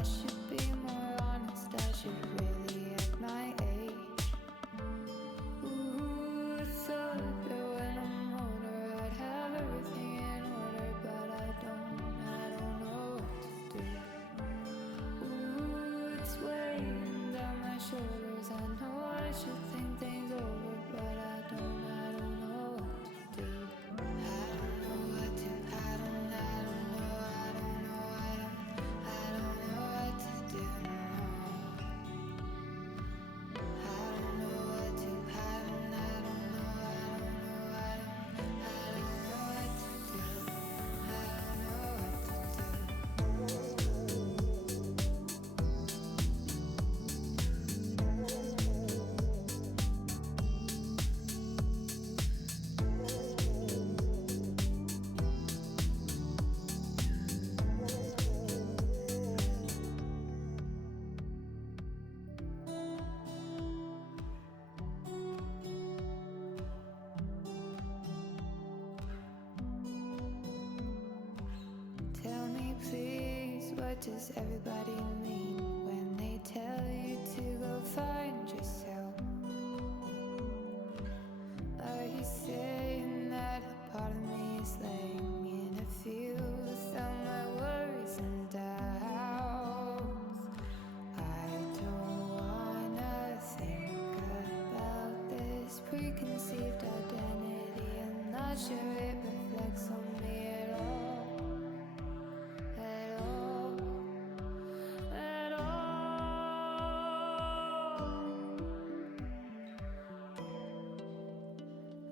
I should be more honest, I should really act my age. Ooh, it's so that when I'm older I'd have everything in order, but I don't know what to do. Ooh, it's weighing down my shoulders. I know I should think things over, but I don't know what to do. I don't know what to, I don't know, I don't know, I don't know what to do, no. I don't know what to, I don't know, I don't know, I don't know what to do. I don't know what to do. Tell me please, what does everybody mean when they tell you to go find yourself? Are you saying that a part of me is laying in a field with all my worries and doubts? I don't wanna think about this preconceived identity. I'm not sure it reflects on me at all. At all, at all.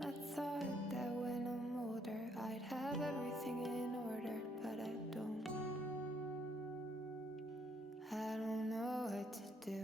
I thought that when I'm older I'd have everything in order, but I don't. I don't know what to do.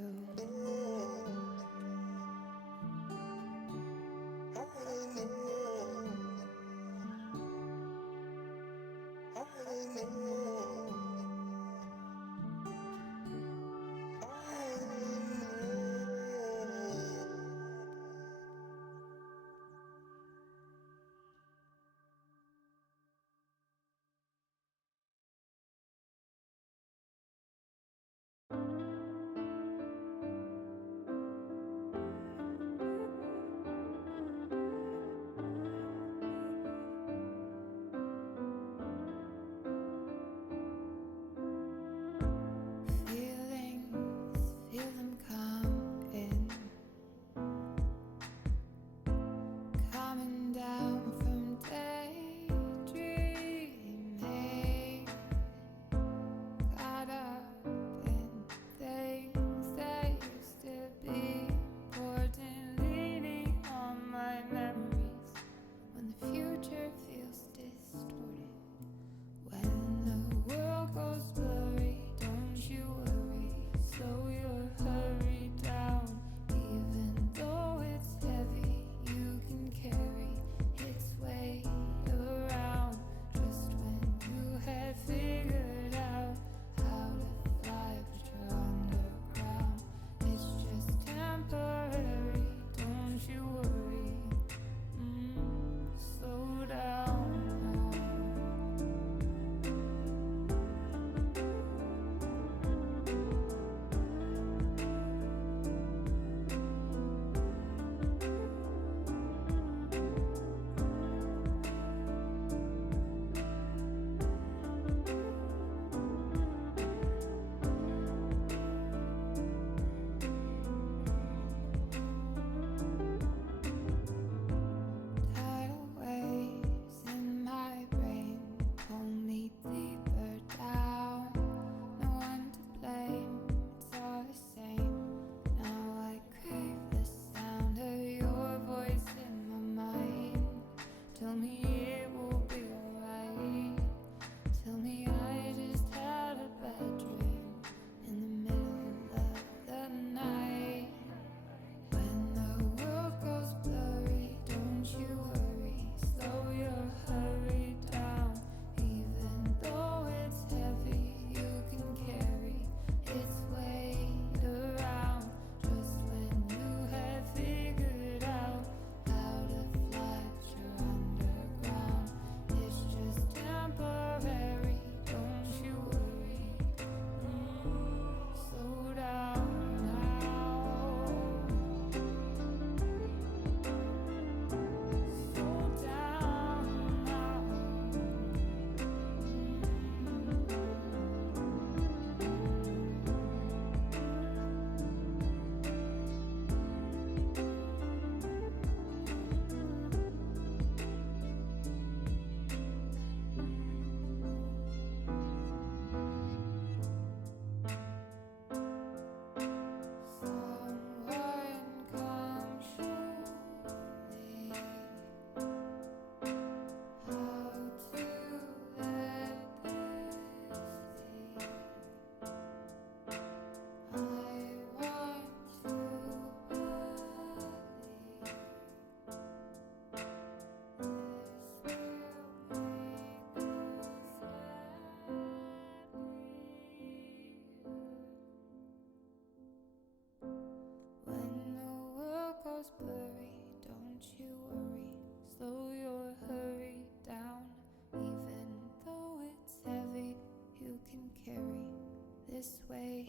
just wait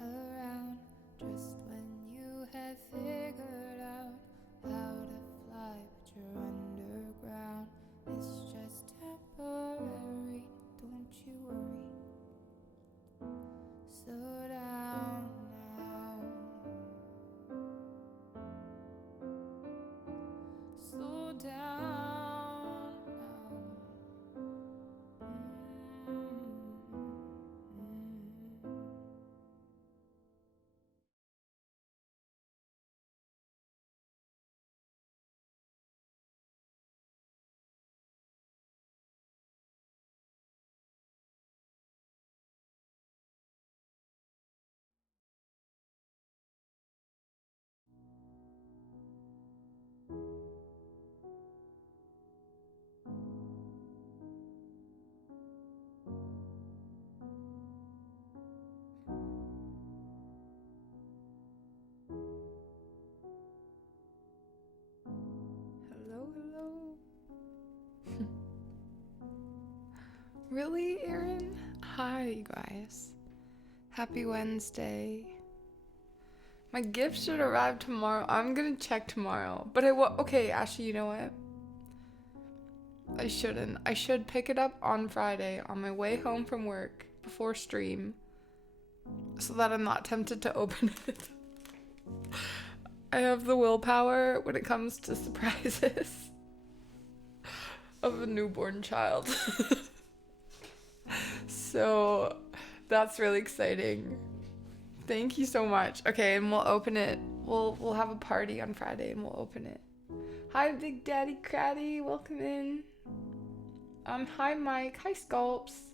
around, just when you have figured out how to fly, but you're underground. It's just temporary, don't you worry. Slow down now. Slow down now. Hello, hello. Really, Aaron? Hi, you guys. Happy Wednesday. My gift should arrive tomorrow. I'm gonna check tomorrow. But okay, Ashley, you know what? I shouldn't. I should pick it up on Friday on my way home from work before stream so that I'm not tempted to open it. I have the willpower when it comes to surprises of a newborn child. So that's really exciting. Thank you so much. Okay, and we'll open it. We'll have a party on Friday and we'll open it. Hi, Big Daddy Cratty. Welcome in. Hi, Mike. Hi, Sculpts.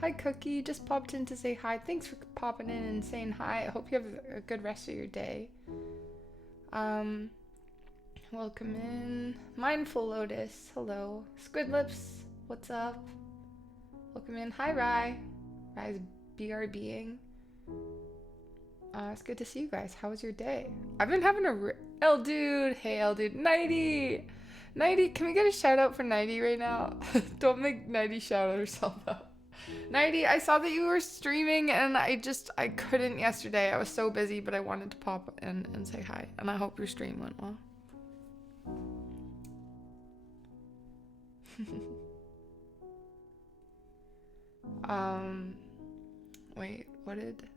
Hi, Cookie. Just popped in to say hi. Thanks for popping in and saying hi. I hope you have a good rest of your day. Welcome in. Mindful Lotus. Hello. Squidlips. What's up? Welcome in. Hi, Rye. Rye's BRBing. It's good to see you guys. How was your day? I've been having El Dude. Hey, El Dude. Nighty. Nighty, can we get a shout out for Nighty right now? Don't make Nighty shout out herself out. Nighty, I saw that you were streaming and I couldn't yesterday. I was so busy, but I wanted to pop in and say hi. And I hope your stream went well. Wait,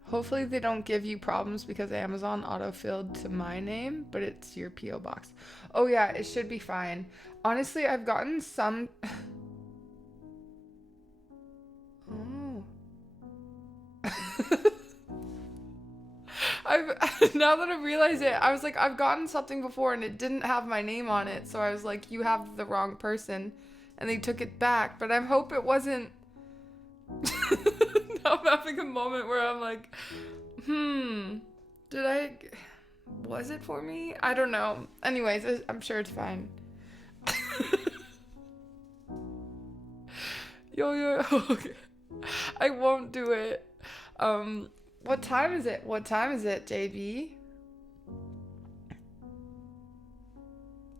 hopefully they don't give you problems because Amazon autofilled to my name, but it's your P.O. box. Oh yeah, it should be fine. Honestly, I've gotten some... Oh. Now that I realize it, I was like, I've gotten something before and it didn't have my name on it. So I was like, you have the wrong person. And they took it back, but I hope it wasn't... Now I'm having a moment where I'm like, was it for me? I don't know. Anyways, I'm sure it's fine. Yo, okay. I won't do it. What time is it? What time is it, JB?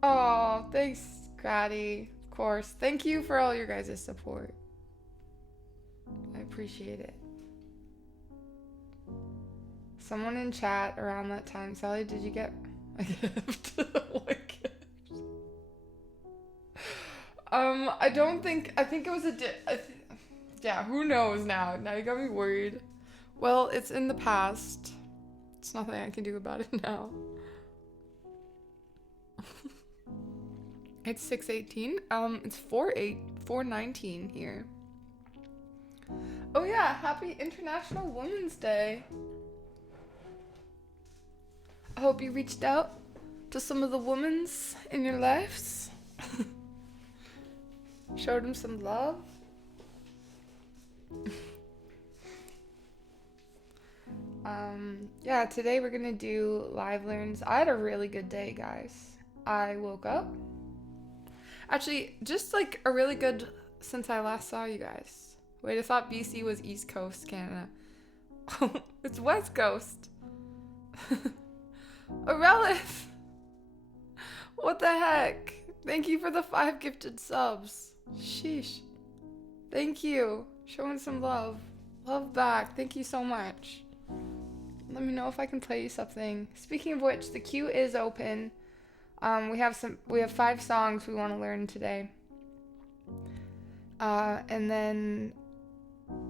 Oh, thanks, Gratty. Of course. Thank you for all your guys' support. I appreciate it. Someone in chat around that time. Sally, did you get a gift? What gift? I think it was yeah, who knows now? Now you got me worried. Well, it's in the past. It's nothing I can do about it now. It's 6:18. It's 4:19 here. Oh yeah, happy International Women's Day. I hope you reached out to some of the women's in your lives. Showed them some love. Yeah, today we're gonna do live learns. I had a really good day, guys. I woke up. Actually, just like a really good since I last saw you guys. Wait, I thought BC was East Coast Canada. It's West Coast. Aurelith! What the heck? Thank you for the 5 gifted subs. Sheesh. Thank you. Showing some love. Love that. Thank you so much. Let me know if I can play you something. Speaking of which, the queue is open. We have 5 songs we want to learn today. And then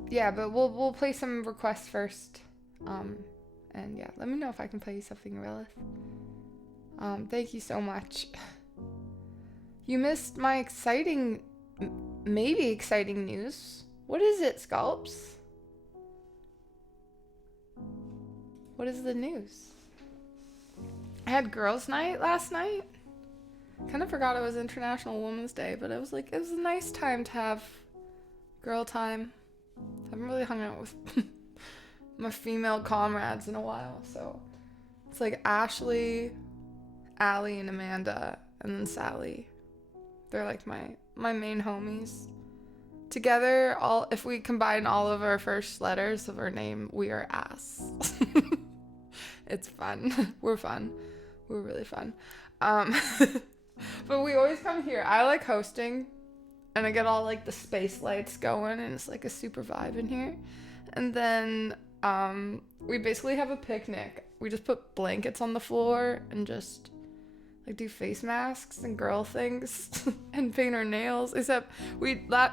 but we'll play some requests first. And yeah, let me know if I can play you something, Aurelith. Thank you so much. You missed my maybe exciting news. What is it, Sculpts? What is the news? I had girls' night last night. Kind of forgot it was International Women's Day, but it was a nice time to have girl time. I haven't really hung out with my female comrades in a while, so it's like Ashley, Allie, and Amanda, and then Sally. They're like my main homies. Together, if we combine all of our first letters of our name, we are ass. It's fun. We're fun. We're really fun. But we always come here. I like hosting, and I get all like the space lights going, and it's like a super vibe in here. And then we basically have a picnic. We just put blankets on the floor and just like do face masks and girl things and paint our nails. Except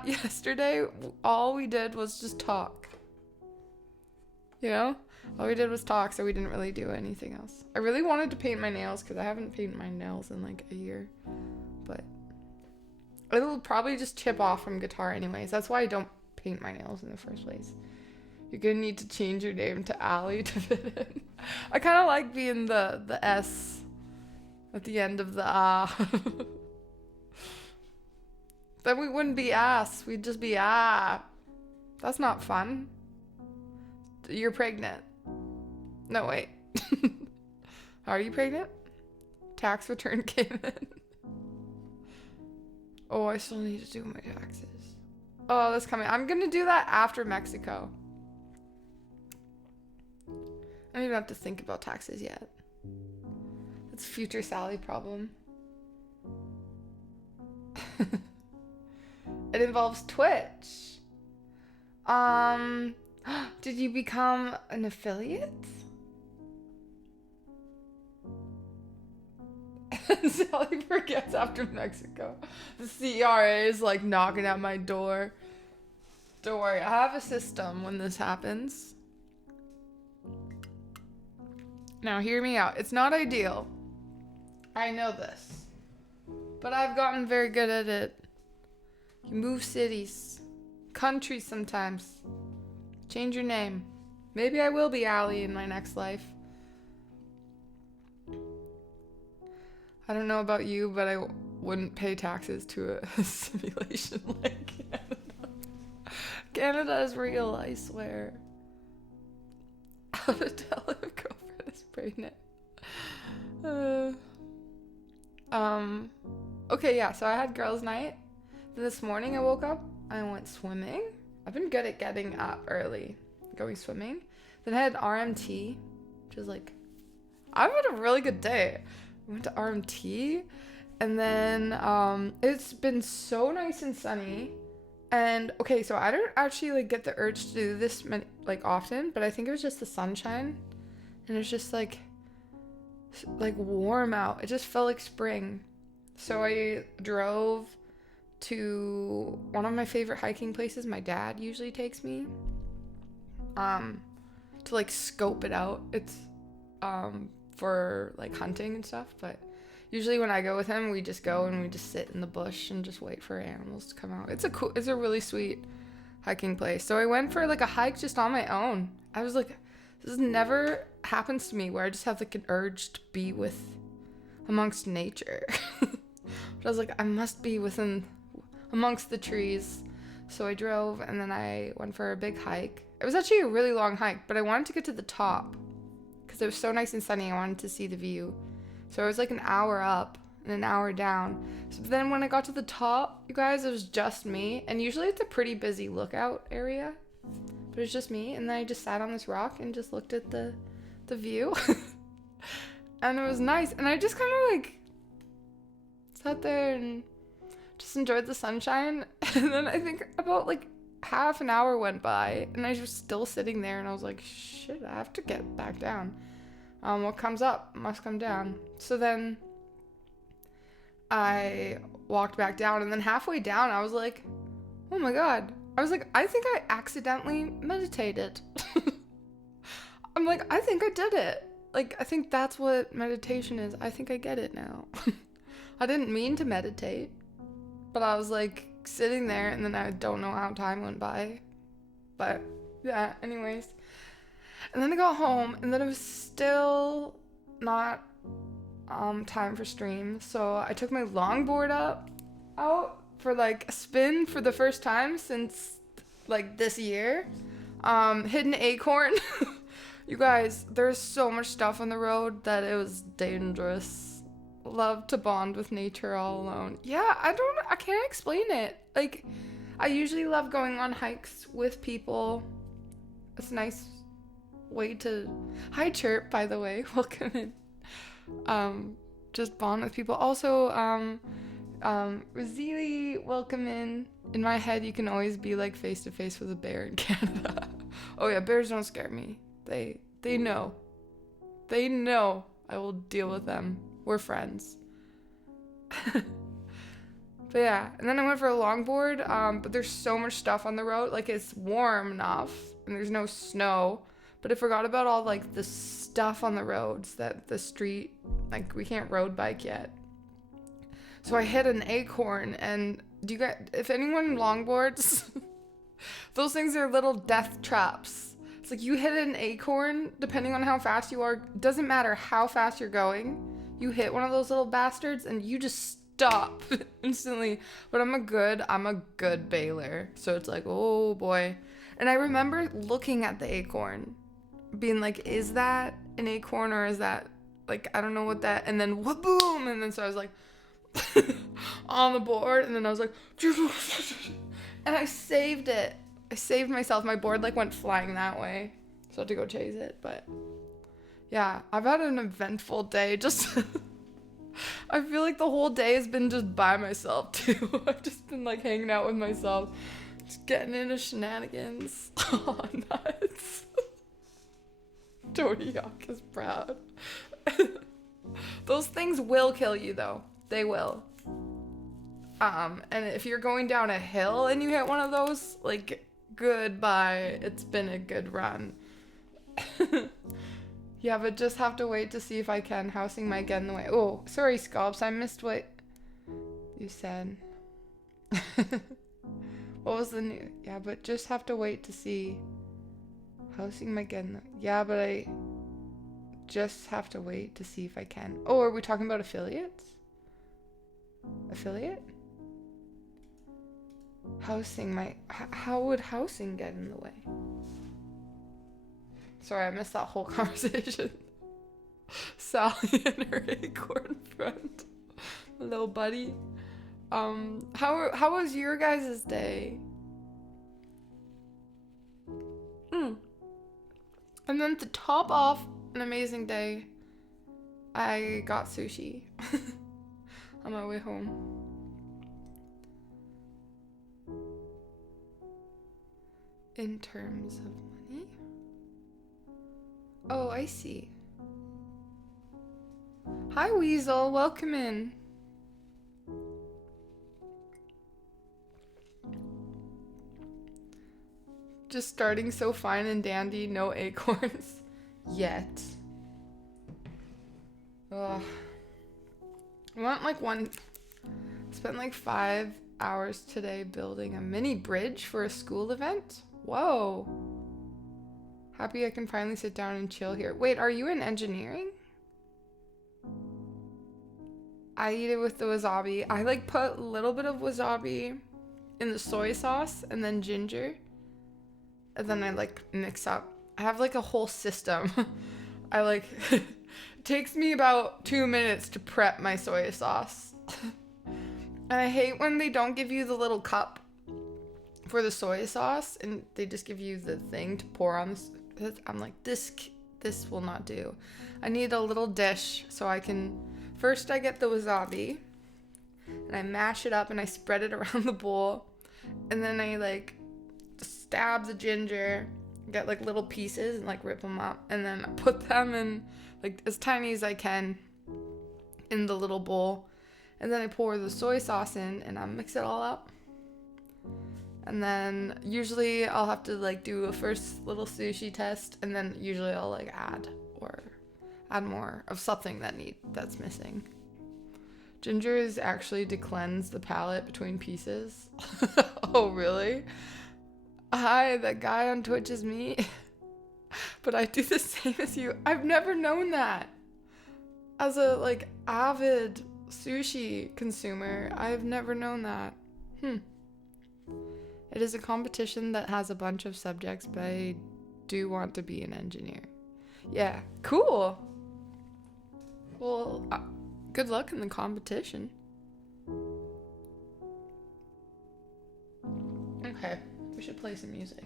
yesterday, all we did was just talk. You know? All we did was talk, so we didn't really do anything else. I really wanted to paint my nails because I haven't painted my nails in like a year. But it'll probably just chip off from guitar anyways. That's why I don't paint my nails in the first place. You're gonna need to change your name to Allie to fit in. I kind of like being the S at the end of the Then we wouldn't be ass. We'd just be That's not fun. You're pregnant. No, wait. Are you pregnant? Tax return came in. Oh, I still need to do my taxes. Oh, that's coming. I'm gonna do that after Mexico. I don't even have to think about taxes yet. That's future Sally problem. It involves Twitch. Did you become an affiliate? Sally forgets after Mexico. The CRA is like knocking at my door. Don't worry, I have a system when this happens. Now hear me out. It's not ideal. I know this. But I've gotten very good at it. You move cities, countries sometimes. Change your name. Maybe I will be Allie in my next life. I don't know about you, but I wouldn't pay taxes to a simulation like Canada. Canada is real, I swear. How to tell if a girlfriend is pregnant. Okay, yeah, so I had girls' night. This morning I woke up, I went swimming. I've been good at getting up early, going swimming. Then I had RMT, which is like, I've had a really good day. I went to RMT, and then it's been so nice and sunny. And okay, so I don't actually like get the urge to do this often, but I think it was just the sunshine, and it's just like warm out. It just felt like spring. So I drove to one of my favorite hiking places. My dad usually takes me to like scope it out. It's for like hunting and stuff, but usually when I go with him, we just go and we just sit in the bush and just wait for animals to come out. It's a really sweet hiking place. So I went for like a hike just on my own. I was like, this never happens to me where I just have like an urge to be amongst nature. But I was like, I must be amongst the trees. So I drove, and then I went for a big hike. It was actually a really long hike, but I wanted to get to the top because it was so nice and sunny. I wanted to see the view. So it was like an hour up and an hour down. So then when I got to the top, you guys, it was just me. And usually it's a pretty busy lookout area, but it's just me. And then I just sat on this rock and just looked at the view. And it was nice. And I just kind of like sat there and just enjoyed the sunshine. And then I think about like half an hour went by and I was still sitting there, and I was like, shit, I have to get back down. What comes up must come down. So then I walked back down, and then halfway down I was like, oh my god. I was like, I think I accidentally meditated. I'm like, I think I did it. Like, I think that's what meditation is. I think I get it now. I didn't mean to meditate, but I was like sitting there, and then I don't know how time went by. But yeah, anyways. And then I got home, and then it was still not time for stream. So I took my longboard out for like a spin for the first time since like this year. Hit an acorn. You guys, there's so much stuff on the road that it was dangerous. Love to bond with nature all alone. Yeah, I can't explain it. Like, I usually love going on hikes with people. It's a nice way to... Hi, Chirp, by the way. Welcome in. Just bond with people. Also, Razili, welcome in. In my head, you can always be like face to face with a bear in Canada. Oh yeah, bears don't scare me. They know. They know I will deal with them. We're friends. But yeah, and then I went for a longboard, but there's so much stuff on the road. Like, it's warm enough, and there's no snow, but I forgot about all, like, the stuff on the roads that the street, like, we can't road bike yet. So I hit an acorn, and if anyone longboards, those things are little death traps. It's like, you hit an acorn, depending on how fast you are, doesn't matter how fast you're going, you hit one of those little bastards, and you just stop instantly. But I'm a good bailer, so it's like, oh boy. And I remember looking at the acorn, being like, is that an acorn, or is that, like, I don't know what that, and then boom, and then so I was like on the board, and then I was like and I saved it. I saved myself. My board like went flying that way, so I had to go chase it. But yeah, I've had an eventful day. Just I feel like the whole day has been just by myself too. I've just been like hanging out with myself, just getting into shenanigans. Oh, nuts. Tony Hawk is proud. Those things will kill you though. They will. And if you're going down a hill and you hit one of those, like, goodbye. It's been a good run. Yeah, but just have to wait to see if I can. Housing might get in the way. Oh, sorry, Scalps. I missed what you said. What was the new? Yeah, but just have to wait to see. Housing might get in the... Yeah, but I just have to wait to see if I can. Oh, are we talking about affiliates? Affiliate? Housing might... How would housing get in the way? Sorry, I missed that whole conversation. Sally and her acorn friend. Little buddy. How was your guys' day? And then to top off an amazing day, I got sushi on my way home. In terms of money? Oh, I see. Hi, Weasel. Welcome in. Just starting so fine and dandy. No acorns yet. Ugh. Spent like 5 hours today building a mini bridge for a school event. Whoa. Happy I can finally sit down and chill here. Wait, are you in engineering? I eat it with the wasabi. I like put a little bit of wasabi in the soy sauce and then ginger. And then I like mix up. I have like a whole system. I like... It takes me about 2 minutes to prep my soy sauce. And I hate when they don't give you the little cup for the soy sauce and they just give you the thing to pour on this. I'm like, this will not do. I need a little dish so I can... First I get the wasabi and I mash it up and I spread it around the bowl. And then I like stabs of ginger, get like little pieces and like rip them up, and then put them in like as tiny as I can in the little bowl, and then I pour the soy sauce in and I mix it all up. And then usually I'll have to like do a first little sushi test, and then usually I'll like add more of something that's missing. Ginger is actually to cleanse the palate between pieces. Oh, really? Hi, that guy on Twitch is me. But I do the same as you. I've never known that. As a like avid sushi consumer, I've never known that. It is a competition that has a bunch of subjects, but I do want to be an engineer. Yeah, cool. Well, good luck in the competition. Okay, we should play some music.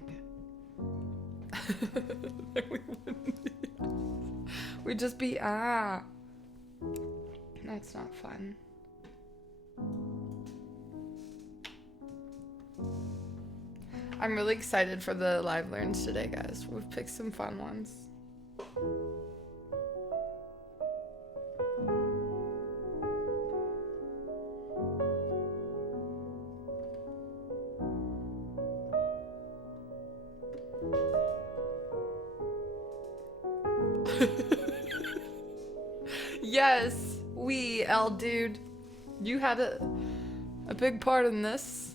We'd just be, that's not fun. I'm really excited for the live learns today, guys. We've picked some fun ones. Yes, L dude. You had a big part in this.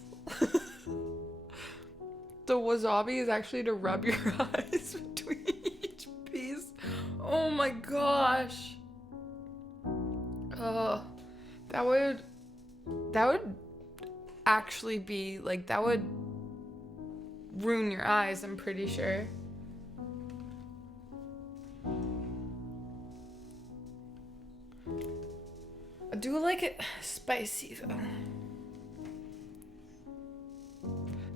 The wasabi is actually to rub your eyes between each piece. Oh my gosh. That would actually be like, that would ruin your eyes, I'm pretty sure. I do like it spicy though.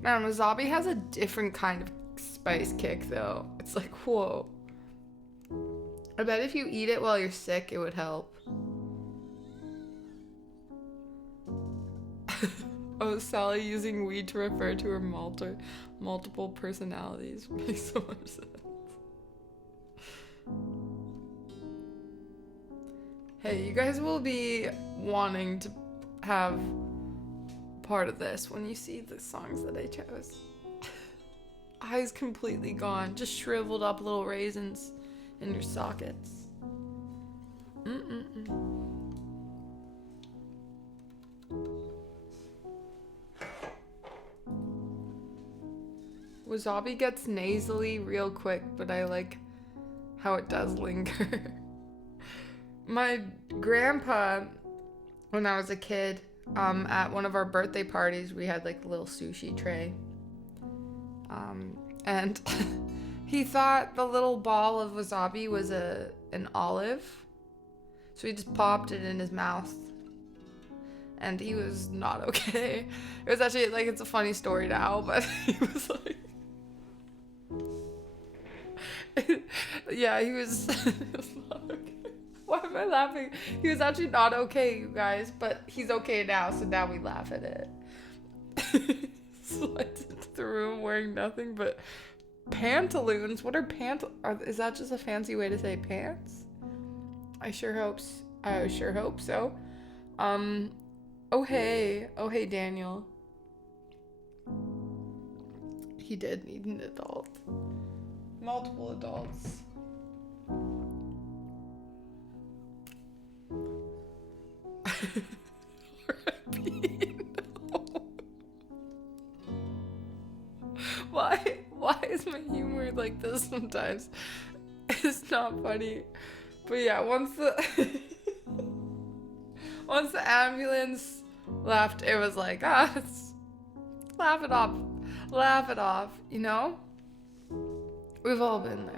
Man, wasabi has a different kind of spice kick though. It's like, whoa. I bet if you eat it while you're sick, it would help. Oh, Sally using weed to refer to her multiple personalities makes so much sense. Hey, you guys will be wanting to have part of this when you see the songs that I chose. Eyes completely gone, just shriveled up little raisins in your sockets. Wasabi gets nasally real quick, but I like how it does linger. My grandpa, when I was a kid, at one of our birthday parties, we had like a little sushi tray. And he thought the little ball of wasabi was an olive. So he just popped it in his mouth. And he was not okay. It was actually like, it's a funny story now, but he was like, yeah, he was not okay. Why am I laughing? He was actually not okay, you guys, but he's okay now, so now we laugh at it. Slides into the room wearing nothing but pantaloons. What are is that just a fancy way to say pants? I sure hope so. Oh hey, Daniel. He did need an adult. Multiple adults. Why is my humor like this sometimes? It's not funny. But yeah, once the ambulance left, it was like, laugh it off, you know? We've all been there.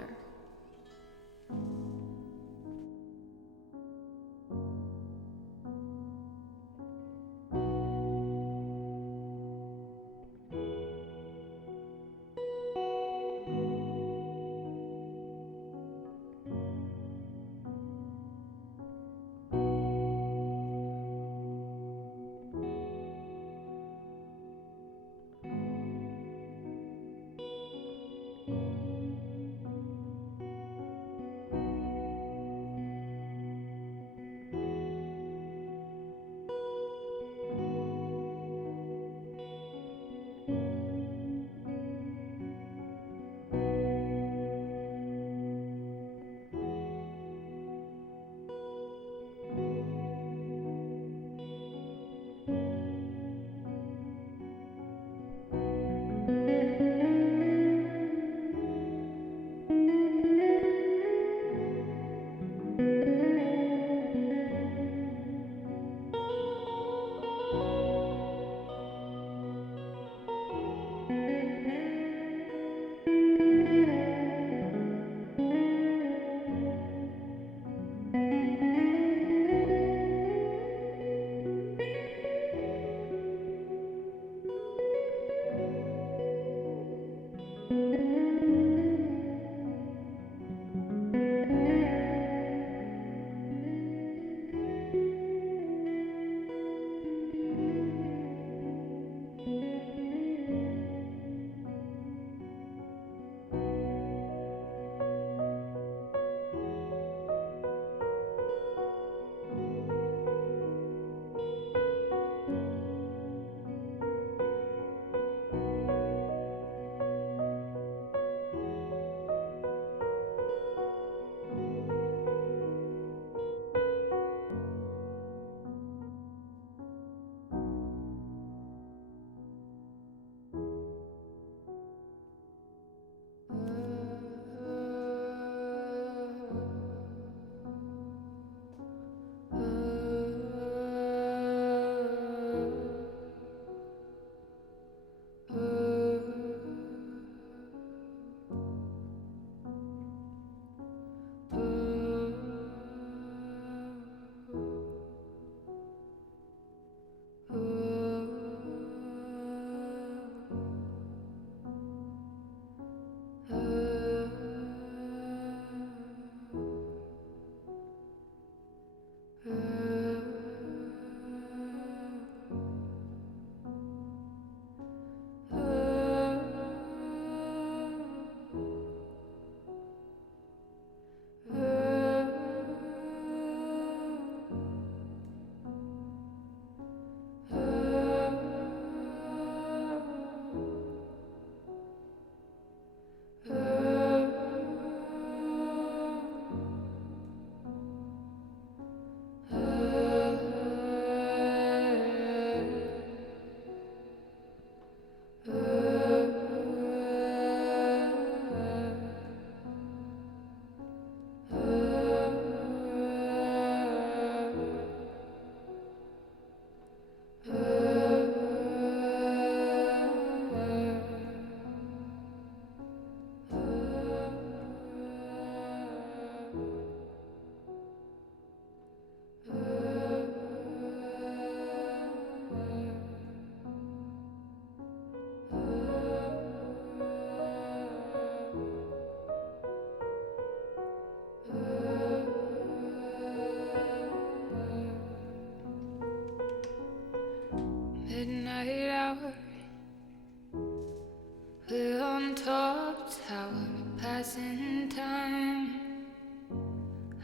pass in time.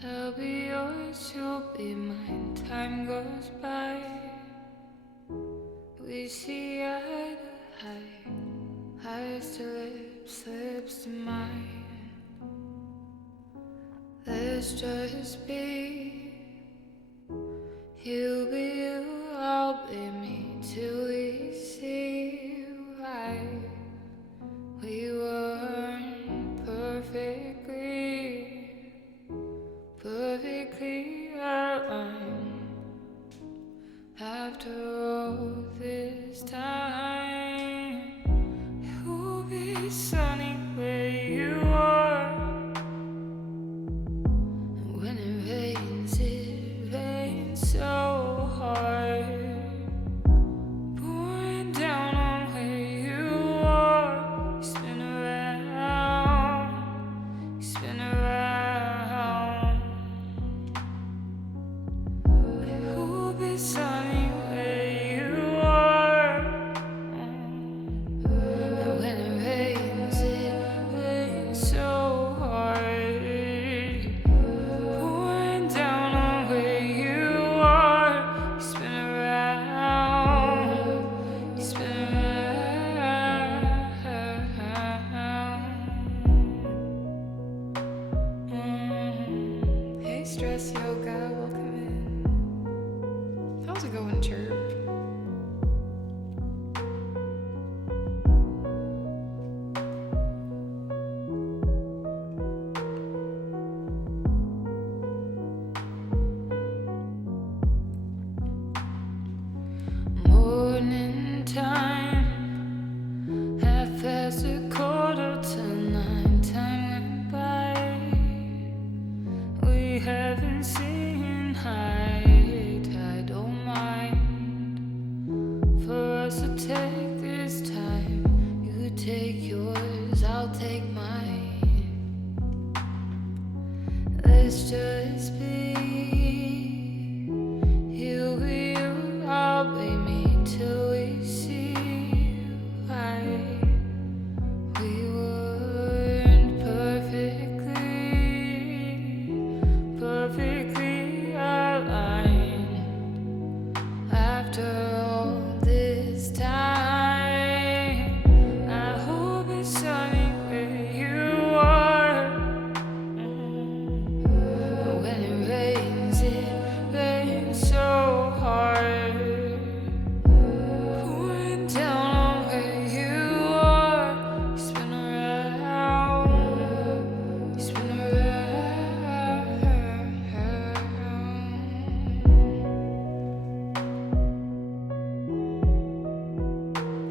I'll be yours, you'll be mine. Time goes by. We see eye to eye. Eyes to lips, lips to mine. Let's just be. You'll be you, I'll be me. Till we see why we weren't perfectly aligned. After all this time, it will be sunny where you are. And when it rains so hard, pouring down on where you are. Spin around, spin around. It will be sunny where you are. And when it rains so hard, pouring down on where you are. Spin around, spin around. Hey, Stress Yoga, welcome in. How's it going, Chirp? Morning time, half past a quarter to 9. Time went by. We haven't seen eye. I don't mind for us to take this time. You take yours, I'll take mine. Let's just be. You'll be you, I'll be me. Till we see why we weren't perfectly aligned. After all this time, I hope it's sunny where you are. When it rains so hard, pouring down on where you are. Spin around, spin around.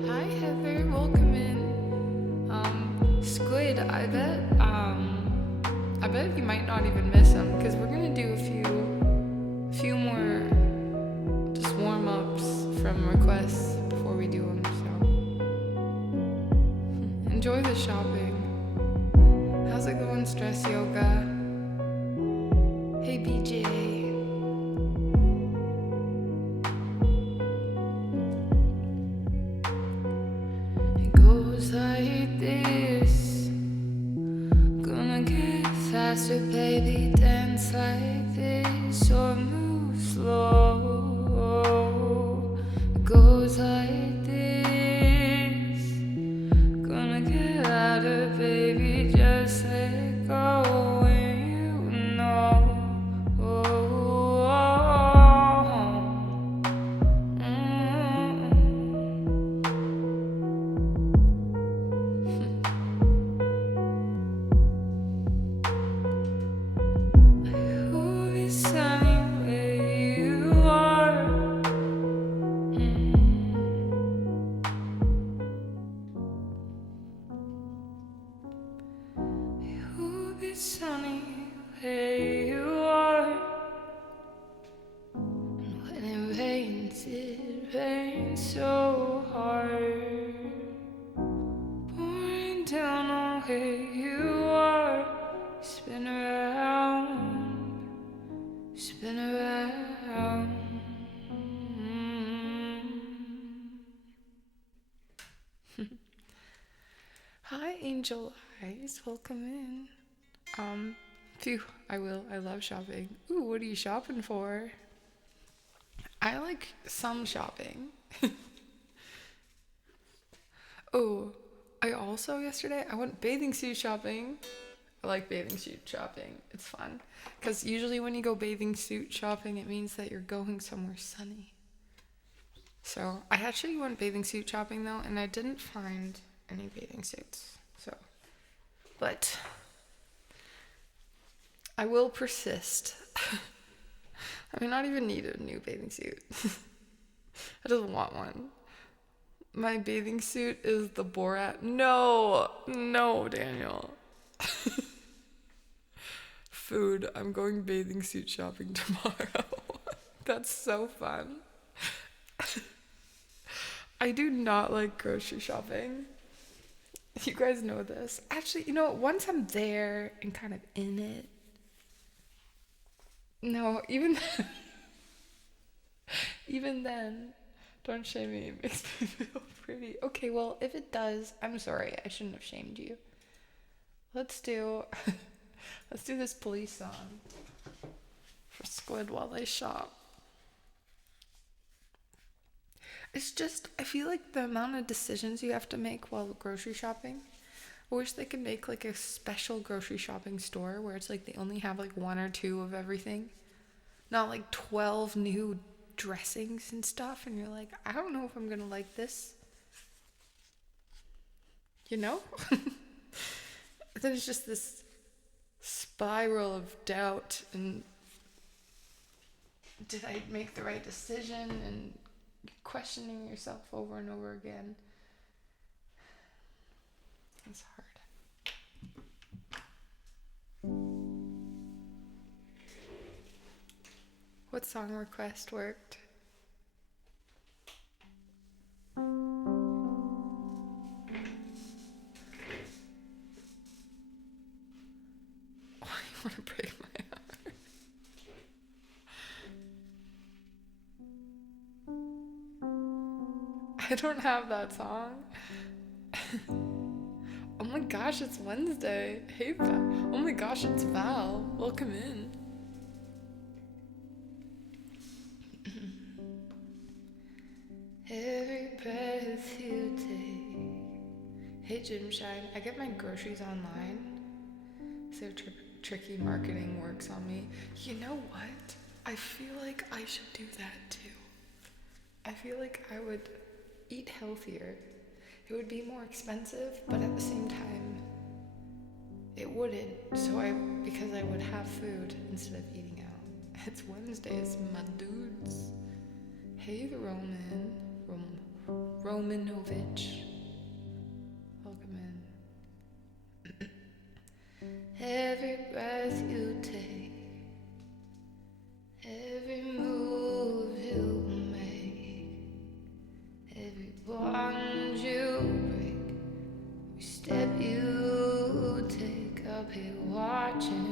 Hi Heather, welcome in. Squid, I bet you might not even miss him because we're gonna do a few more just warm ups from requests before we do them. So enjoy the shopping. How's it going, Stress Yoga? Hey BJ. It goes like this. Gonna get faster, baby. Dance like this or move slow. It goes like this. Gonna get louder, baby. Just let go when you know. Will be sunny where you are. It will be sunny where you are. And when it rains so hard, pouring down on where you are. Spin around, spin around. Hi, Angel guys, welcome in. Phew, I will. I love shopping. Ooh, what are you shopping for? I like some shopping. Oh, I also yesterday I went bathing suit shopping. I like bathing suit shopping. It's fun. Because usually when you go bathing suit shopping, it means that you're going somewhere sunny. So I actually went bathing suit shopping though, and I didn't find any bathing suits. So, but I will persist. I may not even need a new bathing suit. I just want one. My bathing suit is the Borat. No, Daniel. Food. I'm going bathing suit shopping tomorrow. That's so fun. I do not like grocery shopping. You guys know this. Actually, you know, once I'm there and kind of in it. No, even then, don't shame me. It makes me feel pretty. Okay, well, if it does, I'm sorry. I shouldn't have shamed you. Let's do this police song for Squid while they shop. It's just, I feel like the amount of decisions you have to make while grocery shopping. I wish they could make like a special grocery shopping store where it's like they only have like one or two of everything. Not like 12 new dressings and stuff. And you're like, I don't know if I'm going to like this. You know? Then it's just this spiral of doubt and did I make the right decision and questioning yourself over and over again. It's hard. What song request worked? Why you want to break my heart? I don't have that song. Oh my gosh, it's Wednesday. Hey, Val. Oh my gosh, it's Val. Welcome in. Every breath you take. Hey, Gymshine. I get my groceries online. So tricky marketing works on me. You know what? I feel like I should do that too. I feel like I would eat healthier. It would be more expensive, but at the same time, it wouldn't. Because I would have food instead of eating out. It's Wednesdays, my dudes. Hey, the Romanovich. Welcome in. Every breath you take, every move you make, every bond you break, every step you take, I'll be watching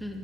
you.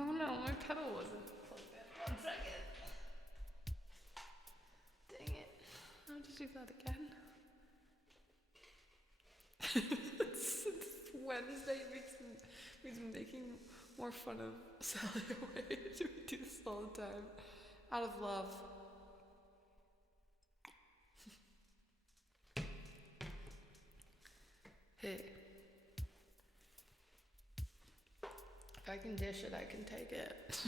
Oh no, my pedal wasn't plugged in. 1 second. Dang it. I'll just do that again. It's Wednesday means making more fun of Sally away. We do this all the time. Out of love. Hey. If I can dish it, I can take it.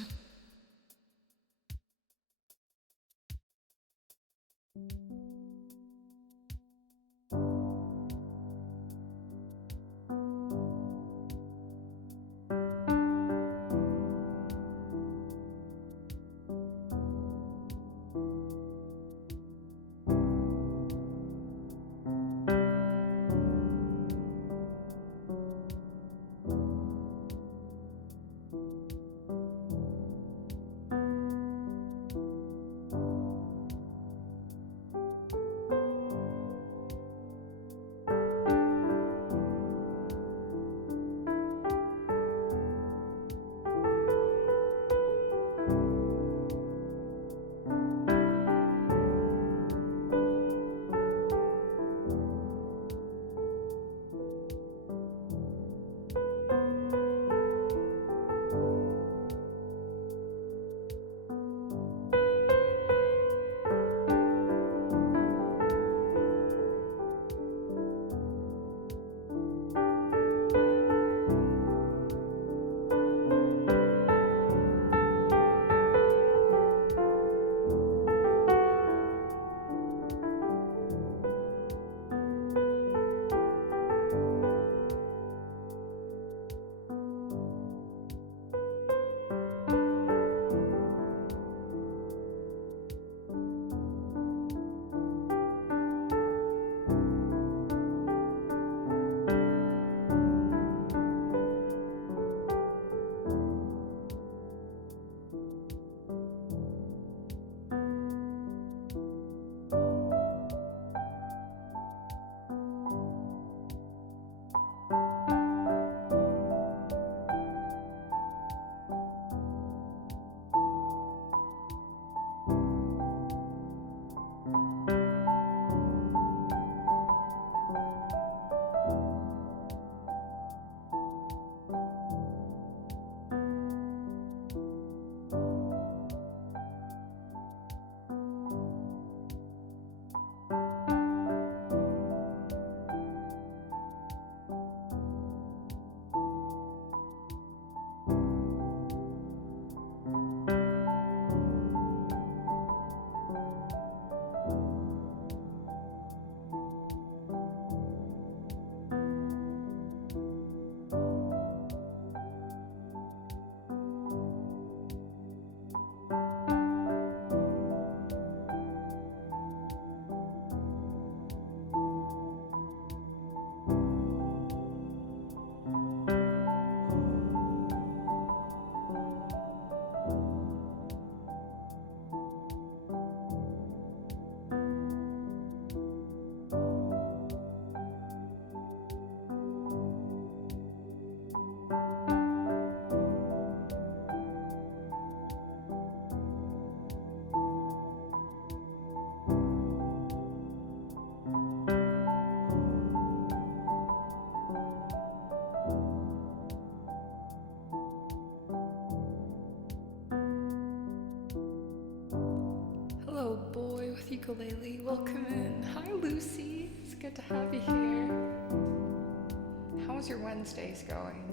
with ukulele. Welcome in. Hi, Lucy. It's good to have you here. How's your Wednesdays going?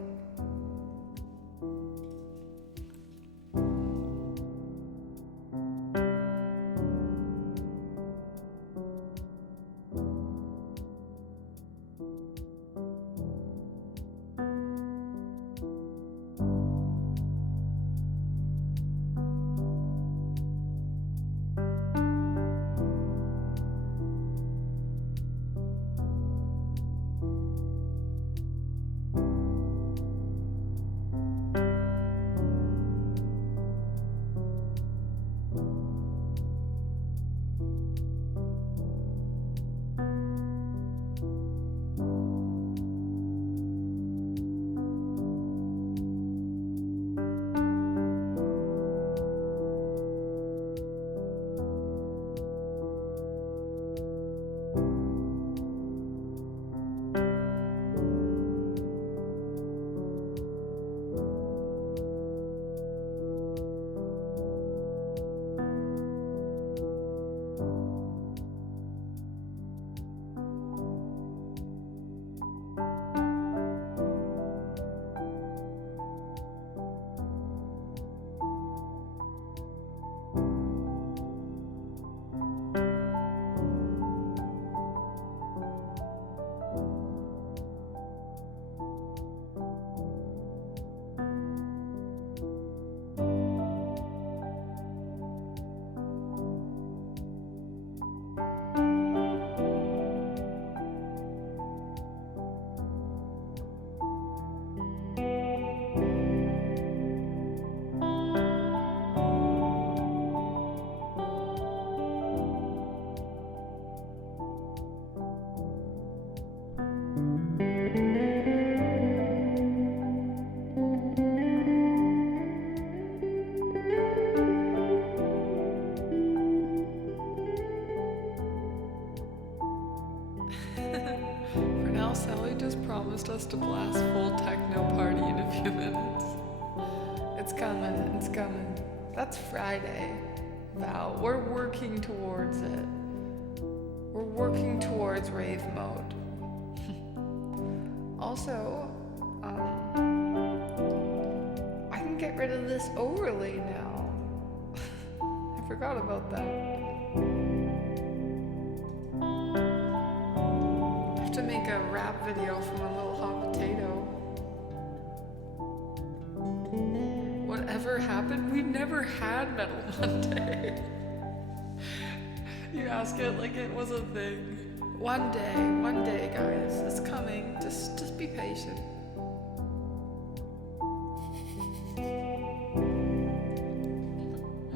For now, Sally just promised us to blast full techno party in a few minutes. It's coming, it's coming. That's Friday, Val. We're working towards it. We're working towards rave mode. Also, I can get rid of this overlay now. I forgot about that. To make a rap video from a little hot potato. Whatever happened? We never had Metal Monday. You ask it like it was a thing. One day, guys, it's coming. Just be patient. I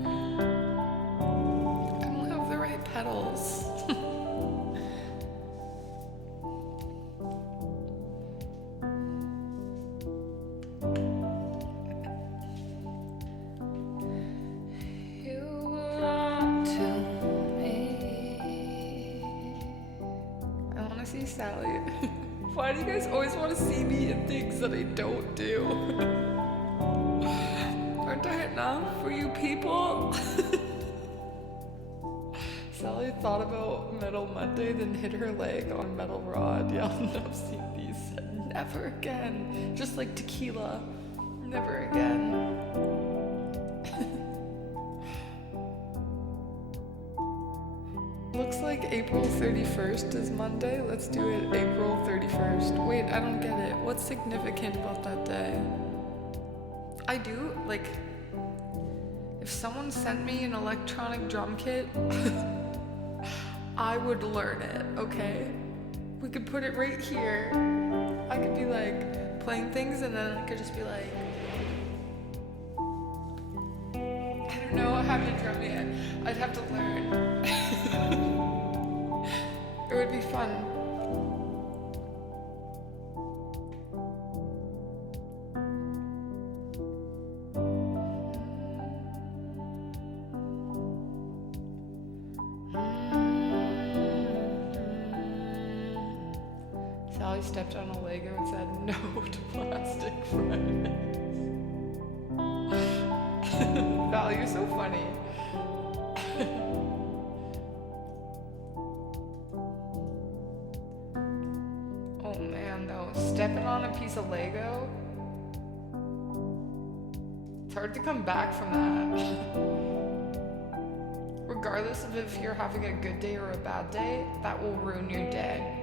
don't have the right pedals. Sally, why do you guys always want to see me in things that I don't do? Aren't I enough for you people? Sally thought about Metal Monday, then hit her leg on Metal Rod. Y'all never see these. Never again. Just like tequila. Never again. Looks like April 31st is Monday. Let's do it April 31st. Wait, I don't get it. What's significant about that day? I do, like, if someone sent me an electronic drum kit, I would learn it, okay? We could put it right here. I could be like playing things and then I could just be like, I don't know how to drum yet. I'd have to learn. It would be fun. Sally stepped on a Lego and said no to plastic Fridays. Val, you're so funny. stepping on a piece of Lego. It's hard to come back from that. Regardless of if you're having a good day or a bad day, that will ruin your day.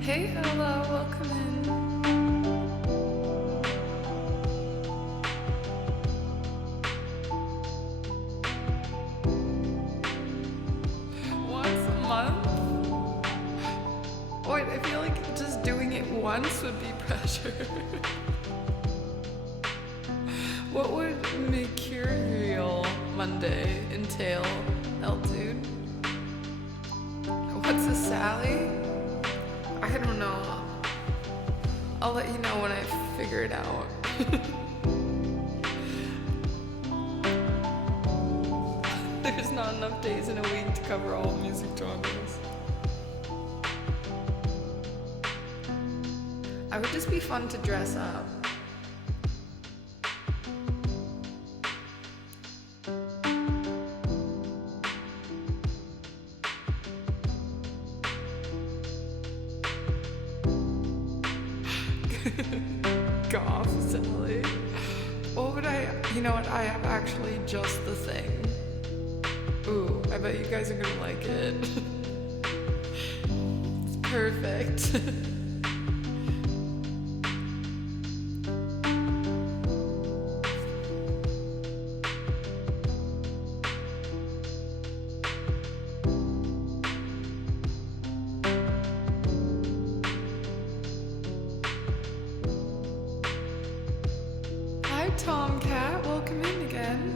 Hey, Ella, welcome in. Once a month? Wait, I feel like just doing it once would be pressure. What would Mercurial Monday entail, L-Dude? What's a Sally? I don't know. I'll let you know when I figure it out. There's not enough days in a week to cover all music genres. I would just be fun to dress up. Goth, Sally. What would you know what, I have actually just the thing. Ooh, I bet you guys are gonna like it. It's perfect. Hi, Tomcat. Welcome in again.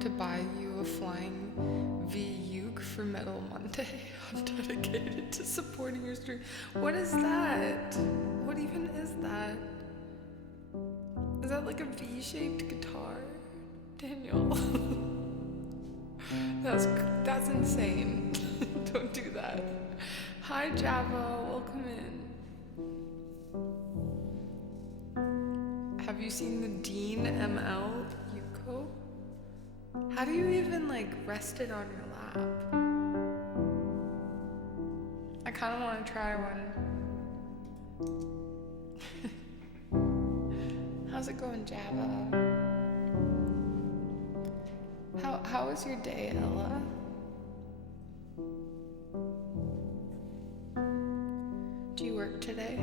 To buy you a flying V-Uke for Metal Monday. I'm dedicated to supporting your stream. What is that? What even is that? Is that like a V-shaped guitar? Daniel. That's insane. Don't do that. Hi, Java. Welcome in. Have you seen the Dean ML Yuko? How do you even rest it on your lap? I kind of want to try one. How's it going, Java? How was your day, Ella? Do you work today?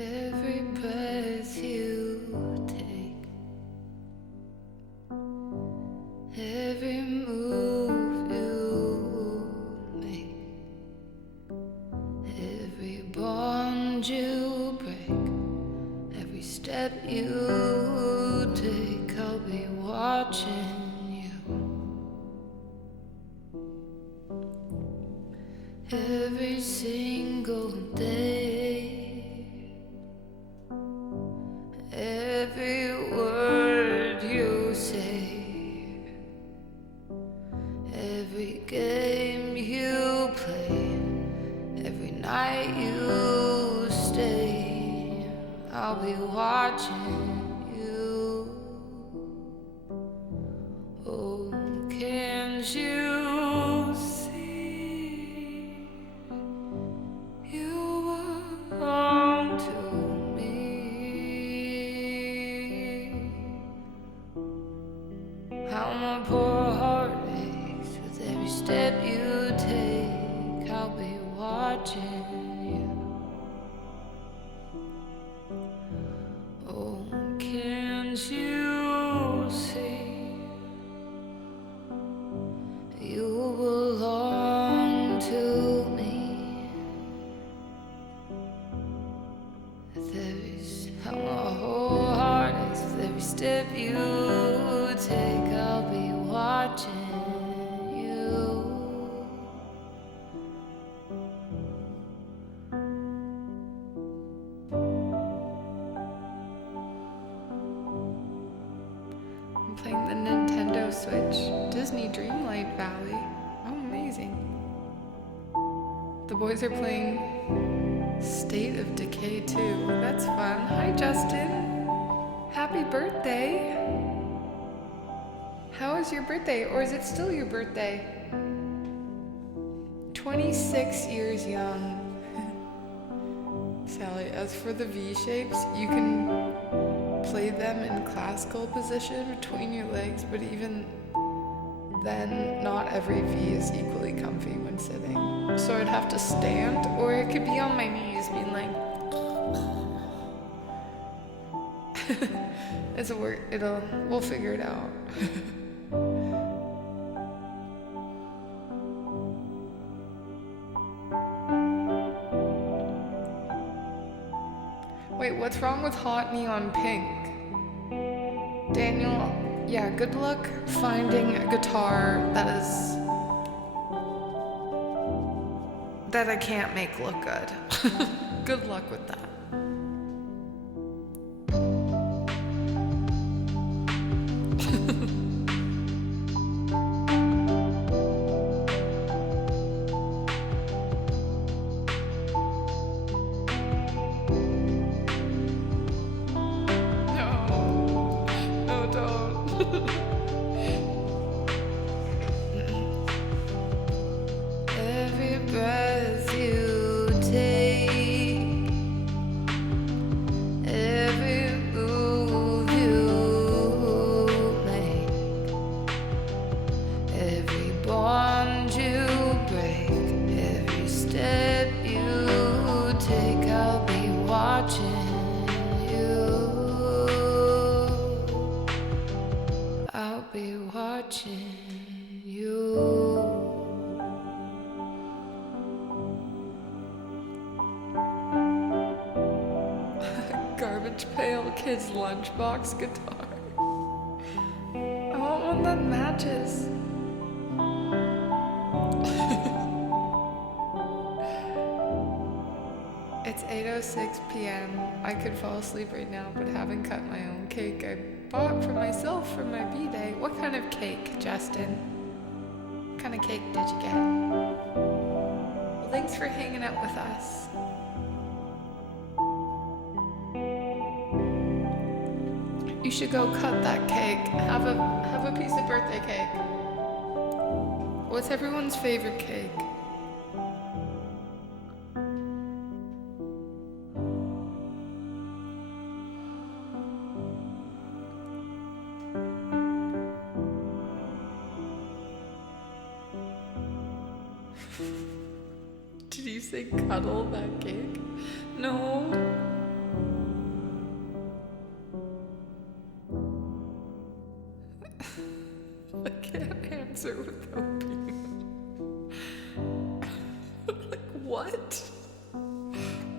Every breath you take, every move you make, every bond you break, every step you take, I'll be watching you. Every single day, every word you say, every game you play, every night you stay, I'll be watching you. Oh, can't you see you belong to me? How my poor heart aches with every step you take, I'll be watching you. Oh, can't you see you belong to me? With how my whole heart aches with every step you take, I'll be watching you. I'm playing the Nintendo Switch, Disney Dreamlight Valley. Oh, amazing. The boys are playing State of Decay 2. That's fun. Hi, Justin. Happy birthday. How was your birthday? Or is it still your birthday? 26 years young. Sally, as for the V shapes, you can play them in classical position between your legs, but even then, not every V is equally comfy when sitting. So I'd have to stand, or it could be on my knees, being like... we'll figure it out. Wait, what's wrong with hot neon pink? Daniel, yeah, good luck finding a guitar that I can't make look good. Good luck with that. Every breath you take, every move you make, every bond you break, every step you take, I'll be watching you. Lunch Pail Kid's lunchbox guitar. I want one that matches. It's 8:06 p.m. I could fall asleep right now, but haven't cut my own cake I bought for myself for my B-day. What kind of cake, Justin? What kind of cake did you get? Well, thanks for hanging out with us. You should go cut that cake. Have a piece of birthday cake. What's everyone's favorite cake? Did you say cuddle that cake? No. I can't answer without being. Like, what?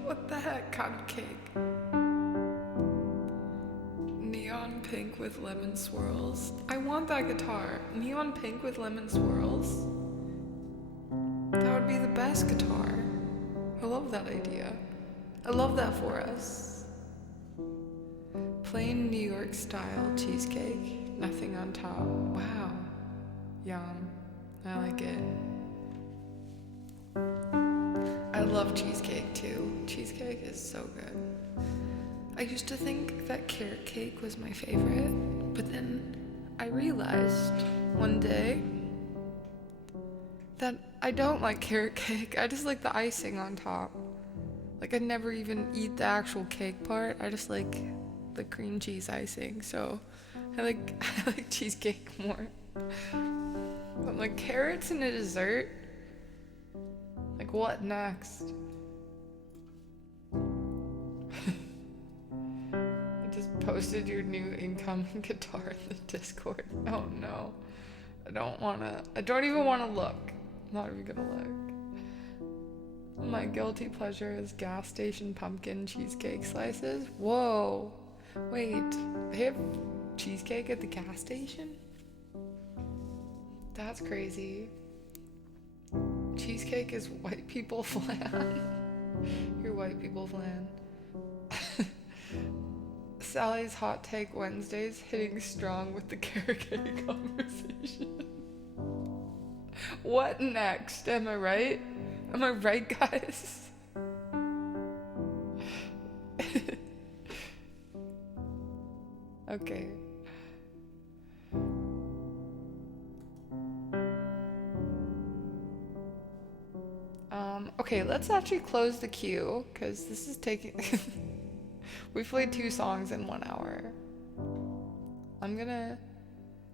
What the heck kind of cake? Neon pink with lemon swirls. I want that guitar. Neon pink with lemon swirls. That would be the best guitar. I love that idea. I love that for us. Plain New York style cheesecake. Nothing on top. Wow. Yum. I like it. I love cheesecake too. Cheesecake is so good. I used to think that carrot cake was my favorite, but then I realized one day that I don't like carrot cake. I just like the icing on top. Like, I never even eat the actual cake part. I just like the cream cheese icing. So I like cheesecake more. But like carrots in a dessert? Like, what next? I just posted your new incoming guitar in the Discord. Oh no. I don't even wanna look. I'm not even gonna look. My guilty pleasure is gas station pumpkin cheesecake slices. Whoa. Wait, they have cheesecake at the gas station? That's crazy. Cheesecake is white people flan. Your white people flan. Sally's Hot Take Wednesdays hitting strong with the carrot cake conversation. What next? Am I right? Am I right, guys? Okay. Okay, let's actually close the queue, because this is taking... We played 2 songs in 1 hour.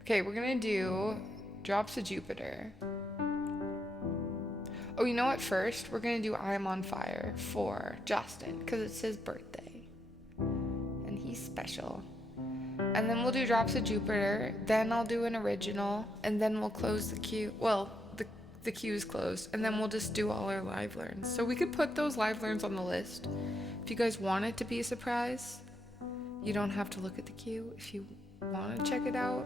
Okay, we're gonna do Drops of Jupiter. Oh, you know what? First, we're gonna do I'm on Fire for Justin, because it's his birthday. And he's special. And then we'll do Drops of Jupiter, then I'll do an original, and then we'll close the queue. Well, the queue is closed, and then we'll just do all our live learns. So we could put those live learns on the list. If you guys want it to be a surprise, you don't have to look at the queue. If you want to check it out,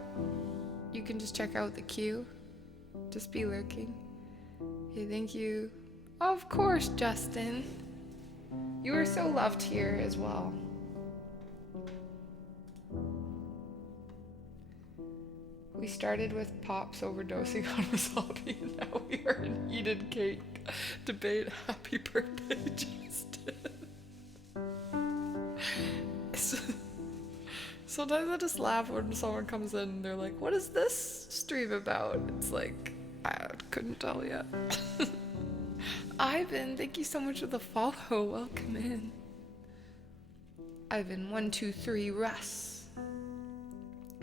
you can just check out the queue. Just be lurking. Okay, thank you. Of course, Justin. You are so loved here as well. We started with Pops overdosing on wasabi, and now we are in Eaten Cake debate. Happy birthday, Justin. Sometimes I just laugh when someone comes in and they're like, what is this stream about? It's like, I couldn't tell yet. Ivan, thank you so much for the follow. Welcome in. Ivan, 123 Russ.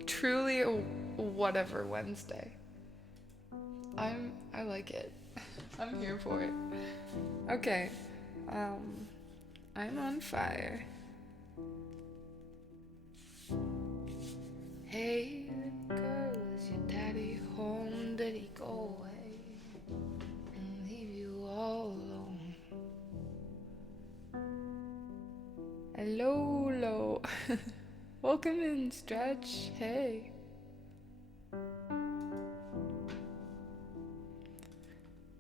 Truly a whatever Wednesday. I like it. I'm here for it. Okay. I'm on fire. Hey, girl, is your daddy home? Did he go away and leave you all alone? Hello, hello. Welcome in, Stretch. Hey.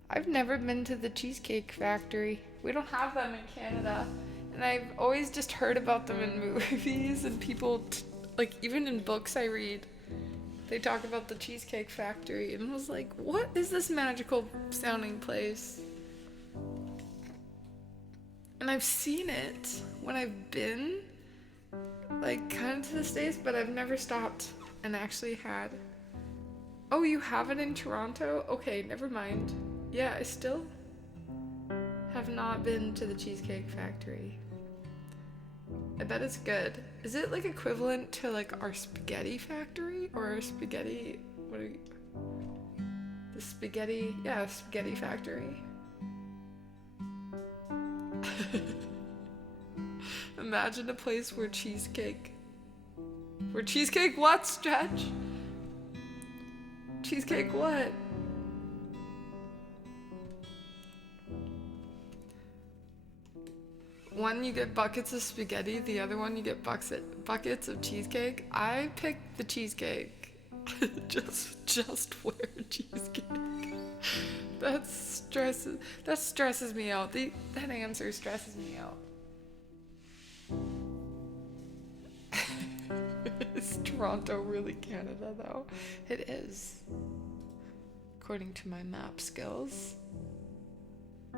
I've never been to the Cheesecake Factory. We don't have them in Canada. And I've always just heard about them in movies and people, like, even in books I read, they talk about the Cheesecake Factory. And I was like, what is this magical sounding place? And I've seen it when I've been, like, kind of to the States, but I've never stopped and actually had. Oh, you have it in Toronto? Okay, never mind. Yeah, I still have not been to the Cheesecake Factory. I bet it's good. Is it, like, equivalent to, like, our spaghetti factory? Or our spaghetti, what are you? The spaghetti, yeah, spaghetti factory. Imagine a place where cheesecake what, Stretch? Cheesecake what? One you get buckets of spaghetti, the other one you get buckets of cheesecake. I picked the cheesecake. just wear cheesecake. That stresses me out. That answer stresses me out. Is Toronto really Canada, though? It is, according to my map skills.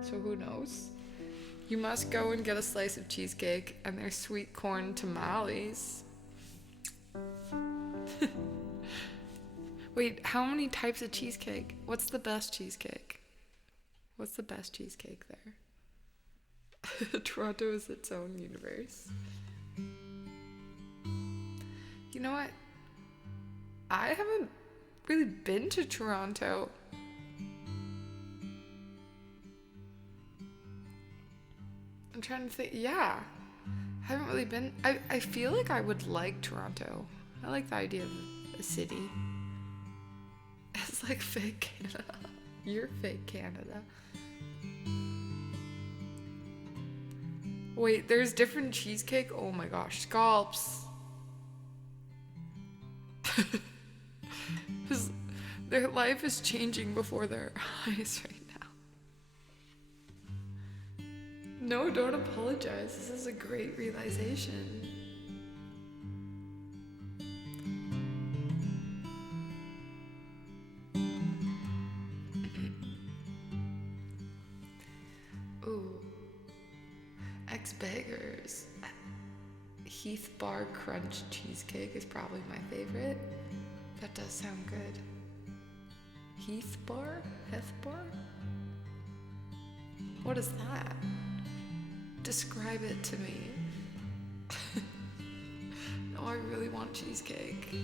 So who knows? You must go and get a slice of cheesecake and their sweet corn tamales. Wait, how many types of cheesecake? What's the best cheesecake? What's the best cheesecake there? Toronto is its own universe. You know what? I haven't really been to Toronto. I'm trying to think. Yeah. I haven't really been. I feel like I would like Toronto. I like the idea of a city. It's like fake Canada. You're fake Canada. Wait, there's different cheesecake? Oh my gosh. Scalps. Their life is changing before their eyes right now. No, don't apologize. This is a great realization. Ooh. Ex-Beggars. Heath Bar Crunch Cheesecake is probably my favorite. That does sound good. Heath Bar? Heath Bar? What is that? Describe it to me. No, I really want cheesecake.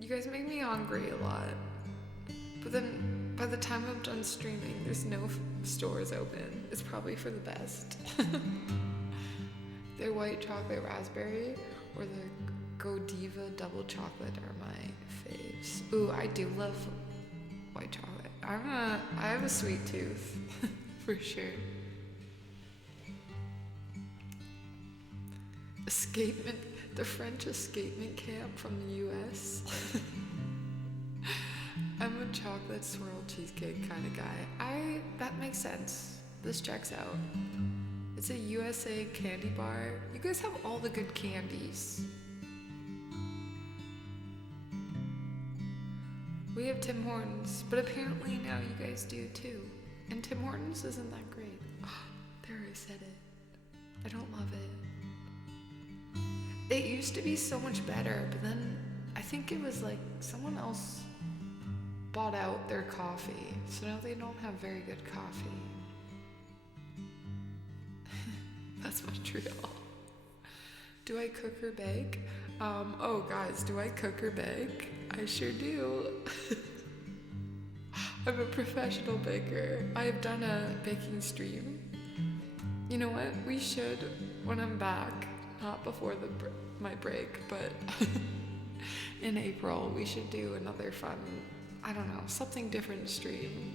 You guys make me hungry a lot. But then by the time I'm done streaming, there's no stores open. It's probably for the best. Their white chocolate raspberry or the Godiva double chocolate are my faves. Ooh, I do love white chocolate. I have a sweet tooth, for sure. Escapement, the French escapement camp from the US. I'm a chocolate swirl cheesecake kind of guy. That makes sense. This checks out. It's a USA candy bar. You guys have all the good candies. We have Tim Hortons, but apparently now you guys do too. And Tim Hortons isn't that great. Oh, there, I said it. I don't love it. It used to be so much better, but then I think it was like someone else bought out their coffee, so now they don't have very good coffee. That's Montreal. Do I cook or bake? Oh guys, do I cook or bake? I sure do. I'm a professional baker. I have done a baking stream. You know what? We should, when I'm back, not before my break, but in April, we should do another fun, I don't know, something different stream.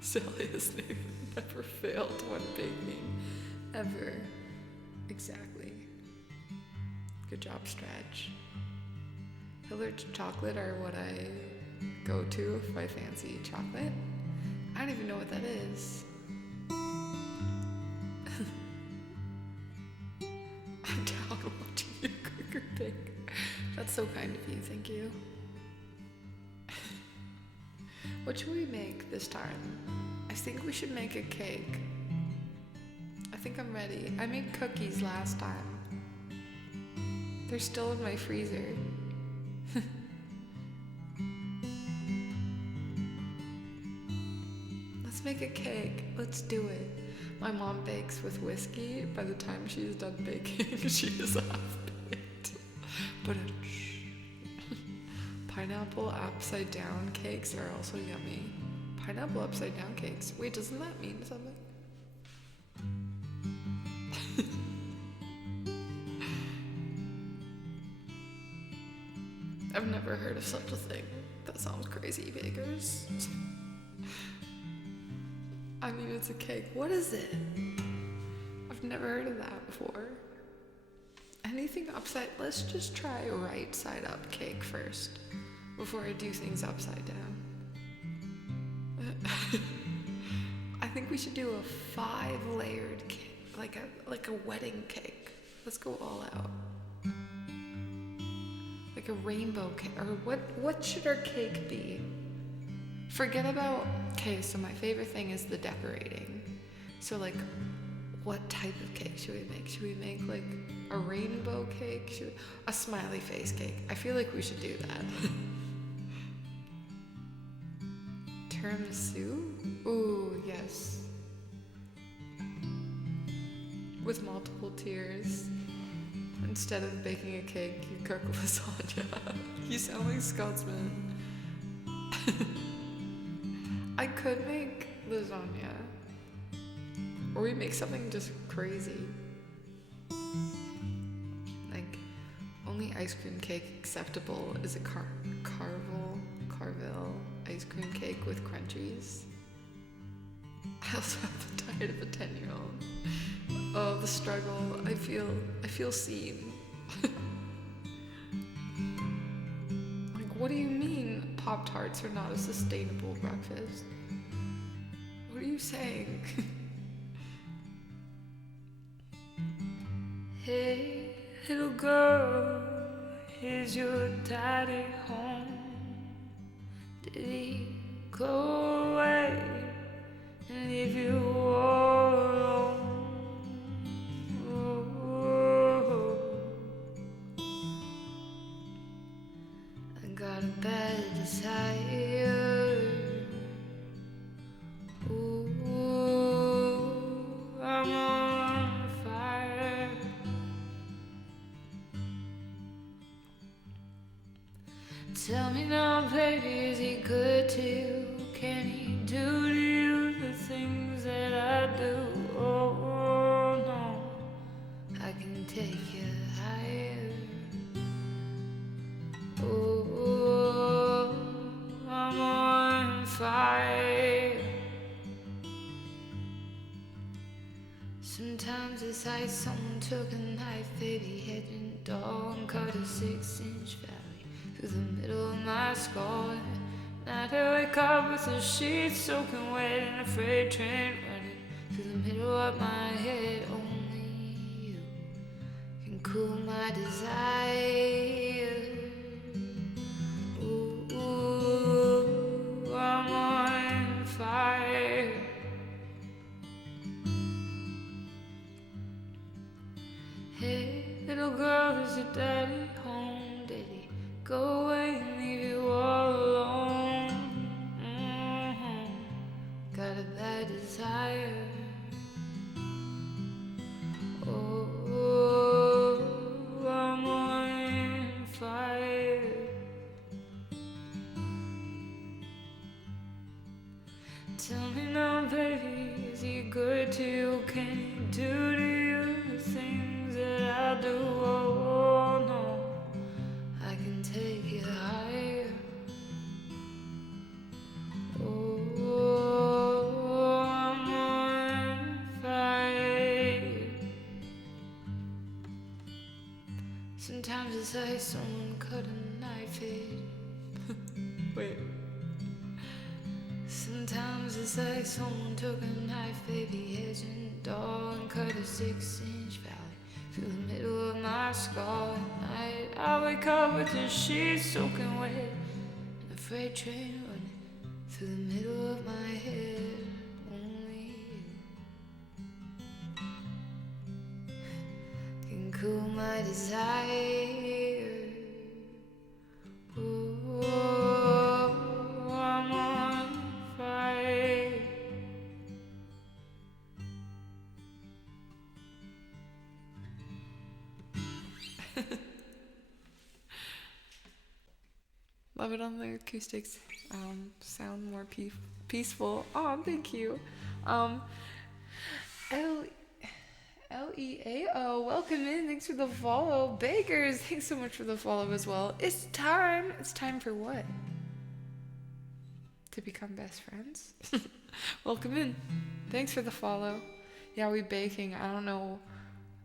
Silliest name. Never failed when baking. ever. Exactly. Good job, Stretch. Hillard's chocolate are what I go to if I fancy chocolate. I don't even know what that is. I'm down watching you cook or bake. That's so kind of you, thank you. What should we make this time? I think we should make a cake. I think I'm ready. I made cookies last time. They're still in my freezer. Let's make a cake. Let's do it. My mom bakes with whiskey. By the time she's done baking, she is half-baked. But pineapple upside down cakes are also yummy. Pineapple upside down cakes. Wait, doesn't that mean something? I've never heard of such a thing. That sounds crazy, bakers. I mean, it's a cake. What is it? I've never heard of that before. Anything upside... Let's just try a right side up cake first before I do things upside down. I think we should do a 5-layered cake, like a wedding cake. Let's go all out. Like a rainbow cake, or what should our cake be? Forget about, okay, so my favorite thing is the decorating. So like, what type of cake should we make? Should we make like a rainbow cake? A smiley face cake? I feel like we should do that. Tiramisu? Ooh, yes. With multiple tiers. Instead of baking a cake, you cook lasagna. You sound like Scotsman. I could make lasagna. Or we make something just crazy. Like, only ice cream cake acceptable is a Carvel ice cream cake with crunchies. I also have the diet of a 10-year-old. Oh, the struggle. I feel seen. Like, what do you mean Pop-Tarts are not a sustainable breakfast? What are you saying? Hey, little girl, is your daddy home? Did he go away and leave you all alone? Oh, I got a bad desire. Ooh, I'm on fire. Tell me now, baby, is he good to you? Can he do to you the things that I do? Oh, no, I can take you higher. Oh, I'm on fire. Sometimes it's like someone took a knife, baby, head and dog, and cut a 6-inch valley through the middle of my skull. And I wake up with the sheets soaking wet and a freight train running through the middle of my head. Only you can cool my desire. Ooh, I'm on fire. Hey, little girl, is your daddy home? Did he go away and leave you all alone? Got a bad desire. Oh, I'm on fire. Tell me now, baby, is he good to you? Can he do to you the things that I do? Oh, no, I can take you higher. Oh, I'm on fire. Sometimes it's like someone cut a knife in. Wait. Sometimes it's like someone took a knife, baby, edge and dull, and cut a 6-inch valley through the middle of my skull. At night I wake up with the sheets soaking wet, and a freight train running through the middle of my head. Only you can cool my desire. Oh, I'm on fire. Love it on the acoustics. Sound more peaceful. Oh, thank you. Leao, welcome in. Thanks for the follow. Bakers, thanks so much for the follow as well. It's time. It's time for what? To become best friends? Welcome in. Thanks for the follow. Yeah, we baking. I don't know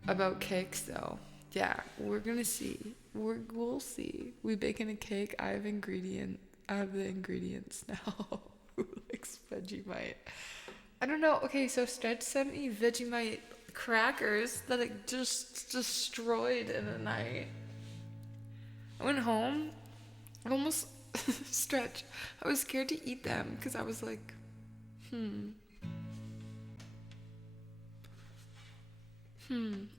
about cakes though. Yeah, we're gonna see. We'll see. We baking a cake. I have the ingredients now. Who likes Vegemite? I don't know. Okay, so Stretch sent me Vegemite crackers that it just destroyed in a night. I went home. I almost Stretch. I was scared to eat them because I was like,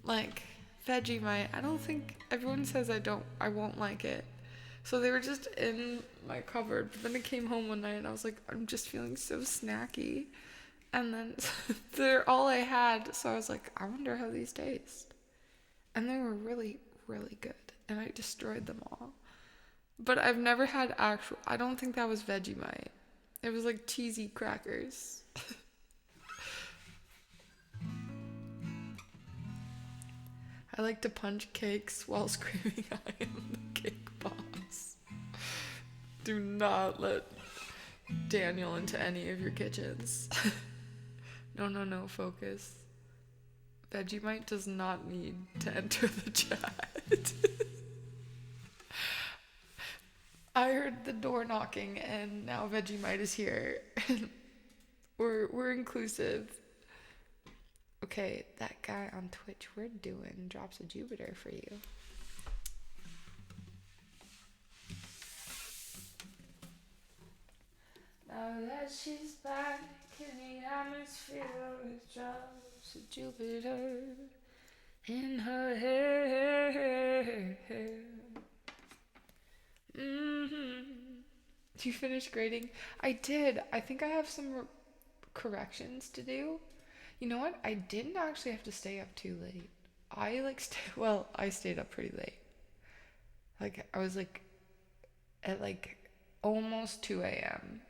like Vegemite. I don't think everyone says I won't like it. So they were just in my cupboard. But then I came home one night and I was like, I'm just feeling so snacky. And then they're all I had. So I was like, I wonder how these taste. And they were really, really good. And I destroyed them all. But I've never had I don't think that was Vegemite. It was like cheesy crackers. I like to punch cakes while screaming, I am the cake boss. Do not let Daniel into any of your kitchens. No, focus. Vegemite does not need to enter the chat. I heard the door knocking and now Vegemite is here. We're inclusive. Okay, that guy on Twitch, we're doing Drops of Jupiter for you. Now that she's back in the atmosphere with drops of Jupiter in her hair. Did you finish grading? I did. I think I have some corrections to do. You know what? I didn't actually have to stay up too late. I stayed up pretty late. Like, I was like, at like almost 2 a.m.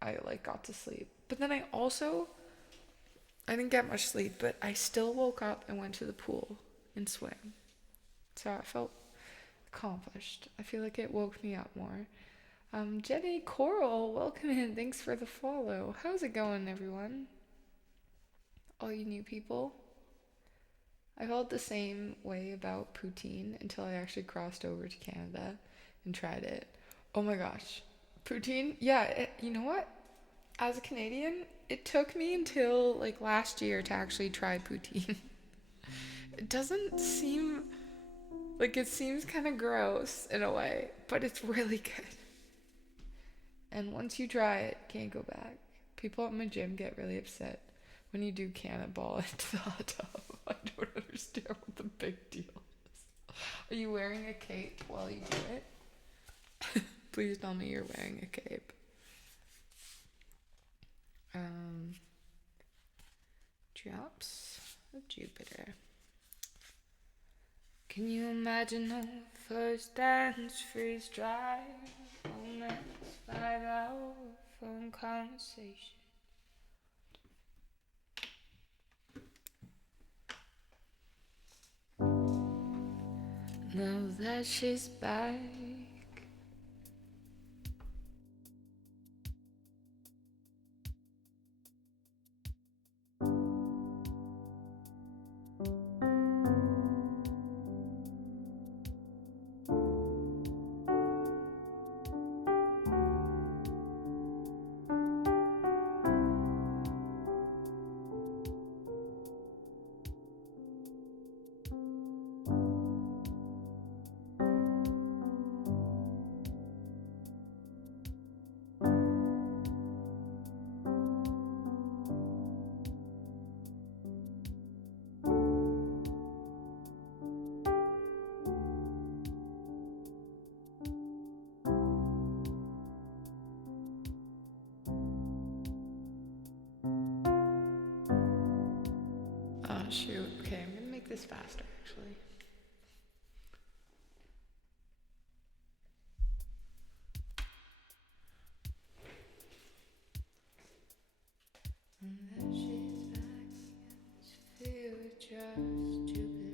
I like got to sleep. But then I didn't get much sleep, but I still woke up and went to the pool and swam. So I felt accomplished. I feel like it woke me up more. Jenny Coral, welcome in. Thanks for the follow. How's it going, everyone? All you new people? I felt the same way about poutine until I actually crossed over to Canada and tried it. Oh my gosh. Poutine? Yeah, you know what? As a Canadian, it took me until like last year to actually try poutine. It doesn't seem like it seems kind of gross in a way, but it's really good. And once you try it, can't go back. People at my gym get really upset when you do cannonball into the hot tub. I don't understand what the big deal is. Are you wearing a cape while you do it? Please tell me you're wearing a cape. Drops of Jupiter. Can you imagine the first dance, freeze dry, romance, 5-hour phone conversation? Now that she's back, this faster, actually. And then she's back again. She feels just Jupiter.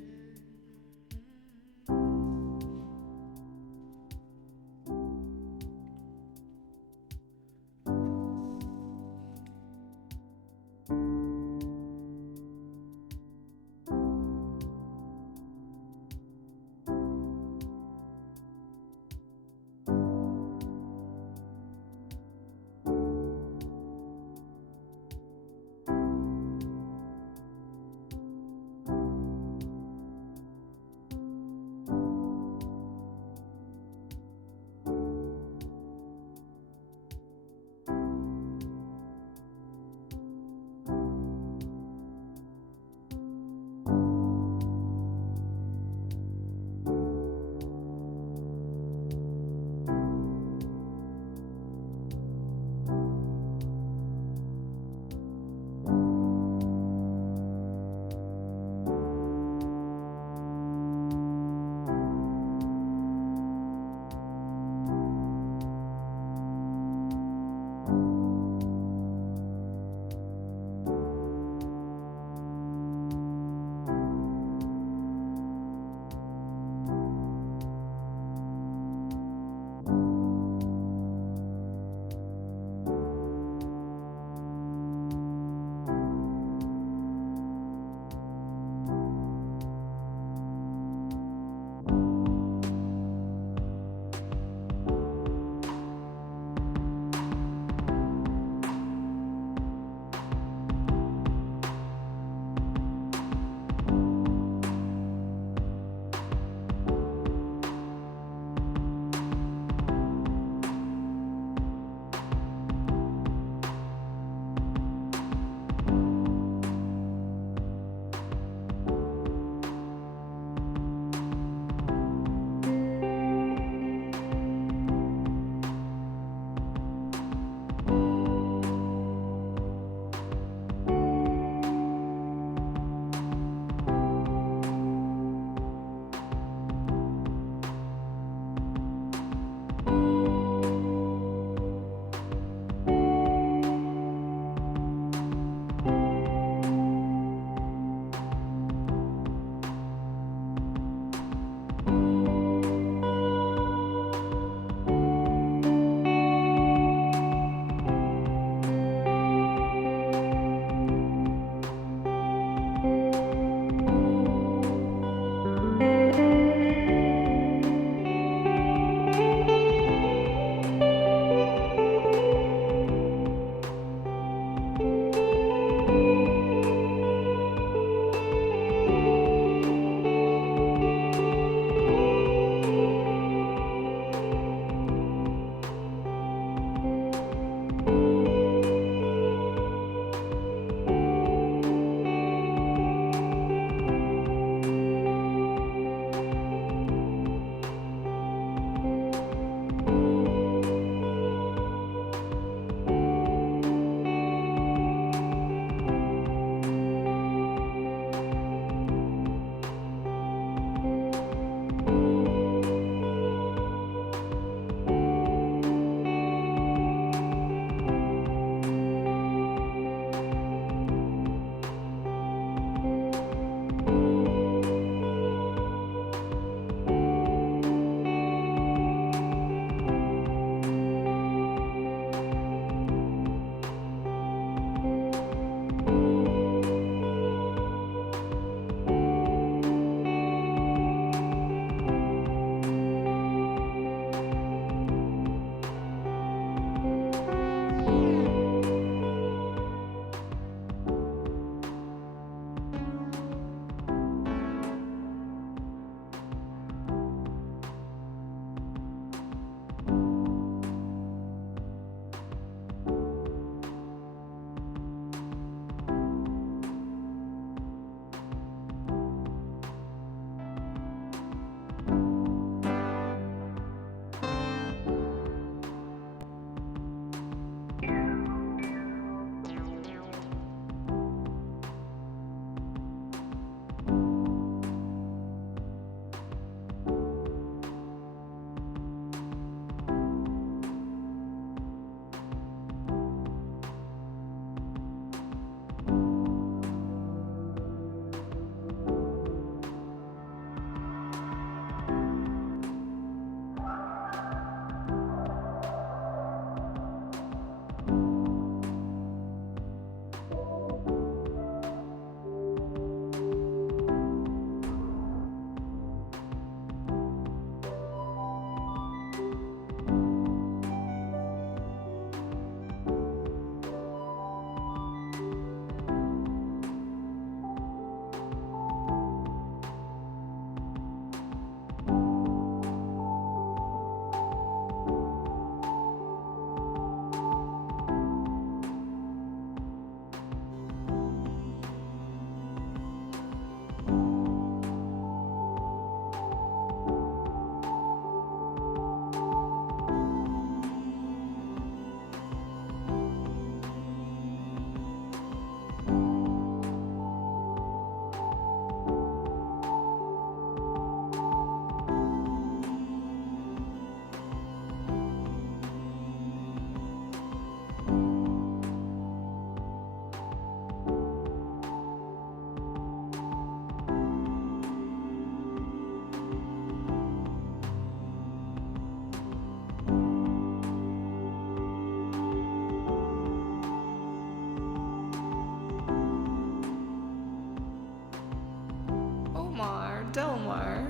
Omar.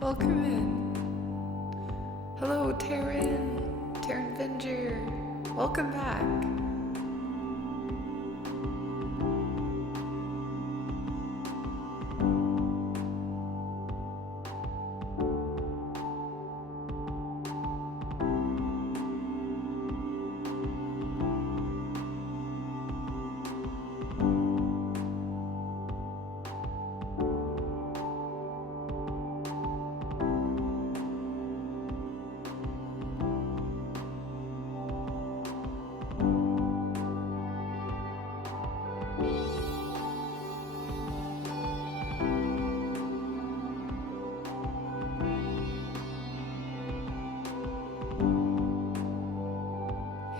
Welcome in. Hello, Taryn Venger. Welcome back.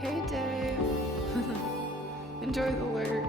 Hey, Dave. Enjoy the lurk.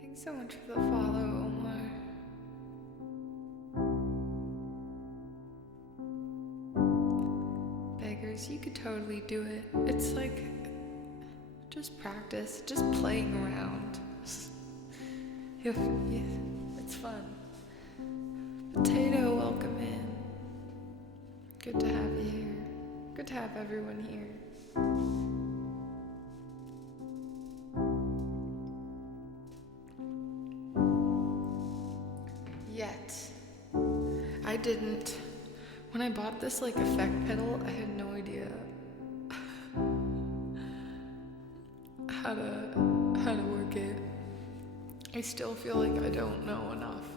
Thanks so much for the follow, Omar. Beggars, you could totally do it. It's like just practice, just playing around. Yeah, it's fun. Potato, welcome in. Good to have you here. Good to have everyone here. Yet, I didn't. When I bought this like effect pedal, I had no idea how to work it. I still feel like I don't know enough.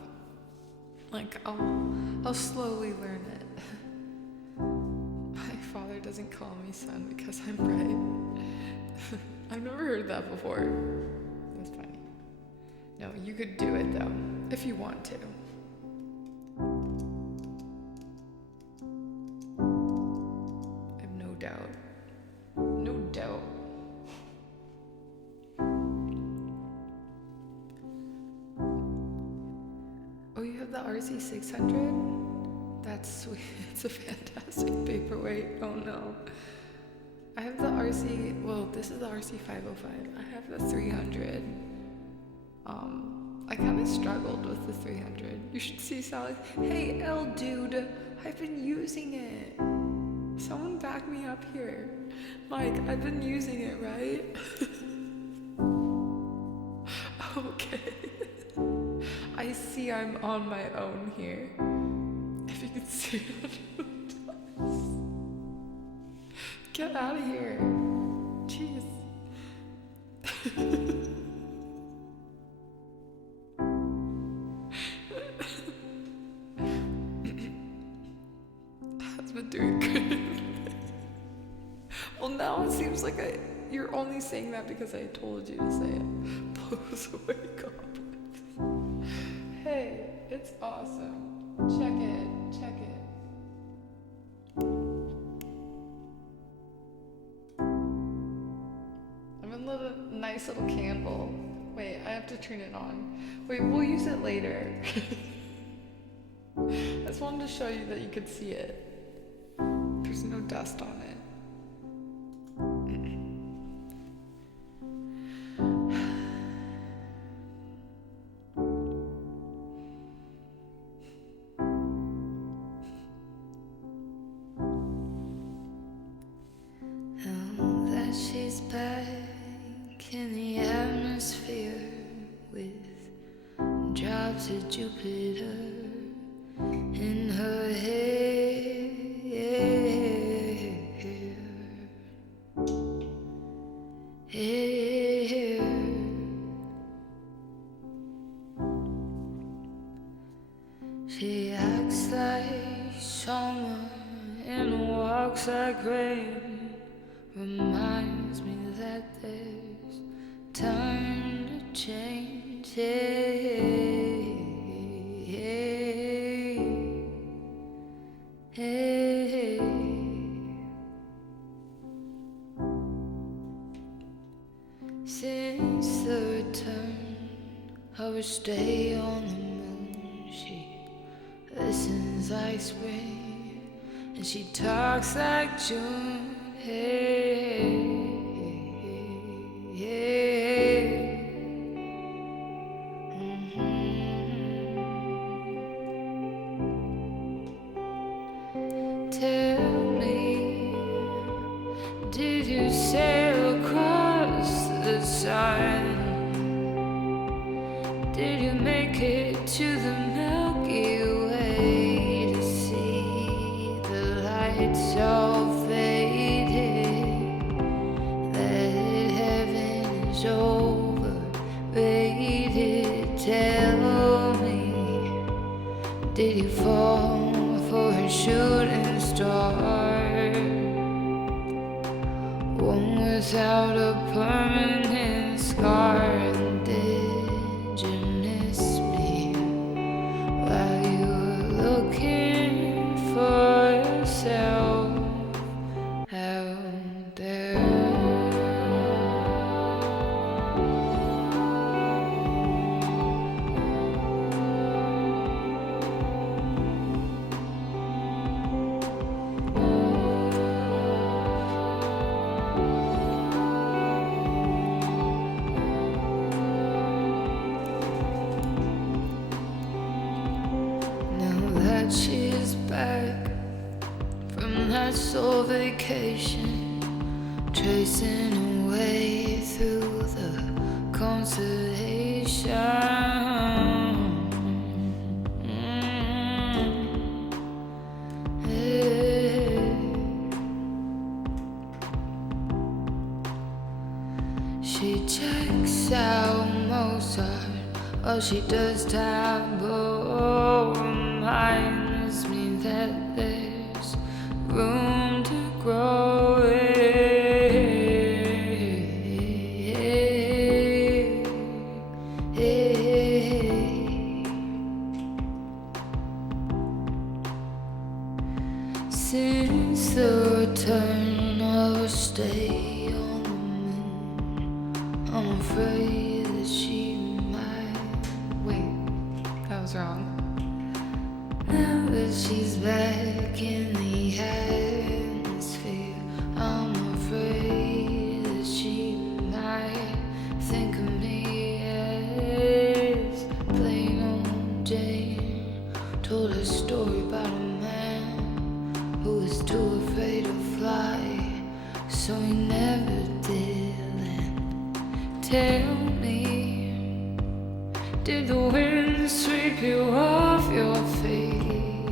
Like I'll slowly learn it. My father father doesn't call me son because I'm bright. I've never heard that before. That's funny. No, you could do it though, if you want to. I have no doubt. No doubt. Oh, you have the RC600? That's sweet. It's a fantastic paperweight. Oh no. I have the RC, well, this is the RC505. I have the 300. I kind of struggled with the 300. You should see Sally. Hey, L dude, I've been using it. Someone back me up here. Mike, I've been using it, right? Okay. I see I'm on my own here. If you can see it. Get out of here. Jeez. Has been doing good. Well, now it seems like you're only saying that because I told you to say it. Blows away goblins. Hey, it's awesome. Check it. Check it. I'm in a nice little candle. Wait, I have to turn it on. Wait, we'll use it later. I just wanted to show you that you could see it. There's no dust on it. Now that she's back in the atmosphere with drops of Jupiter in her hair. She acts like summer and walks like rain. Reminds me that there's time to change. Since the return of her stay on the moon, she listens like spring and she talks like June. Tell me, did you sail across the sun? Did you make it to the Milky Way to see the lights all faded? That heaven is overrated. Tell me, did you fall for a shooting star? One without a permanent scar. And did you miss me while you were looking for yourself out there? She's back from that soul vacation, tracing her way through the constellation. She checks out Mozart while she does tableau. Reminds me that there's room to grow. the return of a stay on the moon. I'm afraid that she might. Wait, that was wrong. Now that she's back in the atmosphere, I'm afraid that she might think of me as plain old Jane. Told a story about a man who was too afraid to fly, so he never did. And tell me, did the wind sweep you off your feet?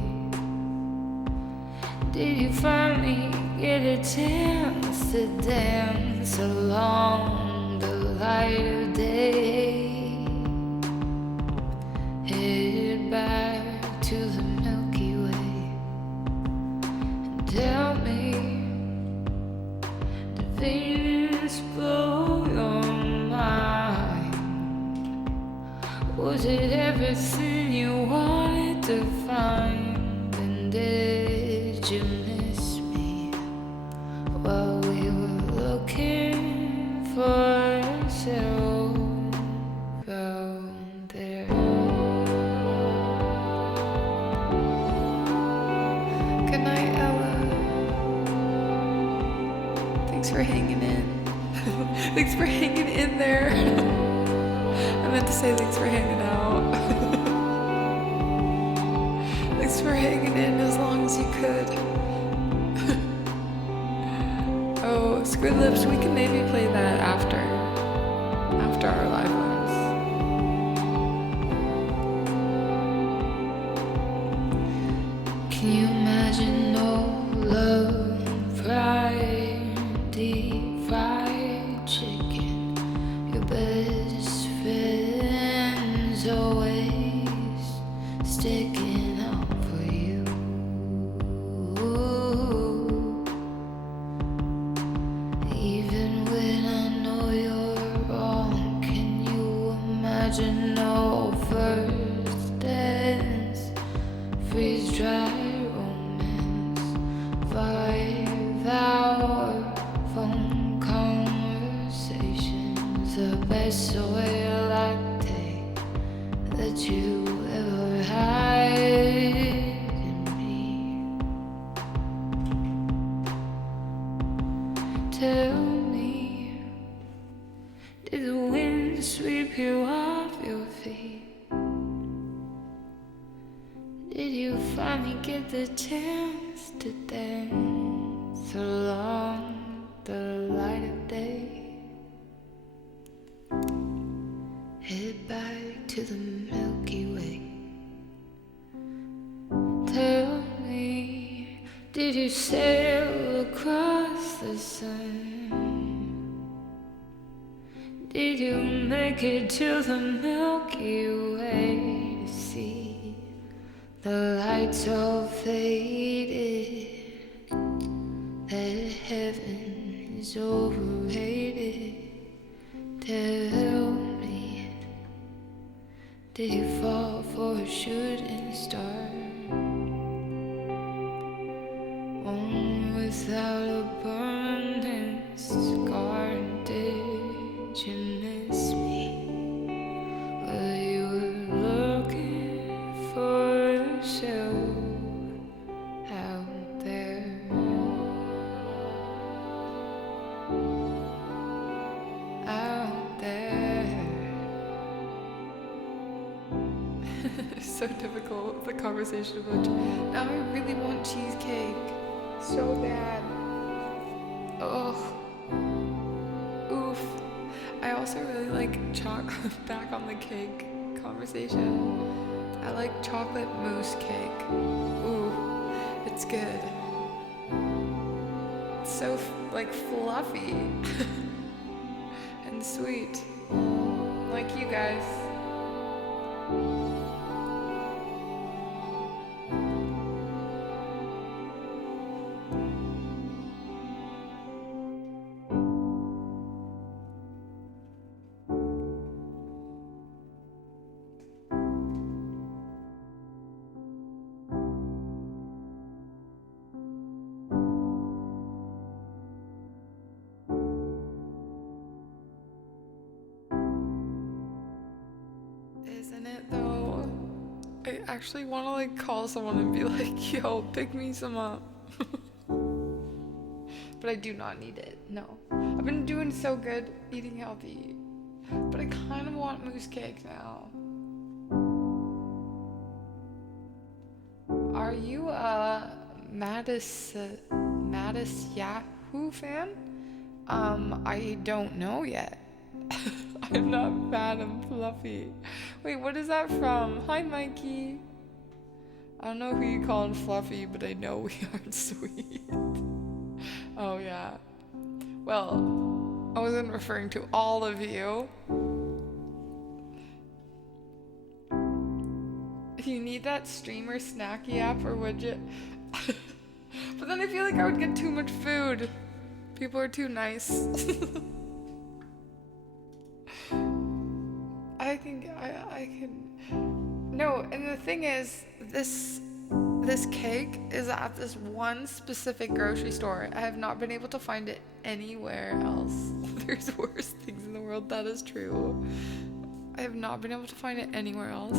Did you finally get a chance to dance along the light of day? Headed back to the Milky Way. And tell me, did Venus blow your mind? Was it everything you wanted to find? And did you miss me while we were looking for ourselves out there? Good night, Ella. Thanks for hanging in. Thanks for hanging in there. I meant to say thanks for hanging out. Thanks for hanging in as long as you could. Oh, Squid Lips, we can maybe play that after our live ones. Can you imagine no love, pride, deep fried chicken? Your best friend's always sticking up for you. Even when I know you're wrong, can you imagine no first dance? Freeze dry romance, 5-hour phone conversations, the best soy latte that you ever had in me. Tell me, did the wind sweep you off your feet? Did you finally get the chance to dance along the light of day? Head back to the Milky Way. Tell me, did you sail across the sun? Did you make it to the Milky Way to see the lights all faded? That heaven is overrated. Tell me, did you fall for a shooting star? One without a burning scar. Did you miss me while you were looking for yourself out there? Out there. So difficult, the conversation about now I really want cheesecake so bad. Oh, oof. I also really like back on the cake conversation. I like chocolate mousse cake. Ooh, it's good. It's so like fluffy and sweet, like you guys. actually want to like call someone and be like, yo, pick me some up. But I do not need it, no. I've been doing so good eating healthy, but I kind of want mousse cake now. Are you a Mattis Yahoo fan? I don't know yet. I'm not fat, I'm fluffy. Wait, what is that from? Hi, Mikey. I don't know who you call fluffy, but I know we aren't sweet. Oh, yeah. Well, I wasn't referring to all of you. You need that streamer snacky app, or would you? But then I feel like I would get too much food. People are too nice. I can. No, and the thing is, this cake is at this one specific grocery store. I have not been able to find it anywhere else. There's worse things in the world, that is true. I have not been able to find it anywhere else.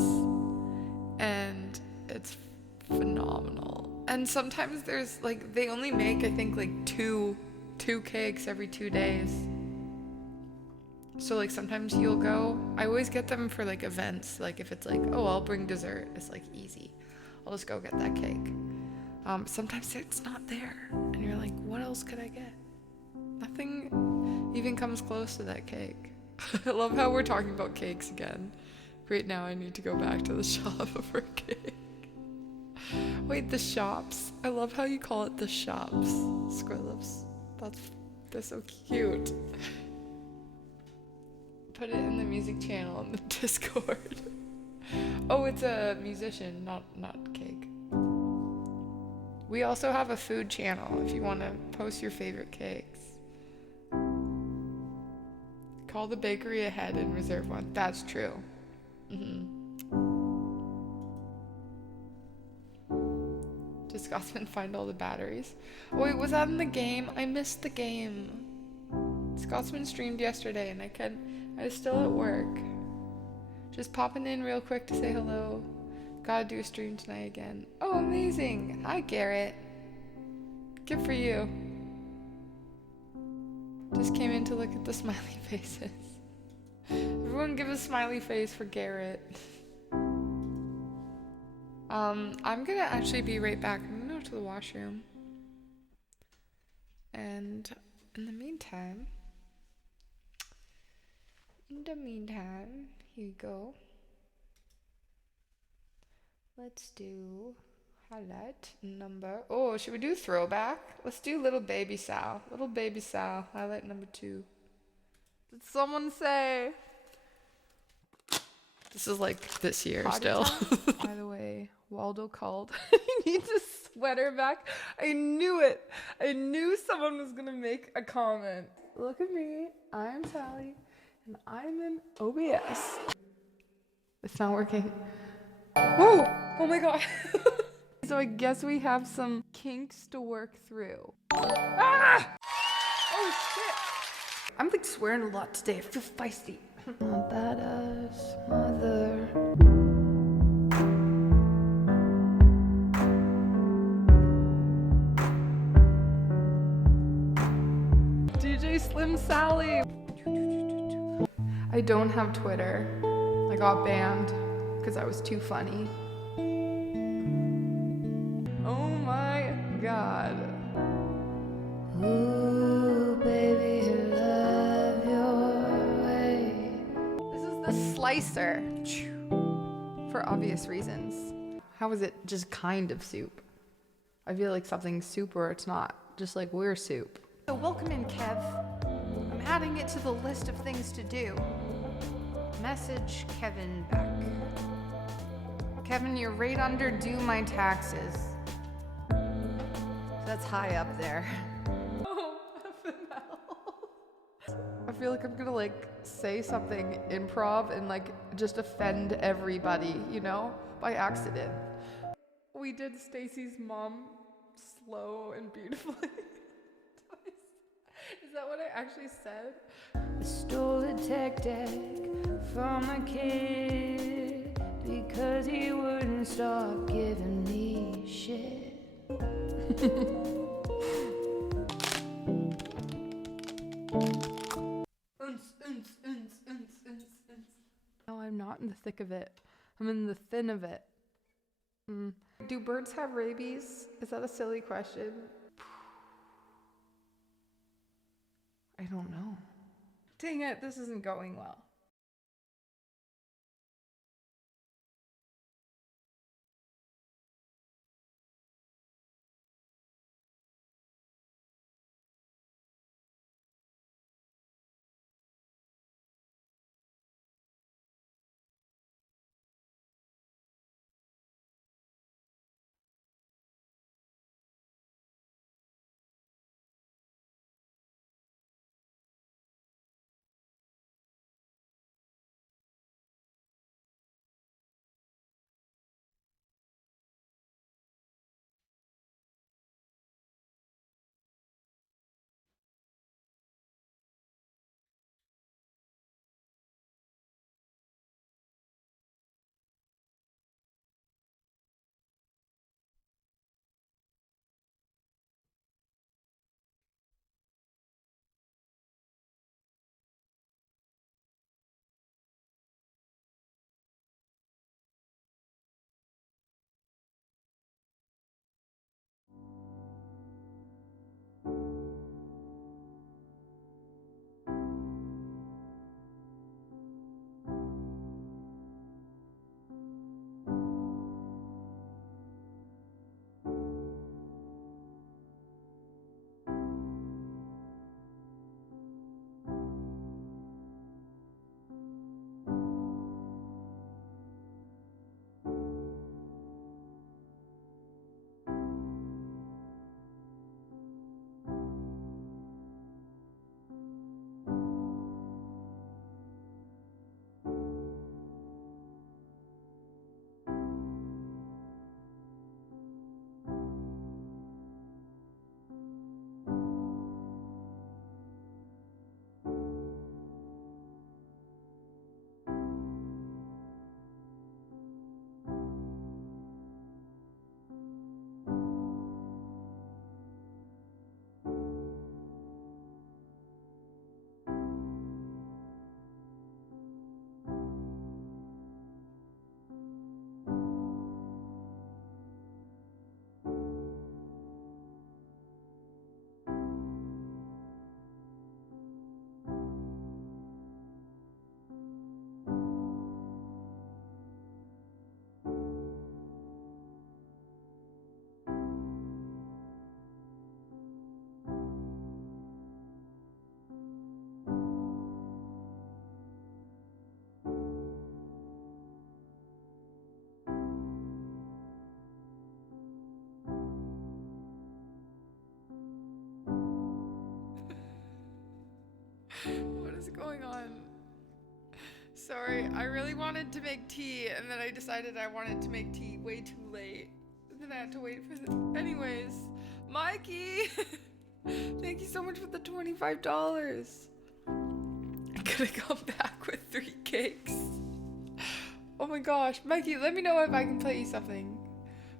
And it's phenomenal. And sometimes there's like, they only make, I think, like two cakes every 2 days. So like sometimes you'll go, I always get them for like events. Like if it's like, oh, I'll bring dessert, it's like easy. I'll just go get that cake. Sometimes it's not there. And you're like, what else could I get? Nothing even comes close to that cake. I love how we're talking about cakes again. Right now I need to go back to the shop for cake. Wait, the shops? I love how you call it the shops. Squirrelips. They're so cute. Put it in the music channel in the Discord. Oh, it's a musician, not cake. We also have a food channel if you want to post your favorite cakes. Call the bakery ahead and reserve one. That's true. Did Scotsman find all the batteries? Oh, wait, was that in the game? I missed the game. Scotsman streamed yesterday and I was still at work. Just popping in real quick to say hello. Gotta do a stream tonight again. Oh, amazing. Hi, Garrett. Good for you. Just came in to look at the smiley faces. Everyone give a smiley face for Garrett. I'm gonna actually be right back. I'm gonna go to the washroom. And in the meantime, here you go. Let's do highlight number. Oh, should we do throwback? Let's do Little Baby Sal. Little Baby Sal, highlight number 2. Did someone say? This is like this year potty still. By the way, Waldo called. He needs a sweater back. I knew it. I knew someone was gonna make a comment. Look at me. I'm Sally. And I'm in OBS. It's not working. Whoa! Oh my god. So I guess we have some kinks to work through. Ah! Oh shit! I'm like swearing a lot today. I feel feisty. My badass mother. DJ Slim Sally. I don't have Twitter. I got banned because I was too funny. Oh my god. Ooh, baby, love your way. This is the slicer. For obvious reasons. How is it just kind of soup? I feel like something's soup or it's not. Just like we're soup. So welcome in, Kev. I'm adding it to the list of things to do. Message Kevin back. Kevin, you're right under due my taxes. That's high up there. Oh, I feel like I'm gonna like say something improv and like just offend everybody, you know, by accident. We did Stacy's mom slow and beautifully. Is that what I actually said? I stole a tech deck from a kid because 'cause he wouldn't stop giving me shit. No, I'm not in the thick of it. I'm in the thin of it. Do birds have rabies? Is that a silly question? I don't know. Dang it, this isn't going well. What is going on? Sorry, I really wanted to make tea, and then I decided I wanted to make tea way too late. Then I had to wait for this. Anyways, Mikey! Thank you so much for the $25. I could have come back with 3 cakes. Oh my gosh. Mikey, let me know if I can play you something.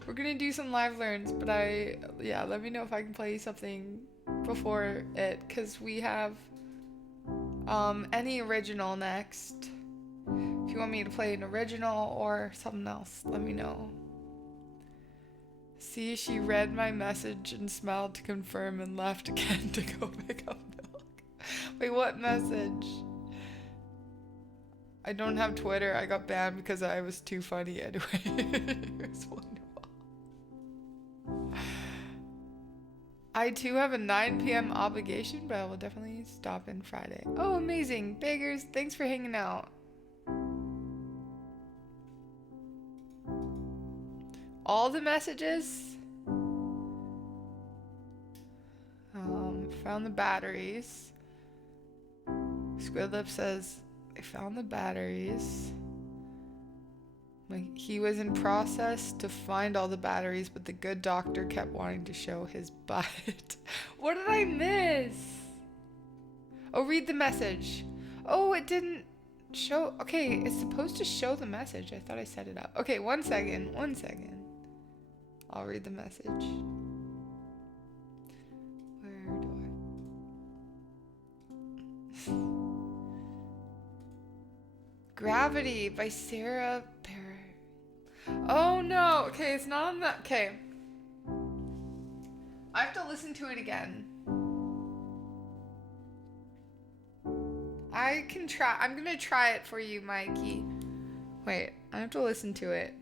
We're gonna do some live learns, but let me know if I can play you something before it, because we have any original next. If you want me to play an original or something else, let me know. See, she read my message and smiled to confirm and left again to go pick up milk. Wait, what message? I don't have Twitter. I got banned because I was too funny anyway. It was wonderful. I too have a 9 p.m. obligation, but I will definitely stop in Friday. Oh, amazing. Beggars, thanks for hanging out. All the messages. Found the batteries. Squidlip says, I found the batteries. Like, he was in process to find all the batteries, but the good doctor kept wanting to show his butt. What did I miss? Oh, read the message. Oh, it didn't. show. Okay, it's supposed to show the message. I thought I set it up. Okay, 1 second. 1 second. I'll read the message. Where do I? Gravity by Sarah Perry. Oh no. Okay, it's not on that. Okay. I have to listen to it again. I can try. I'm gonna try it for you, Mikey. Wait, I have to listen to it.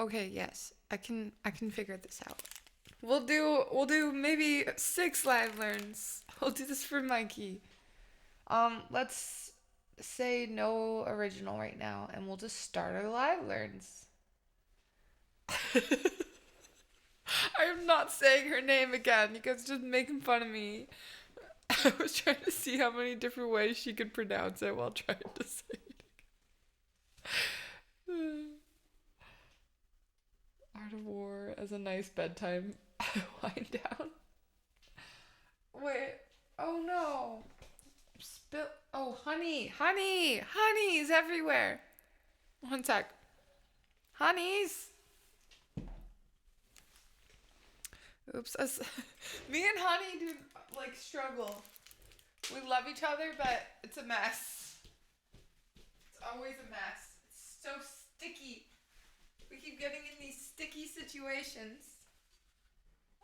Okay, yes. I can figure this out. We'll do maybe 6 live learns. We'll do this for Mikey. Let's say no original right now and we'll just start our live learns. I'm not saying her name again. You guys just making fun of me. I was trying to see how many different ways she could pronounce it while trying to say it. Art of War as a nice bedtime wind down. Wait. Oh no. Spill. Oh, honey. Honey. Honey's everywhere. 1 sec. Honeys. Oops. Me and Honey do like struggle. We love each other, but it's a mess. It's always a mess. It's so sticky. We keep getting in these sticky situations.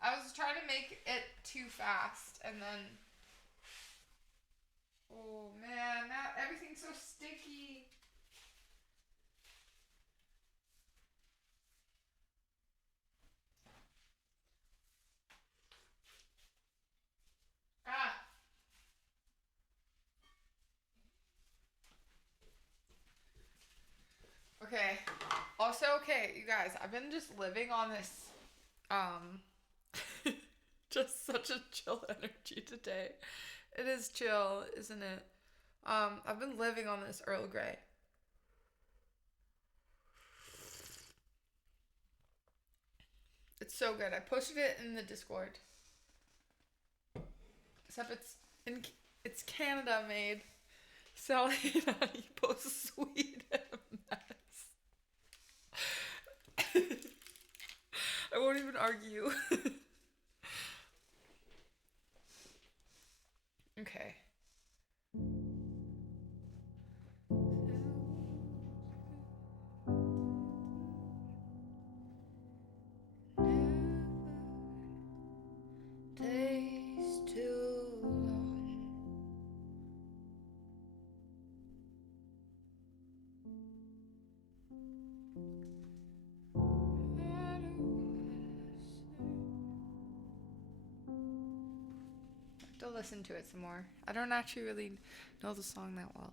I was trying to make it too fast, and then... Oh man, now everything's so sticky. Ah. Okay. Also, okay, you guys, I've been just living on this, just such a chill energy today. It is chill, isn't it? I've been living on this Earl Grey. It's so good. I posted it in the Discord. Except it's Canada made. Sally and Honey both sweet and a mess. I won't even argue. Okay. Days too long. I have to listen to it some more. I don't actually really know the song that well.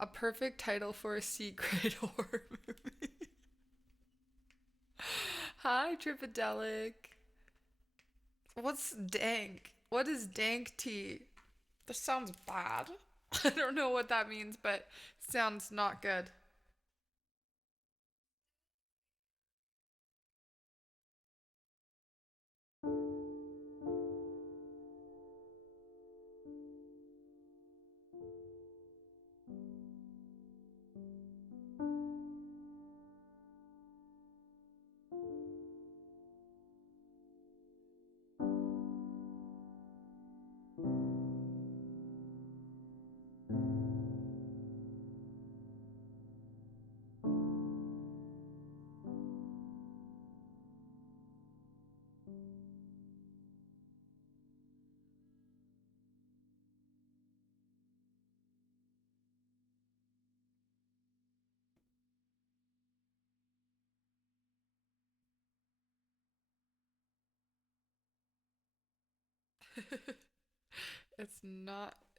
A perfect title for a C-grade horror movie. Hi, Tripadelic. What's dank? What is dank tea? This sounds bad. I don't know what that means, but it sounds not good.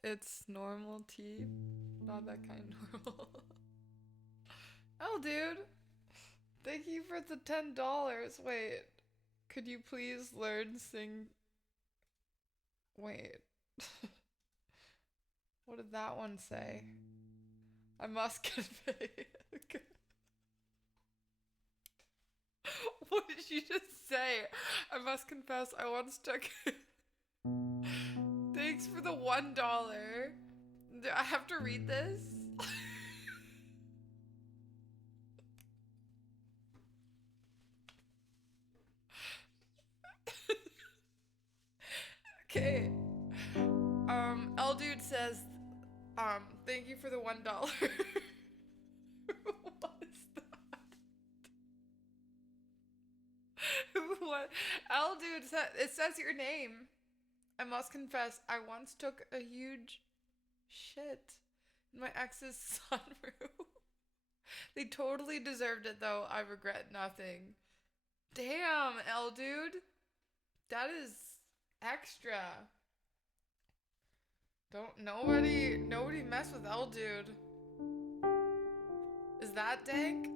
It's normal tea. Not that kind of normal. Oh, dude. Thank you for the $10. Wait. Could you please learn sing? Wait. What did that one say? I must convey. What did you just say? I must confess, I once took. Thanks for the $1. Do I have to read this? Okay. L Dude says, thank you for the $1. What is that? What? L Dude said, it says your name. I must confess, I once took a huge shit in my ex's sunroof. They totally deserved it though. I regret nothing. Damn, L Dude. That is extra. Nobody mess with L Dude. Is that dank?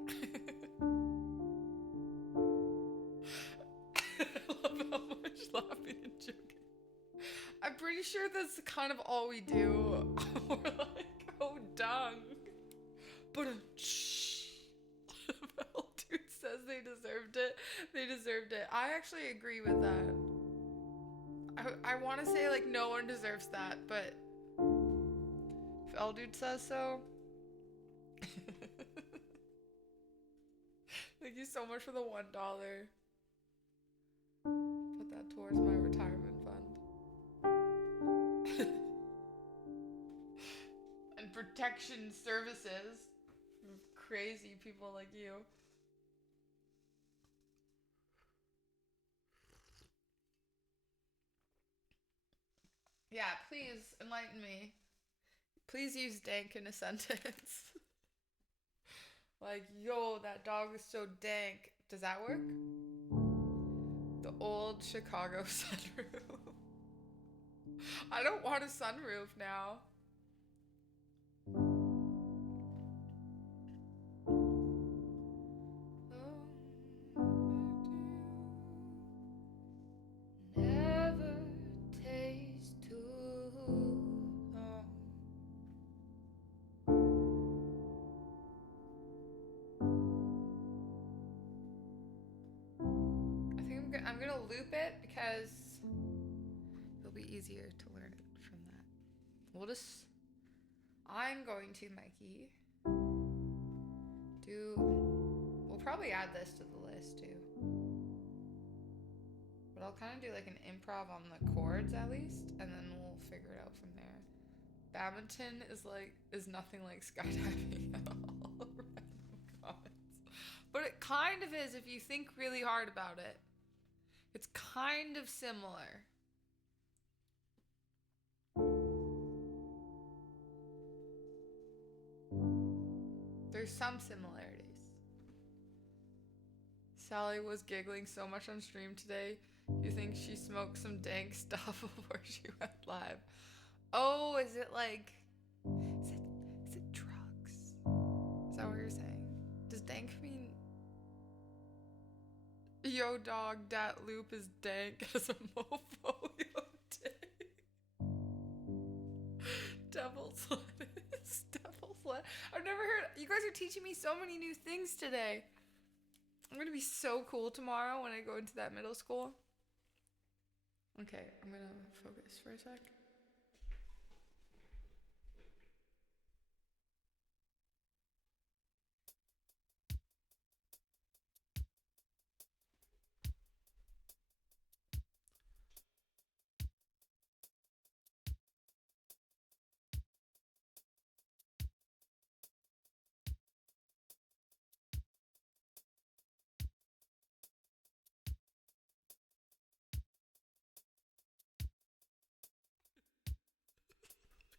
I love how much laughing and joking. I'm pretty sure that's kind of all we do. We're like, oh, dung. But L Dude says they deserved it. They deserved it. I actually agree with that. I want to say like no one deserves that, but if L Dude says so. Thank you so much for the $1. Put that towards my retirement fund. And protection services from crazy people like you. Yeah, please enlighten me. Please use dank in a sentence. Like, yo, that dog is so dank. Does that work? The old Chicago sunroof. I don't want a sunroof now. Never taste too long. I think I'm gonna loop it because it'll be easier to learn it from that. I'm going to, Mikey, we'll probably add this to the list too. But I'll kind of do like an improv on the chords at least, and then we'll figure it out from there. Badminton is nothing like skydiving at all. Random comments. But it kind of is if you think really hard about it. It's kind of similar. There's some similarities. Sally was giggling so much on stream today. You think she smoked some dank stuff before she went live? Oh, is it like... Is it drugs? Is that what you're saying? Does dank mean... Yo dog, that loop is dank as a mofo. Yo dank. Devil's lettuce. Devil's lettuce. I've never heard... You guys are teaching me so many new things today. I'm gonna be so cool tomorrow when I go into that middle school. Okay, I'm gonna focus for a sec.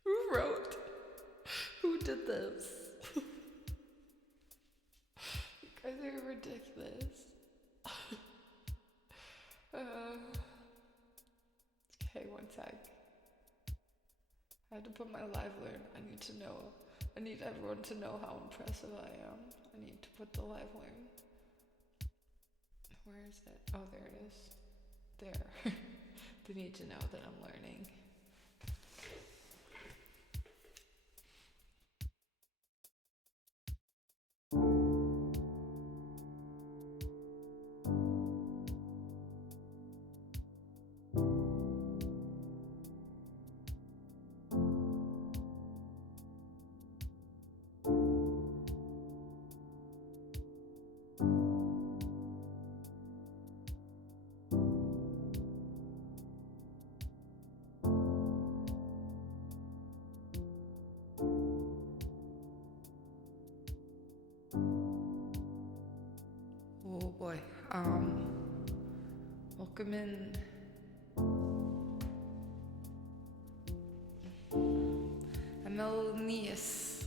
Who wrote? Who did this? You guys are ridiculous. Okay, one sec. I had to put my live learn. I need to know. I need everyone to know how impressive I am. I need to put the live learn. Where is it? Oh, there it is. There. They need to know that I'm learning. Oh boy. Welcome in. Amelnius.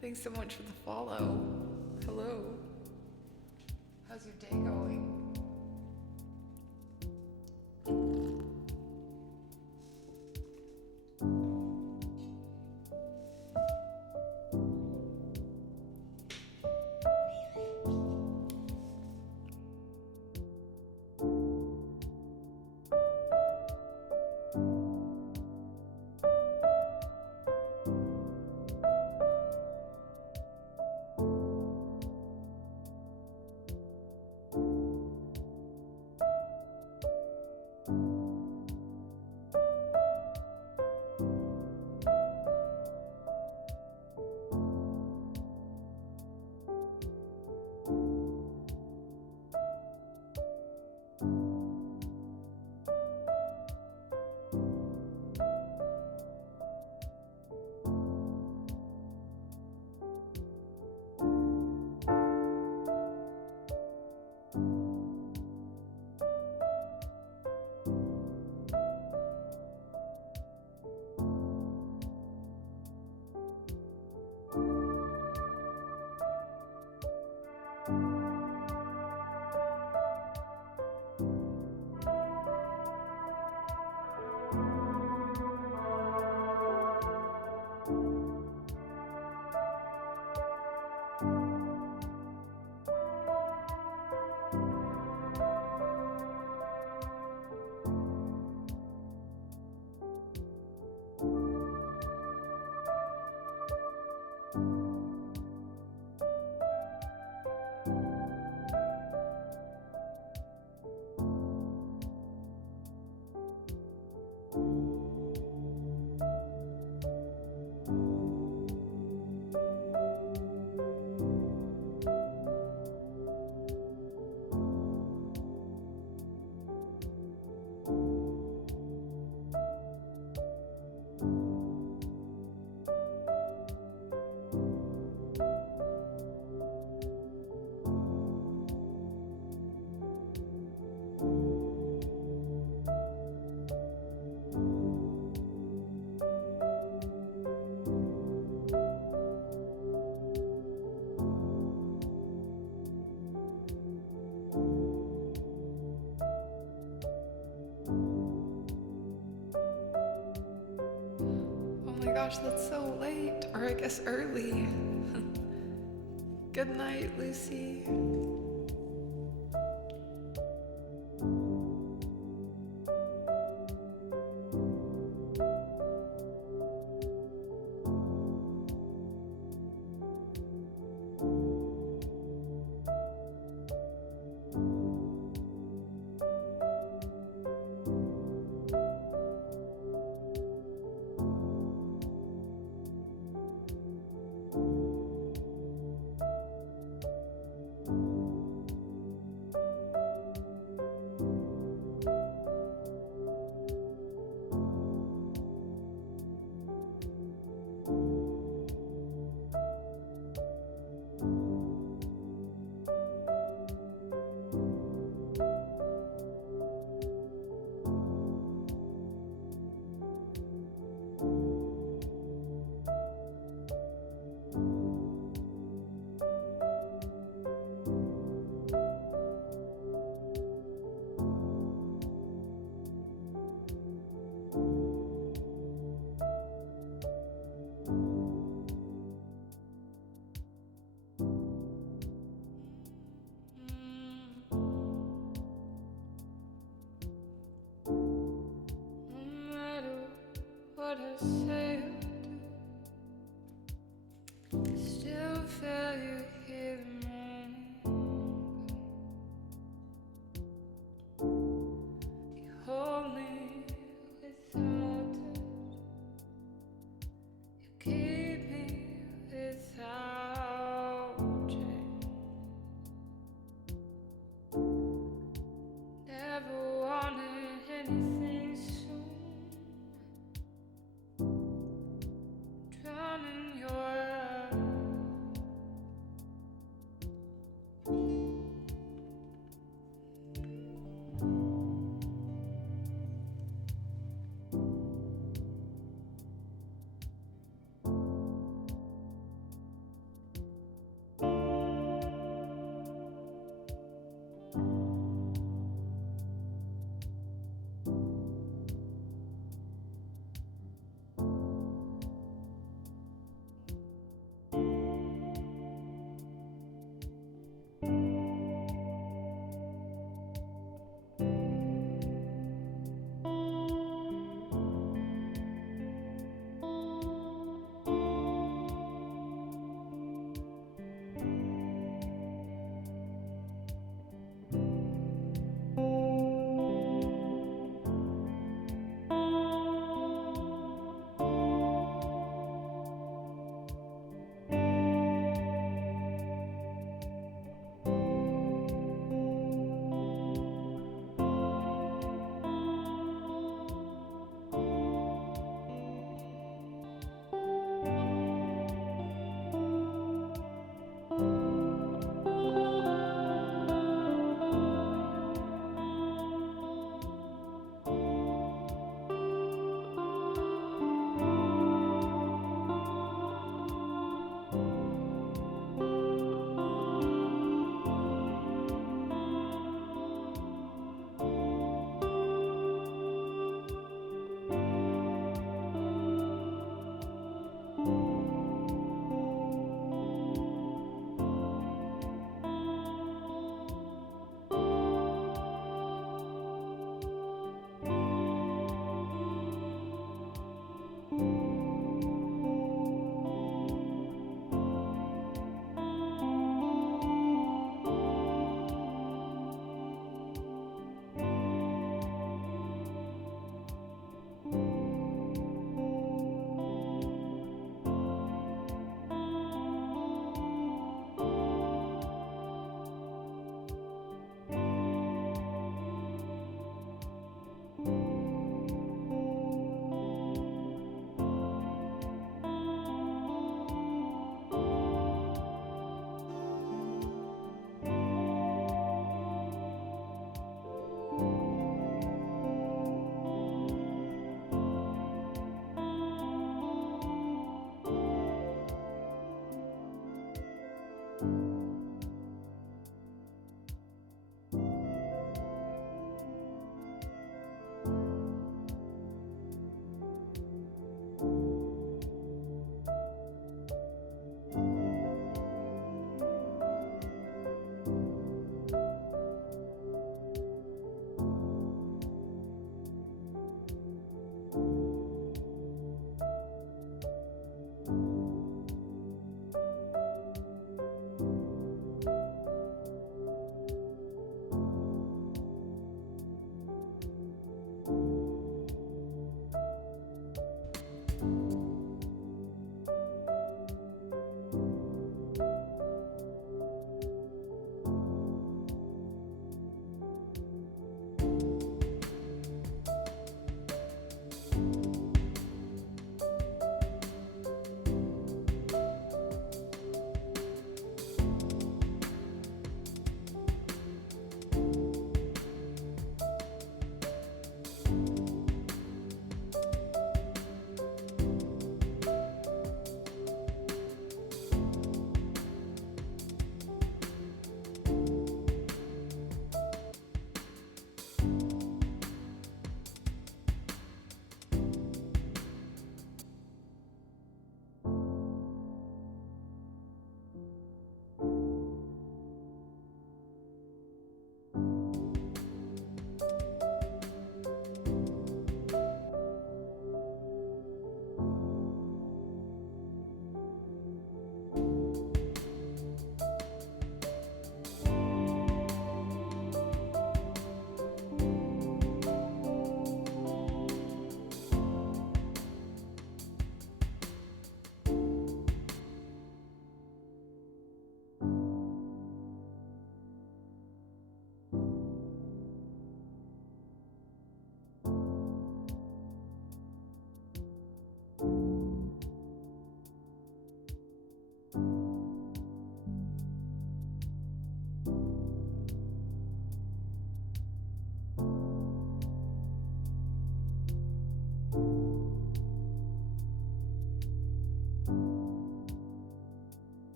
Thanks so much for the follow. Hello. How's your day going? Thank you. gosh, that's so late. Or I guess early. Good night, Lucy. What I say or do, still feel you here the morning. You hold me without touch, you keep me without change. Never wanted anything soon.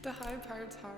The high part's hard.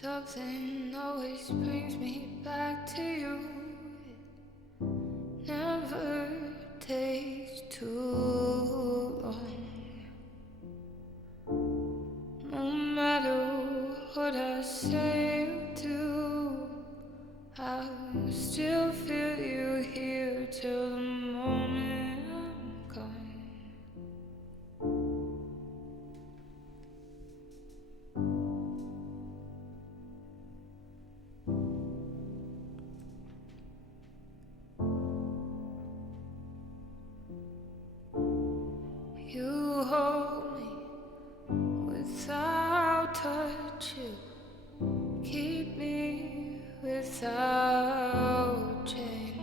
Something always brings me back to you. It never takes too long. No matter what I say or do, I'll still feel you here till the moment I'm gone. You hold me without touch, you keep me without chains.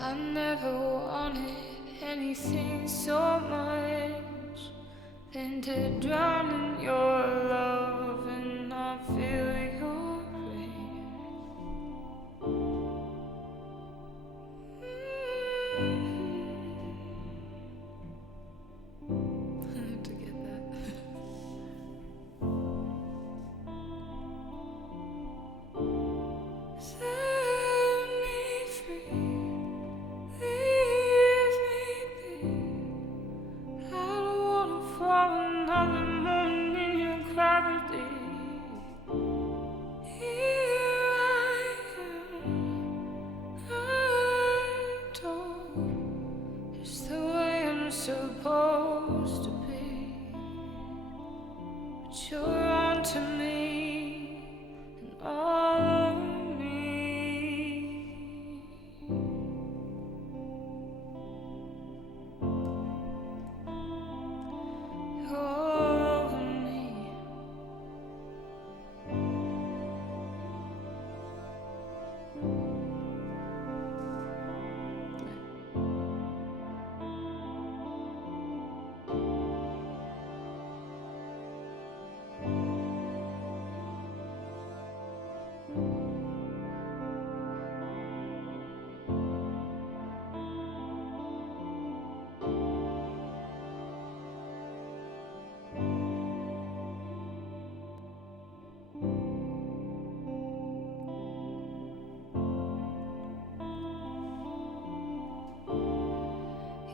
I never wanted anything so much than to drown in your love and not feel your rain. To get that. Set me free, leave me be. I don't wanna fall another moment in your gravity. Here I am, I don't. It's the way I'm supposed to be. But you're on to me and all of me. You're all over me.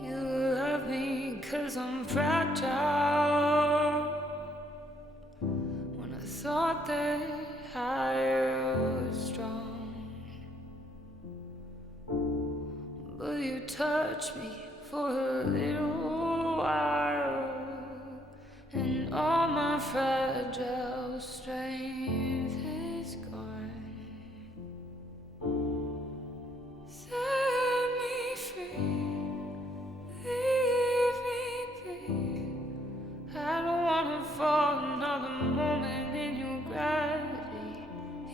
You love me 'cause I'm fragile. When I thought that I was strong, but you touched me for a little while, and all my fragile strength is gone. Set me free, leave me be. I don't wanna fall another moment in your gravity.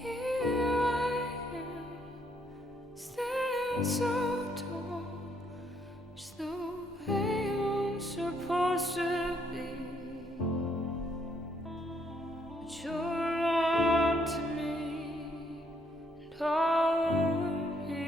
Here I am, stand so tall, just the way I'm supposed to be. But you're on to me and all of me.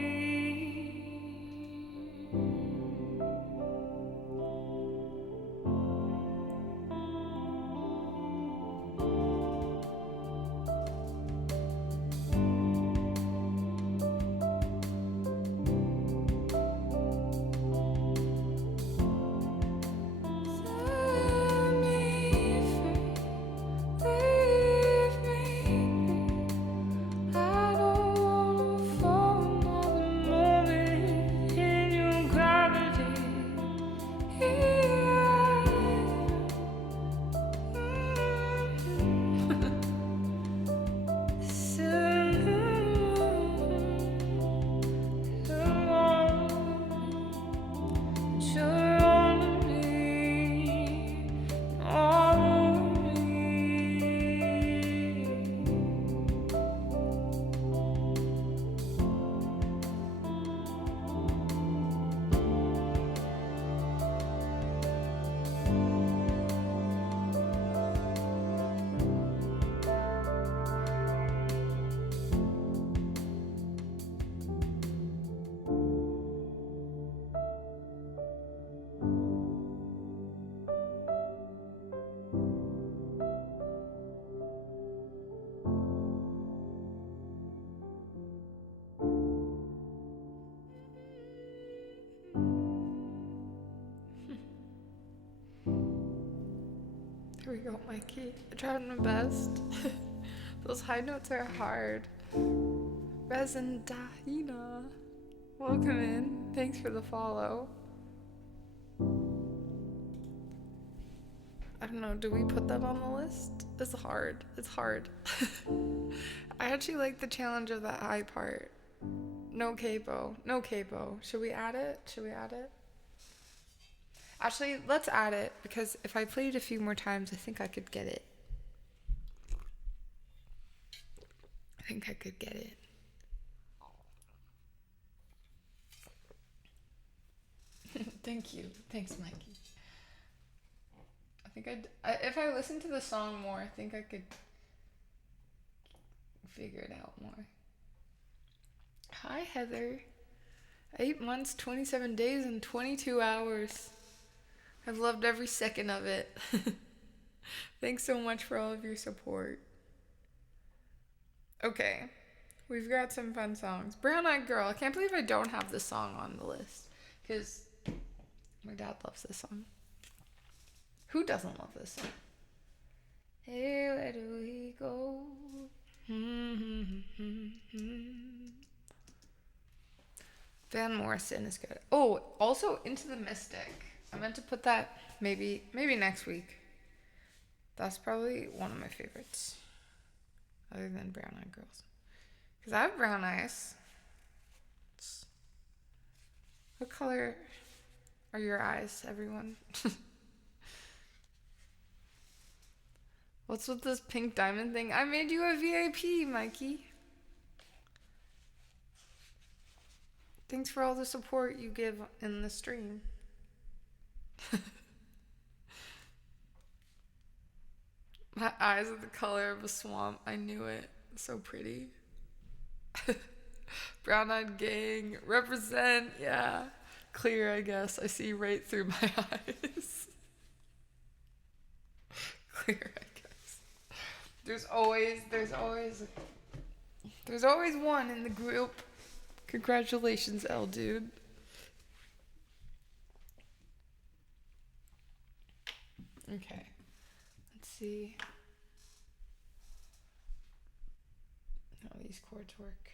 Here we go, Mikey. I tried my best. Those high notes are hard. Resin Dahina. Welcome in. Thanks for the follow. I don't know, do we put them on the list? It's hard. It's hard. I actually like the challenge of that high part. No capo. No capo. Should we add it? Should we add it? Actually, let's add it, because if I played a few more times, I think I could get it. I think I could get it. Thank you. Thanks, Mikey. I think if I listened to the song more, I think I could figure it out more. Hi, Heather. 8 months, 27 days, and 22 hours. I've loved every second of it. Thanks so much for all of your support. Okay, we've got some fun songs. Brown Eyed Girl. I can't believe I don't have this song on the list, because my dad loves this song. Who doesn't love this song? Hey, where do we go? Van Morrison is good. Oh, also Into the Mystic. I meant to put that maybe next week. That's probably one of my favorites, other than Brown Eyed Girls, because I have brown eyes. What color are your eyes, everyone? What's with this pink diamond thing? I made you a VIP, Mikey. Thanks for all the support you give in the stream. My eyes are the color of a swamp. I knew it. So pretty. Brown Eyed Gang. Represent. Yeah. Clear, I guess. I see right through my eyes. Clear, I guess. There's always one in the group. Congratulations, L dude. Okay. Let's see how these chords work.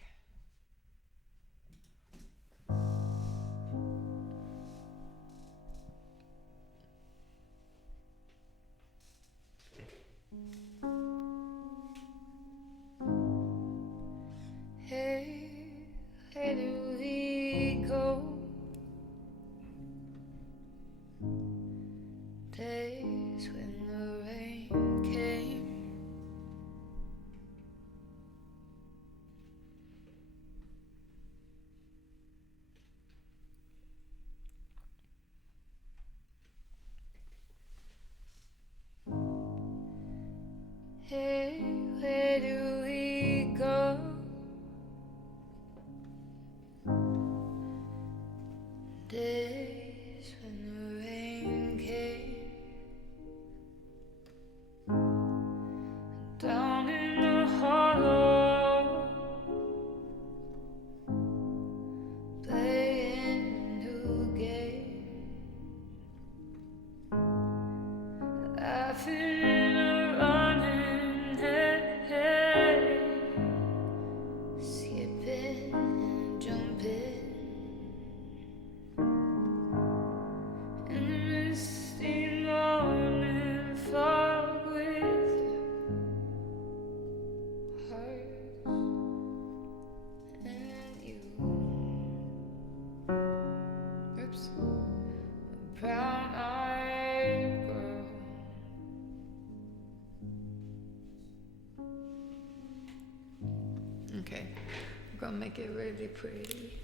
Hey, where do we go? Days when the rain came. Hey, where do we go? Days when the rain came. Down in the hollow, playing a new game, laughing in a running head, skipping and jumping in the misty morning fog with hearts and you. Oops. Brown-eyed girl. Okay, I'm gonna make it really pretty.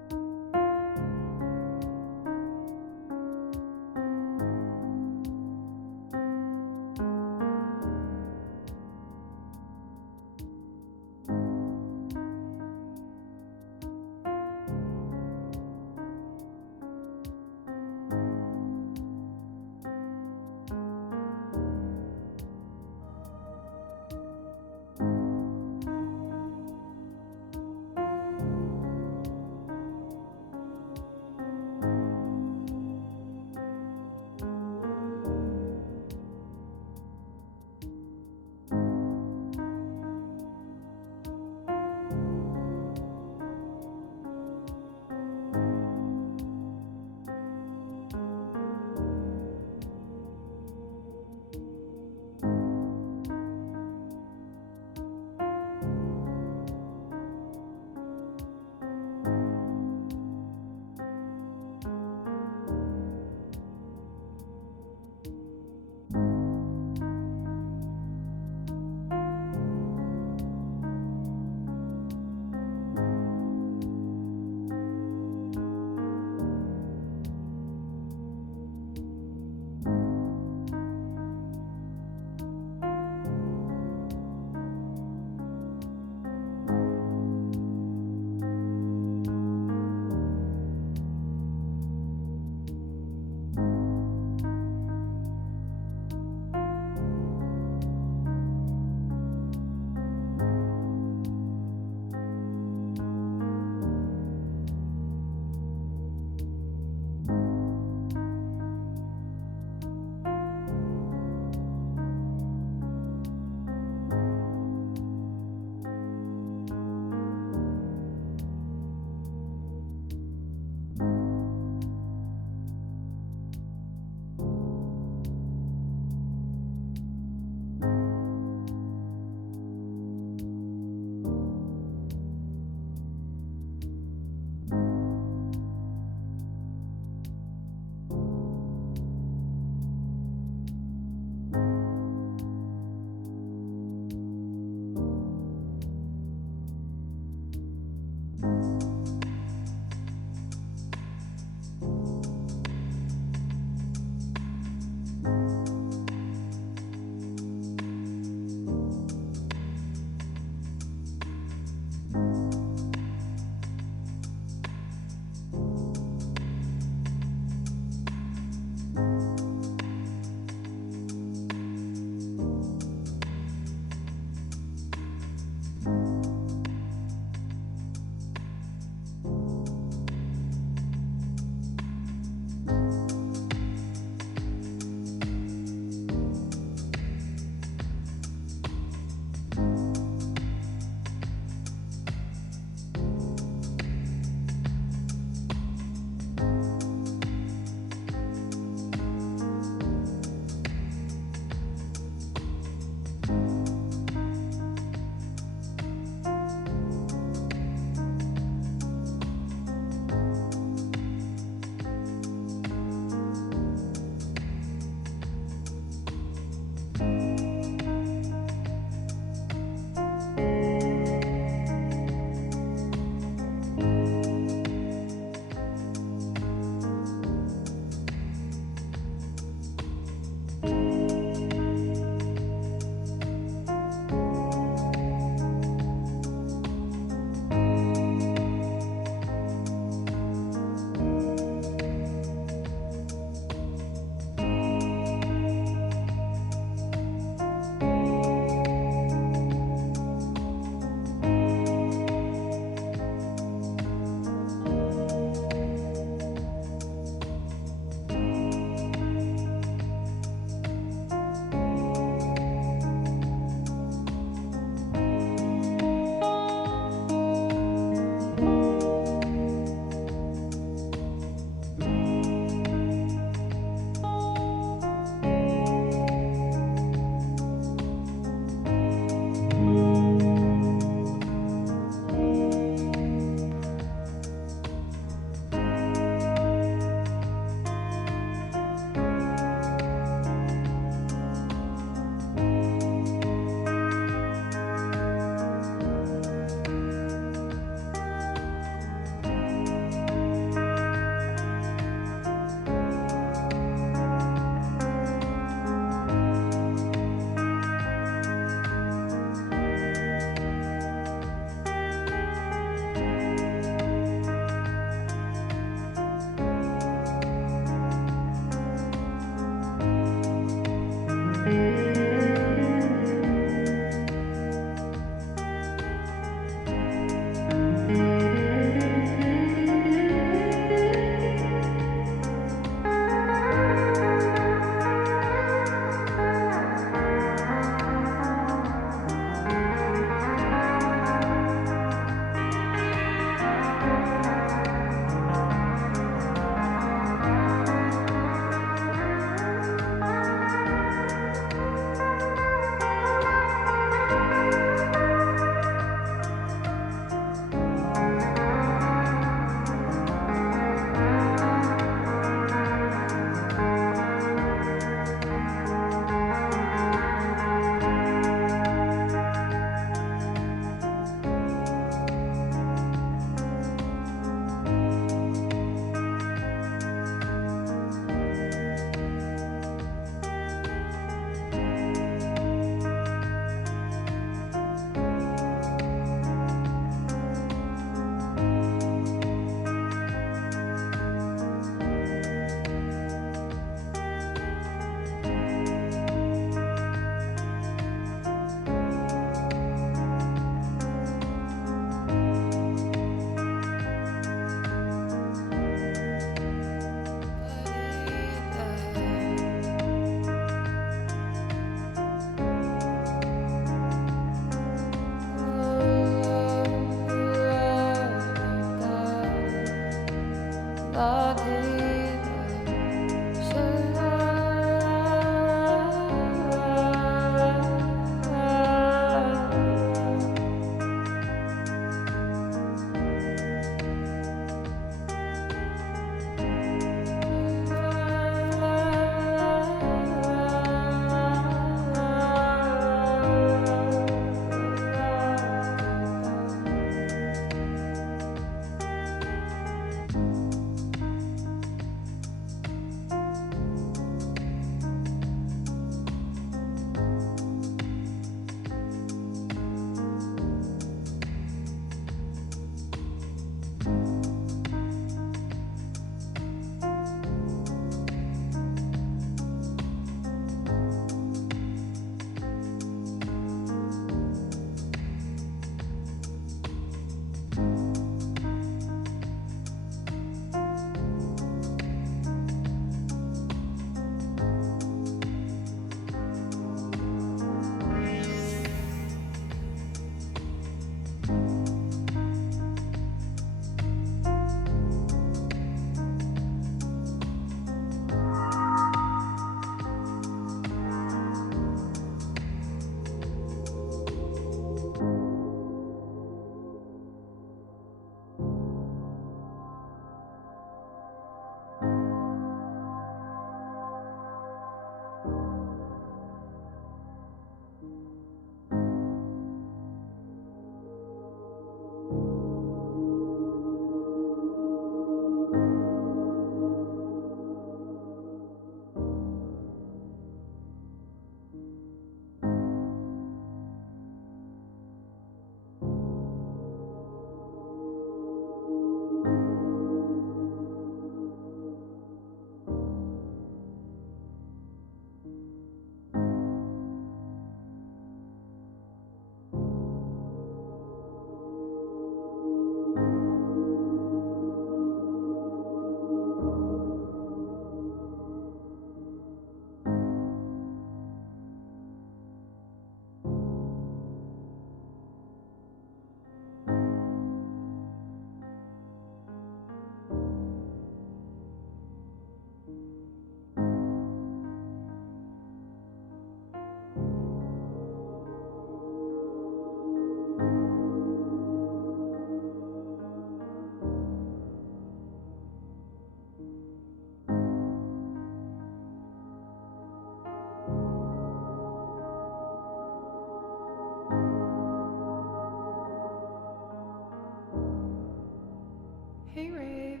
Hey, Rave.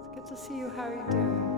It's good to see you. How are you doing?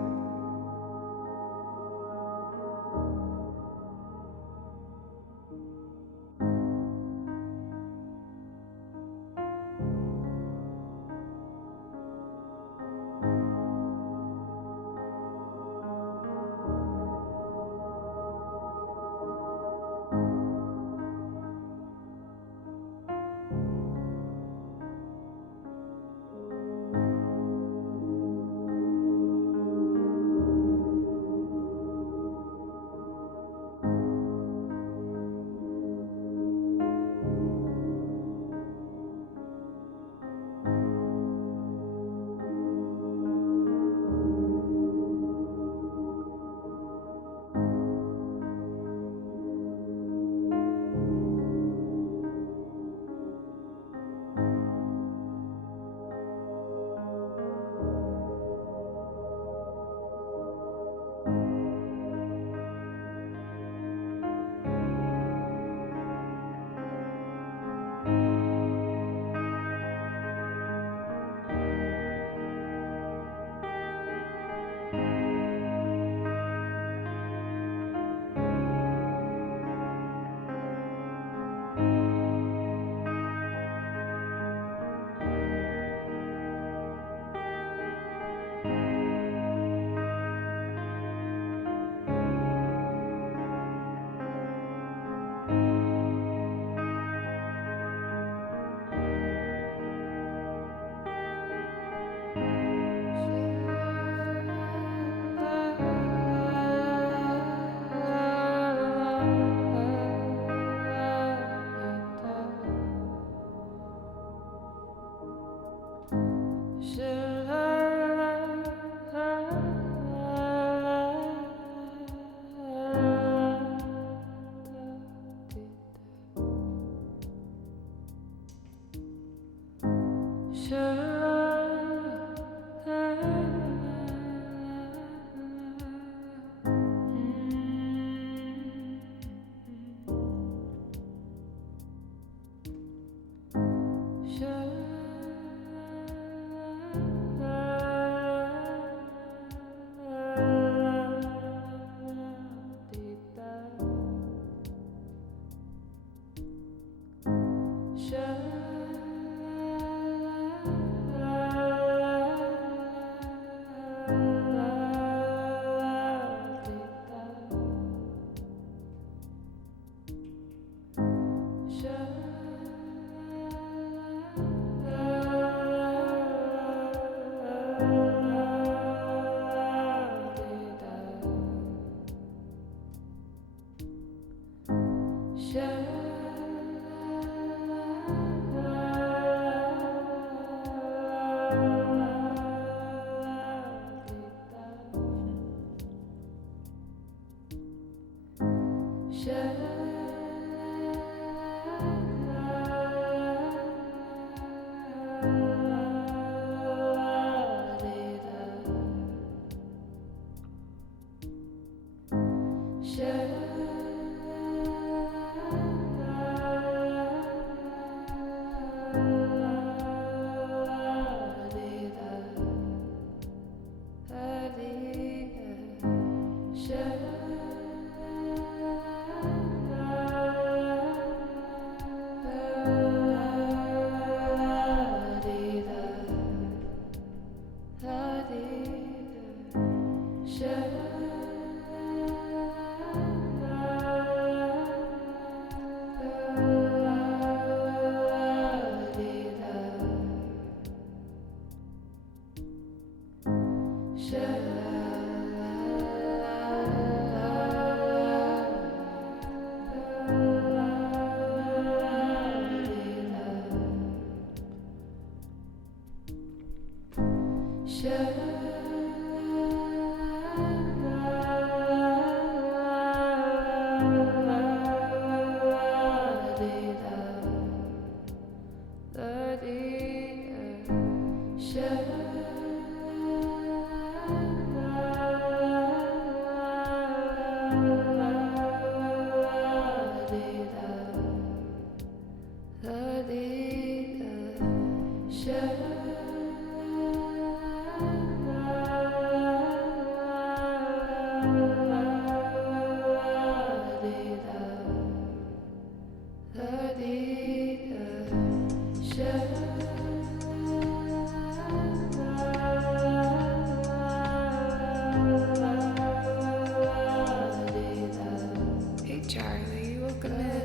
Hey Charlie, welcome in.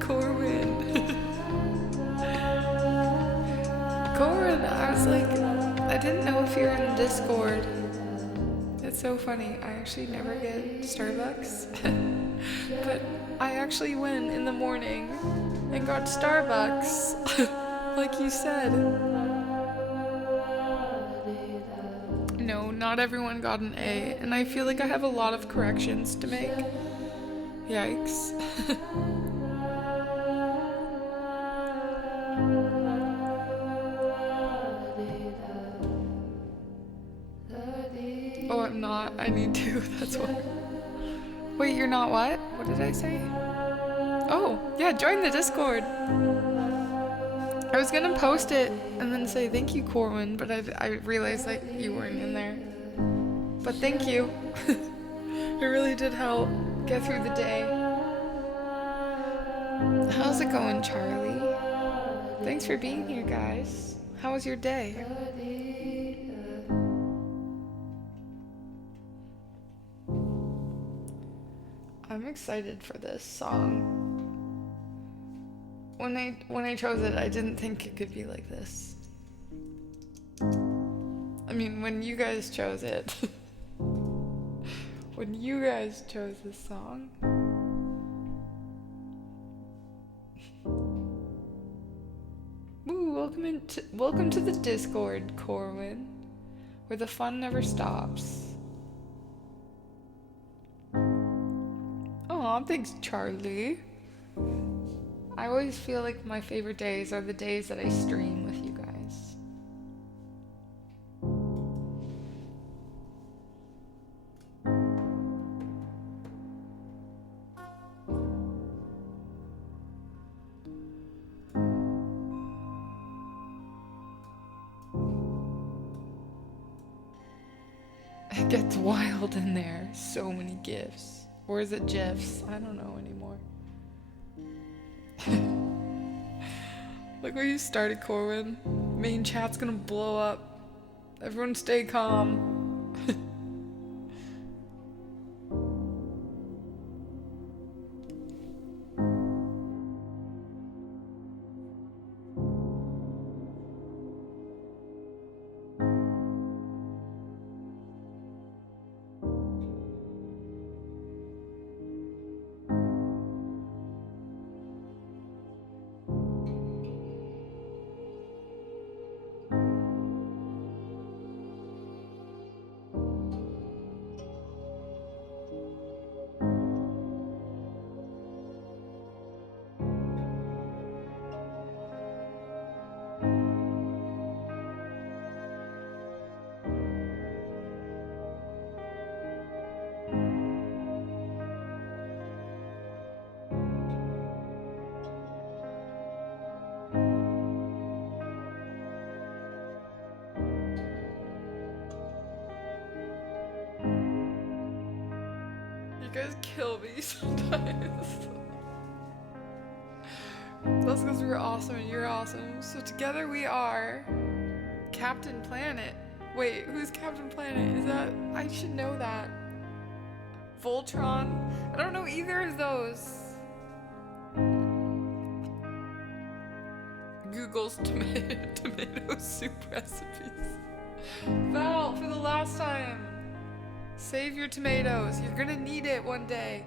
Corwin. Corwin, I was like, I didn't know if you were in the Discord. It's so funny. I actually never get Starbucks. But I actually went in the morning and got Starbucks. Like you said. No, not everyone got an A, and I feel like I have a lot of corrections to make. Yikes. Oh, I'm not. I need to. That's why. Wait, you're not what? What did I say? Oh, yeah, join the Discord. I was gonna post it and then say thank you, Corwin, but I realized that you weren't in there. But thank you. It really did help get through the day. How's it going, Charlie? Thanks for being here, guys. How was your day? I'm excited for this song. When I chose it, I didn't think it could be like this. I mean, when you guys chose it. When you guys chose this song. Ooh, welcome to the Discord, Corwin, where the fun never stops. Aw, thanks, Charlie. I always feel like my favorite days are the days that I stream with you guys. It gets wild in there. So many GIFs. Or is it GIFs? I don't know anymore. Look where you started, Corwin. Main chat's gonna blow up. Everyone stay calm. guys kill me sometimes. That's because we're awesome and you're awesome. So together we are Captain Planet. Wait, who's Captain Planet? Is that... I should know that. Voltron? I don't know either of those. Google's tomato soup recipes. Val, for the last time. Save your tomatoes. You're gonna need it one day.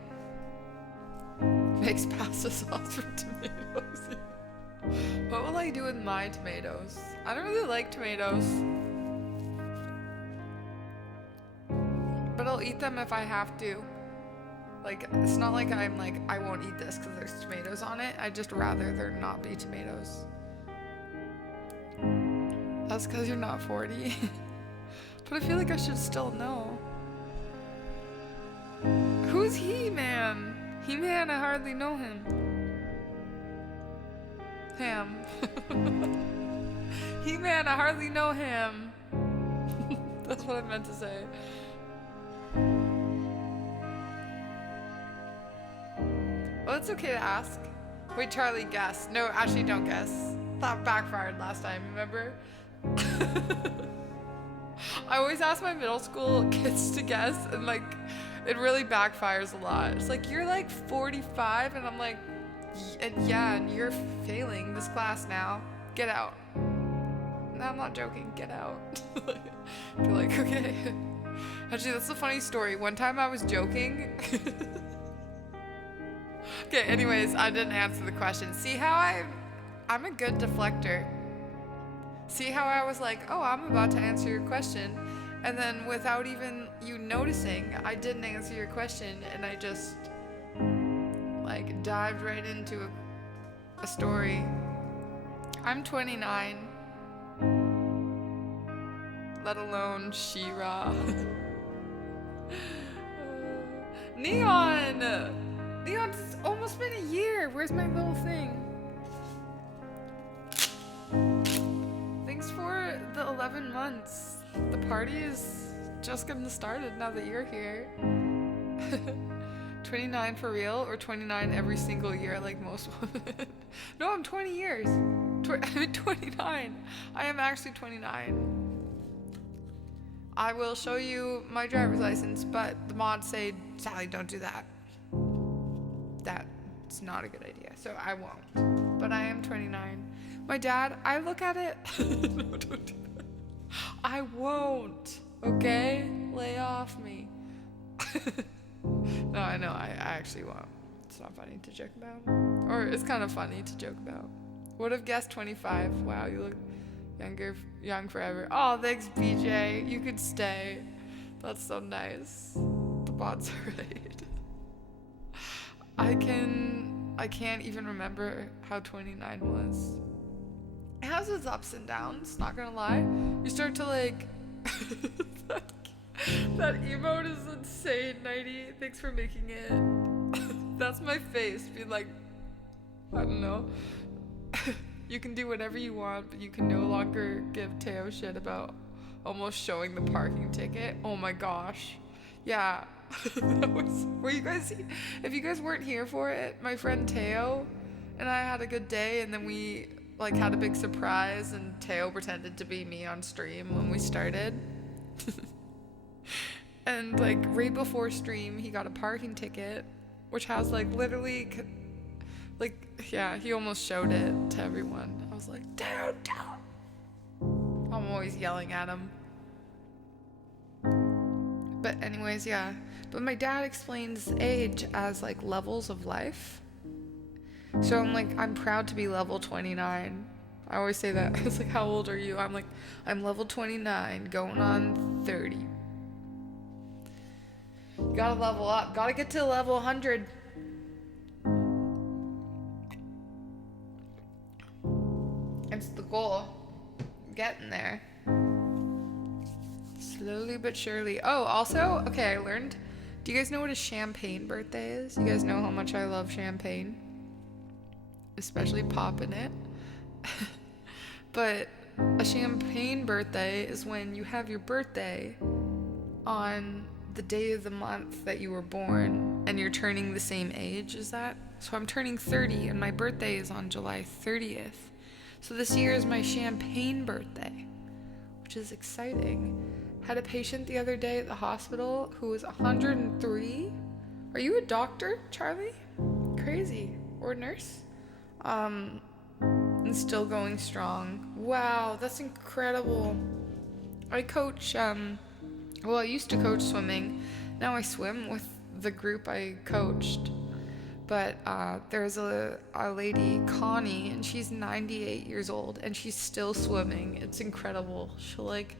Makes pasta sauce from tomatoes. What will I do with my tomatoes? I don't really like tomatoes. But I'll eat them if I have to. Like, it's not like I'm like, I won't eat this because there's tomatoes on it. I'd just rather there not be tomatoes. That's because you're not 40. But I feel like I should still know. Who's He-Man? He-Man, I hardly know him. Ham. He-Man, I hardly know him. That's what I meant to say. Well, it's okay to ask. Wait, Charlie, guess. No, actually, don't guess. That backfired last time, remember? I always ask my middle school kids to guess, and like, it really backfires a lot. It's like, you're like 45, and I'm like, yeah, and you're failing this class now. Get out. No, I'm not joking. Get out. Be like, okay. Actually, that's a funny story. One time I was joking. Okay, anyways, I didn't answer the question. See how I'm a good deflector. See how I was like, oh, I'm about to answer your question. And then without even you noticing, I didn't answer your question, and I just like dived right into a story. I'm 29, let alone She-Ra. Neon! Neon, it's almost been a year. Where's my little thing? Thanks for the 11 months. The party is just getting started now that you're here. 29 for real, or 29 every single year like most women? No, I'm 20 years. I'm 29. I am actually 29. I will show you my driver's license, but the mods say, Sally, don't do that. That's not a good idea, so I won't. But I am 29. My dad, I look at it. No, don't do that. I won't, okay? Lay off me. No, I know, I actually won't. It's not funny to joke about. Or it's kind of funny to joke about. Would have guessed 25. Wow, you look young forever. Oh, thanks, BJ. You could stay. That's so nice. The bots are right. I can't even remember how 29 was. It has its ups and downs, not gonna lie. You start to like... that emote is insane, Nighty. Thanks for making it. That's my face, being like, I don't know. You can do whatever you want, but you can no longer give Teo shit about almost showing the parking ticket. Oh my gosh. Yeah. That was, were you guys, if you guys weren't here for it, my friend Teo and I had a good day, and then we like had a big surprise, and Teo pretended to be me on stream when we started. And like right before stream, he got a parking ticket, which has like literally, like, yeah, he almost showed it to everyone. I was like, dude, don't. I'm always yelling at him. But anyways, yeah. But my dad explains age as like levels of life. So I'm like, I'm proud to be level 29. I always say that. It's like, how old are you? I'm like, I'm level 29, going on 30. You gotta level up. Gotta get to level 100. It's the goal. Getting there. Slowly but surely. Oh, also, okay, I learned. Do you guys know what a champagne birthday is? You guys know how much I love champagne, especially popping it. But a champagne birthday is when you have your birthday on the day of the month that you were born, and you're turning the same age as that. So I'm turning 30 and my birthday is on July 30th. So this year is my champagne birthday, which is exciting. Had a patient the other day at the hospital who was 103. Are you a doctor, Charlie? Crazy. Or nurse? And still going strong. Wow, that's incredible. I coach, well, I used to coach swimming. Now I swim with the group I coached. But there's a lady, Connie, and she's 98 years old, and she's still swimming. It's incredible. She'll like,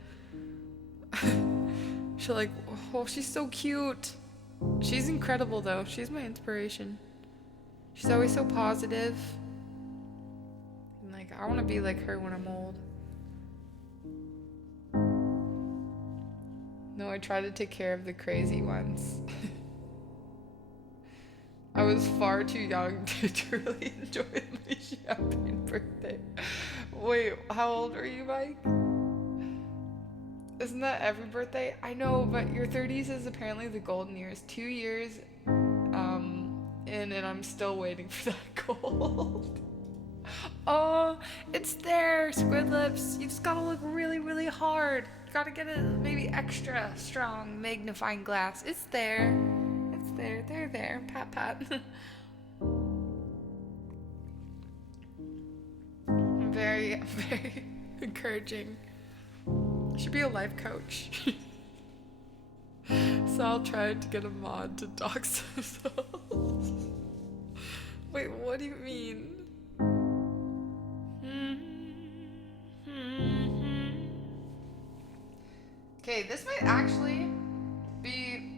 oh, she's so cute. She's incredible, though. She's my inspiration. She's always so positive. And like, I want to be like her when I'm old. No, I try to take care of the crazy ones. I was far too young to truly enjoy my champagne birthday. Wait, how old are you, Mike? Isn't that every birthday? I know, but your 30s is apparently the golden years. 2 years in, and I'm still waiting for that gold. Oh, it's there, Squid Lips. You just gotta look really, really hard. You gotta get a maybe extra strong magnifying glass. It's there. It's there. They're there. Pat, pat. Very, very encouraging. I should be a life coach. So I'll try to get a mod to dox themselves. Wait, what do you mean? Okay, this might actually be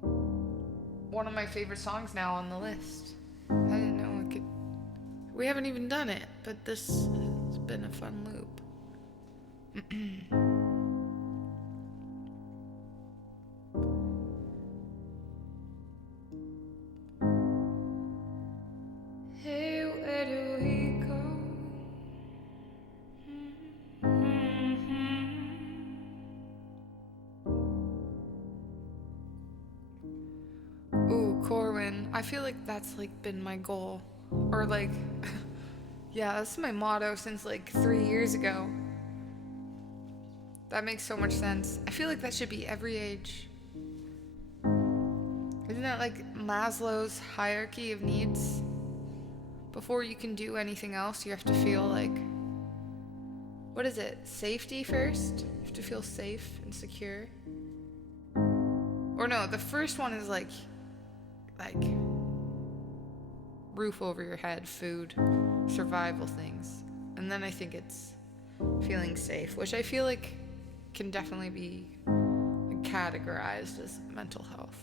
one of my favorite songs now on the list. I didn't know it could. We haven't even done it, but this has been a fun loop. Hey, where do we go? Ooh, Corwin. I feel like that's like been my goal. Or like, yeah, that's my motto since like 3 years ago. That makes so much sense. I feel like that should be every age. Isn't that like Maslow's hierarchy of needs? Before you can do anything else, you have to feel like, what is it? Safety first? You have to feel safe and secure. Or no, the first one is like roof over your head, food, survival things. And then I think it's feeling safe, which I feel like can definitely be categorized as mental health.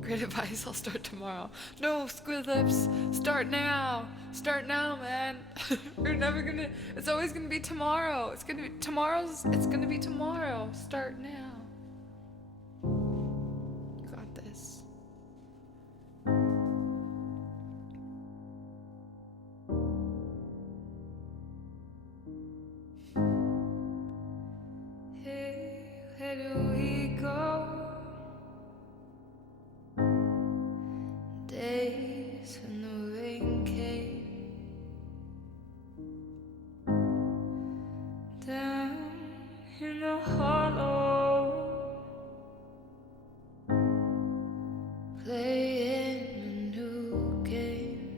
Great advice, I'll start tomorrow. No, Squid Lips, start now. Start now, man. You're never gonna, it's always gonna be tomorrow. It's gonna be tomorrow. Start now. You got this. Hey, where do we go? Days when the rain came down in the hollow, playing a new game,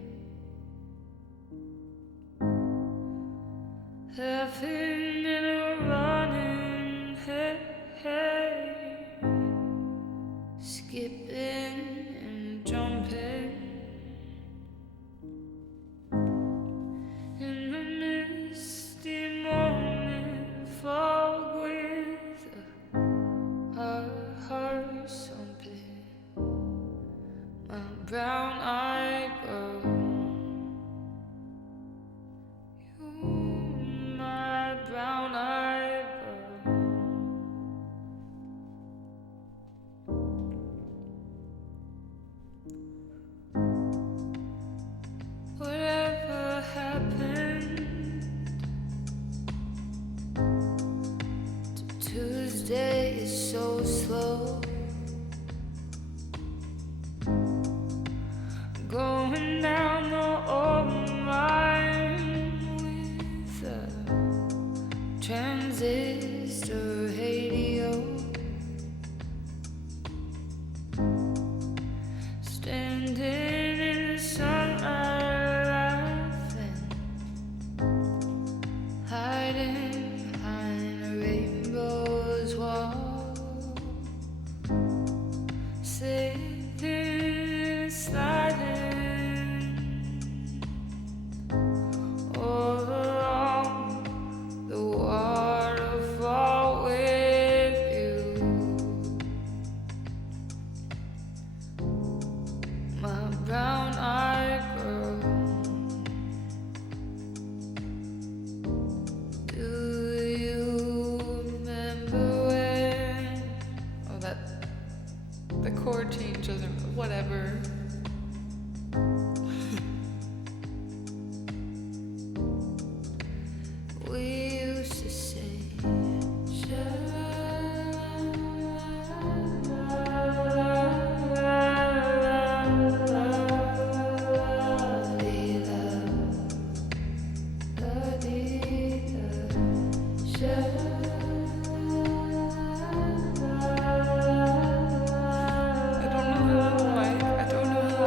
laughing in a running, hey, skipping and jumping in the misty morning fog with our hearts thumping, my brown-eyed girl, you, my brown-eyed girl. Whatever happened to Tuesday is so slow. sitting, sliding all along the waterfall with you. My brown-eyed girl, do you remember when? Oh, the chord change doesn't. Whatever. We used to sing I don't know how, Mike. I don't know how.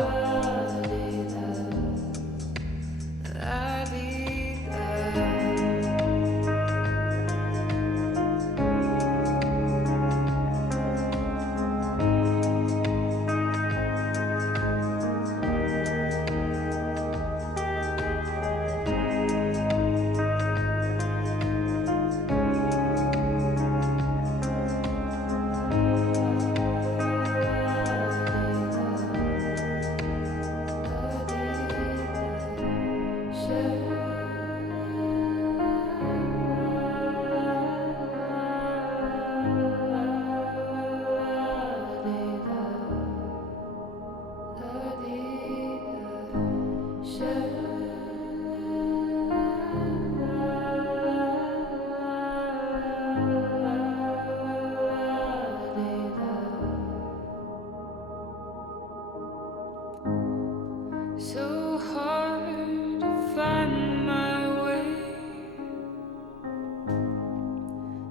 So hard to find my way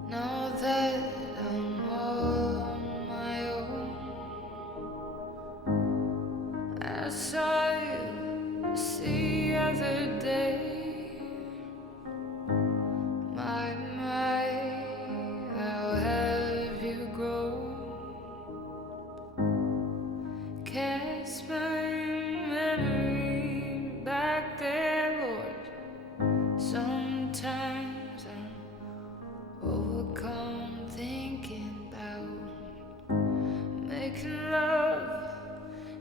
now that I'm on my own. I saw you the other day. My, how have you grown? Cast my memory back there, Lord. Sometimes I'm overcome thinking about making love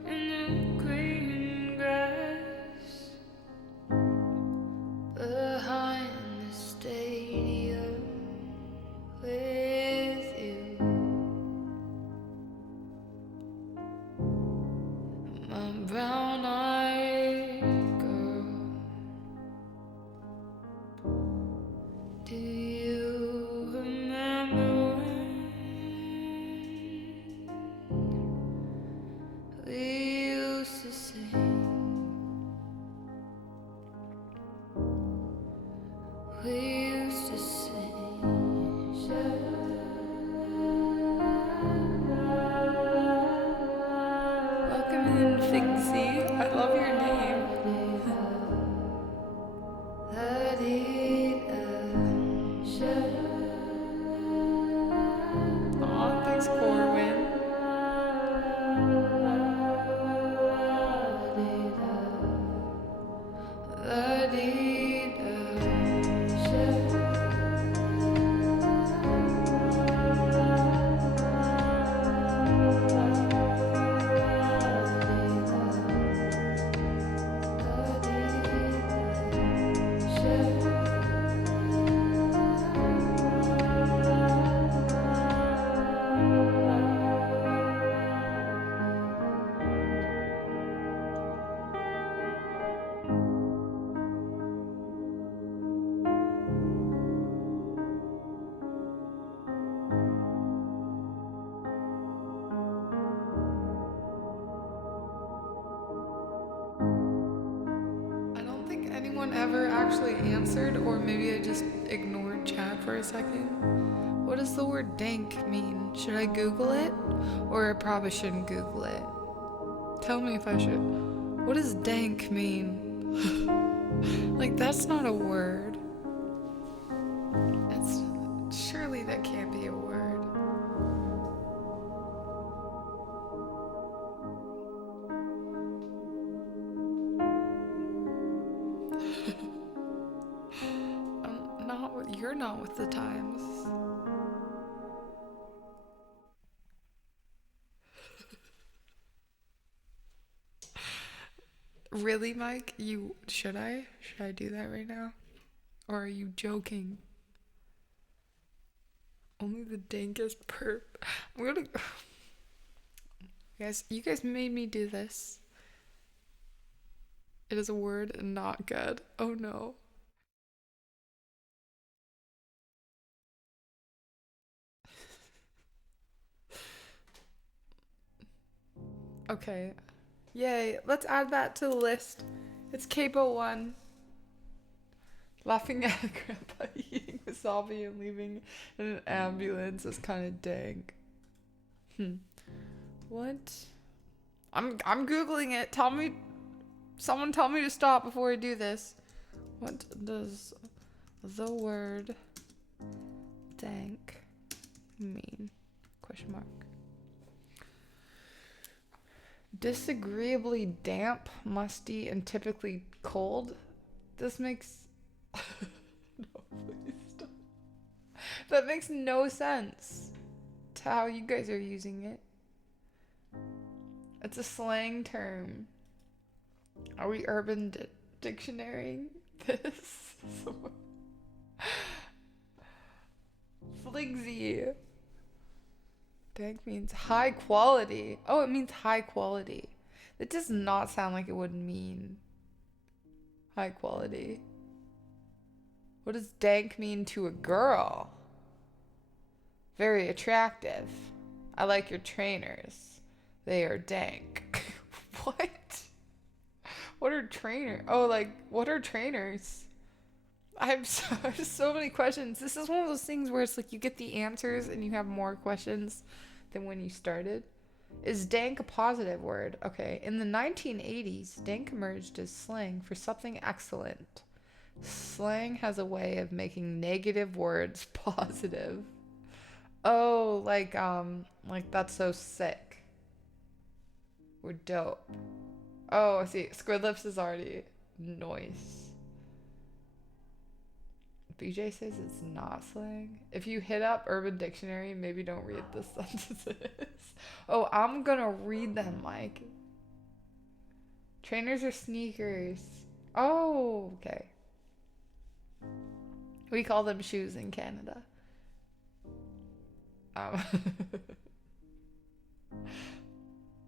in the green grass behind the stadium with you. My brown-eyed girl, do you remember when we used to sing? We used to sing. Welcome in, Figsy. I love your name. Aw, thanks, Corwin. I don't think anyone ever actually answered, or maybe I just ignored chat for a second. What does the word dank mean? Should I Google it? Or I probably shouldn't Google it. Tell me if I should. What does dank mean? Like, that's not a word. Surely that can't be a word. not with the times. Really, Mike? Should I do that right now? Or are you joking? Only the dankest perp. I'm gonna. You guys made me do this. It is a word and not good. Oh no. Okay. Yay. Let's add that to the list. It's Capo 1. Laughing at Grandpa eating wasabi and leaving in an ambulance is kind of dank. What? I'm Googling it. Someone tell me to stop before I do this. What does the word dank mean? Question mark. Disagreeably damp, musty, and typically cold. This makes no, please stop. That makes no sense to how you guys are using it. It's a slang term. Are we urban dictionarying this? Fligsy. Dank means high quality. Oh, it means high quality. That does not sound like it would mean high quality. What does dank mean to a girl? Very attractive. I like your trainers. They are dank. What? What are trainers? Oh, like, what are trainers? I have so many questions. This is one of those things where it's like you get the answers and you have more questions than when you started. Is dank a positive word? Okay. In the 1980s, dank emerged as slang for something excellent. Slang has a way of making negative words positive. Oh, like that's so sick. We're dope. Oh, I see. Squidlips is already noise. BJ says it's not slang. If you hit up Urban Dictionary, maybe don't read the sentences. Oh, I'm gonna read them, Mike. Trainers are sneakers. Oh, okay. We call them shoes in Canada.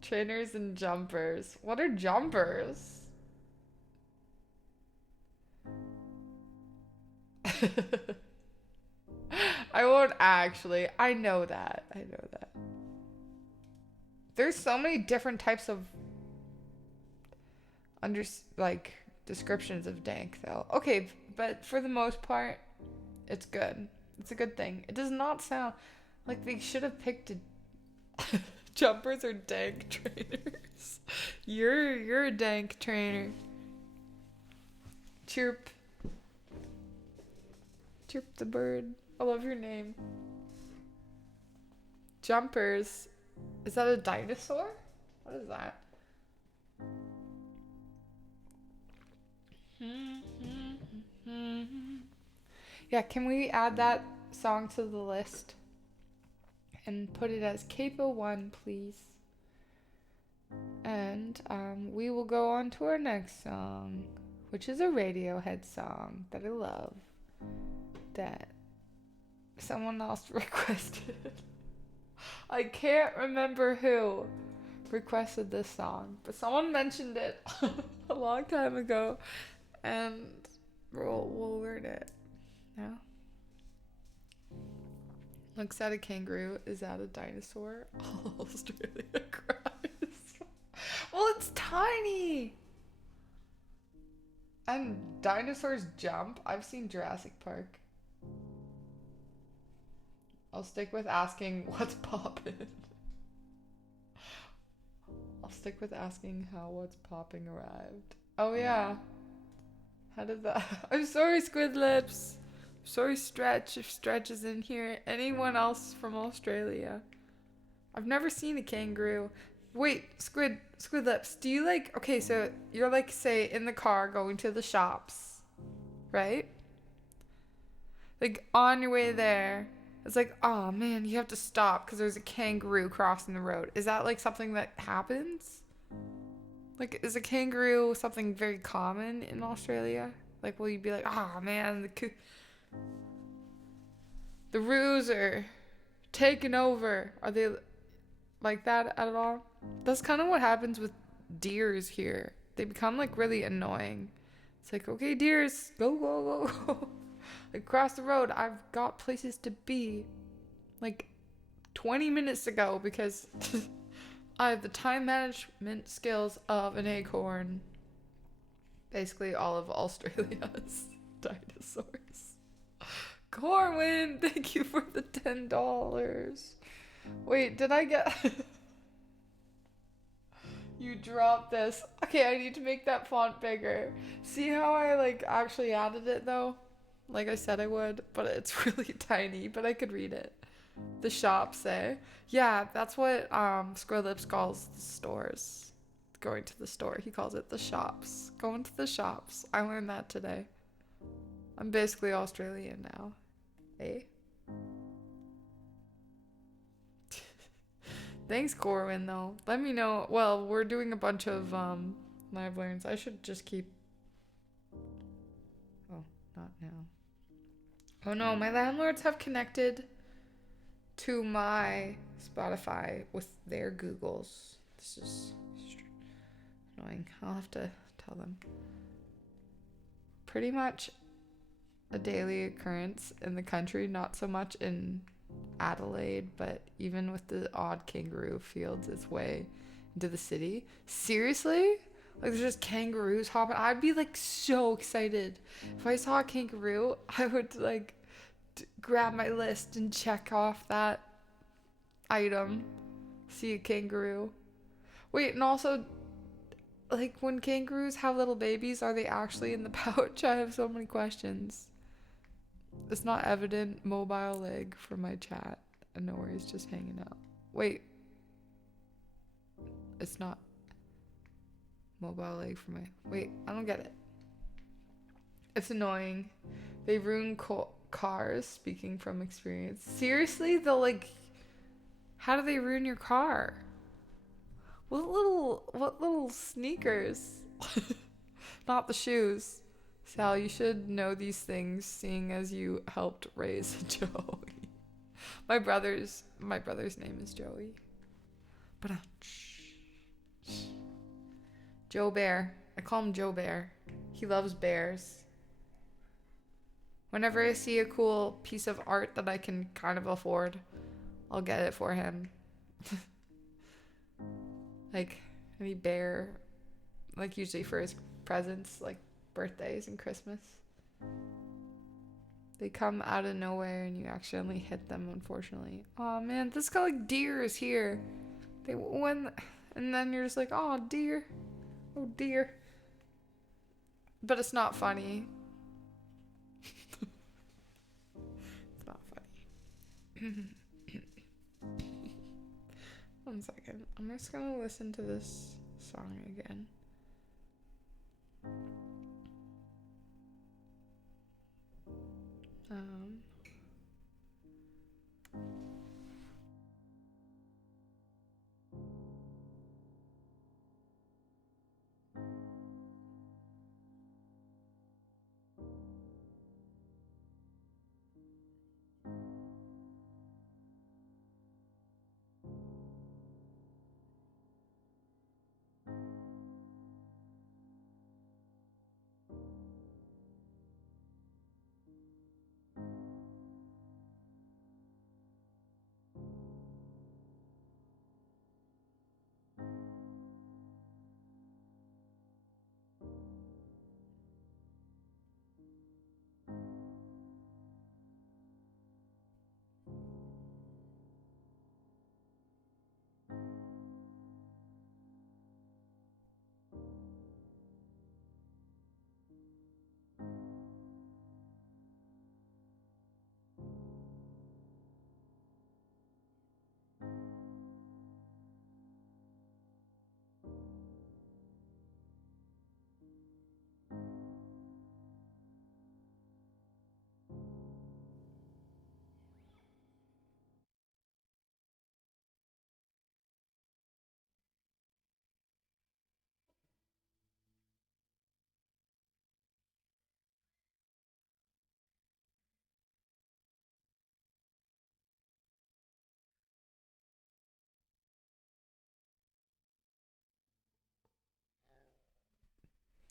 Trainers and jumpers. What are jumpers? I won't actually. I know that. There's so many different types of descriptions of dank though. Okay, but for the most part, it's good. It's a good thing. It does not sound like they should have picked jumpers or dank trainers. You're a dank trainer. Chirp the bird. I love your name. Jumpers. Is that a dinosaur? What is that? Yeah, can we add that song to the list? And put it as Capo 1, please. And we will go on to our next song, which is a Radiohead song that I love. That someone else requested. I can't remember who requested this song, but someone mentioned it a long time ago, and we'll learn it now. Looks at a kangaroo. Is that a dinosaur? Australia cries. Well, it's tiny. And dinosaurs jump. I've seen Jurassic Park. I'll stick with asking what's poppin'. I'll stick with asking how what's popping arrived. Oh yeah. How did that? I'm sorry, Squidlips. Sorry, Stretch, if Stretch is in here. Anyone else from Australia? I've never seen a kangaroo. Wait, Squidlips, do you okay, so you're say in the car going to the shops, right? Like on your way there, it's like, oh man, you have to stop because there's a kangaroo crossing the road. Is that like something that happens? Like, is a kangaroo something very common in Australia? Like, will you be like, oh man, the roos are taking over? Are they like that at all? That's kind of what happens with deers here. They become like really annoying. It's like, okay, deers, go, go, go, go. Like, cross the road. I've got places to be. Like 20 minutes ago because I have the time management skills of an acorn. Basically, all of Australia's dinosaurs. Corwin, thank you for the $10. Wait, did I get... You dropped this. Okay, I need to make that font bigger. See how I, like, actually added it, though? Like I said I would, but it's really tiny, but I could read it. The shops, eh? Yeah, that's what Squirrelips calls the stores. Going to the store. He calls it the shops. Going to the shops. I learned that today. I'm basically Australian now. Eh? Thanks, Corwin, though. Let me know. Well, we're doing a bunch of live learns. I should just keep... Oh, not now. Oh no, my landlords have connected to my Spotify with their Googles. This is annoying. I'll have to tell them. Pretty much a daily occurrence in the country, not so much in Adelaide, but even with the odd kangaroo fields its way into the city. Seriously? Like, there's just kangaroos hopping. I'd be like so excited. If I saw a kangaroo, I would like grab my list and check off that item. See a kangaroo. Wait, and also, like, when kangaroos have little babies, are they actually in the pouch? I have so many questions. It's not evident mobile leg for my chat. And no worries, just hanging out. Wait. It's not mobile leg for my... Wait, I don't get it. It's annoying. They ruin cars, speaking from experience. Seriously? They'll like... How do they ruin your car? What little sneakers? Not the shoes. Sal, you should know these things, seeing as you helped raise Joey. My brother's name is Joey. But Joe Bear. I call him Joe Bear. He loves bears. Whenever I see a cool piece of art that I can kind of afford, I'll get it for him. Like any bear, like usually for his presents, like birthdays and Christmas. They come out of nowhere and you accidentally hit them, unfortunately. Oh man, this guy like deer is here. They went, and then you're just like, oh deer, oh dear. But it's not funny. It's not funny. 1 second. I'm just gonna listen to this song again.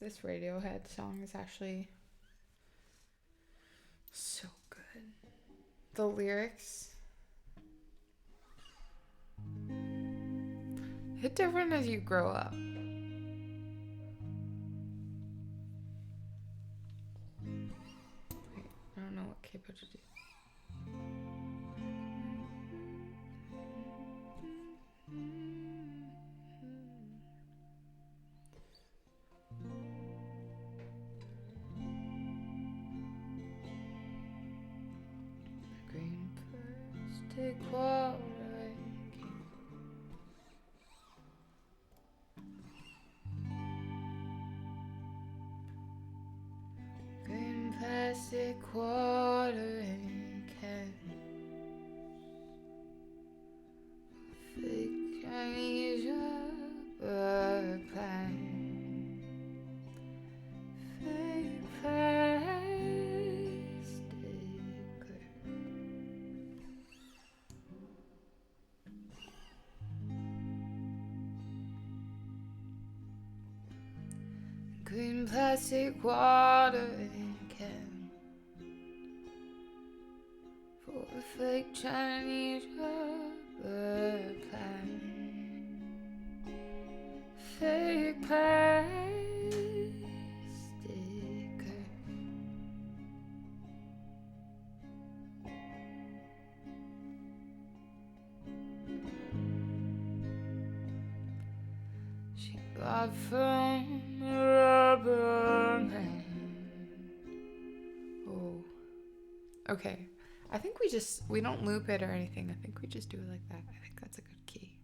This Radiohead song is actually so good. The lyrics hit different as you grow up. Wait, I don't know what capo to do. Green plastic watering can. Green plastic watering can. Fake Chinese rubber plant. Fake plastic. Green plastic watering can for a fake Chinese rubber plant. Fake plastic. She got from a rubber man. Oh. Okay. I think we don't loop it or anything. I think we just do it like that. I think that's a good key.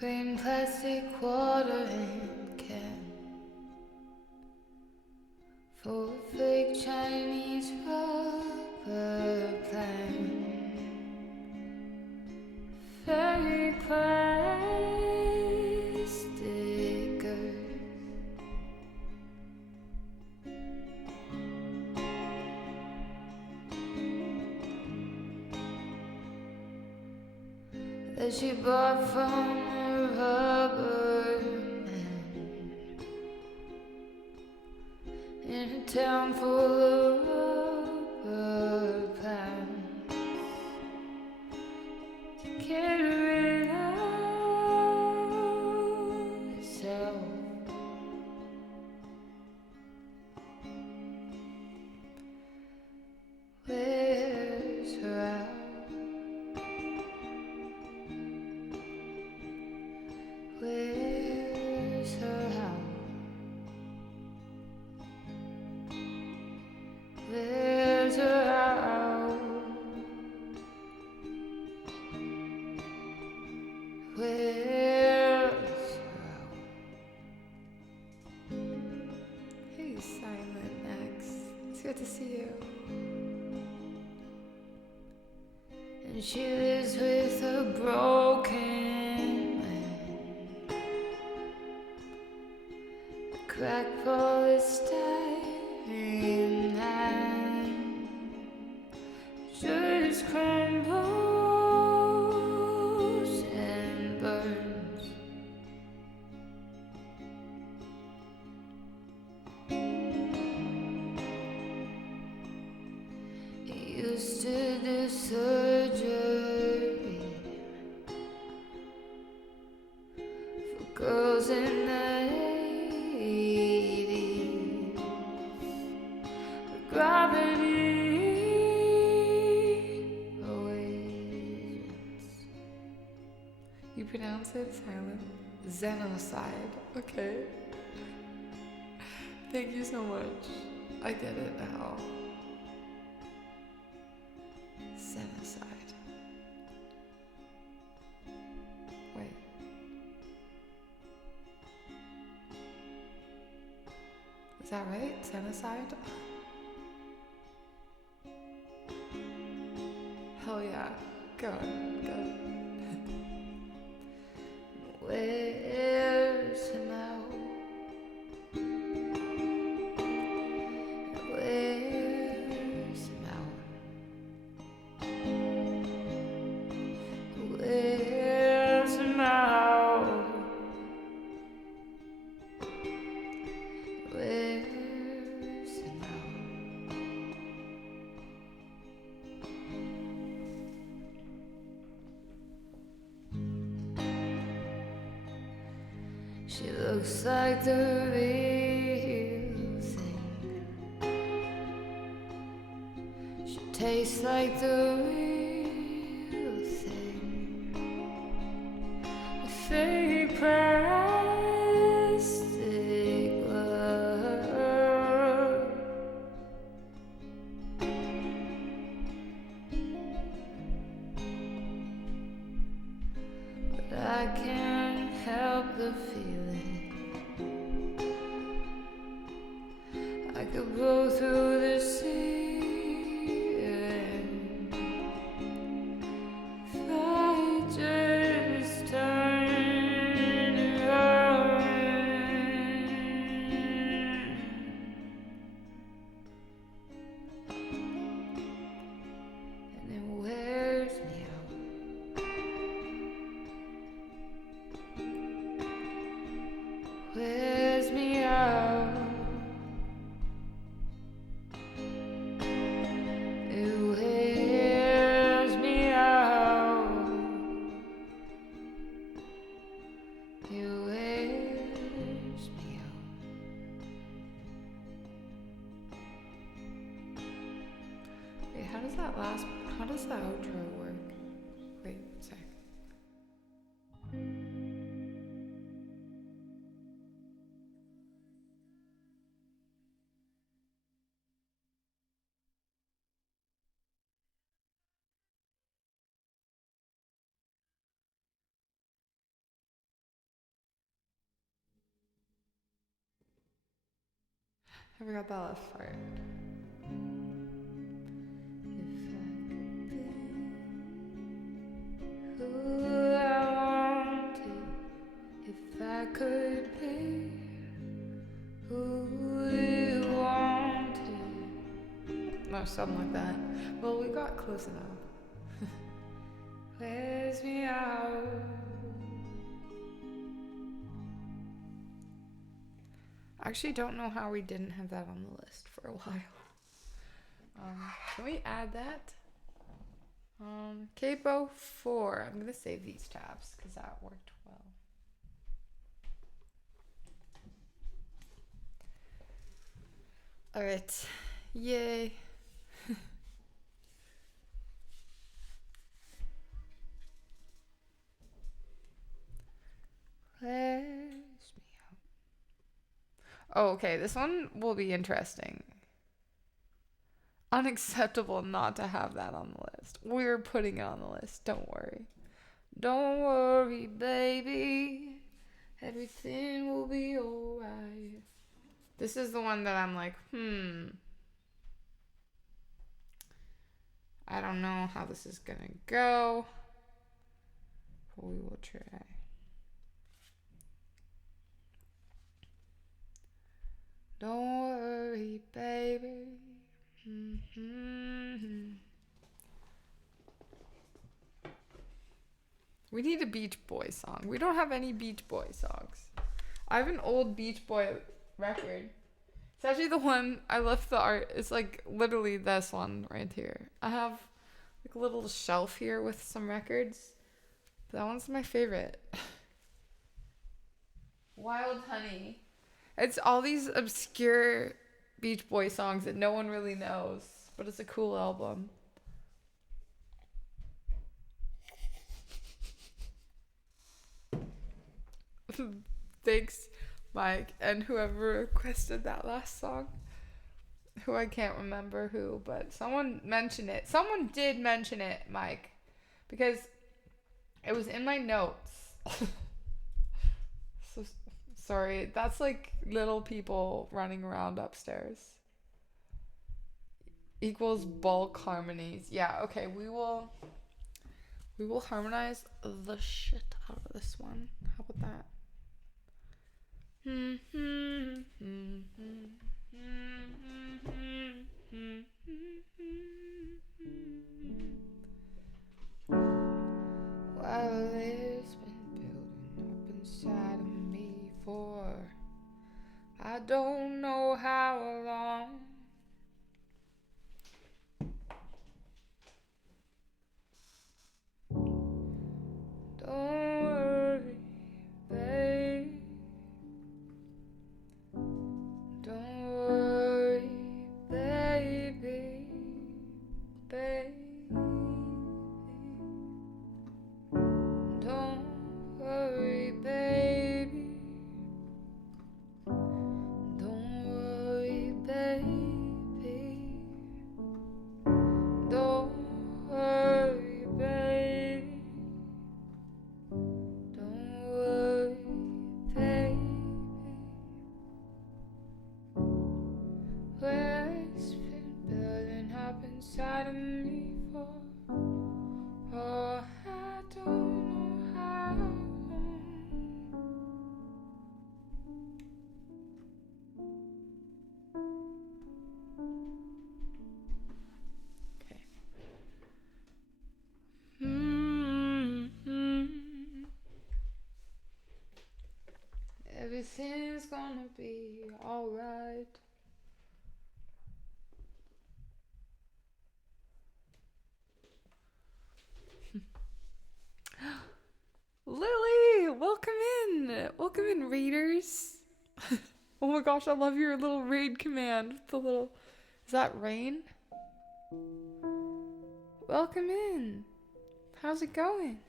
Green plastic watering can for a fake Chinese rubber plant. Fake plastic earth. That she bought from a rubber man in a town full of rubber plants to get rid of itself. Where's her out? Where's her house? Where's her house? Where's her house? Hey, Silent X. It's good to see you. And she lives with a broken crack polystyrene hand just crumbles and burns. Used to do surgery for girls in the gravity awaits. You pronounce it silent? Xenocide. Okay. Thank you so much. I get it now. Set aside. Wait. Is that right? Set aside? Hell yeah. Go on. Go. Where's him now? Where's him now? Where's him now? Where's him now? She looks like the real thing. She tastes like the real thing. A fake plastic love. But I can't help the feeling. I could blow through the ceiling if I just turn around. And it wears me out. Wears me out. It wears me out. It wears me out. Wait, how does that outro work? Wait, a sec. I forgot that last part. If I could be who you wanted. No, something like that. Well, we got close enough. Wears me out. I actually don't know how we didn't have that on the list for a while. Can we add that? Capo 4. I'm gonna save these tabs because that worked well. All right, yay. Wears me out. Oh, okay, this one will be interesting. Unacceptable not to have that on the list. We're putting it on the list. Don't worry. Don't worry, baby. Everything will be alright. This is the one that I'm like, I don't know how this is gonna go. But we will try. Don't worry, baby. We need a Beach Boy song. We don't have any Beach Boy songs. I have an old Beach Boy record. It's actually the one I left the art. It's like literally this one right here. I have like a little shelf here with some records. That one's my favorite. Wild Honey. It's all these obscure Beach Boy songs that no one really knows, but it's a cool album. Thanks, Mike, and whoever requested that last song. who I can't remember who, but someone mentioned it. Someone did mention it, Mike, because it was in my notes. So sorry, that's like little people running around upstairs. Equals bulk harmonies. Yeah, okay, we will harmonize the shit out of this one. How about that? Well, it's been building up inside of me for I don't know how long. Don't worry, babe. Don't worry, baby, baby. Don't worry, baby. Don't worry, baby. Don't worry, baby. Don't worry, baby. Well, it's been building up inside of me for oh, I don't know how long. Okay. Everything's gonna be alright. Lily, welcome in. Welcome in, raiders. Oh my gosh, I love your little raid command. The little, is that rain? Welcome in. How's it going?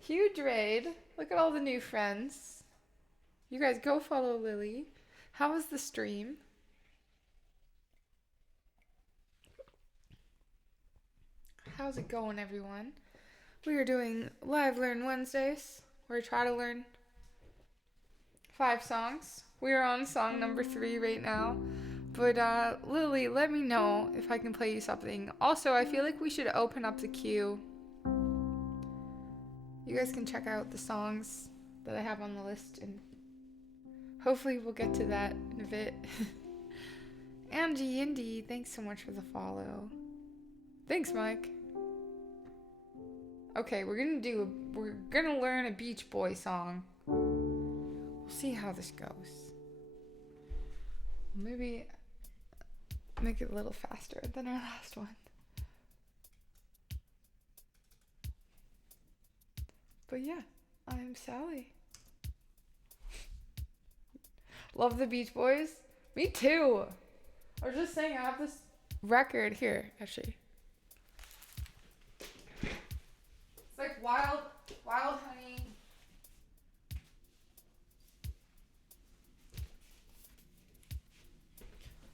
Huge raid. Look at all the new friends. You guys go follow Lily. How was the stream? How's it going, everyone? We are doing Live Learn Wednesdays, where I try to learn 5 songs. We are on song number 3 right now. But Lily, let me know if I can play you something. Also, I feel like we should open up the queue. You guys can check out the songs that I have on the list, and hopefully we'll get to that in a bit. Angie Indy, thanks so much for the follow. Thanks, Mike. Okay, we're gonna learn a Beach Boy song. We'll see how this goes. Maybe make it a little faster than our last one. But yeah, I'm Sally. Love the Beach Boys. Me too. I was just saying, I have this record here, actually. It's like Wild Honey.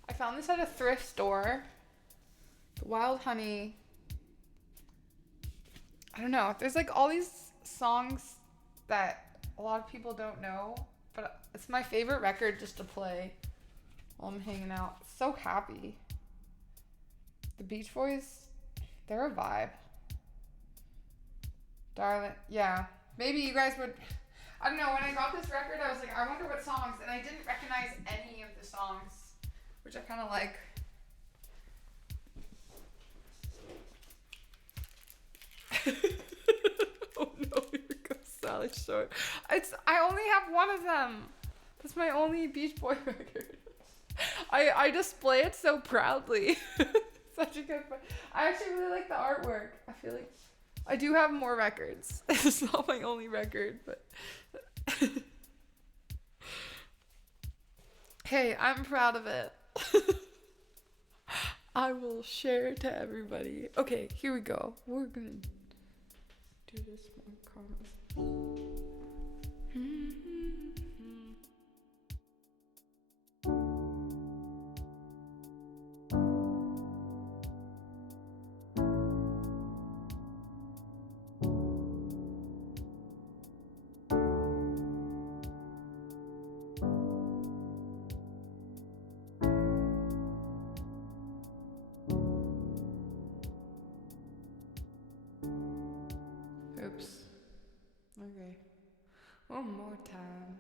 I found this at a thrift store. Wild Honey. I don't know. There's like all these songs that a lot of people don't know, but it's my favorite record just to play while I'm hanging out. So happy. The Beach Boys, they're a vibe. Darling, yeah. Maybe you guys would, I don't know, when I got this record, I was like, I wonder what songs, and I didn't recognize any of the songs, which I kind of like. Oh no, here goes Sally Short. I only have one of them. That's my only Beach Boy record. I display it so proudly. Such a good one. I actually really like the artwork. I feel like I do have more records. It's not my only record, but hey, I'm proud of it. I will share it to everybody. Okay, here we go. We're gonna do this more calmly. One more time.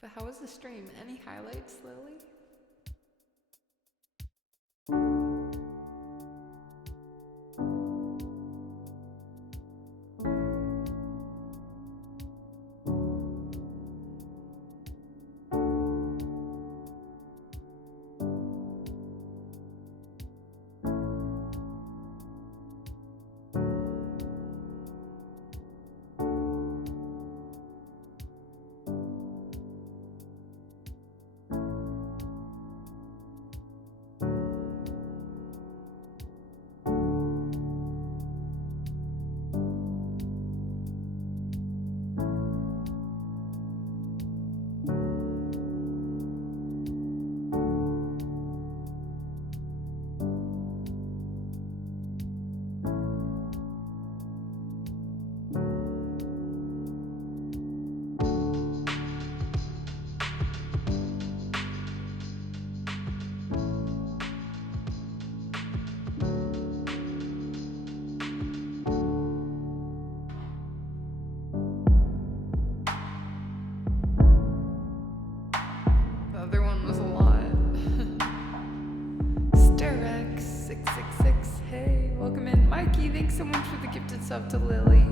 But how was the stream? Any highlights, Lily? The other one was a lot. Starex666, hey, welcome in. Mikey, thanks so much for the gifted sub to Lily.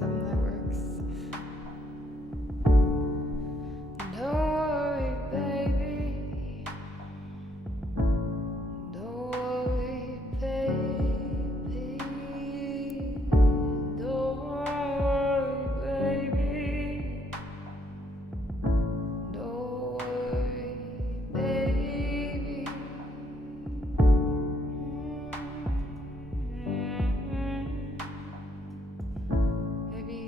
anthem that works. Don't worry, baby. Don't worry, baby. Don't worry, baby. Don't worry, baby. Maybe.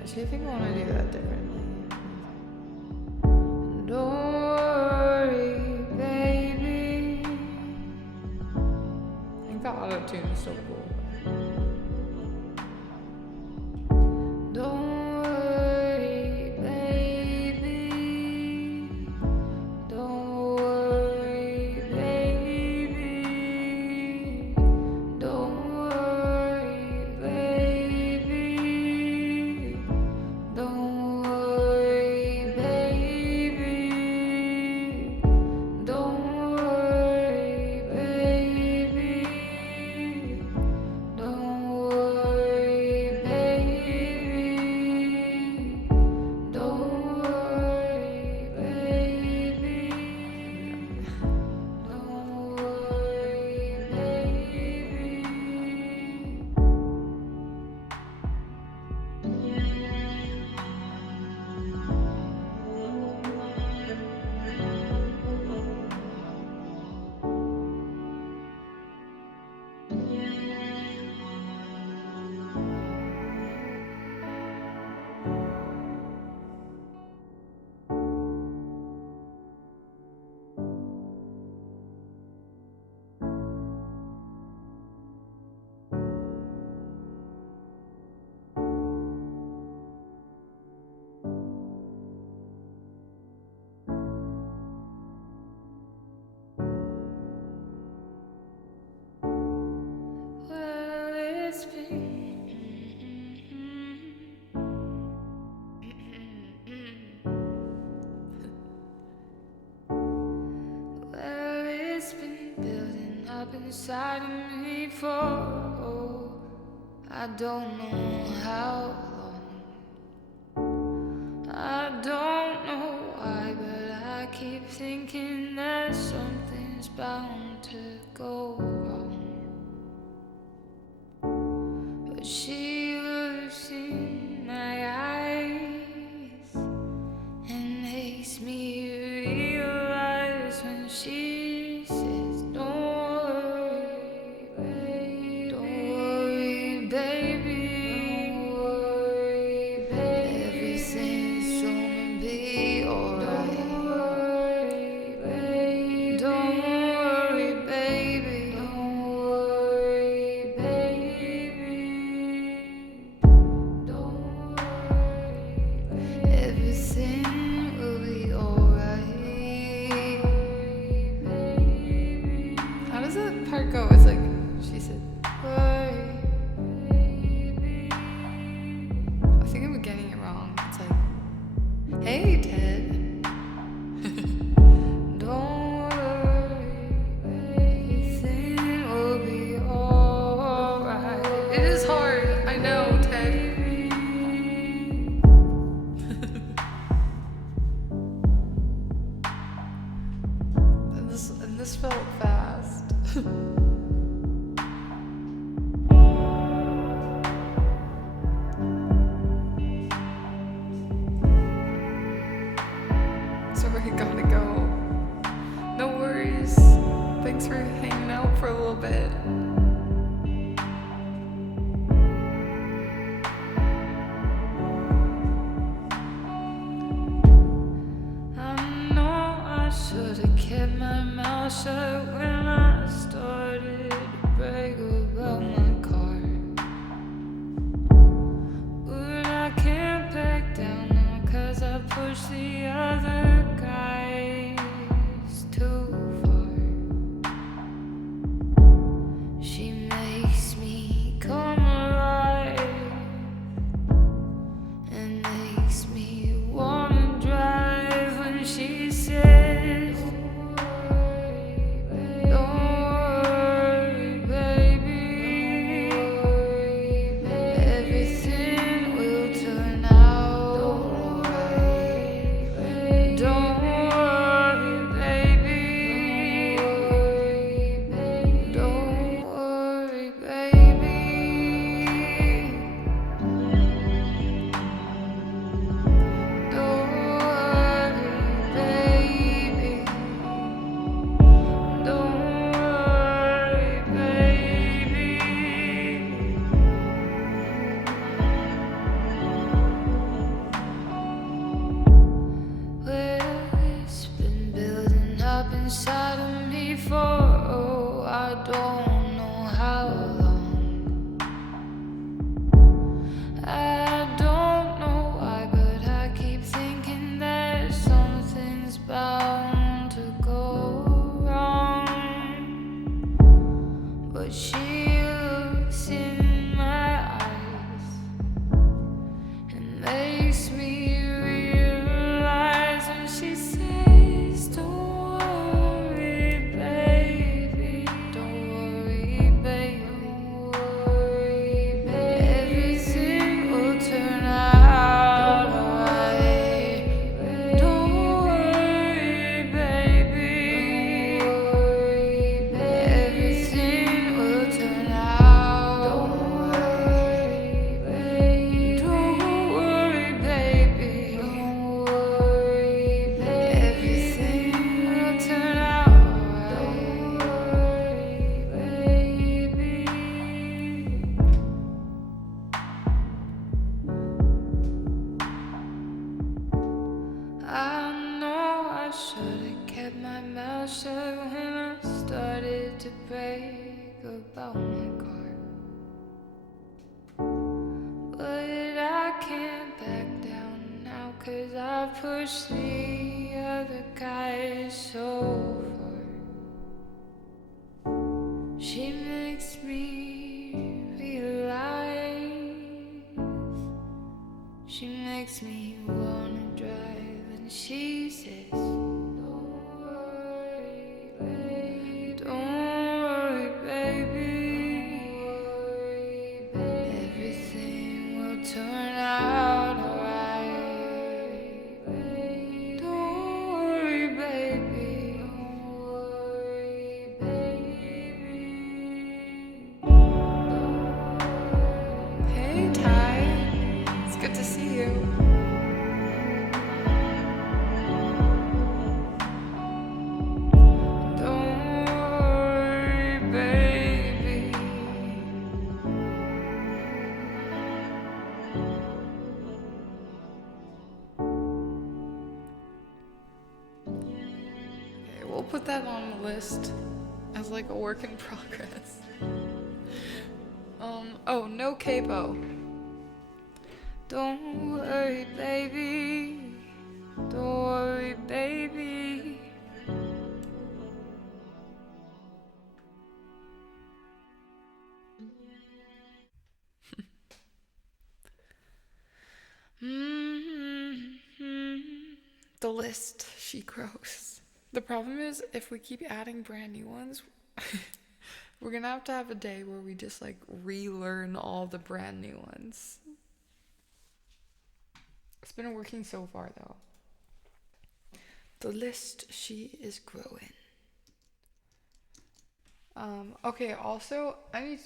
Actually, I think I want to do that differently. Don't worry, baby. I think the auto tune is so cool. Don't worry, baby. Don't worry, baby. Don't worry, baby. Don't worry, baby. Don't worry, baby. Don't worry, baby. Don't worry, baby. Don't worry, baby. inside of me for I don't know how long. I don't know why, but I keep thinking that something's bound to go wrong. But she looks in my eyes and makes me realize when she says, don't worry, baby. Don't worry, baby. Don't worry, baby. Everything's gonna be alright. Don't worry, baby. Don't worry, baby. Don't worry, baby. Don't worry, everything will be alright. How does that part go? It's like she said. I think I'm getting it wrong. It's like, hey Ted. Don't worry, everything will be alright. It is hard. I know, Ted. And this felt fast. So we gotta go. No worries. Thanks for hanging out for a little bit. I know I should've kept my mouth shut when I started to brag about my car. But I can't back down now, 'cause I pushed the other guys too far. She makes me come alive and makes me wanna drive when she says, don't worry, baby. Everything will turn out alright. Don't worry, baby. Don't worry, baby. Don't worry, baby. Don't worry, baby. Well, it's been building up inside of me for I don't know how long. I don't know why, but I keep thinking that something's bound to go wrong. But she looks in my eyes and makes me realize when she says, don't worry, baby. Don't worry, baby. Don't worry, baby. Everything will turn out alright. Don't worry, baby. Everything will turn out alright. Don't worry, baby. Don't worry, everything will turn out alright, baby. I know I should've kept my mouth shut when I started to brag about my car. But I can't back down now, 'cause I pushed the other guys so far. She makes me realize. She makes me wanna drive, and she says, don't worry, baby. Don't worry, put that on the list as like a work in progress. Oh, no capo. Don't worry, baby. Don't worry, baby. The list, she grows. The problem is, if we keep adding brand new ones, we're gonna have a day where we just like relearn all the brand new ones. It's been working so far though. The list, she is growing. Okay, also, I'm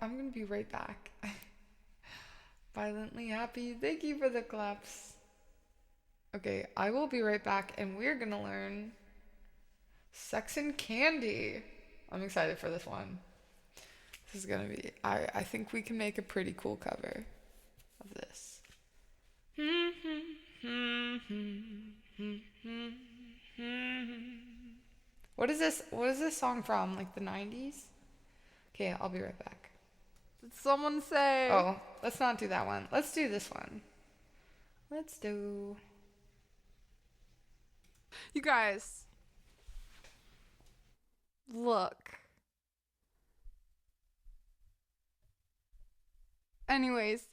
gonna be right back. Violently happy, thank you for the claps. Okay, I will be right back and we're gonna learn Sex and Candy. I'm excited for this one. This is gonna be, I think we can make a pretty cool cover of this. What is this? What is this song from? Like the 90s? Okay, I'll be right back. Did someone say? Oh, let's not do that one. Let's do this one. Let's do. You guys, look. Anyways.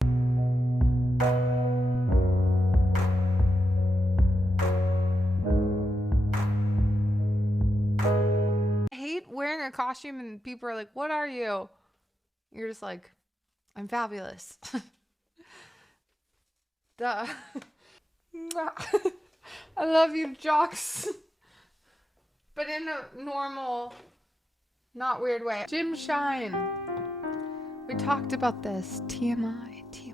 I hate wearing a costume and people are like, what are you? You're just like, I'm fabulous. Duh. I love you, jocks. But in a normal, not weird way. Jim Shine. We talked about this. TMI, TMI.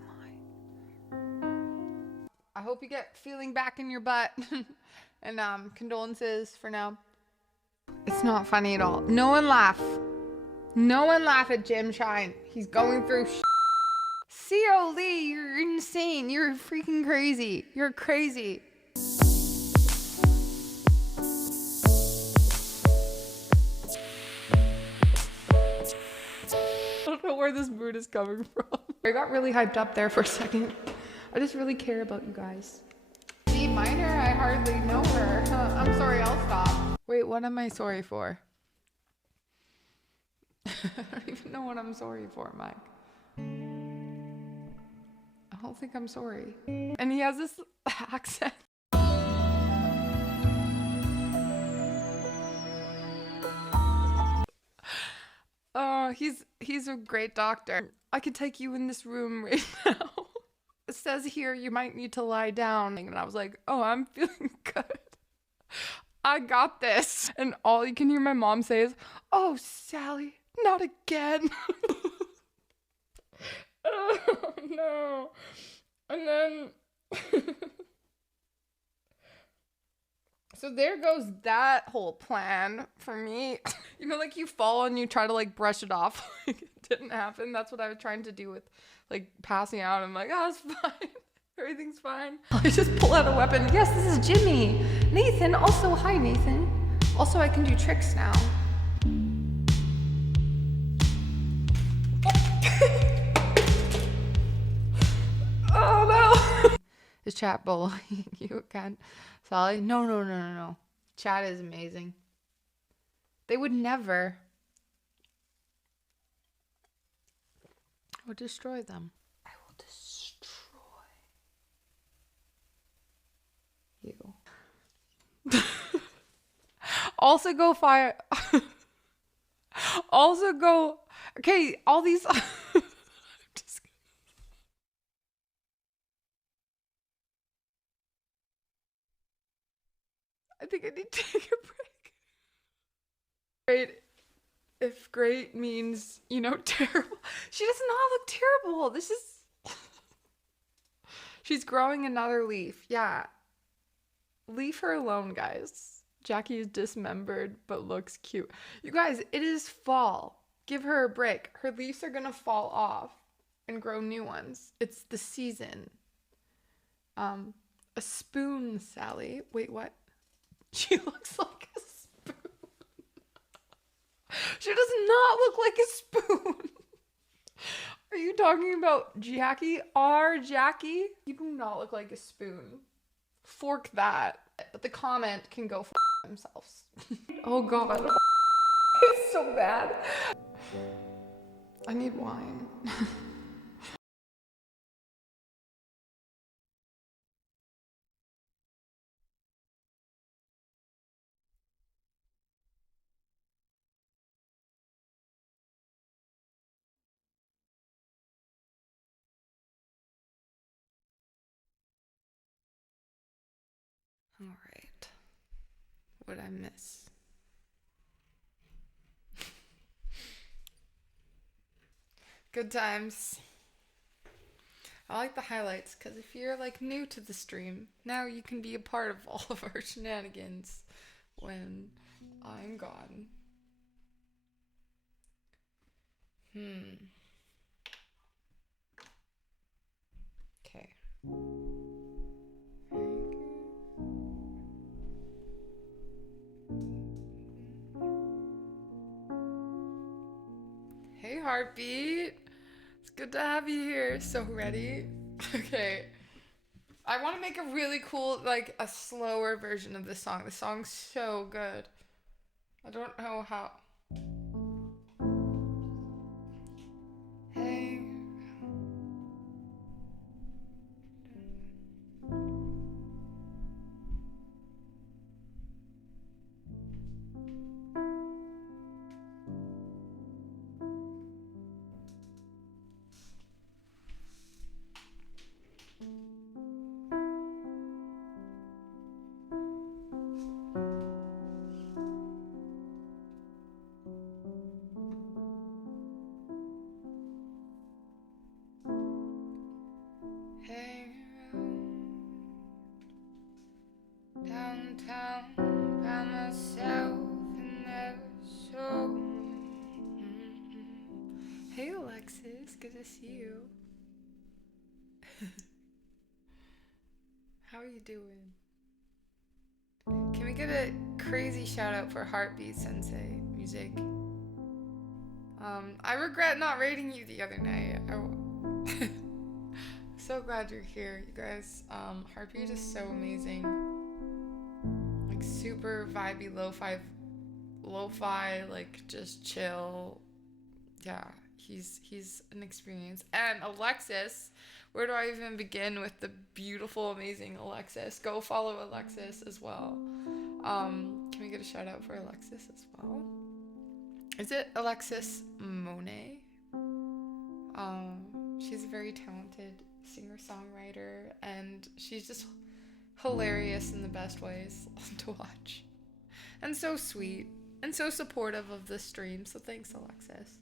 I hope you get feeling back in your butt. And condolences for now. It's not funny at all. No one laugh. No one laugh at Jim Shine. He's going through CO Lee, you're insane. You're freaking crazy. You're crazy. I don't know where this mood is coming from. I got really hyped up there for a second. I just really care about you guys. D minor, I hardly know her. I'm sorry, I'll stop. Wait, what am I sorry for? I don't even know what I'm sorry for, Mike. I don't think I'm sorry. And he has this accent. Oh, he's a great doctor. I could take you in this room right now. It says here you might need to lie down. And I was like, oh, I'm feeling good. I got this. And all you can hear my mom say is, oh, Sally, not again. Oh, no. And then... So there goes that whole plan for me. You know, like you fall and you try to like brush it off. Like it didn't happen. That's what I was trying to do with like passing out. I'm like, oh, it's fine. Everything's fine. I just pull out a weapon. Yes, this is Jimmy. Nathan, also, hi, Nathan. Also, I can do tricks now. Oh, no. Is chat bullying you again? Sally? No. Chat is amazing. They would never. I would destroy them. I will destroy you. Also go fire. Also go. Okay, all these. I think I need to take a break. Great. If great means, you know, terrible. She does not look terrible. This is... She's growing another leaf. Yeah. Leave her alone, guys. Jackie is dismembered, but looks cute. You guys, it is fall. Give her a break. Her leaves are gonna fall off and grow new ones. It's the season. A spoon, Sally. Wait, what? She looks like a spoon. She does not look like a spoon. Are you talking about Jackie? Jackie? You do not look like a spoon. Fork that. But the comment can go for themselves. Oh god. It's so bad. I need wine. All right. What'd I miss? Good times. I like the highlights because if you're like new to the stream, now you can be a part of all of our shenanigans when I'm gone. Okay. Hey, Heartbeat. It's good to have you here. So ready? Okay. I want to make a really cool, like, a slower version of this song. The song's so good. I don't know how. Hey. Hang around downtown by myself and there's so Hey Alexis, good to see you. How are you doing? Can we get a crazy shout out for Heartbeat Sensei music? I regret not rating you the other night. So glad you're here, you guys. Heartbeat is so amazing. Like super vibey, lo-fi, like just chill. Yeah, he's an experience. And Alexis, where do I even begin with the beautiful, amazing Alexis? Go follow Alexis as well. Can we get a shout out for Alexis as well? Is it Alexis Monet? She's a very talented singer-songwriter, and she's just hilarious in the best ways to watch. And so sweet, and so supportive of the stream, so thanks, Alexis.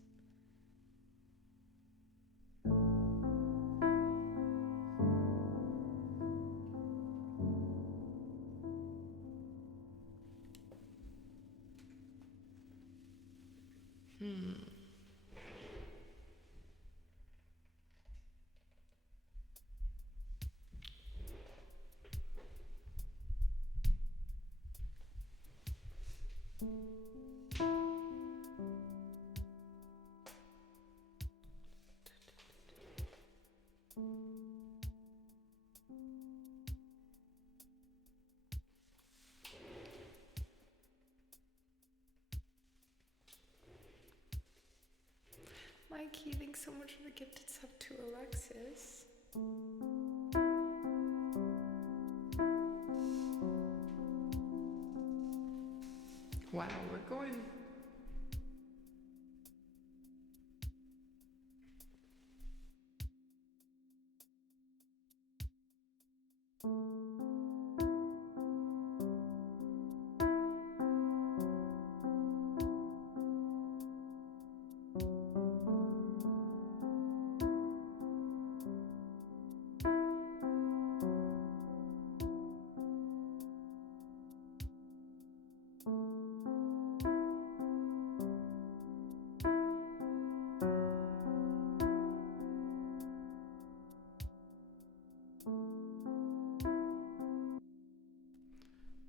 Mikey, thanks so much for the gifted sub to Alexis. Wow, we're going.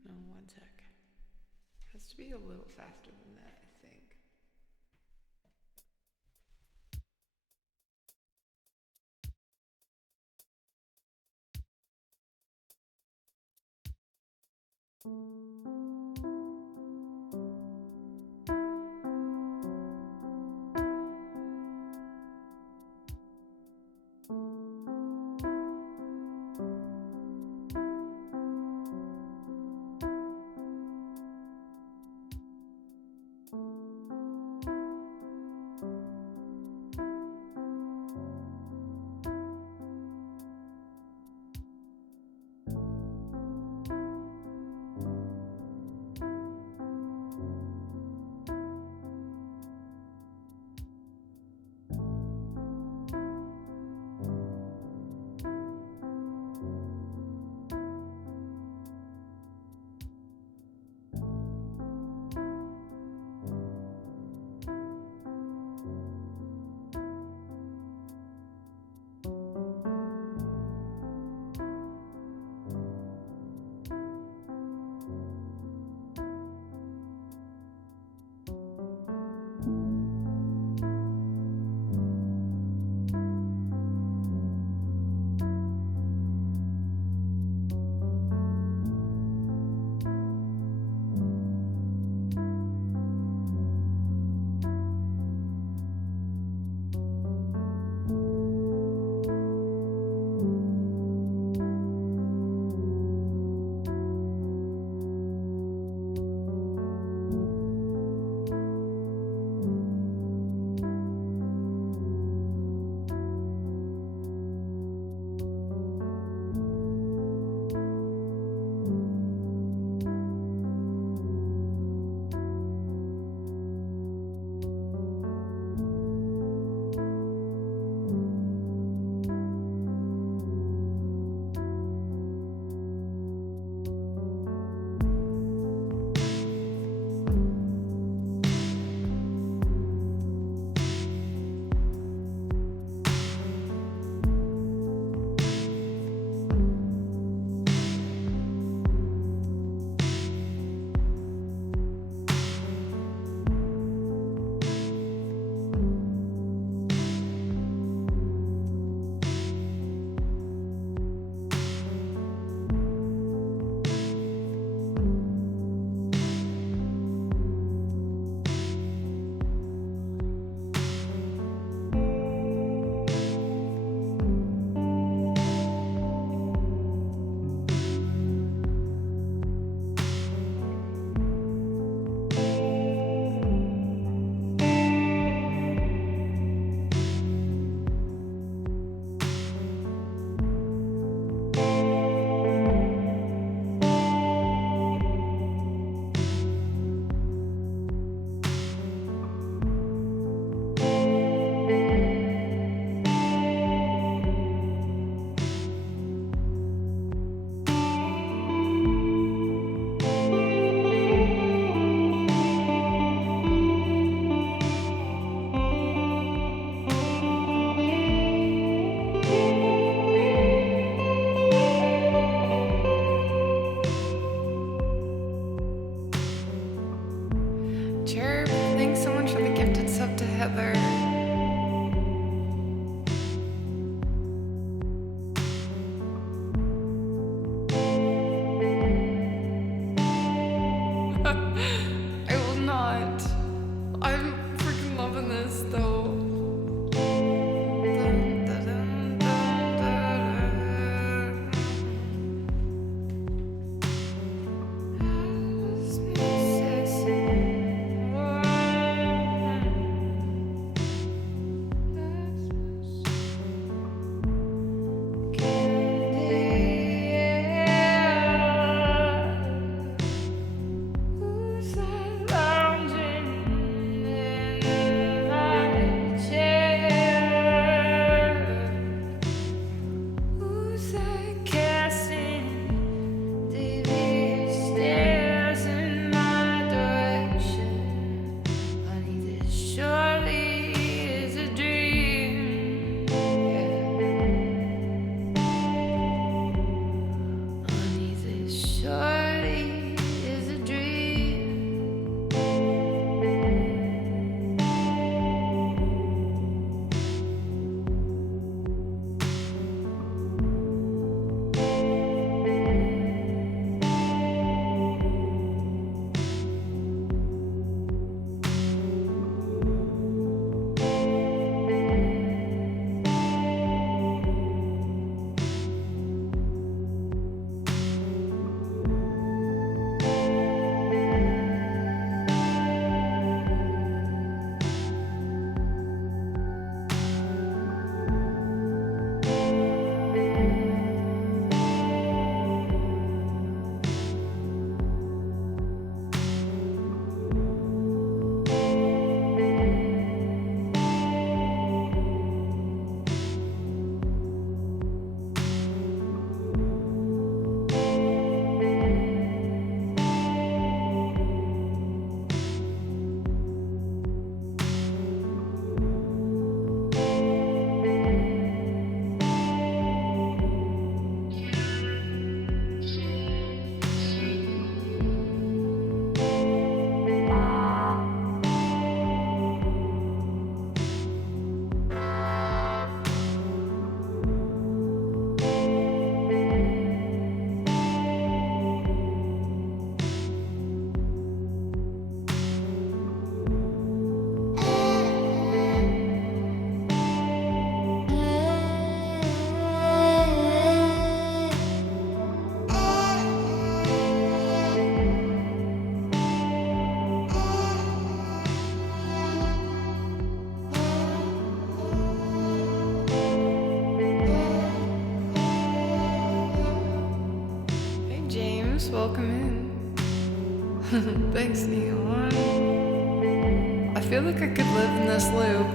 No, one sec. Has to be a little faster than that, I think. Thanks, Neon. I feel like I could live in this loop.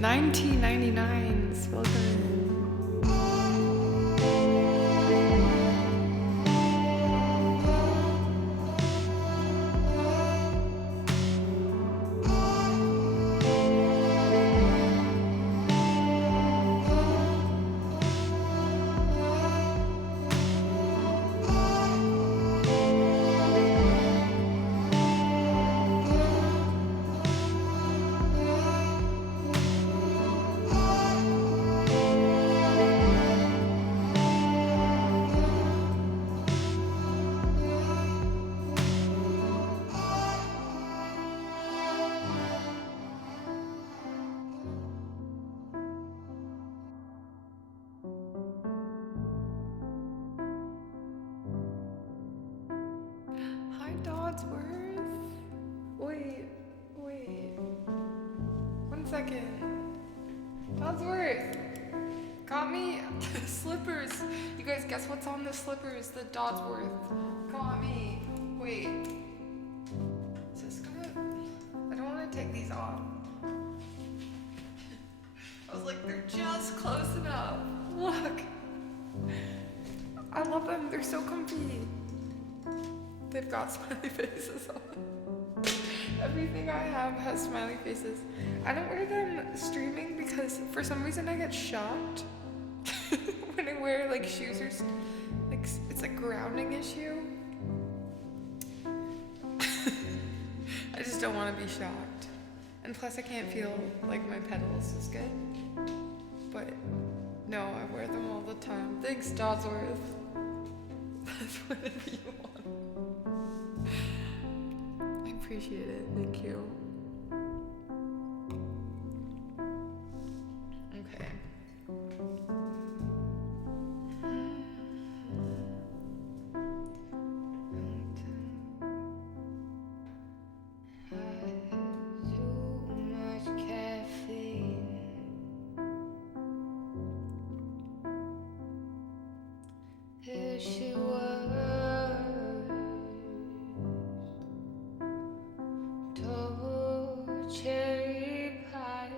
1999s. Welcome in. Hi, Dodsworth. Wait. 1 second. Dodsworth. Got me slippers. You guys, guess what's on the slippers? The Dodsworth got me. Wait. Is this gonna... I don't want to take these off. I was like, they're just close enough. Look. I love them. They're so comfy. They've got smiley faces on. Everything I have has smiley faces. I don't wear them streaming because for some reason I get shocked when I wear like shoes or like it's a grounding issue. I just don't want to be shocked. And plus I can't feel like my pedals is good. But no, I wear them all the time. Thanks, Dodsworth. That's whatever you want. I appreciate it. Thank you. Okay. Too much caffeine. Here she was, double cherry pie.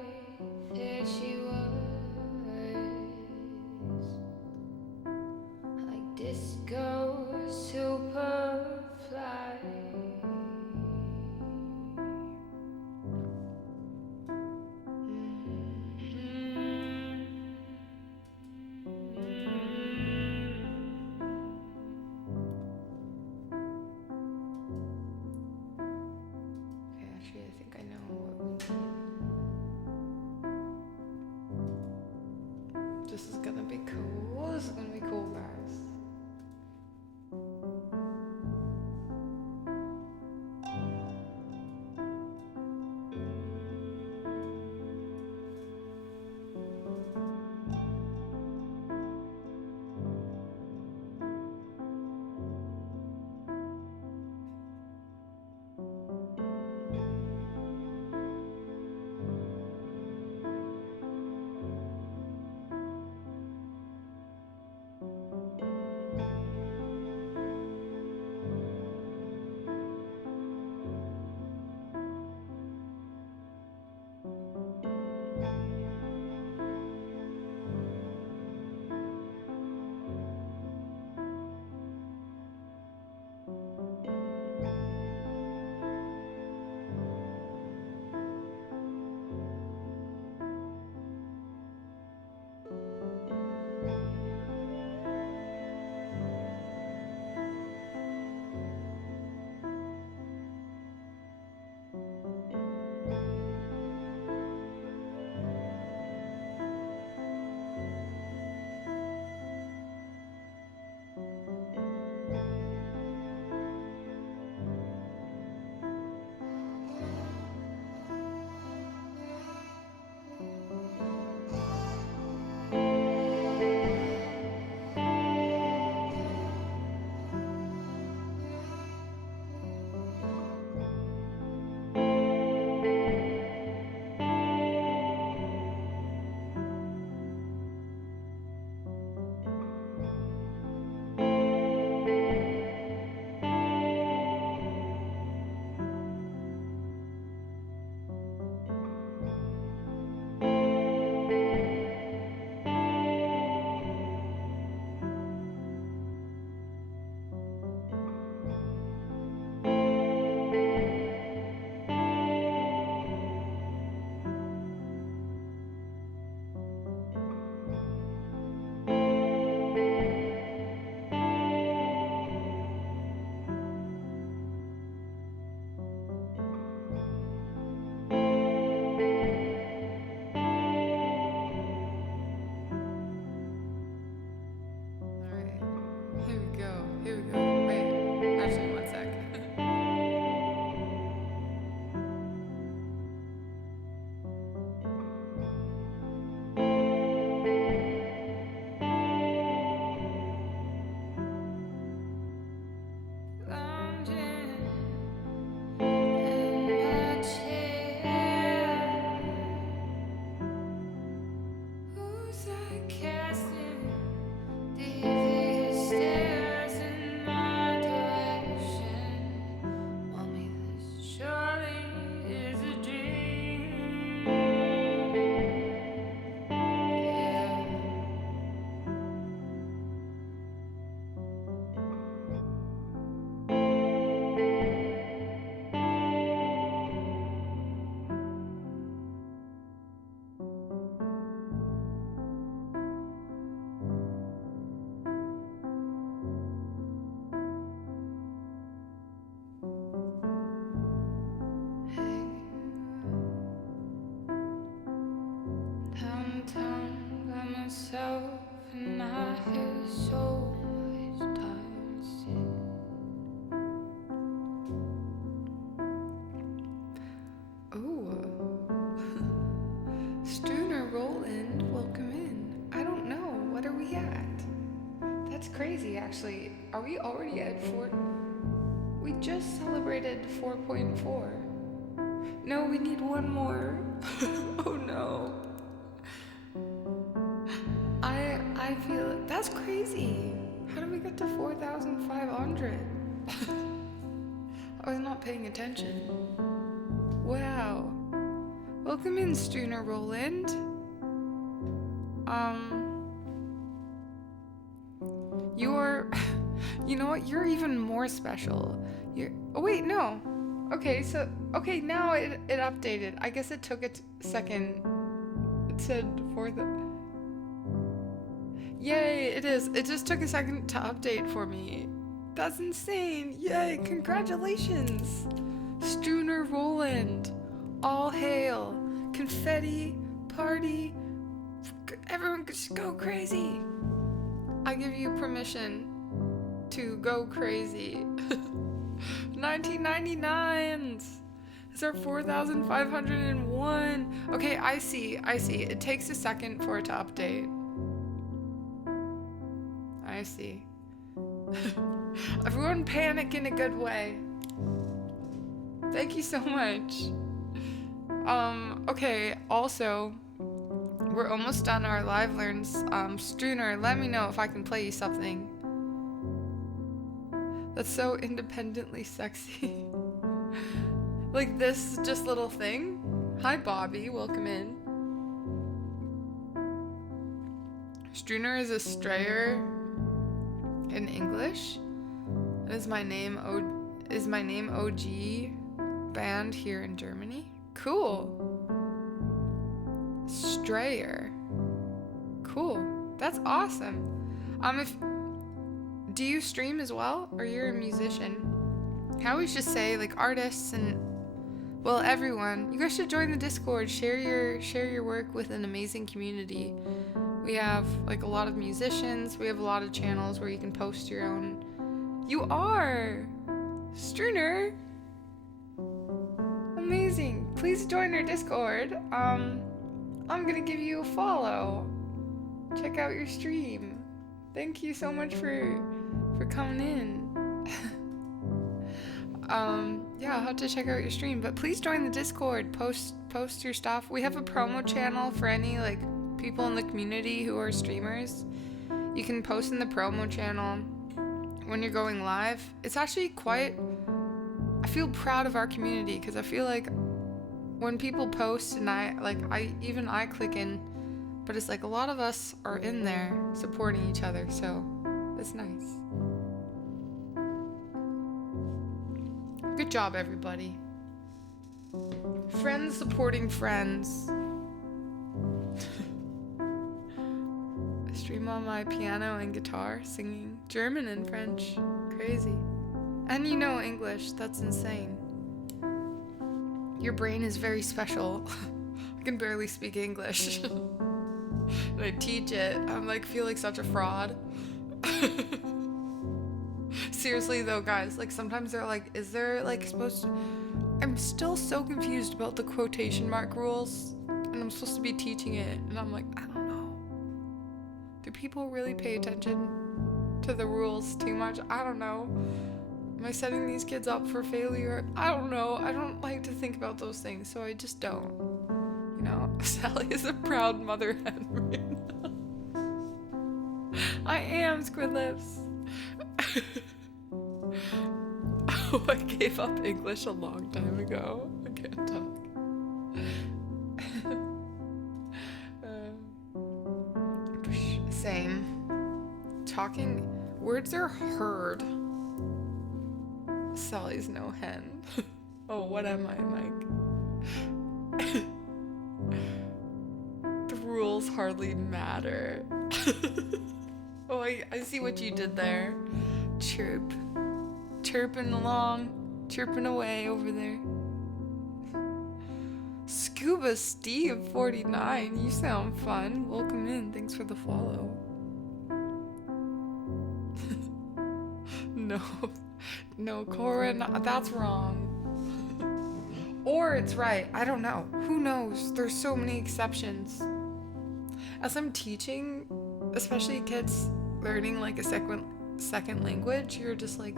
Here she was, like disco superfly. Okay, actually, I think I know what we need. This is gonna be cool. This is gonna be cool, guys. by myself and I had so much time to sit. Oh. Struner Roland, welcome in. I don't know. What are we at? That's crazy, actually. Are we already at 4? We just celebrated 4.4. No, we need one more. Oh no. I feel that's crazy. How did we get to 4,500? I was not paying attention. Wow. Welcome in, Struner Roland. You're, you know what? You're even more special. Oh wait, no. Okay, now it updated. I guess it took a second. It said for the. Yay, it is. It just took a second to update for me. That's insane. Yay, congratulations. Struner Roland. All hail. Confetti, party. Everyone just go crazy. I give you permission to go crazy. 1999s. It's our 4,501. Okay, I see. It takes a second for it to update. I see. Everyone panic in a good way. Thank you so much. Okay, also, we're almost done our live learns. Struner, let me know if I can play you something. That's so independently sexy. Like this just little thing. Hi Bobby, welcome in. Struner is a strayer in English. Is my name OG band here in Germany? Cool. Strayer. Cool. That's awesome. Do you stream as well, or you're a musician? I always just say, like, artists and, well, everyone, you guys should join the Discord. Share your work with an amazing community. We have like a lot of musicians. We have a lot of channels where you can post your own. You are Struner. Amazing. Please join our Discord. I'm gonna give you a follow. Check out your stream. Thank you so much for coming in. Yeah, I'll have to check out your stream, but please join the Discord. Post your stuff. We have a promo channel for any like people in the community who are streamers. You can post in the promo channel when you're going live. It's actually I feel proud of our community because I feel like when people post and I click in, but it's like a lot of us are in there supporting each other, so it's nice. Good job, everybody. Friends supporting friends. I stream on my piano and guitar, singing German and French. Crazy. And you know English. That's insane. Your brain is very special. I can barely speak English. And I teach it. I'm like, feel like such a fraud. Seriously though, guys, like sometimes they're like, is there like I'm still so confused about the quotation mark rules, and I'm supposed to be teaching it, and I'm like, I don't know. Do people really pay attention to the rules too much? I don't know. Am I setting these kids up for failure? I don't know. I don't like to think about those things, so I just don't. You know, Sally is a proud mother hen right now. I am, Squidlips. Oh, I gave up English a long time ago. I can't talk. Same. Talking, words are heard. Sally's no hen. Oh, what am I, Mike? The rules hardly matter. Oh, I see what you did there. Chirp. Chirping along. Chirping away over there. Scuba Steve 49, you sound fun. Welcome in. Thanks for the follow. No, Corin, that's wrong. Or it's right. I don't know. Who knows? There's so many exceptions. As I'm teaching, especially kids learning like a second language, you're just like,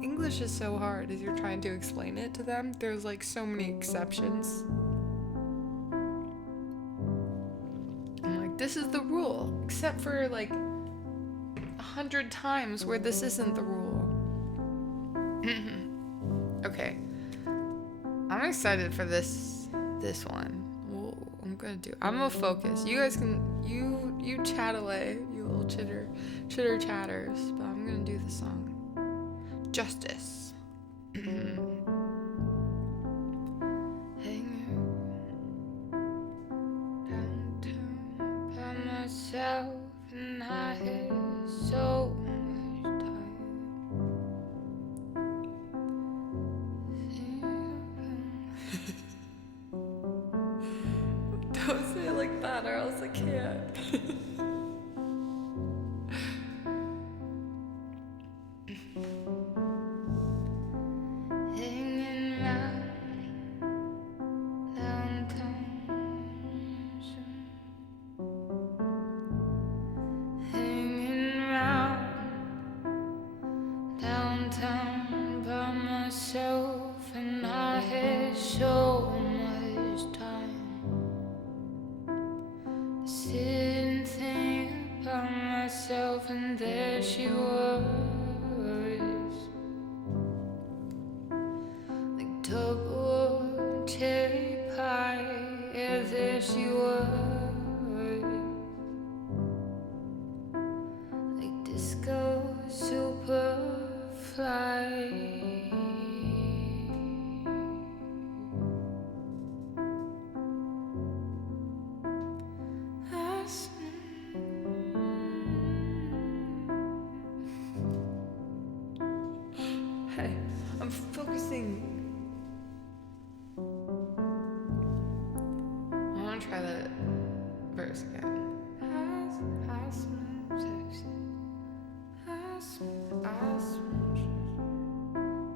English is so hard as you're trying to explain it to them. There's like so many exceptions. I'm like, this is the rule, except for like 100 times where this isn't the rule. Okay. I'm excited for this one. I'm gonna focus. You guys can you chat away, you little chitter chatters, but I'm gonna do the song. Justice. Hanging downtown by myself and I had so much time. Don't say it like that or else I can't. Downtown by myself and I had so much time. Sitting thinking about myself and there she was, like double cherry pie, yeah, there she was, like disco superfly. Hey, I'm focusing. I want to try the verse again. I smell sexy. I smell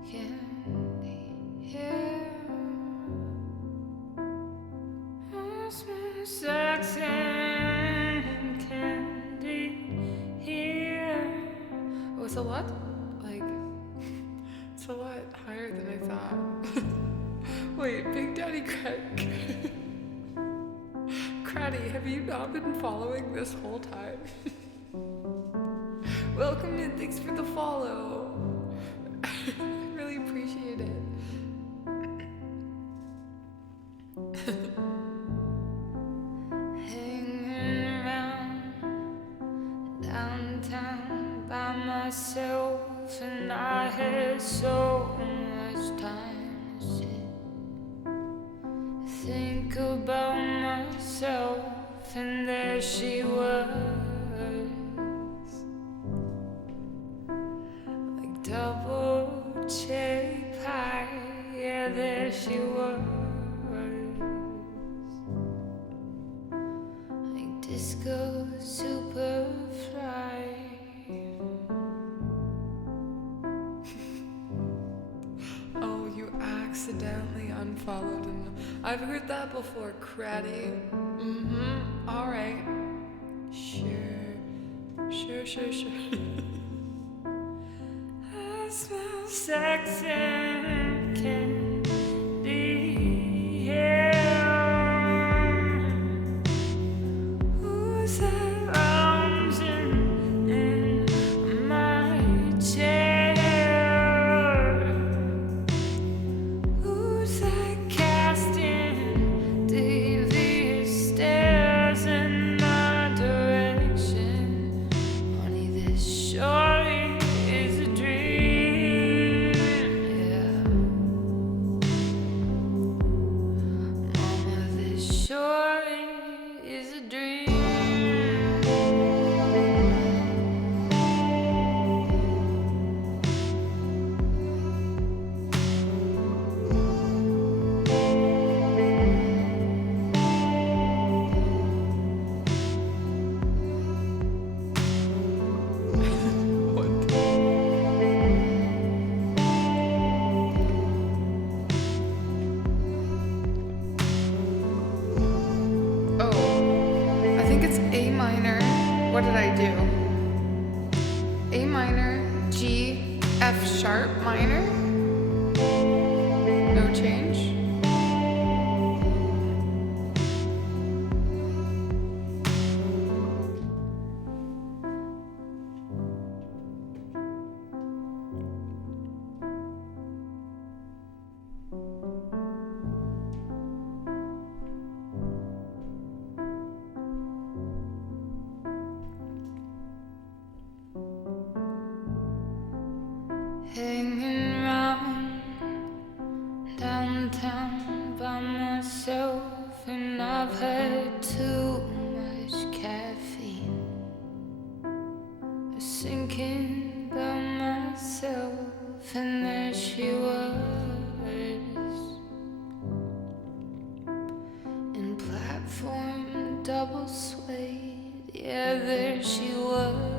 candy. Yeah. I smell sexy candy. Yeah. Oh, it's a lot. It's a lot higher than I thought. Wait, Big Daddy Craig. Craddy, have you not been following this whole time? Welcome in, thanks for the follow. I really appreciate it. Hanging around downtown by myself. And I had so much time to sit, think about myself, and there she was, like double cherry pie, yeah, there she was, like disco superfly. Accidentally unfollowed him. I've heard that before, Craddy. Alright. Sure. I smell sex and candy. Yeah. Who's that lounging in my chair? Surely is a dream, yeah. what did I do? A minor, G, F sharp minor. No change. Hanging round downtown by myself, and I've had too much caffeine. Sinking by myself, and there she was in platform double suede. Yeah, there she was.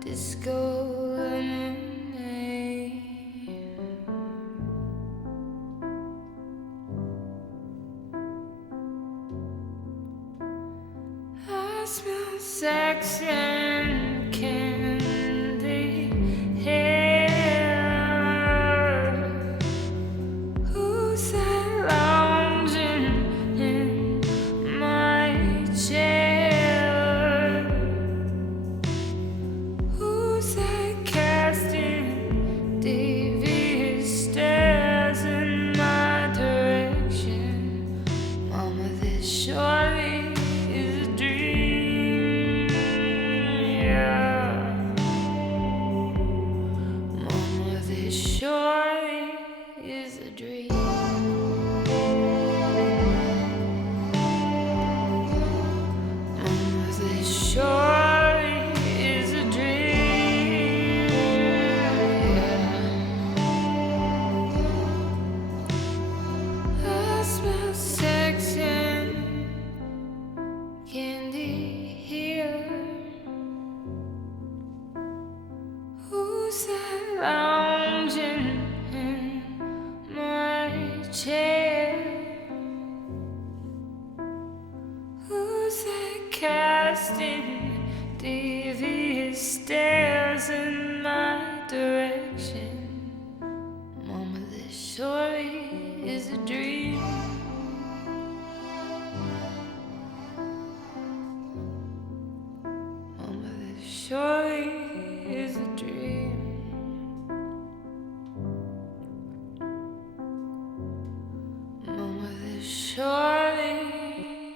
Disco lemonade. I smell sex and candy hair. Who's that lounging in my chair? Surely is a dream, yeah. Mama, this surely is a dream. Mama, this surely is a dream, yeah. I smell sex and candy here. Who's that lounging in my chair? Who's that casting devious stares in my direction? Mama, this surely is a dream. Surely is a dream. Mama, this surely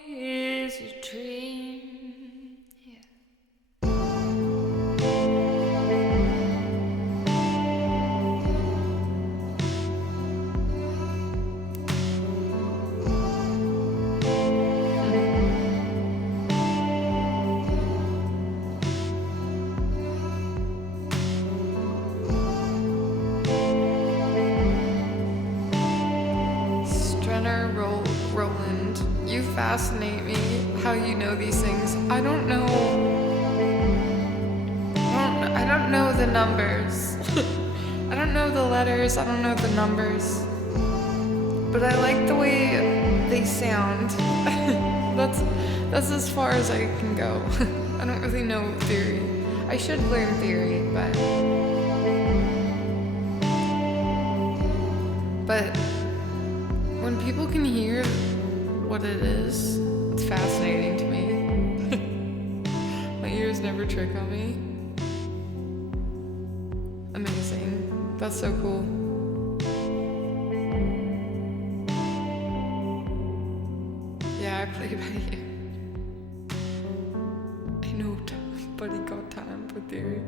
is a dream. Yeah. Roland, you fascinate me. How you know these things? I don't know. I don't know the numbers. I don't know the letters. I don't know the numbers. But I like the way they sound. That's as far as I can go. I don't really know theory. I should learn theory, but when people can hear what it is, it's fascinating to me. My ears never trick on me. Amazing. That's so cool. Yeah, I play by ear. I know Buddy got time for theory.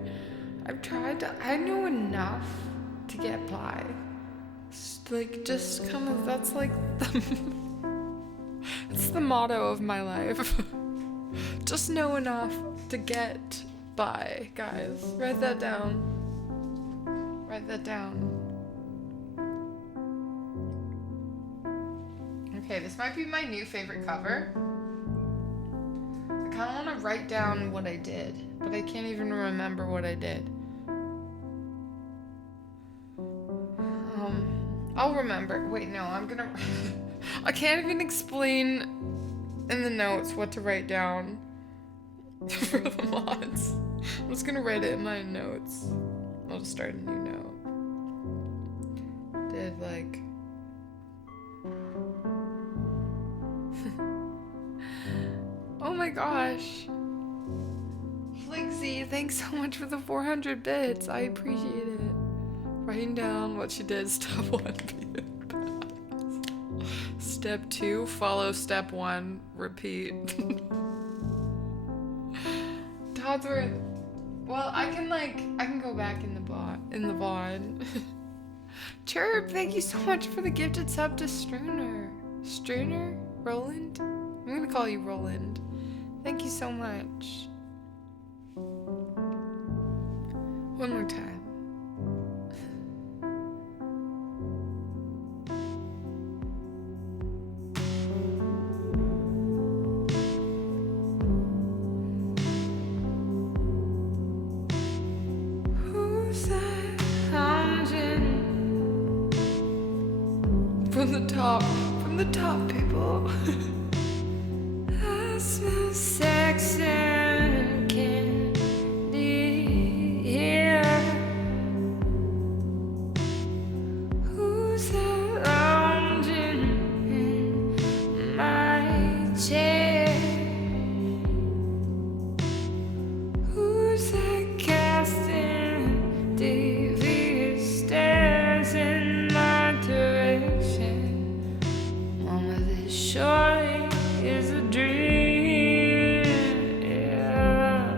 I know enough to get by. Like, just kind of, that's like it's the motto of my life. Just know enough to get by, guys. Write that down. Write that down. Okay, this might be my new favorite cover. I kind of want to write down what I did, but I can't even remember what I did. I'll remember. Wait, no, I'm gonna... I can't even explain in the notes what to write down for the mods. I'm just gonna write it in my notes. I'll just start a new note. Did like oh my gosh. Flixie, thanks so much for the 400 bits. I appreciate it. Writing down what she did. Step 1, be a badass. Step 2, follow step 1, repeat. Todsworth. Well, I can go back in the VOD. Chirp, thank you so much for the gifted sub to Struner. Struner? Roland? I'm gonna call you Roland. Thank you so much. One more time. From the top, people. I smell sex and candy here. Who's that lounging in my chair? Who's that casting devious stares in my direction? Surely is a dream, yeah.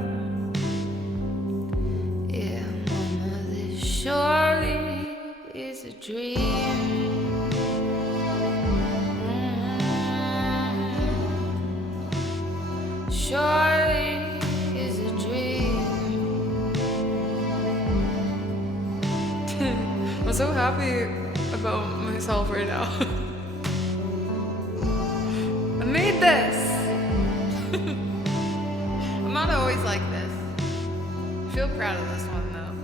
Yeah, mama, this surely is a dream. Surely is a dream. I'm so happy about myself right now. I made this! I'm not always like this. I feel proud of this one though.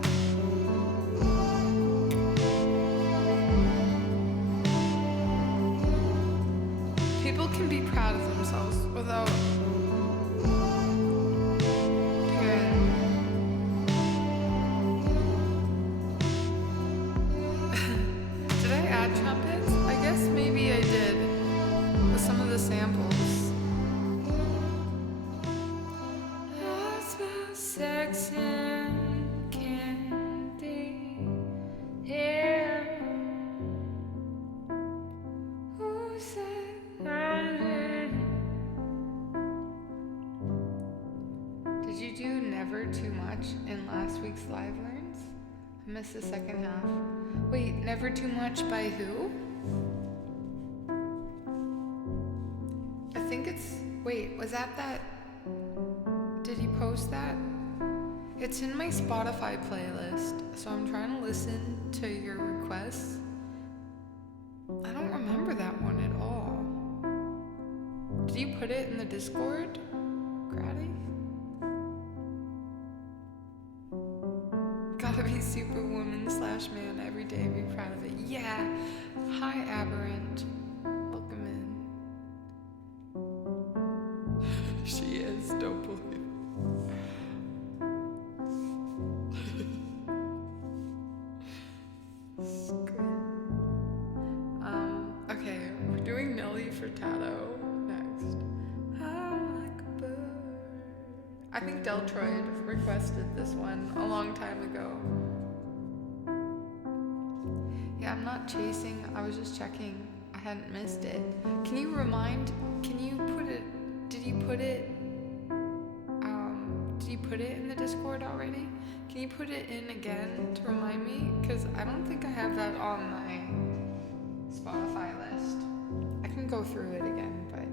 People can be proud of themselves without hearing. Did I add trumpets? I guess maybe I did. With some of the samples. I smell sex and candy here. Who said I'm in? Did you do never too much in last week's live learns? I missed the second half. Wait, never too much by who? I think it's, wait, was that? Did he post that? It's in my Spotify playlist, so I'm trying to listen to your requests. I don't remember that one at all. Did you put it in the Discord, Grady? Gotta be superwoman / man every day, be proud of it. Yeah. Hi, Aberrant. Welcome in. She is, don't believe. Okay, we're doing Nelly Furtado next. I'm like a bird. I think Deltroid requested this one a long time ago. Yeah, I'm not chasing, I was just checking. I hadn't missed it. Can you put it, did you put it in the Discord already? Can you put it in again to remind me? Because I don't think I have that on my Spotify list. I can go through it again, but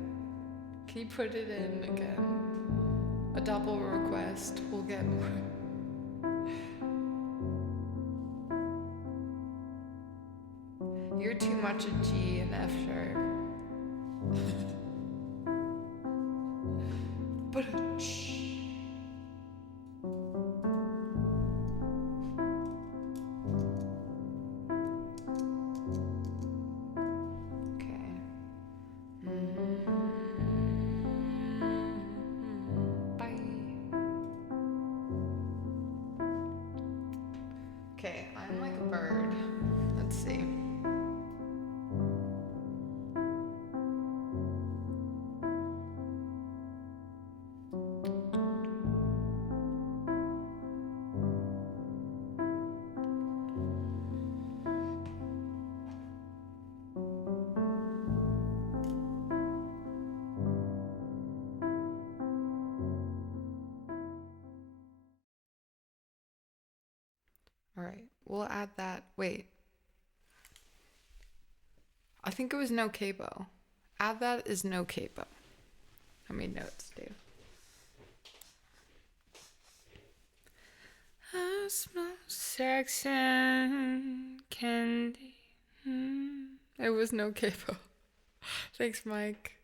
can you put it in again? A double request will get more. You're too much a G and F sharp. But okay. All right, we'll add that. Wait, I think it was no capo. Add that is no capo. I made notes, dude. I smell sex and candy. It was no capo. Thanks, Mike.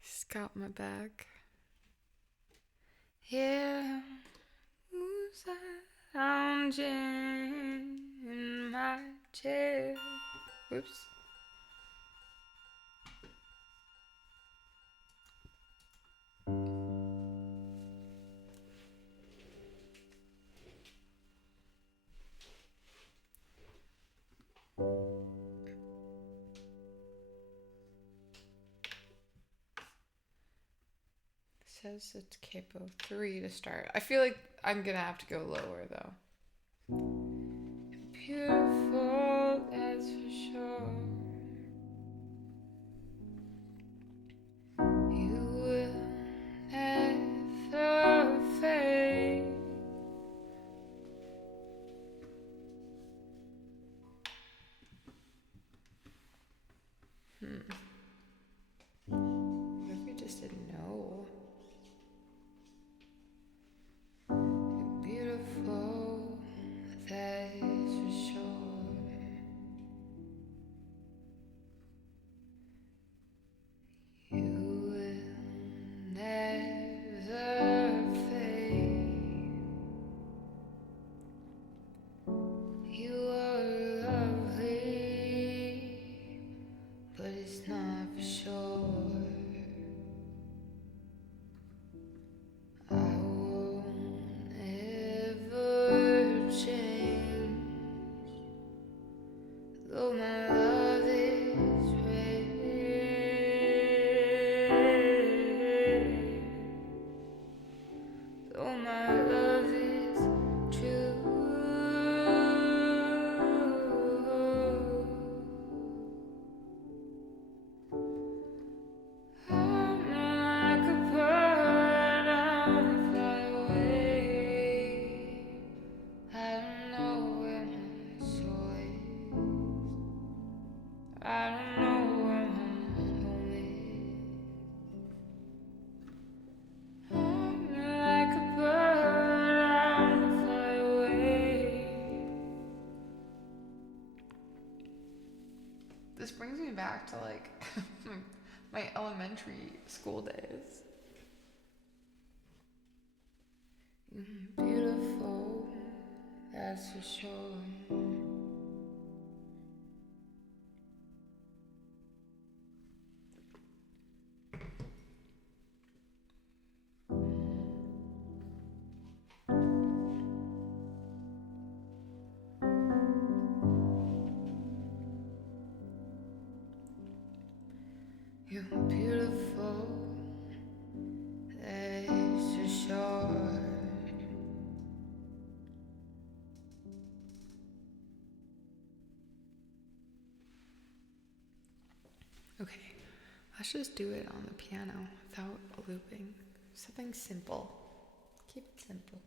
He's got my back. Yeah, who's that lounging in my chair? Whoops. Says it's capo 3 to start. I feel like I'm gonna have to go lower though. Beautiful, that's for sure. You will never fade. What if we just didn't know? You're beautiful, that's for sure. You will never fade. You are lovely, but it's not for sure. I won't ever change, though my love is red, though my love is true. I'm like a bird, I'm fly away. I don't know where my soul is. I don't know where my home is. I'm like a bird, I'm fly away. This brings me back to like my elementary school days. Beautiful, that's for sure. You're beautiful, that's for sure. Okay, let's just do it on the piano without looping. Something simple. Keep it simple.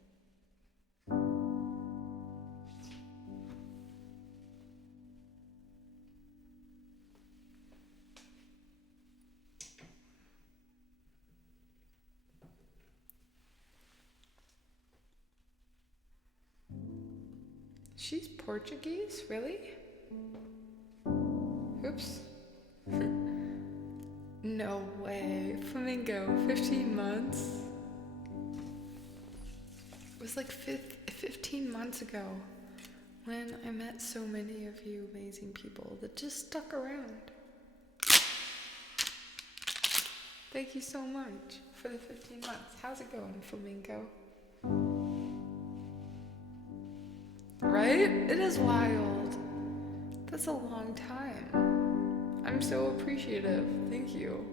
She's Portuguese? Really? Oops. No way. Flamingo, 15 months? It was like 15 months ago when I met so many of you amazing people that just stuck around. Thank you so much for the 15 months. How's it going, Flamingo? Right? It is wild. That's a long time. I'm so appreciative. Thank you.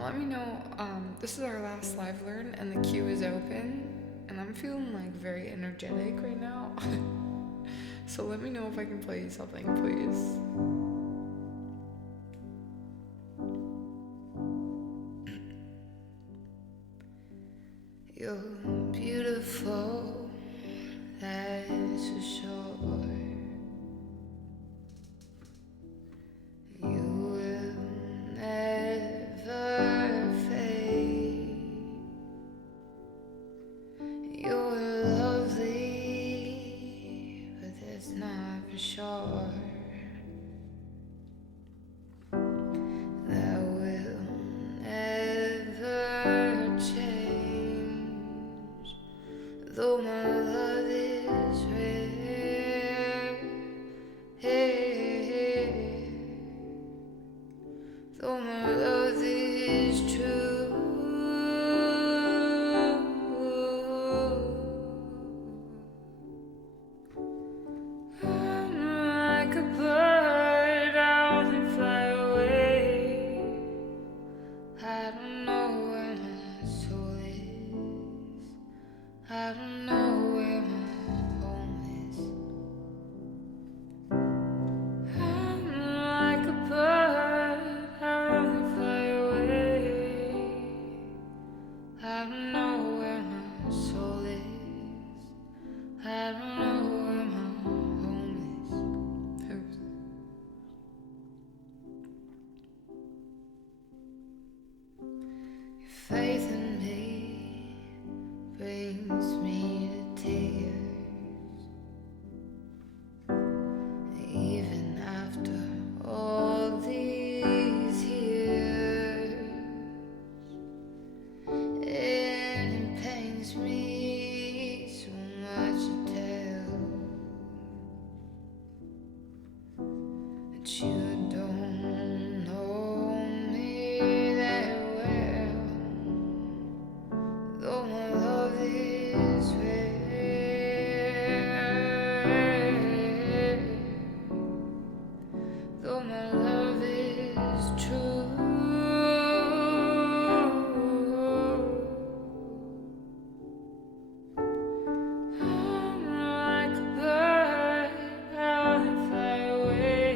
Let me know. This is our last live learn, and the queue is open, and I'm feeling like very energetic right now. So let me know if I can play you something, please. You're beautiful, so sure you will never fade. You were lovely, but that's not for sure. That will never change. Though my love is rare, though my love is true, I'm like a bird, I only fly away. I don't know where my soul is. I don't know where my home is. I'm like a bird, I only fly away. I don't know where my soul is. I don't know where my home is. Oops. Your faith in me brings me to tears. Even after all these years, and it pains me so much to tell that you don't know me that well. Though my love is rare, though my love is true, I'm like a bird, I only fly away.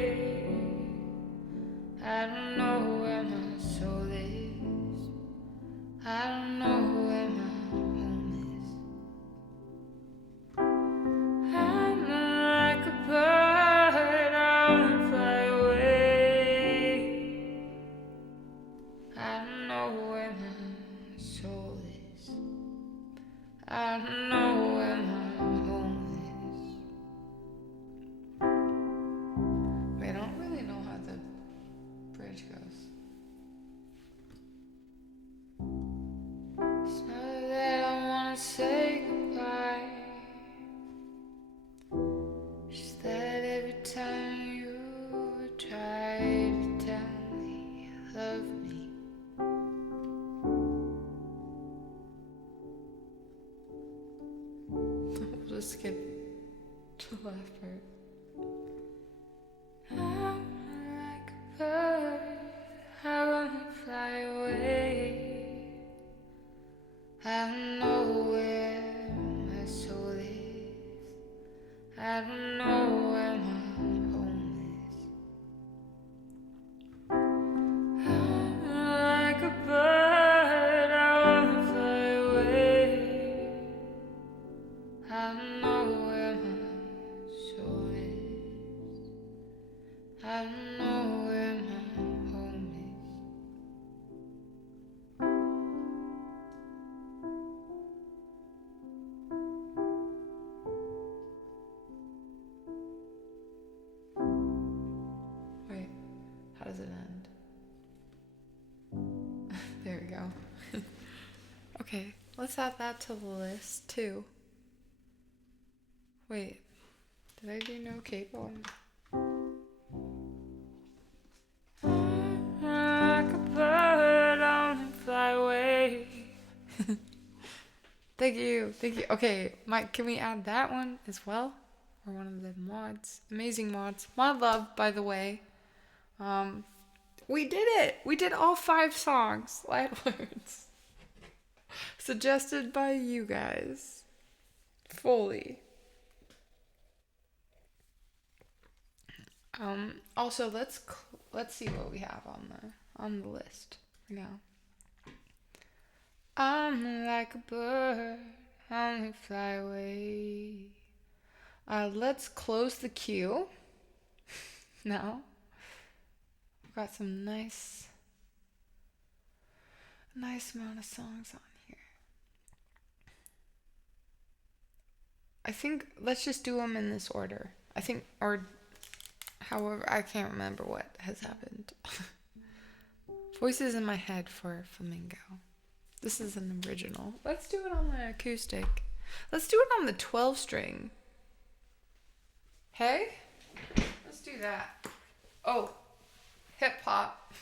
I don't know where my soul is. I don't know where my home is. I'm like a bird, I only fly away. I don't know where my soul is. I don't know where my home is. Wait, I don't really know how the bridge goes. It's not that I wanna say goodbye, just that every time you try to tell me you love me, We'll just skip to the last part. I'm like a bird, I wanna fly away. I don't know where my soul is. I don't know where my home is. I'm like a bird, I wanna fly away. I don't know where my soul is. I don't know where my home is. Wait, how does it end? There we go. Okay, let's add that to the list too. Wait, did I do no cable? I'm like a bird, I only fly away. Thank you, thank you. Okay, Mike, can we add that one as well? Or one of the mods? Amazing mods. Mod love, by the way. We did it! We did all 5 songs, light words. Suggested by you guys. Fully. Also, let's see what we have on the list now. I'm like a bird, I only fly away. Let's close the queue now. We've got some nice amount of songs on here. I think let's just do them in this order. I think, or however, I can't remember what has happened. Voices in my head for Flamingo. This is an original. Let's do it on the acoustic. Let's do it on the 12 string. Hey? Let's do that. Oh, hip hop.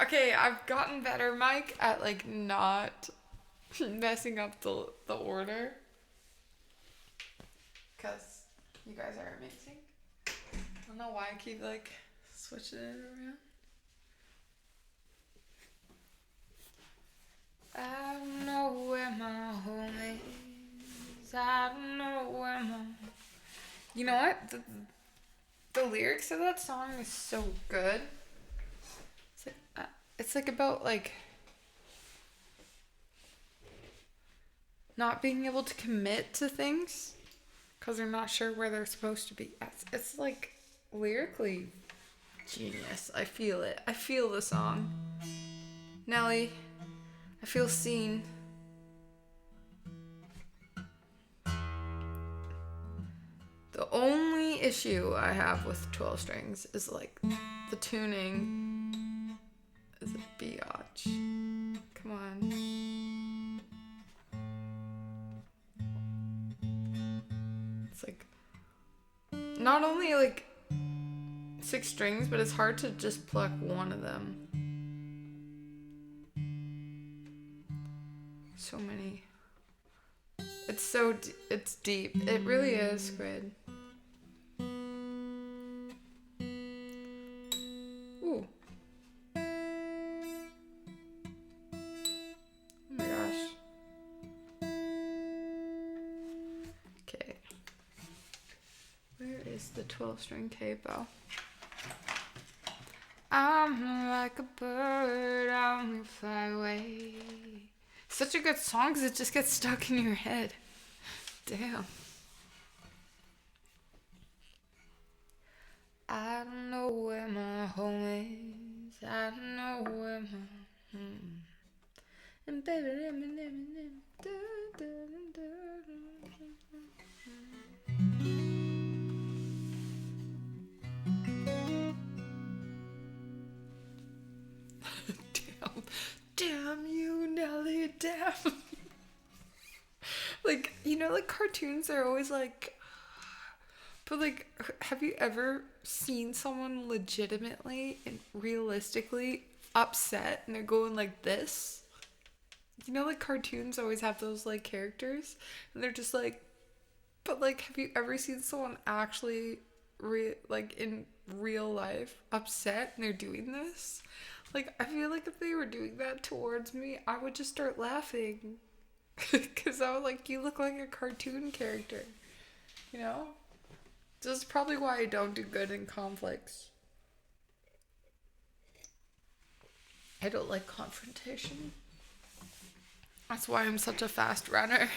Okay, I've gotten better, Mike, at like not messing up the order. Cause you guys are amazing. I don't know why I keep like switching it around. I don't know where my home is. I don't know where my... You know what? The lyrics of that song is so good. It's like about like not being able to commit to things because they're not sure where they're supposed to be. It's like lyrically genius. I feel it. I feel the song. Nelly, I feel seen. The only issue I have with 12 strings is like the tuning is a biatch. Come on. It's like not only like 6 strings, but it's hard to just pluck one of them. So many. It's deep. It really is, Squid. Ooh. Oh my gosh. Okay. Where is the 12-string capo? I'm like a bird, I only fly away. Such a good song because it just gets stuck in your head. Damn. I don't know where my home is. I don't know where my and baby, let me da, da, da, Damn you, Nelly, damn. Like, you know, like cartoons are always like, but like, have you ever seen someone legitimately and realistically upset and they're going like this? You know, like cartoons always have those like characters and they're just like, but like, have you ever seen someone actually like in real life upset and they're doing this? Like, I feel like if they were doing that towards me, I would just start laughing. Because I was like, you look like a cartoon character. You know? This is probably why I don't do good in conflicts. I don't like confrontation. That's why I'm such a fast runner.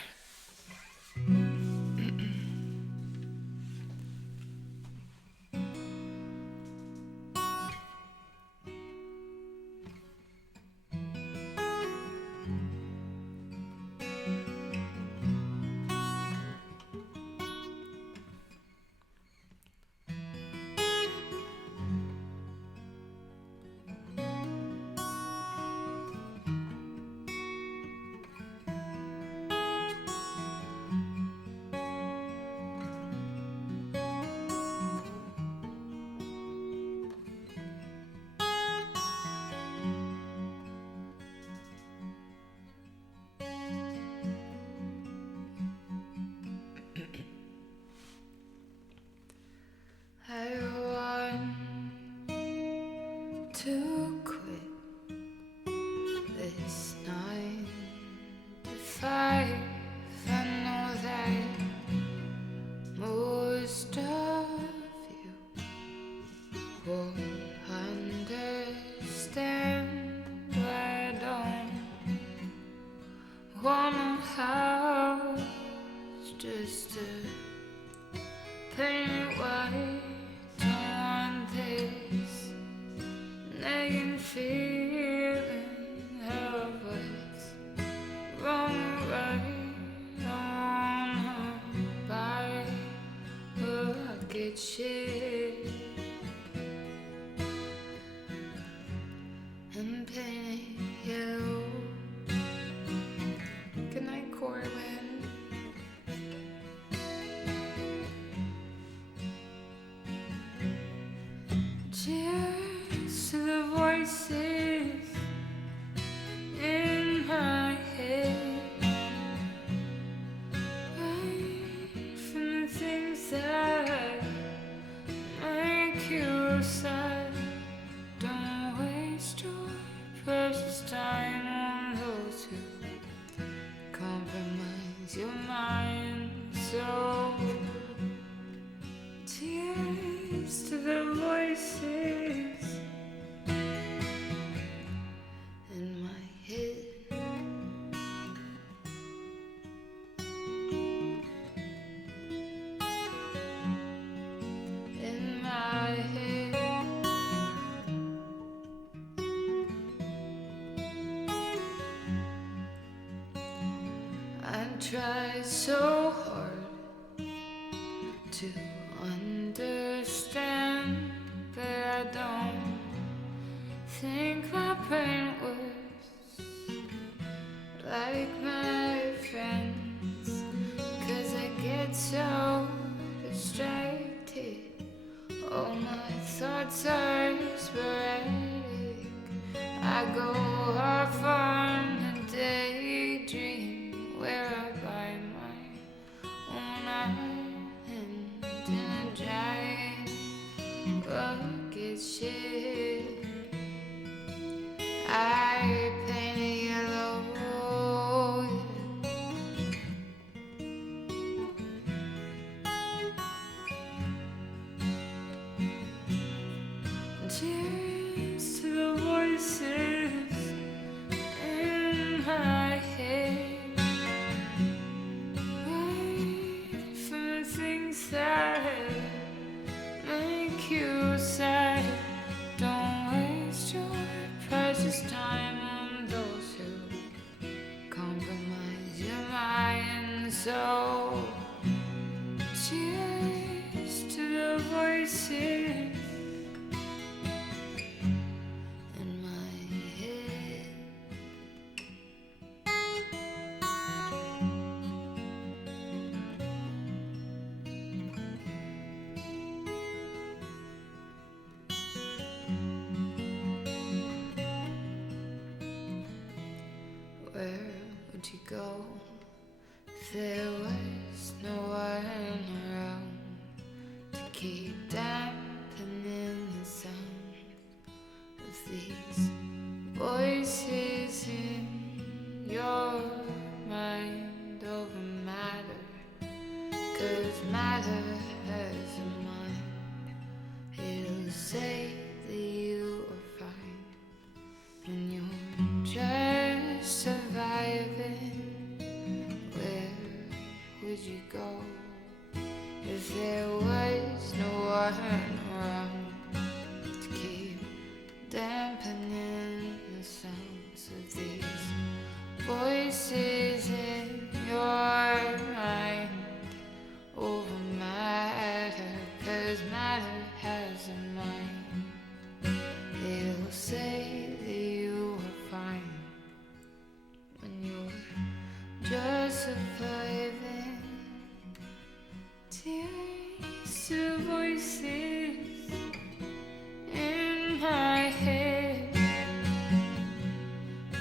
To quit this 9 to 5. I know that most of you won't understand. I don't wanna get shit and paint it yellow. Good night, Corbin. Cheers to the voices in my head, right from the things that make you sad. Don't waste your precious time on those who compromise your mind. So tears to the voices in my head. In my head. I tried so hard to understand, but I don't think my brain works like my friends, 'cause I get so distracted. All my thoughts are sporadic. I go off on a daydream where I buy my own island in a giant bucket shit. I paint it yellow. Cheers to the voices in my head, right from the things that make you sad. Don't waste your precious time on those who compromise your mind. So cheers to the voices in my head. Where would you go if there was no one around to keep dampening the sound of these voices in your mind over matter? 'Cause matter has a mind. It'll say that you are fine when you're just surviving. Where would you go if there was no one around to keep dampening the sounds of these voices in your mind over matter? 'Cause matter has a mind. It'll say that you are fine when you're just surviving. Tears to voices in my head,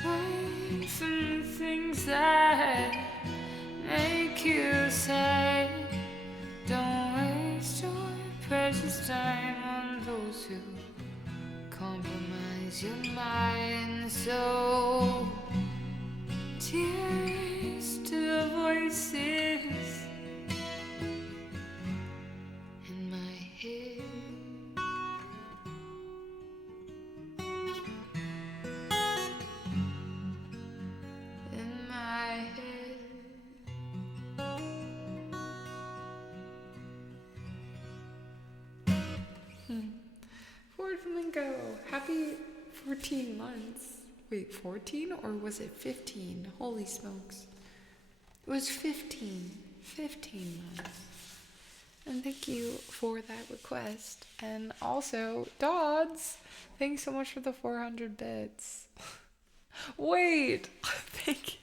right from the things that make you sad. Don't waste your precious time on those who compromise your mind. So tears to the voices in my head. In my head. Ford Flamingo, happy 14 months. Wait, 14 or was it 15? Holy smokes. It was 15. 15 months. And thank you for that request. And also, Dodds, thanks so much for the 400 bits. Wait, thank you.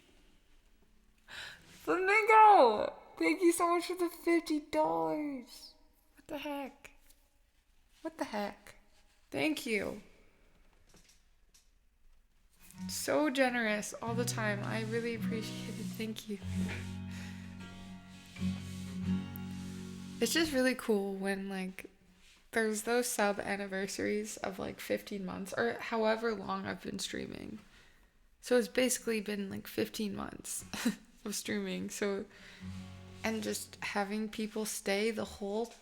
Flamingo! Thank you so much for the $50. What the heck? What the heck? Thank you. So generous all the time. I really appreciate it. Thank you. It's just really cool when like there's those sub anniversaries of like 15 months or however long I've been streaming. So it's basically been like 15 months of streaming. So and just having people stay the whole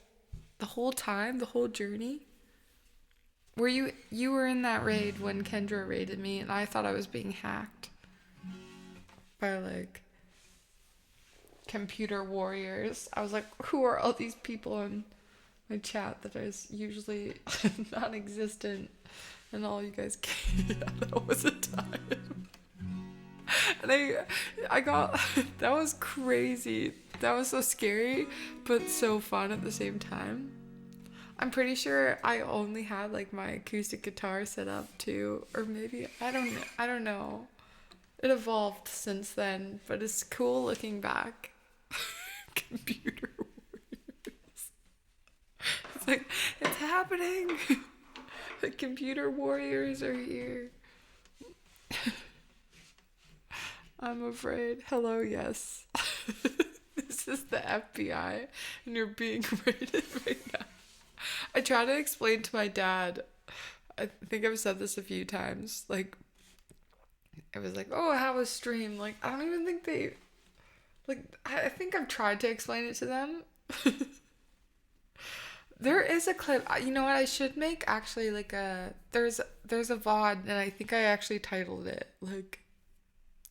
time, the whole journey. Were you were in that raid when Kendra raided me and I thought I was being hacked by like computer warriors. I was like, who are all these people in my chat that is usually non-existent and all you guys came. Yeah, that was a time. And I got that was crazy. That was so scary but so fun at the same time. I'm pretty sure I only had like my acoustic guitar set up too, or maybe I don't know. It evolved since then, but it's cool looking back. Computer warriors. It's like it's happening. The computer warriors are here. I'm afraid. Hello, yes. This is the FBI, and you're being raided right now. I try to explain to my dad. I think I've said this a few times. Like, I was like, "Oh, how was stream?" Like, I don't even think they. Like, I think I've tried to explain it to them. There is a clip. You know what? I should make actually like a. There's a VOD, and I think I actually titled it like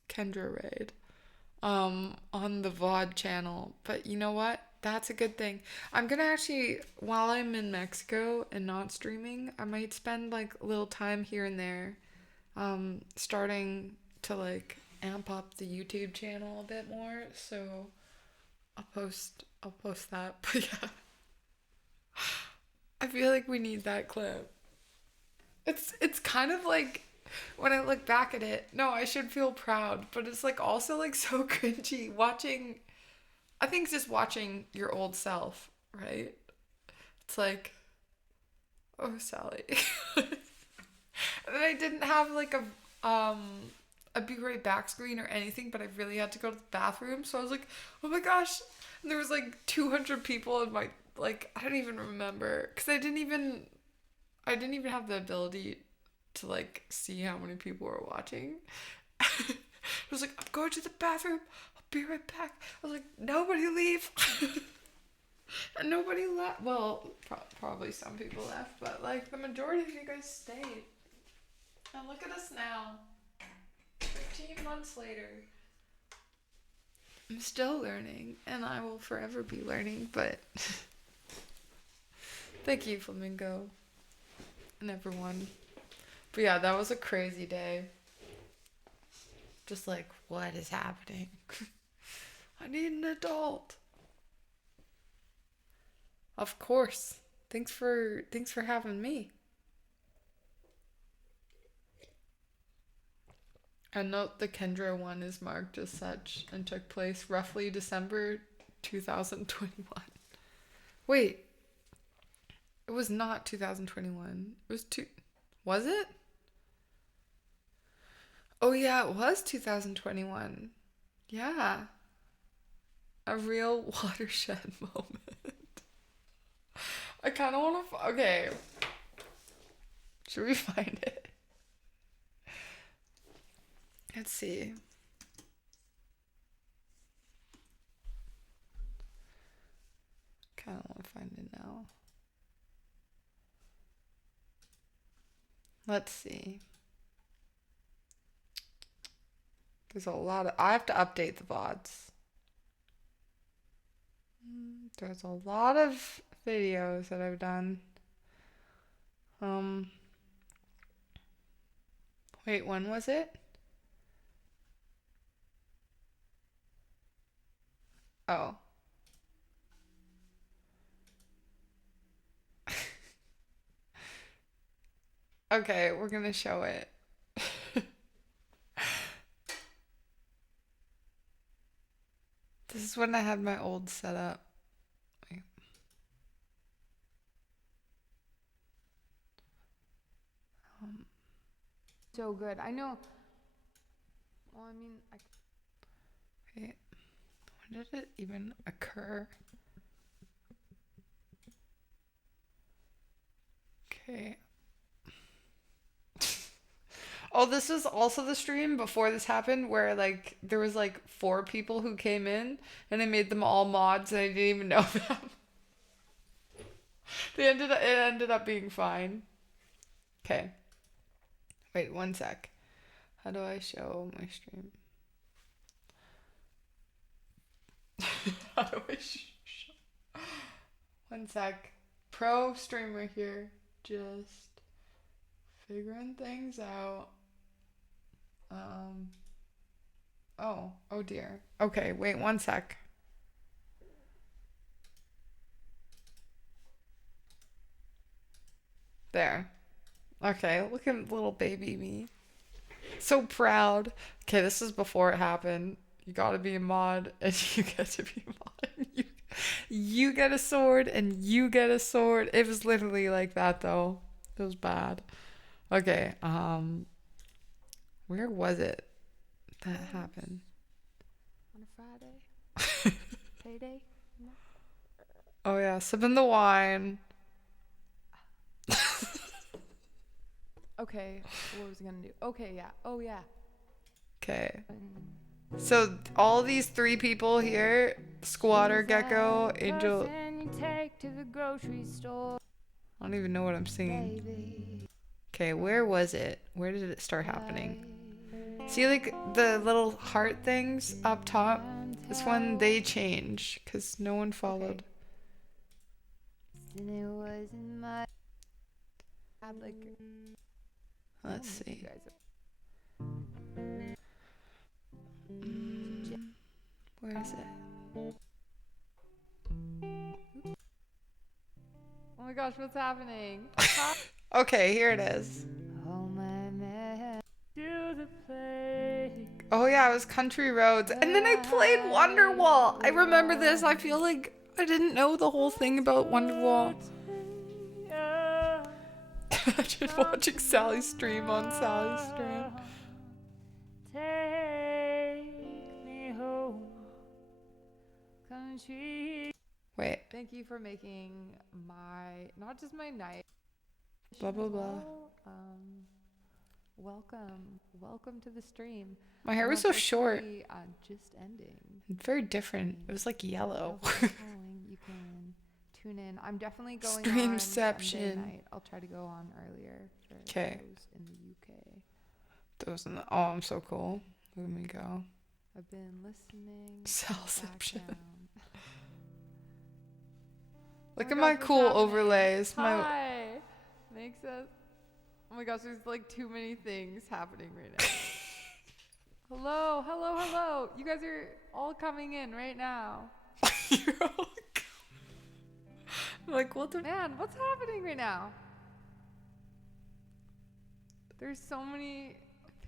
Kendra Raid, on the VOD channel. But you know what? That's a good thing. I'm gonna actually, while I'm in Mexico and not streaming, I might spend like a little time here and there, starting to like amp up the YouTube channel a bit more. So I'll post that. But yeah, I feel like we need that clip. It's kind of like when I look back at it. No, I should feel proud, but it's like also like so cringy watching. I think just watching your old self, right? It's like, oh Sally. And then I didn't have like a Be Right Back screen or anything, but I really had to go to the bathroom, so I was like, oh my gosh. And there was like 200 people in my like I don't even remember because I didn't even have the ability to like see how many people were watching. I was like, I'm going to the bathroom. I'll be right back. I was like, nobody leave. And nobody left. Well, probably some people left, but like the majority of you guys stayed. And look at us now. 15 months later. I'm still learning, and I will forever be learning, but thank you, Flamingo, and everyone. But yeah, that was a crazy day. Just like, what is happening? I need an adult. Of course. Thanks for having me. And note the Kendra one is marked as such and took place roughly December 2021. Wait. It was not 2021. It was Was it? Oh yeah, it was 2021. Yeah. A real watershed moment. I kind of want to... Okay. Should we find it? Let's see. Kind of want to find it now. Let's see. There's a lot of... I have to update the VODs. There's a lot of videos that I've done. Wait, when was it? Oh. Okay, we're gonna show it. This is when I had my old setup. Wait. So good. I know. Well, I mean, wait. When did it even occur? Okay. Oh, this was also the stream before this happened where like there was like 4 people who came in and I made them all mods and I didn't even know them. It ended up being fine. Okay. Wait, one sec. How do I show my stream? How do I show? One sec. Pro streamer here. Just figuring things out. Oh dear. Okay, wait one sec. There. Okay, look at little baby me. So proud. Okay, this is before it happened. You gotta be a mod, and you get to be a mod. You get a sword, and you get a sword. It was literally like that, though. It was bad. Okay, where was it that happened? On a Friday. Payday. Oh yeah, sipping the wine. Okay, what was I gonna do? Okay, yeah. Oh yeah. Okay. So all these 3 people here, Squatter, Gecko, Angel. You take to the grocery store, I don't even know what I'm singing. baby. Okay, where was it? Where did it start happening? See, like the little heart things up top? This one they change because no one followed. And it wasn't my Had like. Let's You see. guys Where is it? Oh my gosh, what's happening? Okay, here it is. oh my man to the place. Oh yeah, it was Country Roads. And then I played Wonderwall. I remember this. I feel like I didn't know the whole thing about Wonderwall. Imagine watching Sally's stream on Sally's stream. Take me home, country. Wait, Thank you for making not just my night. blah blah as blah. well. Welcome to the stream. My hair was It's so short. actually, just ending. Very different. It was like yellow. You can tune in. I'm definitely going on Sunday Streamception. night. I'll try to go on earlier for 'Kay. those in the UK. Those in the, oh, I'm so cool. Let me go. I've been listening. in the Salception. background. Look Oh at my my gosh, what's cool happening? overlays. My Hi. Makes us. Oh my gosh, there's like too many things happening right now. Hello. You guys are all coming in right now. You're all I'm like, what the? Man, what's happening right now? There's so many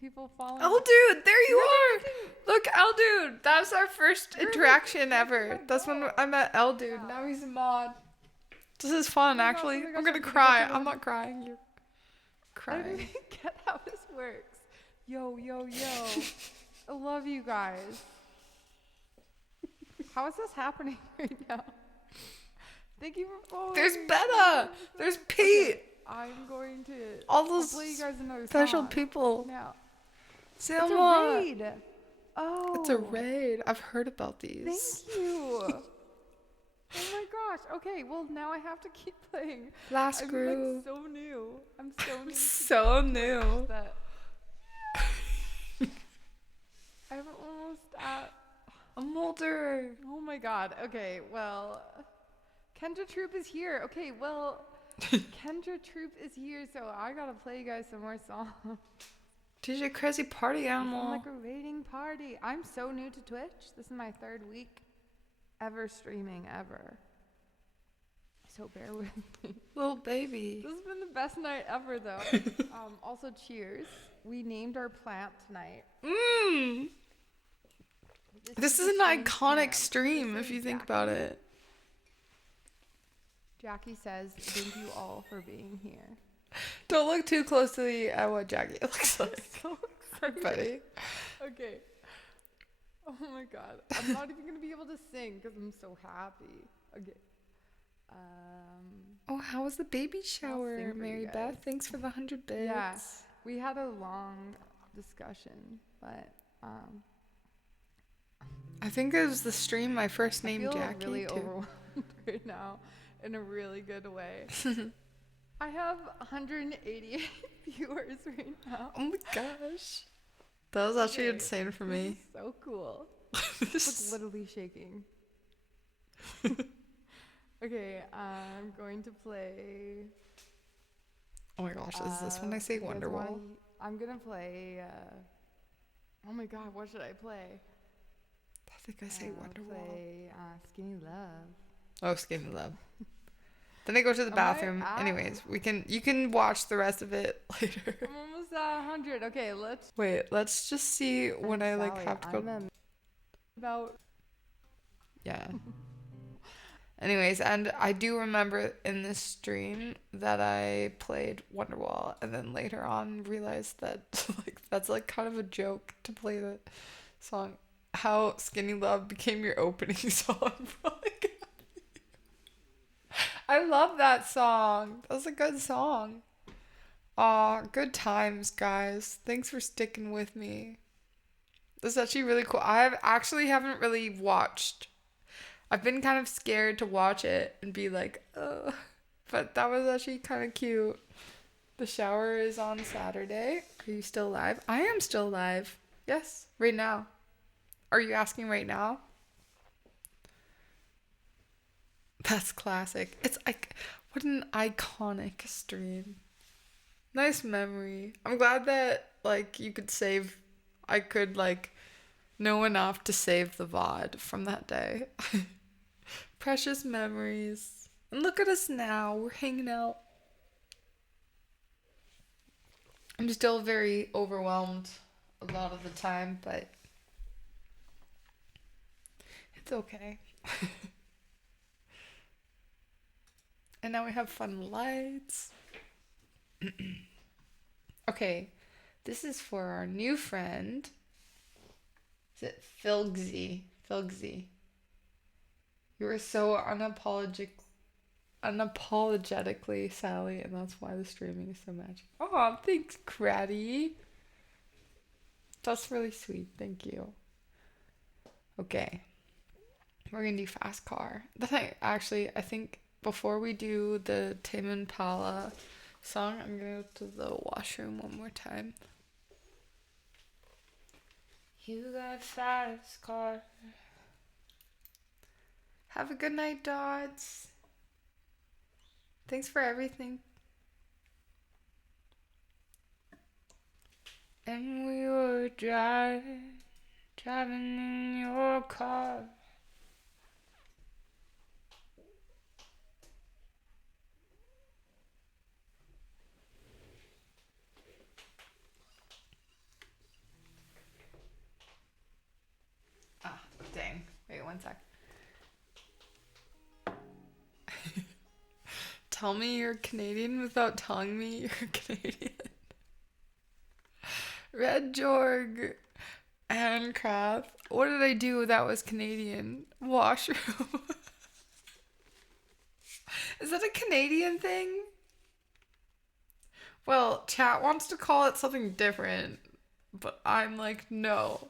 people following. Oh, dude, there you are. Look, L dude. That was our first interaction ever. That's when I met L dude. Now he's a mod. This is fun, my gosh, actually. oh my I'm gosh, gonna I'm gonna cry. get to I'm the- not crying. You're I don't crying. even get how this works. Yo. I love you guys. How is this happening right now? Thank you for following. There's Betta. There's Pete. I'm going to. All I'll those play you guys another special song people. now. It's a Selma. raid. Oh. It's a raid. I've heard about these. Thank you. Oh my gosh. Okay, well now I have to keep playing. Last I'm groove. like so new. I'm so new. to So new. that. I'm almost at. I'm older. Oh my god. Okay, well, Kendra Troop is here. Okay, well, Kendra Troop is here, so I gotta play you guys some more songs. DJ Crazy Party I'm Animal. like a raiding party. I'm so new to Twitch. This is my 3rd week ever streaming ever. So bear with me. Little baby. This has been the best night ever, though. Also, cheers. We named our plant tonight. Mmm. This is an the stream iconic plant. stream This if is you think Jackie. about it. Jackie says, "Thank you all for being here." Don't look too closely at what Jackie looks like. So excited. Buddy. Okay. Oh my god. I'm not even gonna be able to sing because I'm so happy. Okay. Oh, how was the baby shower, sing for you Mary guys. Beth? Thanks for the 100 bits. Yeah. We had a long discussion, but I think it was the stream I first I named feel Jackie really to. overwhelmed right now in a really good way. I have 188 viewers right now. Oh my gosh. That was actually Okay, insane for This me. is so cool. This It's is- literally shaking. Okay, I'm going to play. oh my gosh, is this when I say you guys Wonderwall? wanna- I'm gonna play. Oh my god, what should I play? I think I say I'll Wonderwall. play Skinny Love. Oh, Skinny Love. Then I go to the Am I bathroom. at- Anyways, you can watch the rest of it later. I'm almost at 100. Okay, let's. Wait, let's just see when I like Sally, have to go. About. Yeah. Anyways, and I do remember in this stream that I played Wonderwall, and then later on realized that like that's like kind of a joke to play the song. How Skinny Love became your opening song. Like, I love that song. That was a good song. Aw, good times, guys. Thanks for sticking with me. That's actually really cool. Haven't really watched. I've been kind of scared to watch it and be like, oh, but that was actually kind of cute. The shower is on Saturday. Are you still live? I am still live. Yes, right now. Are you asking right now? That's classic. It's like, what an iconic stream. Nice memory. I'm glad that like I could like know enough to save the VOD from that day. Precious memories. And look at us now. We're hanging out. I'm still very overwhelmed a lot of the time, but it's okay. And now we have fun lights. Okay, this is for our new friend. Is it Filgsy? Filgsy. You were so unapologetically Sally, and that's why the streaming is so magic. Oh, thanks, Craddy. That's really sweet. Thank you. Okay. We're gonna do fast car. Then I think before we do the Tame Impala song, I'm gonna go to the washroom one more time. You got a fast car. Have a good night, Dodds. Thanks for everything. And we were driving in your car. Ah, dang. Wait one sec. Tell me you're Canadian without telling me you're Canadian. Red Jorg and Krath. What did I do that was Canadian? Washroom. Is that a Canadian thing? Well, chat wants to call it something different, but I'm like, no.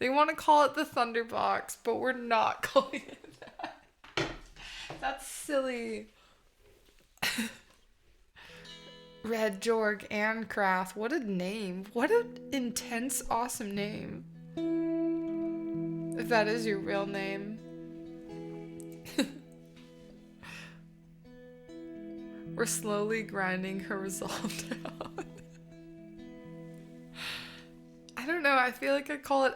They want to call it the Thunderbox, but we're not calling it that. That's silly. Red Jorg and Krath. What a name. What an intense, awesome name. If that is your real name. We're slowly grinding her resolve down. I don't know. I feel like I call it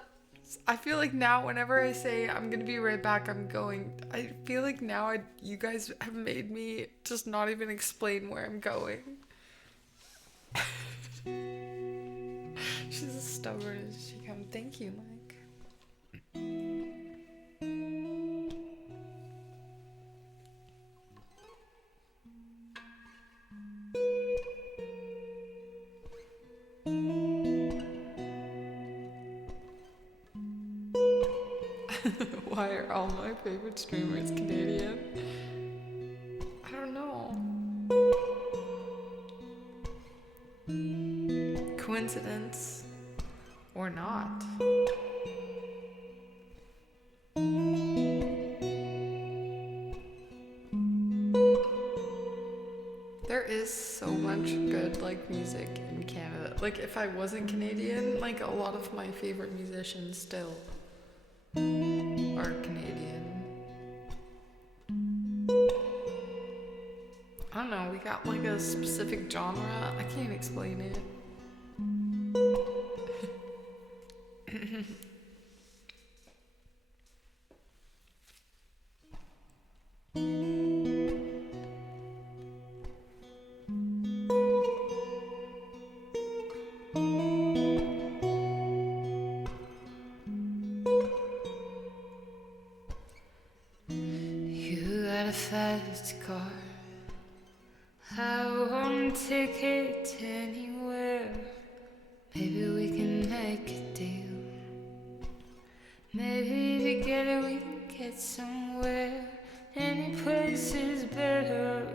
I feel like now whenever I say I'm gonna be right back, I'm going, I feel like now you guys have made me just not even explain where I'm going. She's as stubborn as she can. Thank you, Mike. Why are all my favorite streamers Canadian? I don't know. Coincidence or not? There is so much good like music in Canada. Like if I wasn't Canadian, like a lot of my favorite musicians still are Canadian. I don't know, we got like a specific genre. I can't explain it. You got a fast car. I want a ticket anywhere. Maybe we can make a deal. Maybe together we can get somewhere. Any place is better.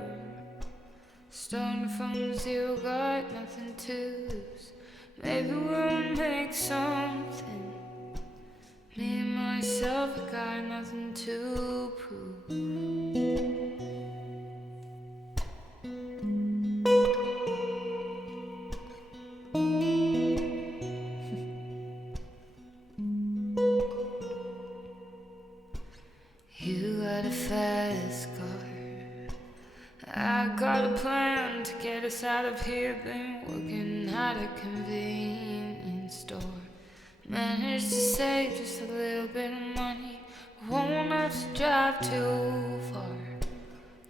Starting from zero, got nothing to lose. Maybe we'll make something. Me and myself, I got nothing to prove. You got a fast car. I got a plan to get us out of here. Been working at a convenience store. Managed to save just a little bit of money. Won't have to drive too far.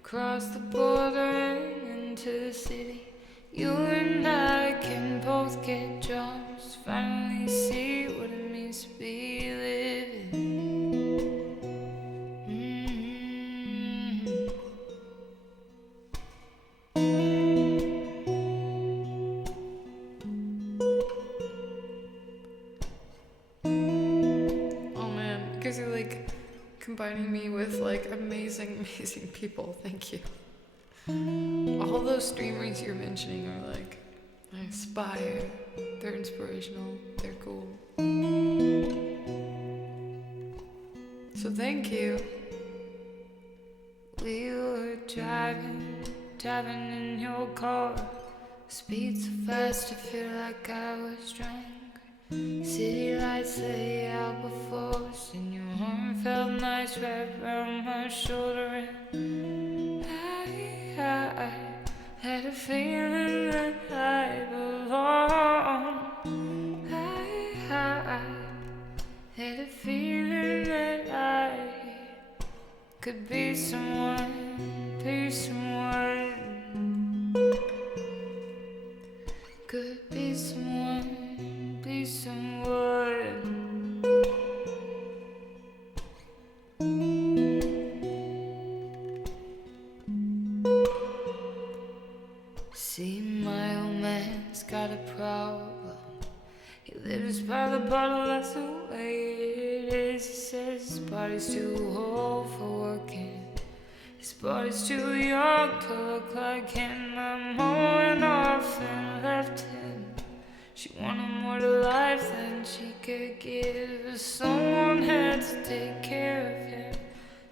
Cross the border and into the city. You and I can both get jobs. Finally see what it means to be living. Combining me with like amazing people. Thank you. All those streamers you're mentioning are like, I aspire. They're inspirational. They're cool. So thank you. We were driving in your car. Speed so fast I feel like I was drunk. City lights lay out before us, and your arm felt nice wrapped around my shoulder. And I had a feeling that I belong. I had a feeling that I could be someone, could be someone. Be someone. See, my old man's got a problem. He lives by the bottle, that's the way it is. He says his body's too old for working. His body's too young to look like him. I'm holding off and left him. She wanted more to life than she could give. Someone had to take care of him.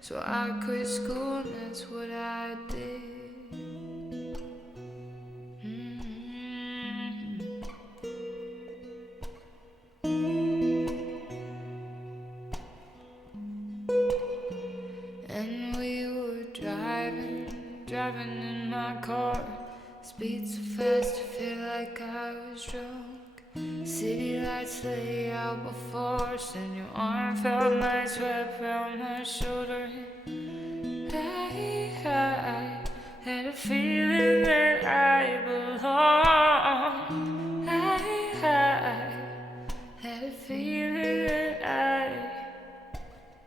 So I quit school and that's what I did. And we were driving in my car. Speed so fast I feel like I was drunk. City lights lay out before us, and your arm felt nice wrapped around my shoulder. I had a feeling that I belong. I had a feeling that I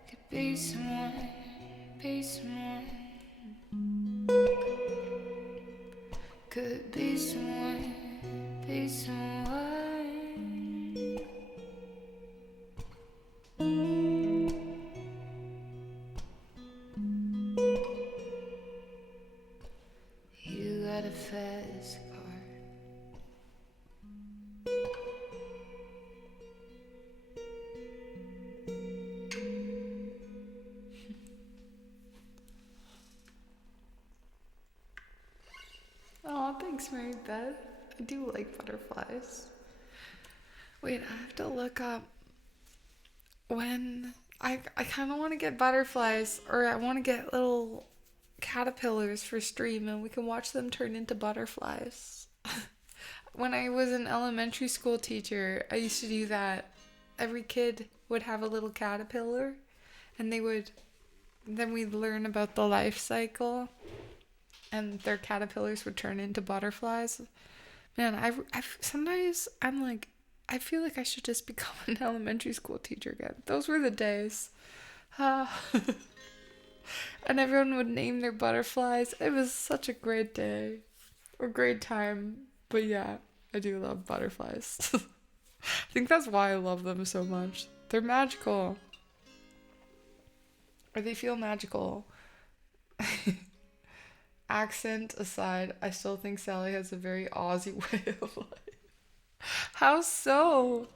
could be someone, be someone. Could be someone, be someone. You got a fast car. Oh, thanks, Mary Beth. I do like butterflies. Wait, I have to look up when I kind of want to get butterflies, or I want to get little caterpillars for stream, and we can watch them turn into butterflies. When I was an elementary school teacher, I used to do that. Every kid would have a little caterpillar, and then we'd learn about the life cycle, and their caterpillars would turn into butterflies. Man, sometimes I'm like, I feel like I should just become an elementary school teacher again. Those were the days. And everyone would name their butterflies. It was such a great day. Or great time. But yeah, I do love butterflies. I think that's why I love them so much. They're magical. Or they feel magical. Accent aside, I still think Sally has a very Aussie way of life. How so?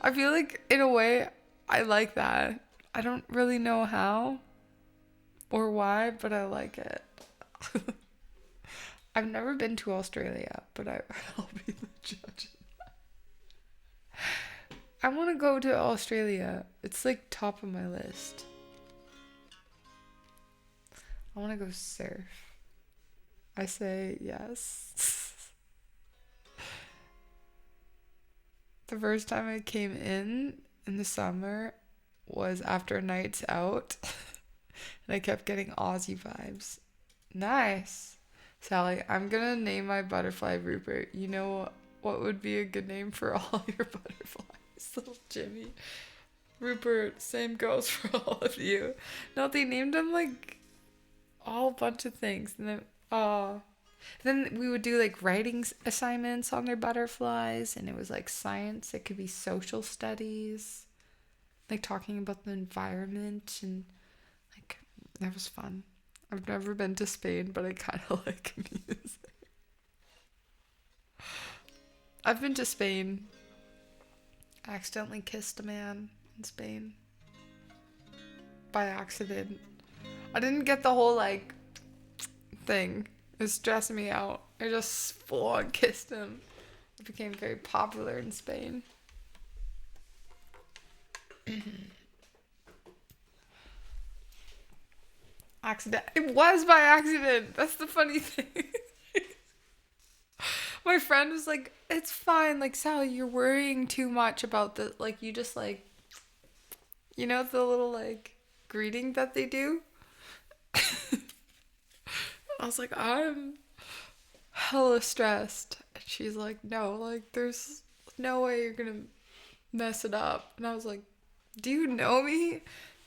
I feel like, in a way, I like that. I don't really know how or why, but I like it. I've never been to Australia, but I'll be the judge. I want to go to Australia. It's like top of my list. I want to go surf. I say yes. The first time I came in the summer was after nights out, and I kept getting Aussie vibes. Nice. Sally, I'm gonna name my butterfly Rupert. You know what would be a good name for all your butterflies? Little Jimmy. Rupert, same goes for all of you. No, they named him like all bunch of things. And then we would do like writing assignments on their butterflies, and it was like science. It could be social studies, like talking about the environment, and like that was fun. I've never been to Spain, but I kind of like music. I've been to Spain. I accidentally kissed a man in Spain by accident. I didn't get the whole like thing. It was stressing me out. I just full on kissed him. It became very popular in Spain. Accident. It was by accident. That's the funny thing. My friend was like, it's fine. Like, Sally, you're worrying too much about the, like, you just like, you know, the little like greeting that they do? I was like, I'm hella stressed. And she's like, no, like, there's no way you're gonna mess it up. And I was like, do you know me?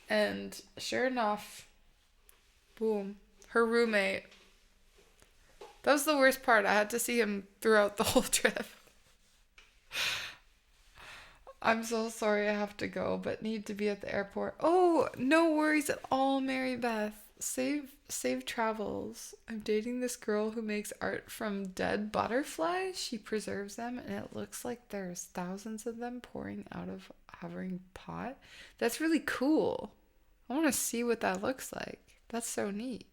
And sure enough, boom, her roommate. That was the worst part. I had to see him throughout the whole trip. I'm so sorry I have to go, but need to be at the airport. Oh, no worries at all, Mary Beth. Save travels. I'm dating this girl who makes art from dead butterflies. She preserves them, and it looks like there's thousands of them pouring out of a hovering pot. That's really cool. I want to see what that looks like. That's so neat.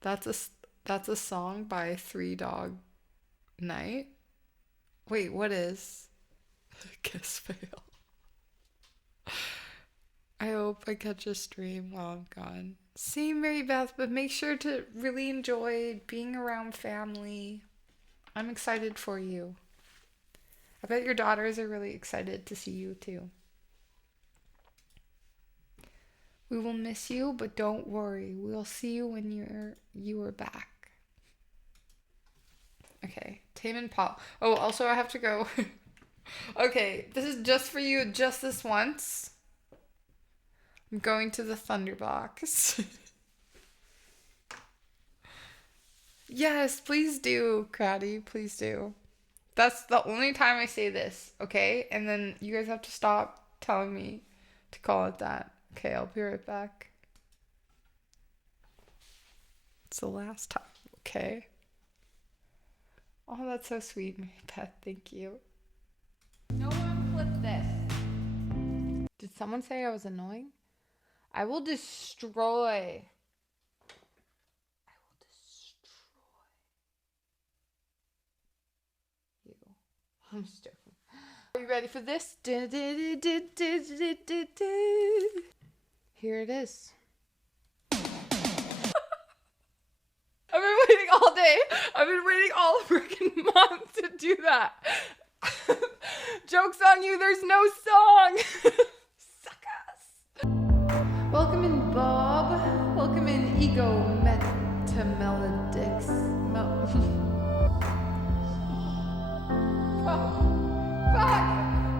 That's a song by Three Dog Night. Wait, what is? Kiss fail. I hope I catch a stream while I'm gone. Same, Mary Beth, but make sure to really enjoy being around family. I'm excited for you. I bet your daughters are really excited to see you too. We will miss you, but don't worry. We'll see you when you are back. Okay, Tame and Paul. Oh, also I have to go. Okay, this is just for you, just this once. I'm going to the Thunderbox. Yes, please do, Craddy. Please do. That's the only time I say this, okay? And then you guys have to stop telling me to call it that. Okay, I'll be right back. It's the last time, okay? Oh, that's so sweet, Mary Beth. Thank you. No one flip this. Did someone say I was annoying? I will destroy. You. I'm just joking. Are you ready for this? Here it is. I've been waiting all day. I've been waiting all freaking month to do that. Joke's on you, there's no song. Suckers. Welcome in, Bob. Welcome in, Ego Metamelodix. Fuck!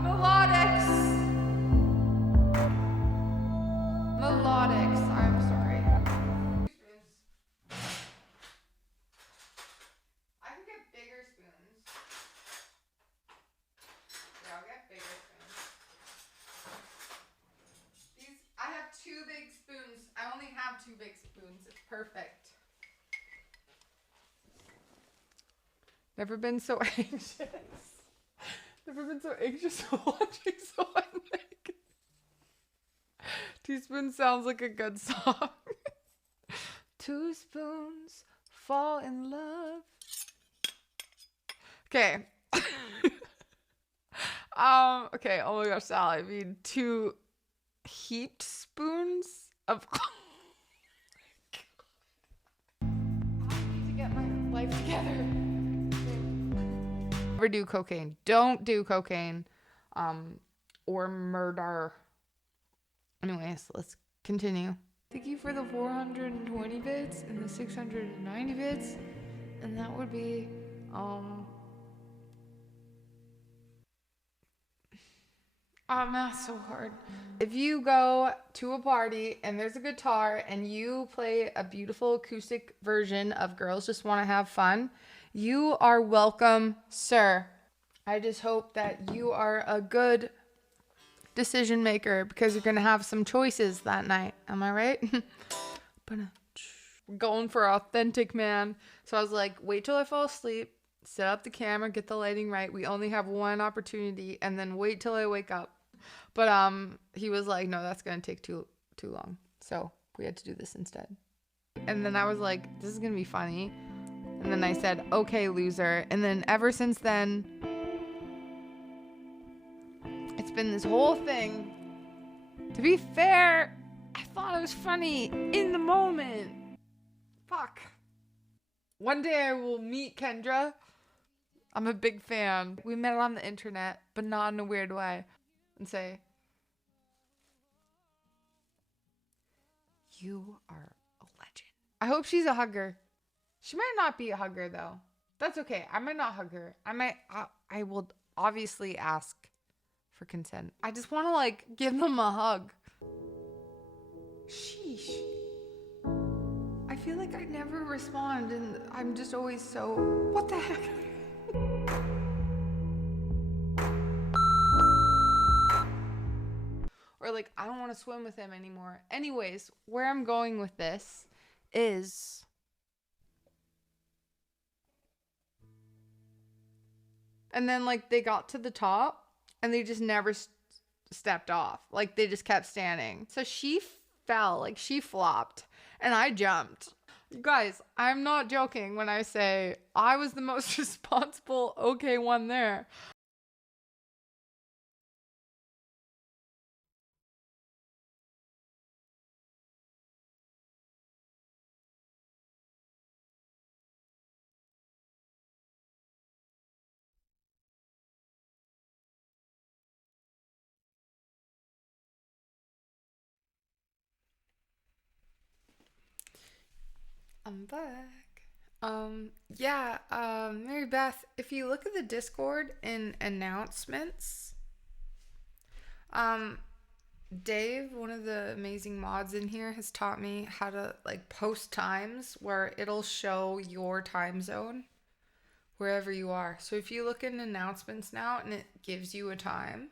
Melodics! Melodics, I'm sorry. I can get bigger spoons. Yeah, I'll get bigger spoons. I have 2 big spoons. I only have 2 big spoons. It's perfect. Never been so anxious. Never been so anxious watching someone make. Teaspoon sounds like a good song. 2 spoons fall in love. Okay. Okay, oh my gosh, Sal, I mean 2 heaped spoons of I need to get my life together. Never do cocaine. Don't do cocaine. Or murder. Anyways, let's continue. Thank you for the 420 bits and the 690 bits. And that would be, math's so hard. If you go to a party and there's a guitar and you play a beautiful acoustic version of Girls Just Want to Have Fun, you are welcome, sir. I just hope that you are a good decision maker because you're going to have some choices that night. Am I right? We're going for authentic, man. So I was like, wait till I fall asleep, set up the camera, get the lighting right. We only have one opportunity, and then wait till I wake up. But he was like, no, that's going to take too long. So we had to do this instead. And then I was like, this is going to be funny. And then I said, okay, loser. And then ever since then, it's been this whole thing. To be fair, I thought it was funny in the moment. Fuck. One day I will meet Kendra. I'm a big fan. We met on the internet, but not in a weird way. And say, you are a legend. I hope she's a hugger. She might not be a hugger though. That's okay. I might not hug her. I will obviously ask for consent. I just want to like give them a hug. Sheesh. I feel like I never respond and I'm just always so, what the heck? Or like, I don't want to swim with him anymore. Anyways, where I'm going with this is and then like they got to the top and they just never stepped off. Like they just kept standing. So she fell, like she flopped and I jumped. You guys, I'm not joking when I say I was the most responsible okay one there. I'm back. Mary Beth, if you look at the Discord in announcements, Dave, one of the amazing mods in here, has taught me how to like post times where it'll show your time zone wherever you are. So if you look in announcements now and it gives you a time,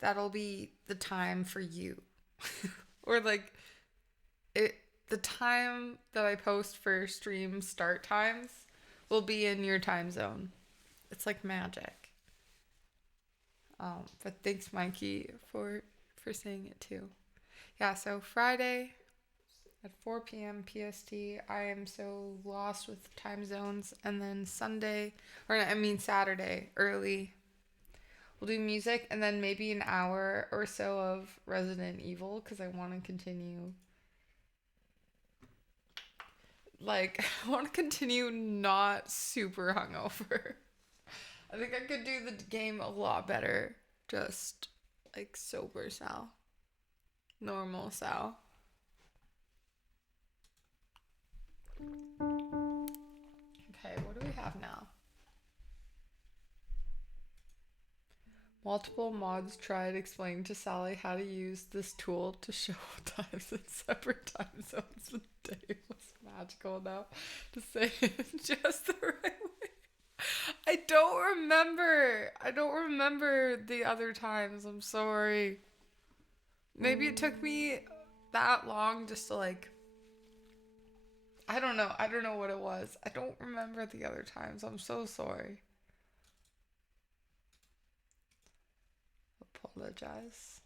that'll be the time for you. Or like the time that I post for stream start times will be in your time zone. It's like magic. But thanks, Mikey, for saying it too. Yeah, so Friday at 4 p.m. PST, I am so lost with time zones. And then Saturday, early, we'll do music and then maybe an hour or so of Resident Evil because I want to continue. Like, I want to continue not super hungover. I think I could do the game a lot better. Just, like, sober Sal. Normal Sal. Okay, what do we have now? Multiple mods tried explaining to Sally how to use this tool to show times in separate time zones, but Dave was magical enough to say it just the right way. I don't remember the other times. I'm sorry. Maybe it took me that long just to like, I don't know what it was. I don't remember the other times. I'm so sorry. Apologize.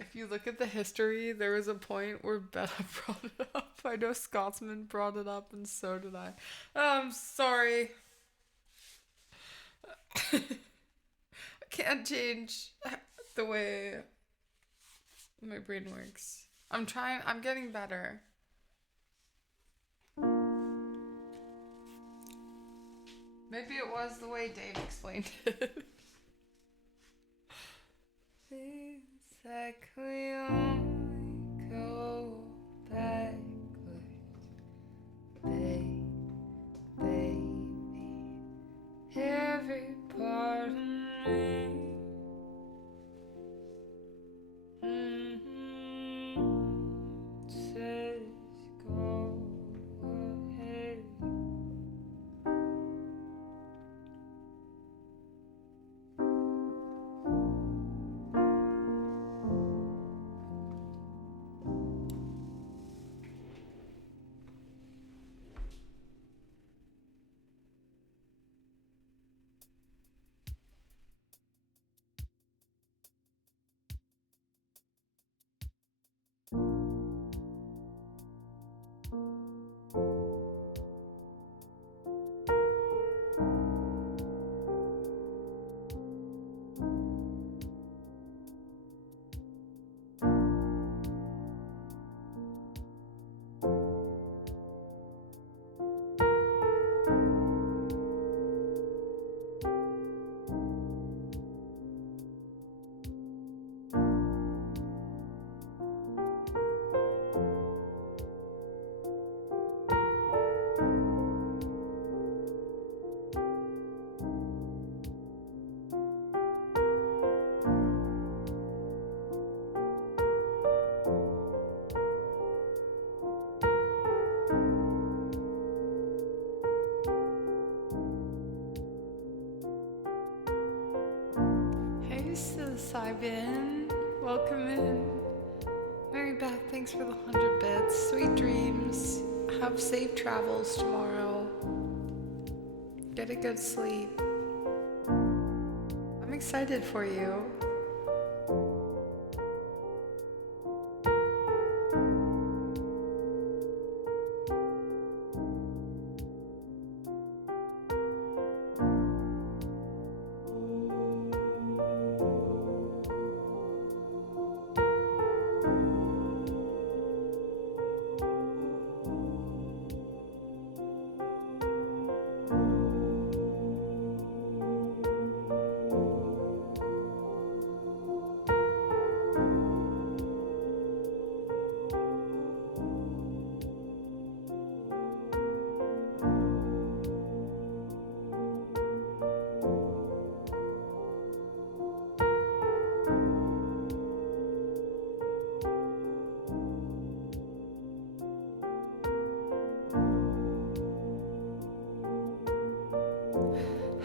If you look at the history, there was a point where Betta brought it up. I know Scotsman brought it up, and so did I. I'm sorry. I can't change the way my brain works. I'm getting better. Maybe it was the way Dave explained it. Things like we only go backwards, baby. Every part of me. Says go ahead. Cybin, welcome in. Mary Beth, thanks for the 100 bits. Sweet dreams. Have safe travels tomorrow. Get a good sleep. I'm excited for you.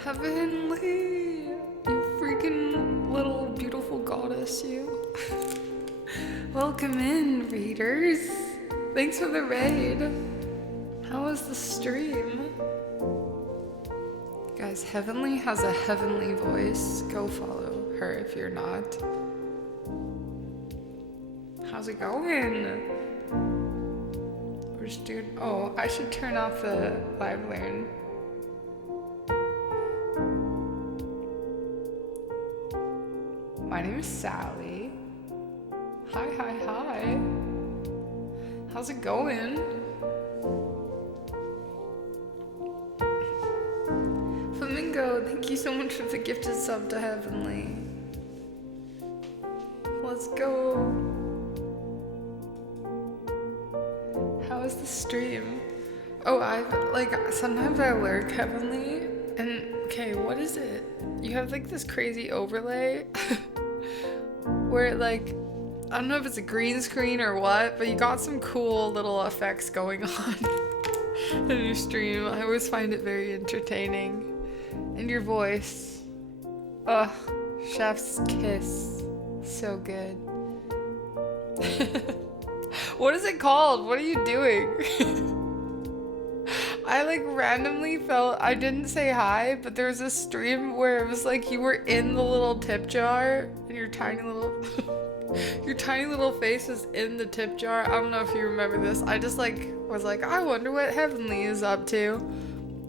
Heavenly, you freaking little beautiful goddess, you. Welcome in, readers. Thanks for the raid. How was the stream? Guys, Heavenly has a heavenly voice. Go follow her if you're not. How's it going? We're just doing. Oh, I should turn off the live learn. My name is Sally. Hi, hi, hi. How's it going? Flamingo, thank you so much for the gifted sub to Heavenly. Let's go. How was the stream? Oh, sometimes I lurk Heavenly, and okay, what is it? You have like this crazy overlay where like, I don't know if it's a green screen or what, but you got some cool little effects going on in your stream. I always find it very entertaining. And your voice. Ugh, chef's kiss. So good. What is it called? What are you doing? I like randomly felt, I didn't say hi, but there was a stream where it was like you were in the little tip jar and your tiny little face was in the tip jar. I don't know if you remember this. I just was like, I wonder what Heavenly is up to.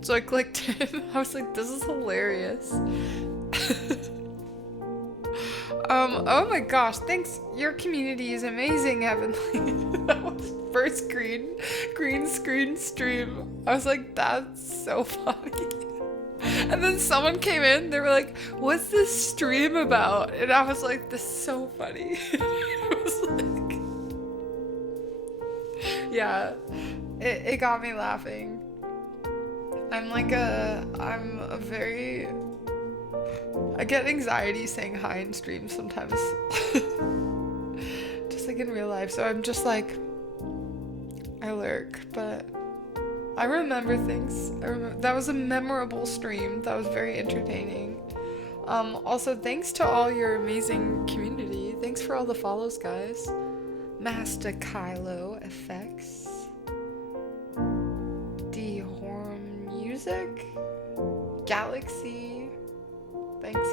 So I clicked it. I was like, this is hilarious. Oh my gosh, thanks. Your community is amazing, Heavenly. That was first green screen stream. I was like, that's so funny. And then someone came in, they were like, what's this stream about? And I was like, this is so funny. It was like, yeah, it got me laughing. I get anxiety saying hi in streams sometimes. Just like in real life. So I'm just like, I lurk, but I remember things. That was a memorable stream. That was very entertaining. Also, thanks to all your amazing community. Thanks for all the follows, guys. Master Kylo FX. D-Horn Music. Galaxy. Thanks.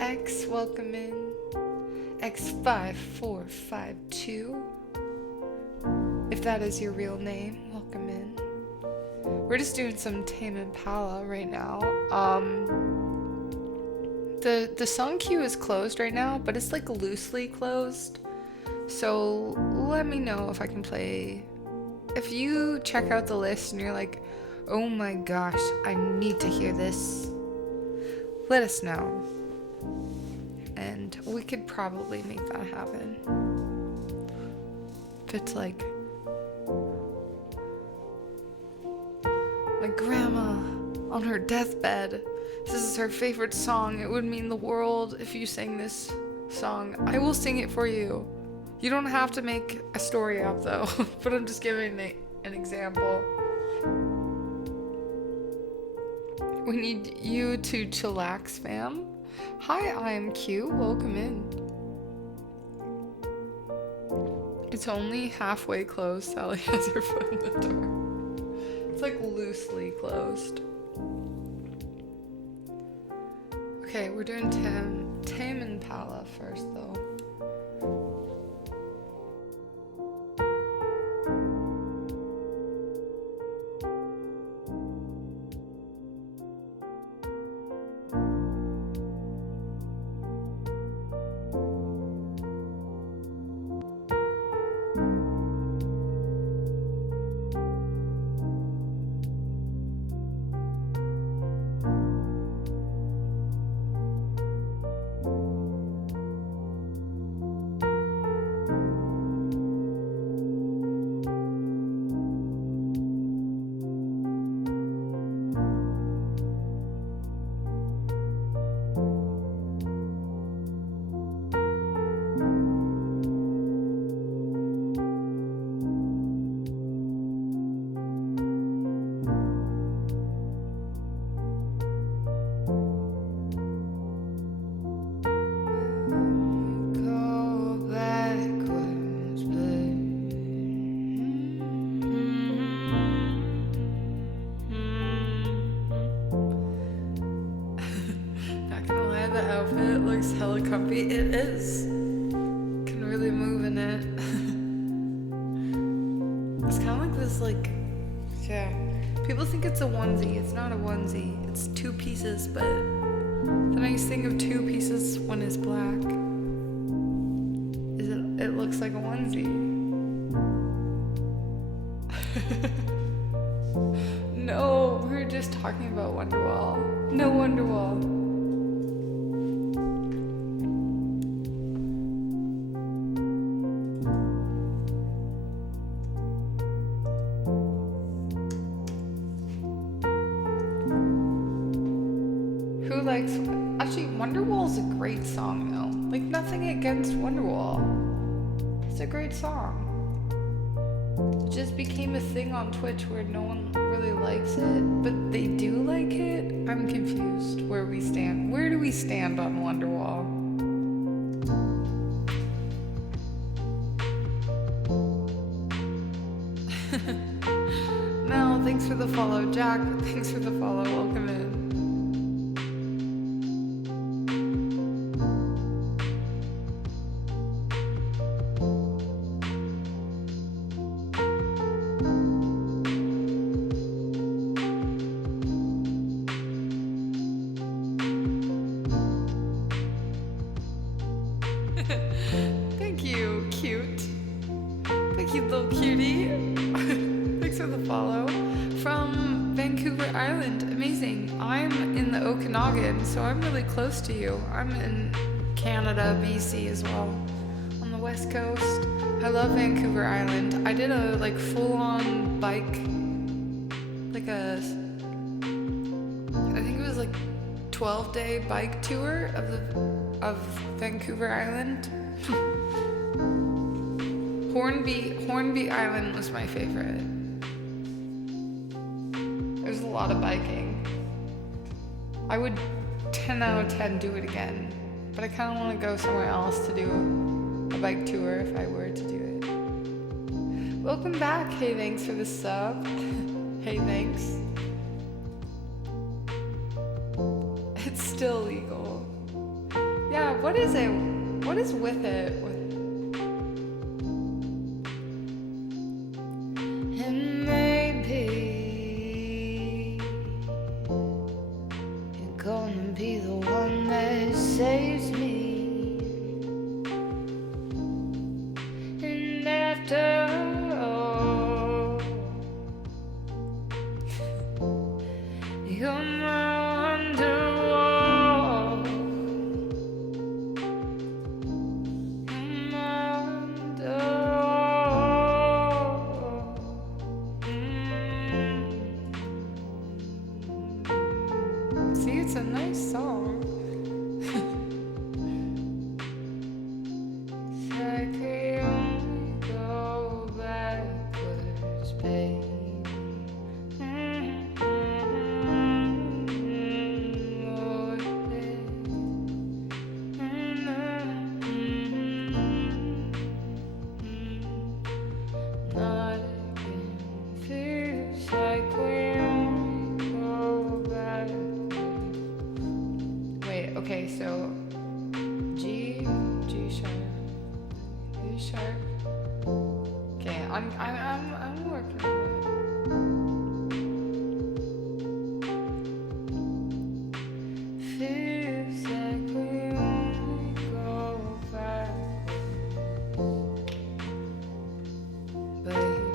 X, welcome in. X5452. If that is your real name, welcome in. We're just doing some Tame Impala right now. The song queue is closed right now, but it's like loosely closed. So let me know if I can play. If you check out the list and you're like, oh my gosh, I need to hear this, let us know. And we could probably make that happen. If it's like, my grandma on her deathbed, this is her favorite song. It would mean the world if you sang this song. I will sing it for you. You don't have to make a story up though, but I'm just giving an example. We need you to chillax, fam. Hi, I am Q. Welcome in. It's only halfway closed. Sally has her foot in the door. It's like loosely closed. Okay, we're doing Tame Impala first though. hella comfy. It is. Can really move in it. It's kind of like this, like, yeah. People think it's a onesie. It's not a onesie. It's 2 pieces, but the nice thing of 2 pieces when it's black is it looks like a onesie. No, we were just talking about Wonderwall. No Wonderwall. Who likes... Actually, Wonderwall's a great song, though. Like, nothing against Wonderwall. It's a great song. It just became a thing on Twitch where no one really likes it, but they do like it. I'm confused where we stand. Where do we stand on Wonderwall? Mel, thanks for the follow. Jack, thanks for the follow. Welcome in. Thank you, cute. Thank you, little cutie. Thanks for the follow. From Vancouver Island. Amazing. I'm in the Okanagan, so I'm really close to you. I'm in Canada, BC as well. On the west coast. I love Vancouver Island. I did a full-on bike, I think it was 12-day bike tour of Vancouver Island. Hornby Island was my favorite. There's a lot of biking. I would 10 out of 10 do it again, but I kind of want to go somewhere else to do a bike tour if I were to do it. Welcome back. Hey, thanks for the sub. Hey, thanks. It's still legal. Yeah, what is it? What is with it? And maybe you're gonna be the one that saves me. And after all, you're my wonderwall. You're my wonderwall. See, it's a nice song. I could only go backwards, baby. Not again. Feels like we only go backwards. Wait, okay, so G sharp, A sharp. Okay, I'm working on it. Feels like we only go backwards, baby.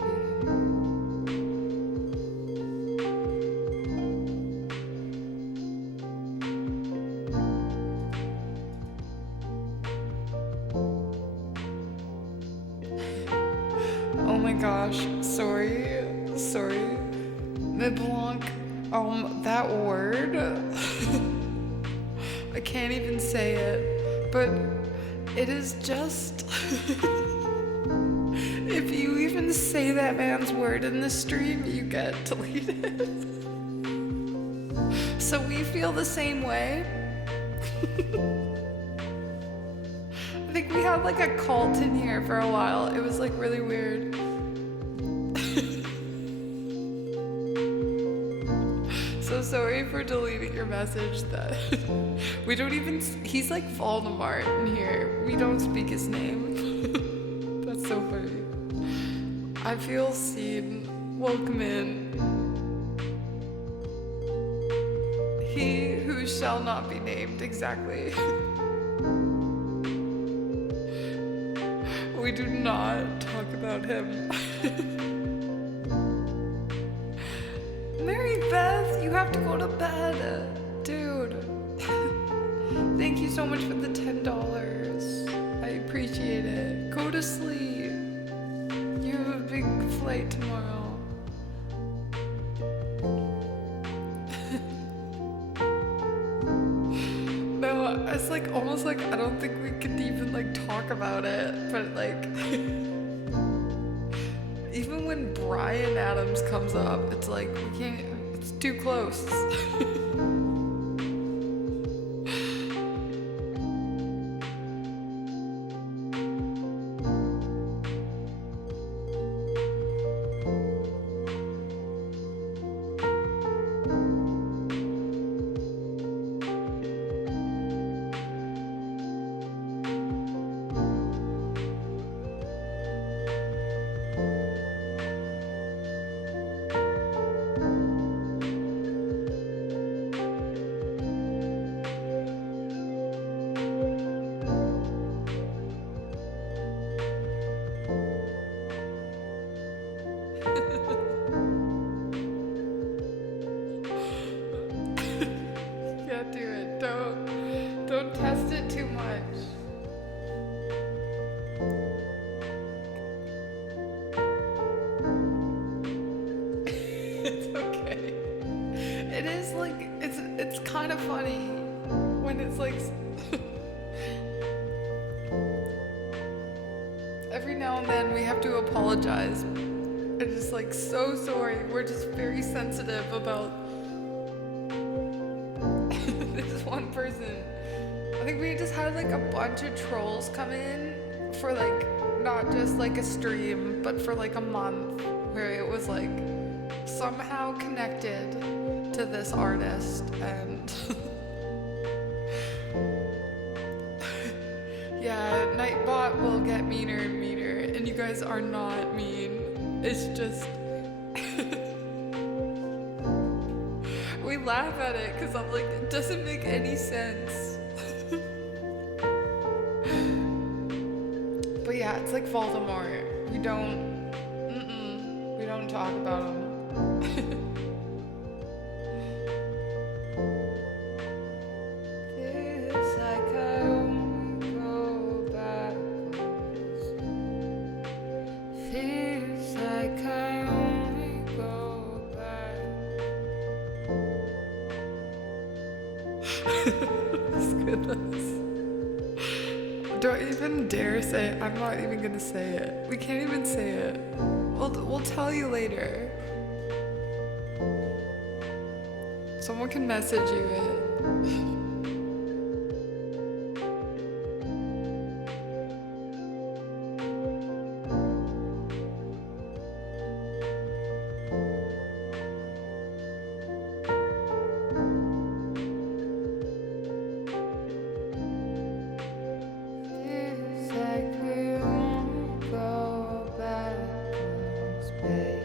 Oh my gosh, sorry. Miblanc, that word, I can't even say it, but it is just, if you even say that man's word in the stream, you get deleted. So we feel the same way. I think we had a cult in here for a while. It was really weird. So sorry for deleting your message that we don't even, he's like Voldemort in here. We don't speak his name. That's so funny. I feel seen. Welcome in. He who shall not be named, exactly. We do not talk about him. Mary Beth, you have to go to bed. Dude. Thank you so much for the $10. I appreciate it. Go to sleep. You have a big flight tomorrow. No, it's like almost like I don't think we could even like talk about it, but like even when Brian Adams comes up, it's like we can't, it's too close. Can't do it. Don't test it too much. It's okay. It is like it's kind of funny when it's like every now and then we have to apologize. I'm just like so sorry. We're just very sensitive about this one person. I think we just had like a bunch of trolls come in for like not just like a stream, but for like a month, where it was like somehow connected to this artist, and yeah, Nightbot will get meaner and meaner, and you guys are not mean. It's just we laugh at it because I'm like, it doesn't make any sense. But yeah, it's like Voldemort. We don't talk about him. Feels like I only go backwards. Feels like I only go back. Goodness. Don't even dare say it. I'm not even gonna say it. We can't even say it. We'll tell you later. Someone can message you it. Feels like we only go backwards, baby.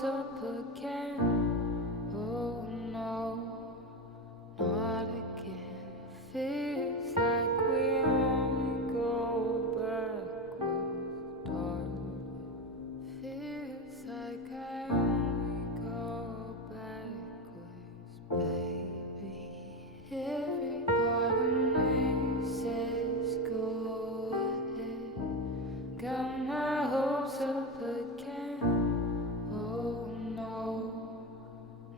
hopes up again. Oh no, not again. Feels like we only go backwards, darling. Feels like I only go backwards, baby. Every part of me says go ahead. Got my hopes up again. Oh no,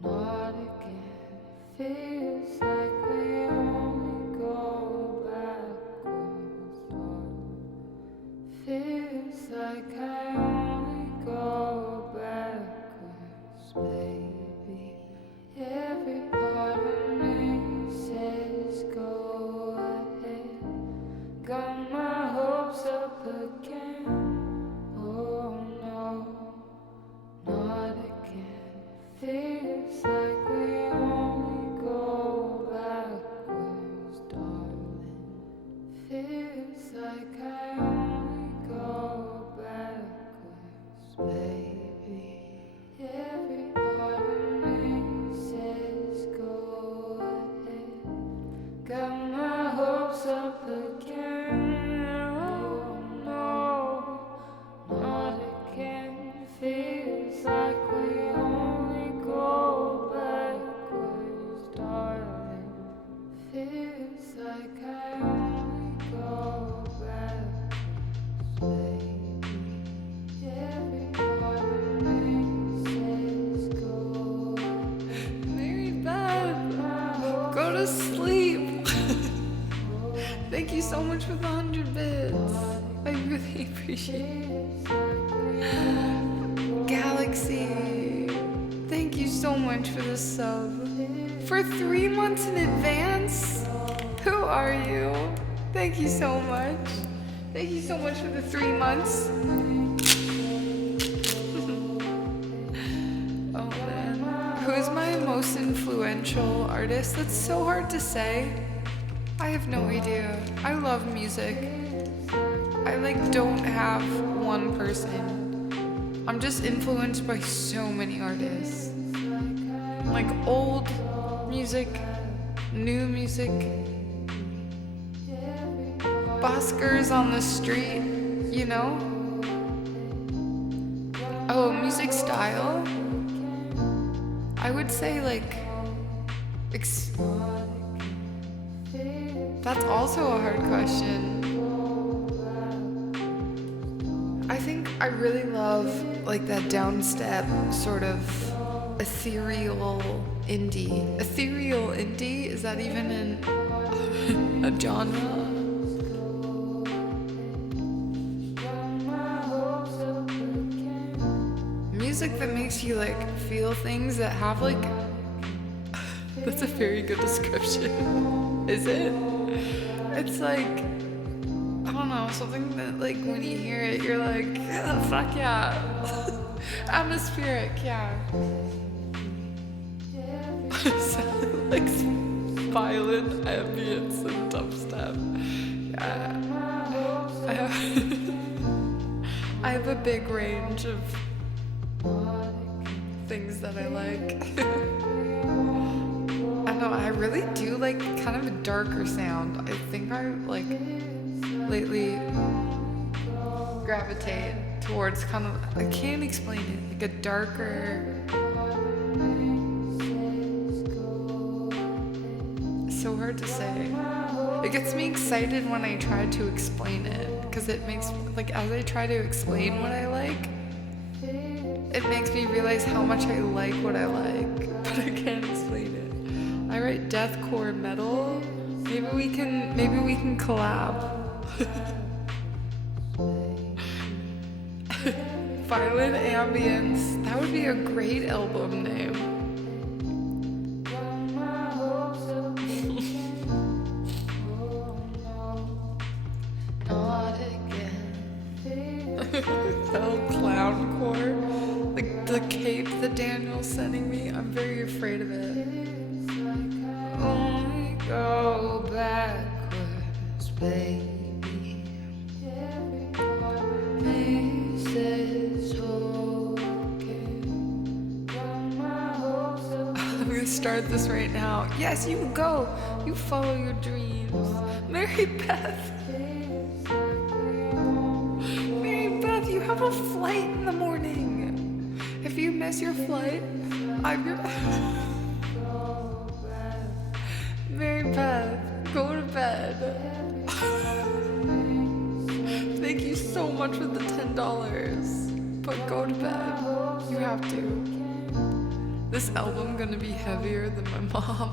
not again. Feels like we only go backwards, darling. Feels like I only go backwards, baby. Every part of me says go ahead. Got my hopes up again. Oh no, not again. Feels like we only go backwards, darling. Feels like I only go backwards, baby. Every part of me says go ahead. Got my hopes up again. Oh no, not again. Feels like we only go backwards, darling. Feels like I only go backwards, baby. Every part of me says go ahead. Mary Beth, go to sleep. Thank you so much for the 100 bits. I really appreciate it. Galaxy, thank you so much for the sub. For 3 months in advance? Who are you? Thank you so much. Thank you so much for the 3 months. Oh man. Who's my most influential artist? That's so hard to say. I have no idea. I love music. I don't have one person. I'm just influenced by so many artists. Old music, new music, buskers on the street, you know? Oh, music style? I would say that's also a hard question. I think I really love that downstep sort of ethereal indie. Ethereal indie? Is that even a genre? Music that makes you feel things that have that's a very good description. Is it? It's I don't know, something that when you hear it you're oh, fuck yeah. Atmospheric, yeah. Violent ambience and dubstep. Yeah. I have a big range of things that I like. I know, I really do kind of a darker sound. I think I lately gravitate towards kind of, I can't explain it, a darker, so hard to say. It gets me excited when I try to explain it, because it makes, as I try to explain what I like, it makes me realize how much I like what I like, but I can't explain it. I write deathcore metal. Maybe we can collab. Violent ambience. That would be a great album name. Hell clowncore. The cape that Daniel's sending me. I'm very afraid of it. Only go backwards, baby. Pieces okay. start this right now. Yes, you go. You follow your dreams. Mary Beth. Mary Beth, you have a flight in the morning. If you miss your flight, I'm your... Mary Beth, go to bed. Thank you so much for the $10. But go to bed. You have to. This album gonna be heavier than my mom.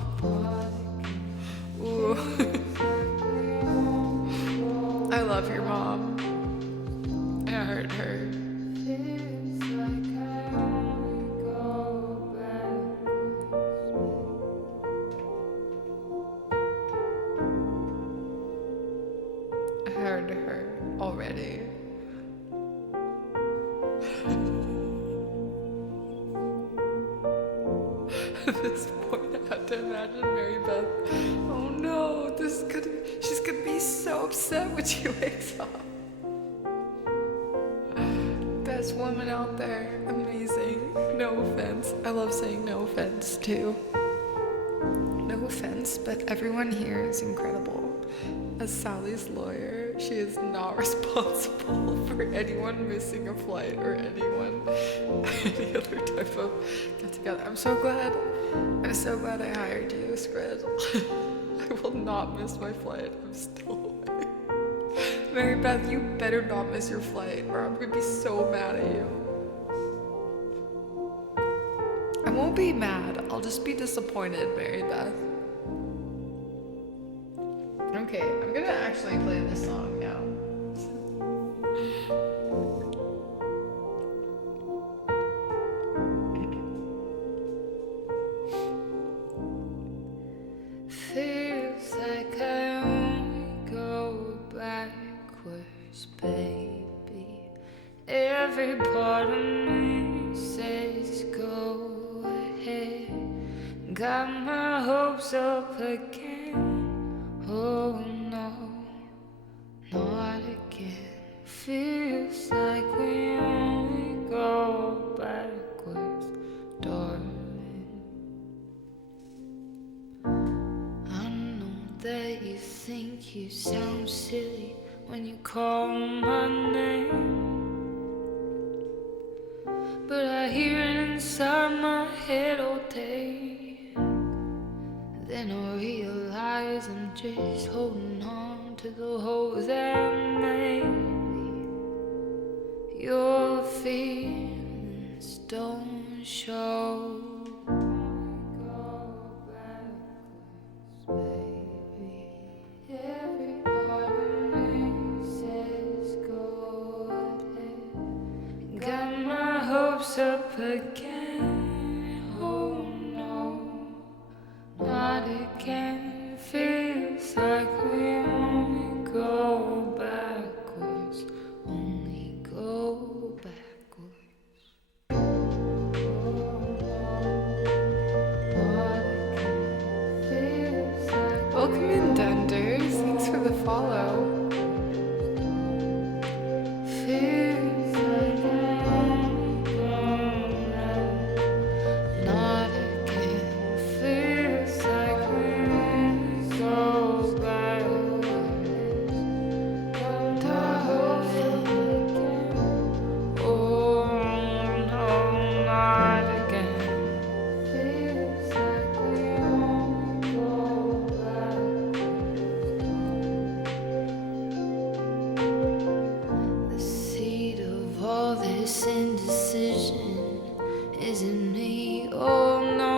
Ooh. I love your mom. I hurt her. I hurt her already. At this point, I had to imagine Mary Beth. Oh no, she's gonna be so upset when she wakes up. Best woman out there, amazing. No offense. I love saying no offense too. No offense, but everyone here is incredible. As Sally's lawyer, she is not responsible for anyone missing a flight or any other type of get together. I'm so glad I hired you, Squid. I will not miss my flight. I'm still awake. Mary Beth, you better not miss your flight or I'm gonna be so mad at you. I won't be mad. I'll just be disappointed, Mary Beth. Okay, I'm gonna actually play this song now. Feels like I only go backwards, baby. Every part of me says go ahead. Got my hopes up again. Oh no, not again. Feels like we only go backwards, darling. I know that you think you sound silly when you call my name, but I hear it inside my head all day. Then I realize I'm just holding on to the hope that maybe your feelings don't show. Go backwards, baby. Every part of me says go ahead. Got my hopes up again. Oh no, not again. Feels like we only go backwards, only go backwards. Welcome in, Dunders. Thanks for the follow. Feels like I'm not again. Feels like we go backwards, darling. Oh no, not again. Feels like we only go backwards. The seed of all this indecision isn't me, oh no.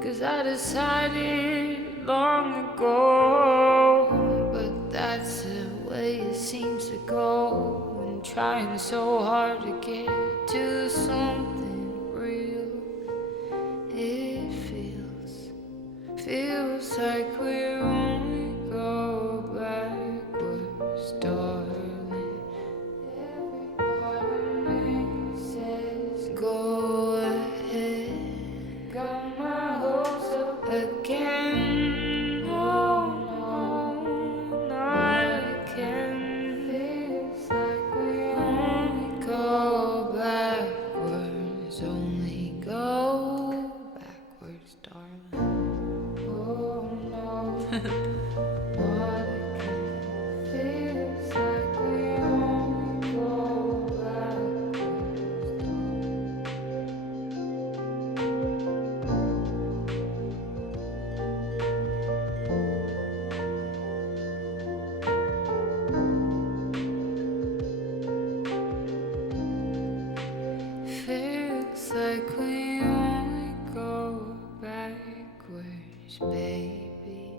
'Cause I decided long ago, but that's the way it seems to go. And trying so hard to get to something real, it feels like we only go backwards, darling. Every part of me says go ahead. Got my hopes up again. Oh no, not again. Feels like we only go backwards, only go like we only go backwards, baby.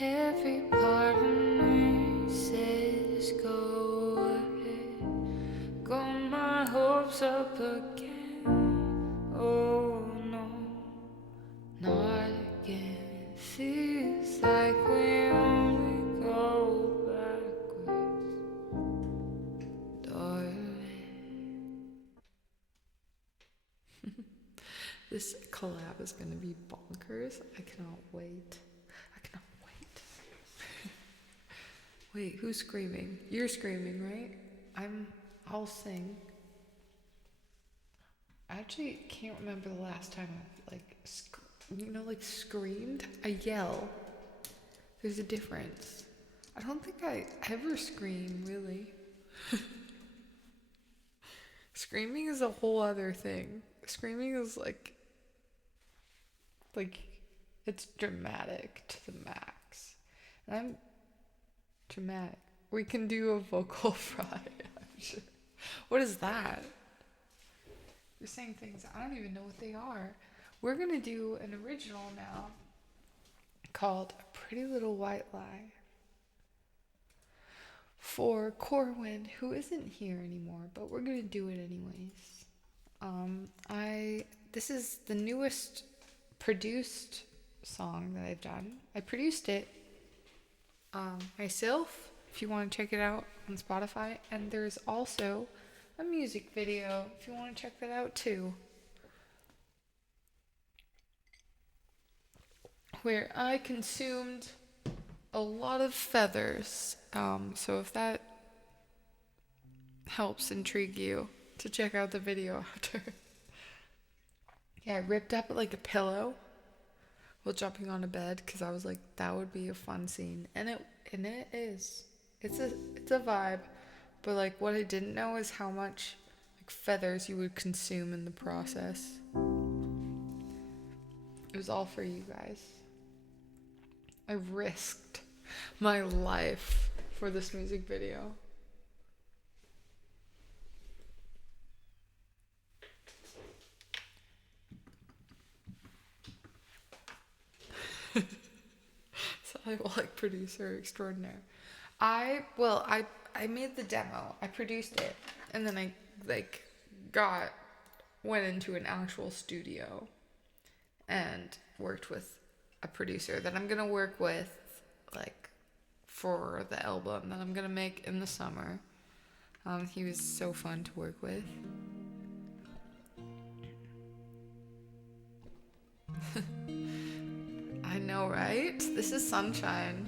Every part of me says go ahead. Got my hopes up again. Oh no, not again. Feels like we only go backwards, darling. This collab is gonna be bonkers. I cannot wait. I cannot wait. Wait, who's screaming? You're screaming, right? I'll sing. I actually can't remember the last time I've like screamed. I yell. There's a difference. I don't think I ever scream, really. Screaming is a whole other thing. Screaming is like it's dramatic to the max. And I'm dramatic. We can do a vocal fry, I'm sure. What is that? You're saying things I don't even know what they are. We're gonna do an original now called A Pretty Little White Lie for Corwin, who isn't here anymore, but we're gonna do it anyways. This is the newest produced song that I've done. I produced it myself, if you want to check it out on Spotify, and there's also a music video if you want to check that out too, where I consumed a lot of feathers. So if that helps intrigue you to check out the video after. Yeah, I ripped up like a pillow while jumping on a bed because I was like, that would be a fun scene, and it is. It's a vibe, but like what I didn't know is how much like feathers you would consume in the process. It was all for you guys. I risked my life for this music video. Like producer extraordinaire. I made the demo. I produced it, and then I went into an actual studio and worked with a producer that I'm gonna work with like for the album that I'm gonna make in the summer. He was so fun to work with. I know, right? This is sunshine.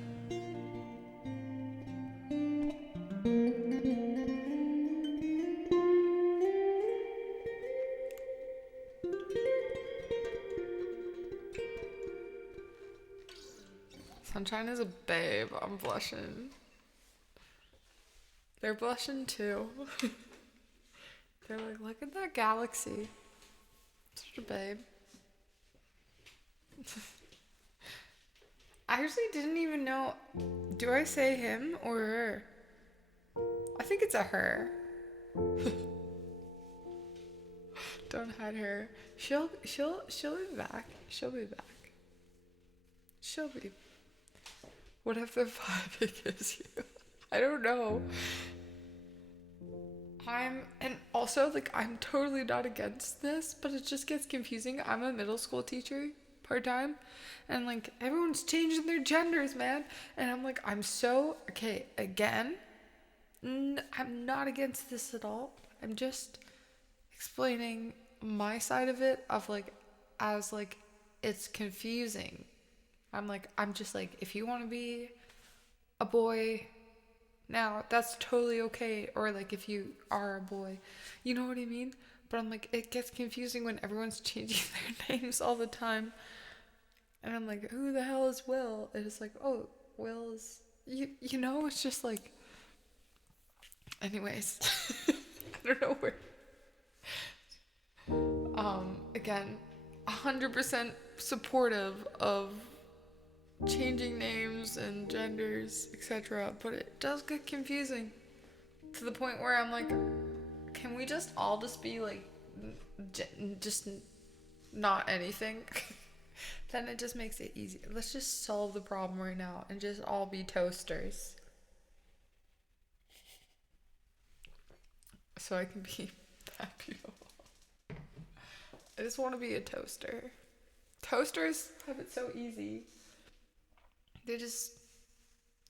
Sunshine is a babe. I'm blushing. They're blushing too. They're like, look at that galaxy. Such a babe. I actually didn't even know. Do I say him or her? I think it's a her. Don't hide her. She'll be back. She'll be back. She'll be. Whatever vibe it gives you. I don't know. And also like I'm totally not against this, but it just gets confusing. I'm a middle school teacher part-time, and like everyone's changing their genders, man, and I'm like, I'm so okay again. I'm not against this at all. I'm just explaining my side of it, of like, as like it's confusing. I'm just like, if you want to be a boy now, that's totally okay, or like if you are a boy, you know what I mean? But I'm like, it gets confusing when everyone's changing their names all the time. And I'm like, who the hell is Will? And it's like, oh, Will is, you know, it's just like, anyways, I don't know where. Again, 100% supportive of changing names and genders, etc. But it does get confusing to the point where I'm like, can we just all just be like just not anything, then it just makes it easy. Let's just solve the problem right now and just all be toasters. So I can be that beautiful. I just want to be a toaster. Toasters have it so easy. They just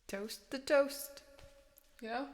toast the toast, you know?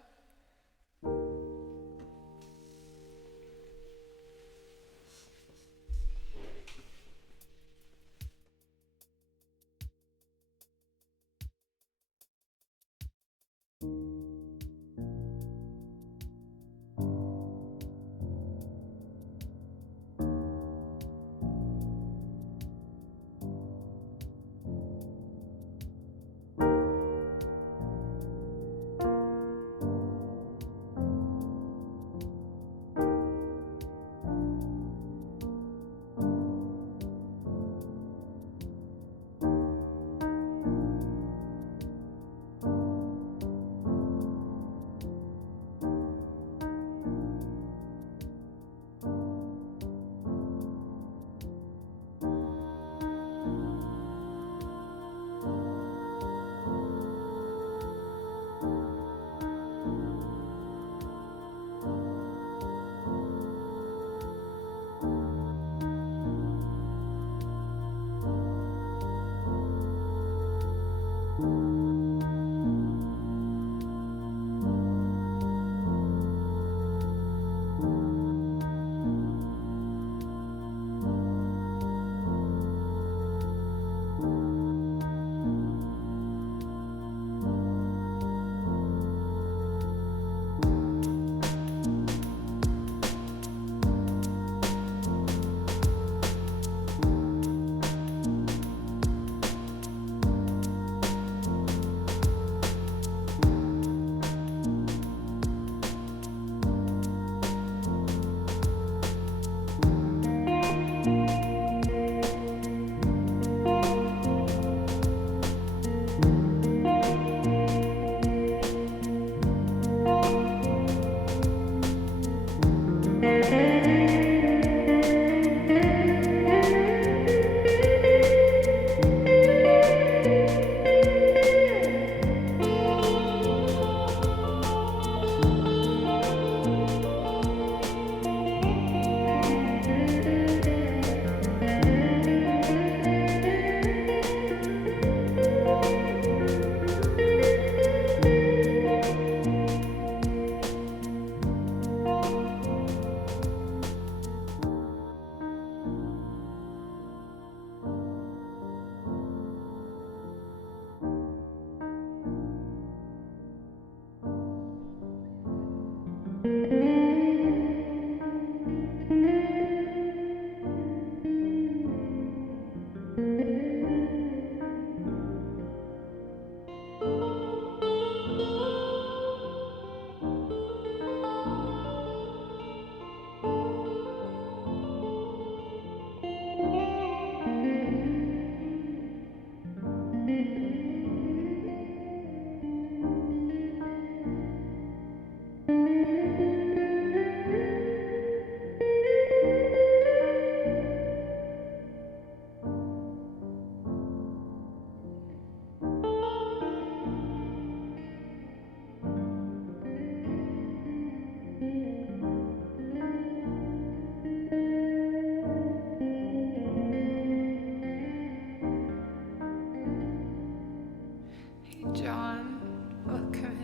John, welcome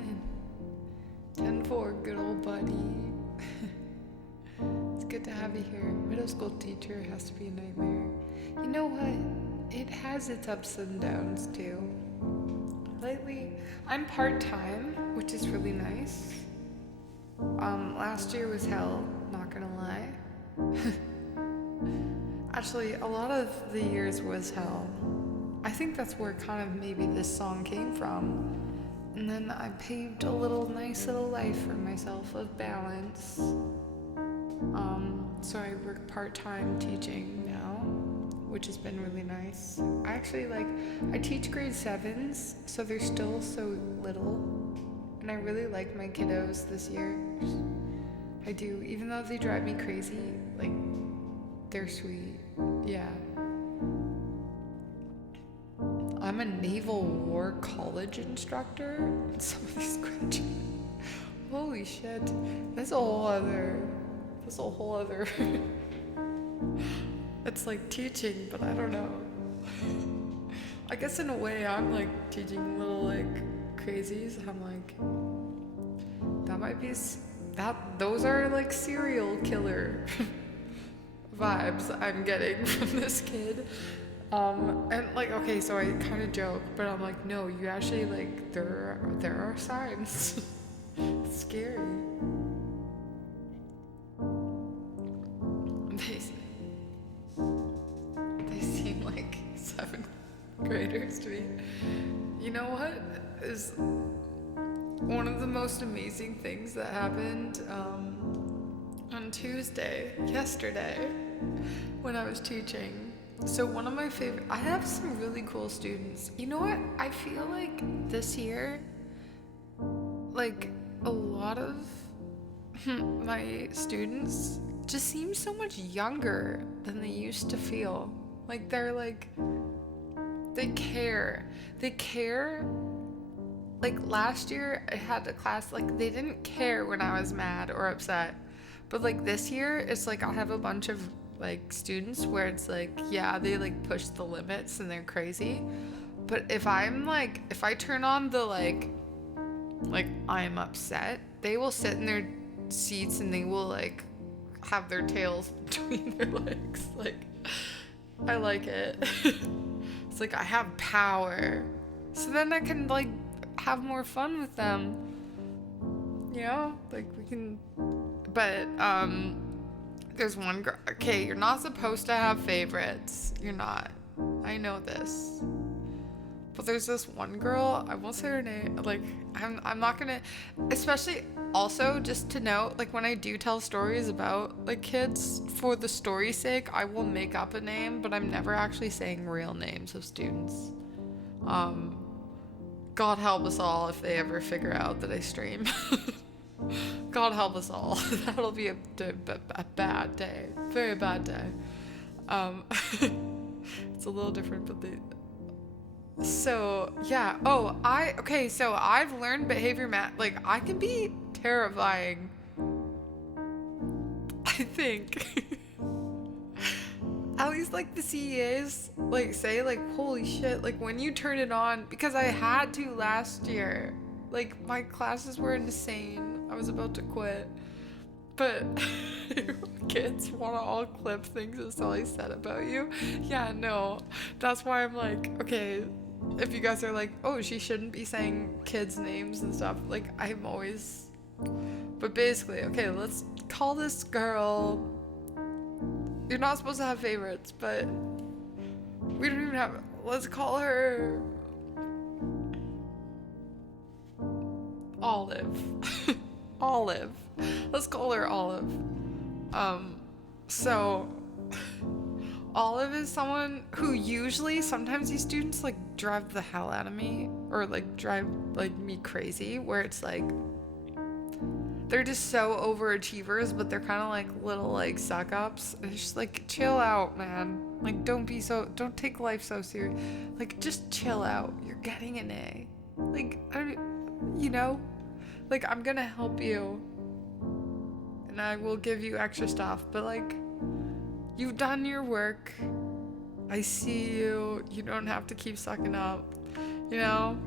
in. 10-4, good old buddy. It's good to have you here. Middle school teacher has to be a nightmare. You know what? It has its ups and downs too. Lately, I'm part-time, which is really nice. Last year was hell, not gonna lie. Actually, a lot of the years was hell. I think that's where kind of maybe this song came from. And then I paved a nice little life for myself of balance. So I work part-time teaching now, which has been really nice. I teach grade 7s, so they're still so little. And I really like my kiddos this year. I do. Even though they drive me crazy, like, they're sweet. Yeah. I'm a Naval War College instructor. Some of these graduates. Holy shit. That's a whole other. It's like teaching, but I don't know. I guess in a way I'm like teaching little like crazies. I'm like, that might be those are like serial killer vibes I'm getting from this kid. And like, okay, so I kind of joke, but I'm like, no, you actually like there are signs. It's scary. They seem like 7th graders to me. You know what is one of the most amazing things that happened on Tuesday, yesterday, when I was teaching? So one of my I have some really cool students. You know what? I feel like this year, like a lot of my students just seem so much younger than they used to feel. Like they're like, they care. Like last year I had a class, like they didn't care when I was mad or upset. But like this year, it's like I have a bunch of like students where it's like, yeah, they like push the limits and they're crazy. But if I turn on the like I'm upset, they will sit in their seats and they will like have their tails between their legs. Like, I like it. It's like I have power. So then I can like have more fun with them. You know? Like we can, but there's one girl. Okay, you're not supposed to have favorites. You're not. I know this. But there's this one girl, I won't say her name, like, I'm not gonna, especially also just to note, like when I do tell stories about like kids, for the story's sake, I will make up a name, but I'm never actually saying real names of students. God help us all if they ever figure out that I stream. God help us all. That'll be a bad day, very bad day. It's a little different, but so yeah. So I've learned behavior like I can be terrifying, I think. At least like the CEAs like say like, holy shit, like when you turn it on, because I had to last year, like my classes were insane. I was about to quit, but kids want to all clip things that Sully said about you. Yeah, no, that's why I'm like, okay, if you guys are like, oh, she shouldn't be saying kids' names and stuff, like I'm always, but basically, okay, let's call this girl, you're not supposed to have favorites, but we don't even have, let's call her Olive. Olive. Let's call her Olive. So Olive is someone who usually, sometimes these students like drive the hell out of me, or like drive like me crazy, where it's like they're just so overachievers, but they're kind of like little like suck ups. And it's just like, chill out, man. Like don't take life so serious. Like just chill out. You're getting an A. Like you know, like I'm gonna help you and I will give you extra stuff, but like you've done your work. I see you. You don't have to keep sucking up, you know?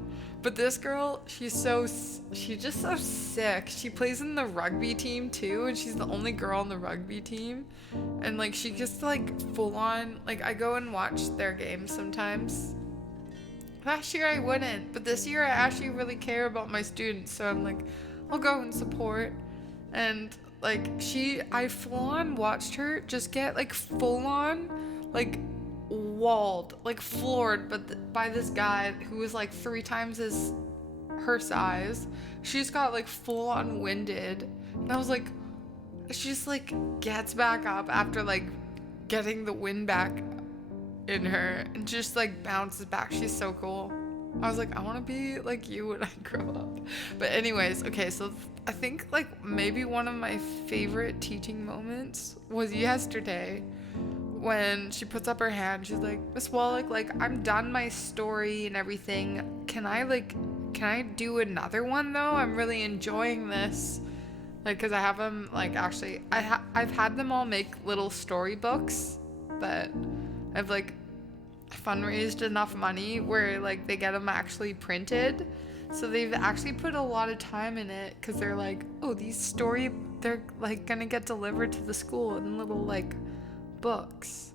But this girl, she's just so sick. She plays in the rugby team too, and she's the only girl on the rugby team. And like she just like full on, like I go and watch their games sometimes. Last year I wouldn't, but this year I actually really care about my students, so I'm like, I'll go and support. And like I full on watched her just get like full on like walled, like floored, but by this guy who was like 3 times her size. She just got like full on winded, and I was like, she just like gets back up after like getting the wind back in her and just like bounces back. She's so cool. I was like, I want to be like you when I grow up. But anyways, okay, so I think like maybe one of my favorite teaching moments was yesterday when she puts up her hand. She's like, Miss Wallach, like I'm done my story and everything. Can I do another one though? I'm really enjoying this. Like, cause I have them like actually, I've had them all make little storybooks that I've like fundraised enough money where like they get them actually printed. So they've actually put a lot of time in it because they're like, oh, they're like gonna get delivered to the school in little like books.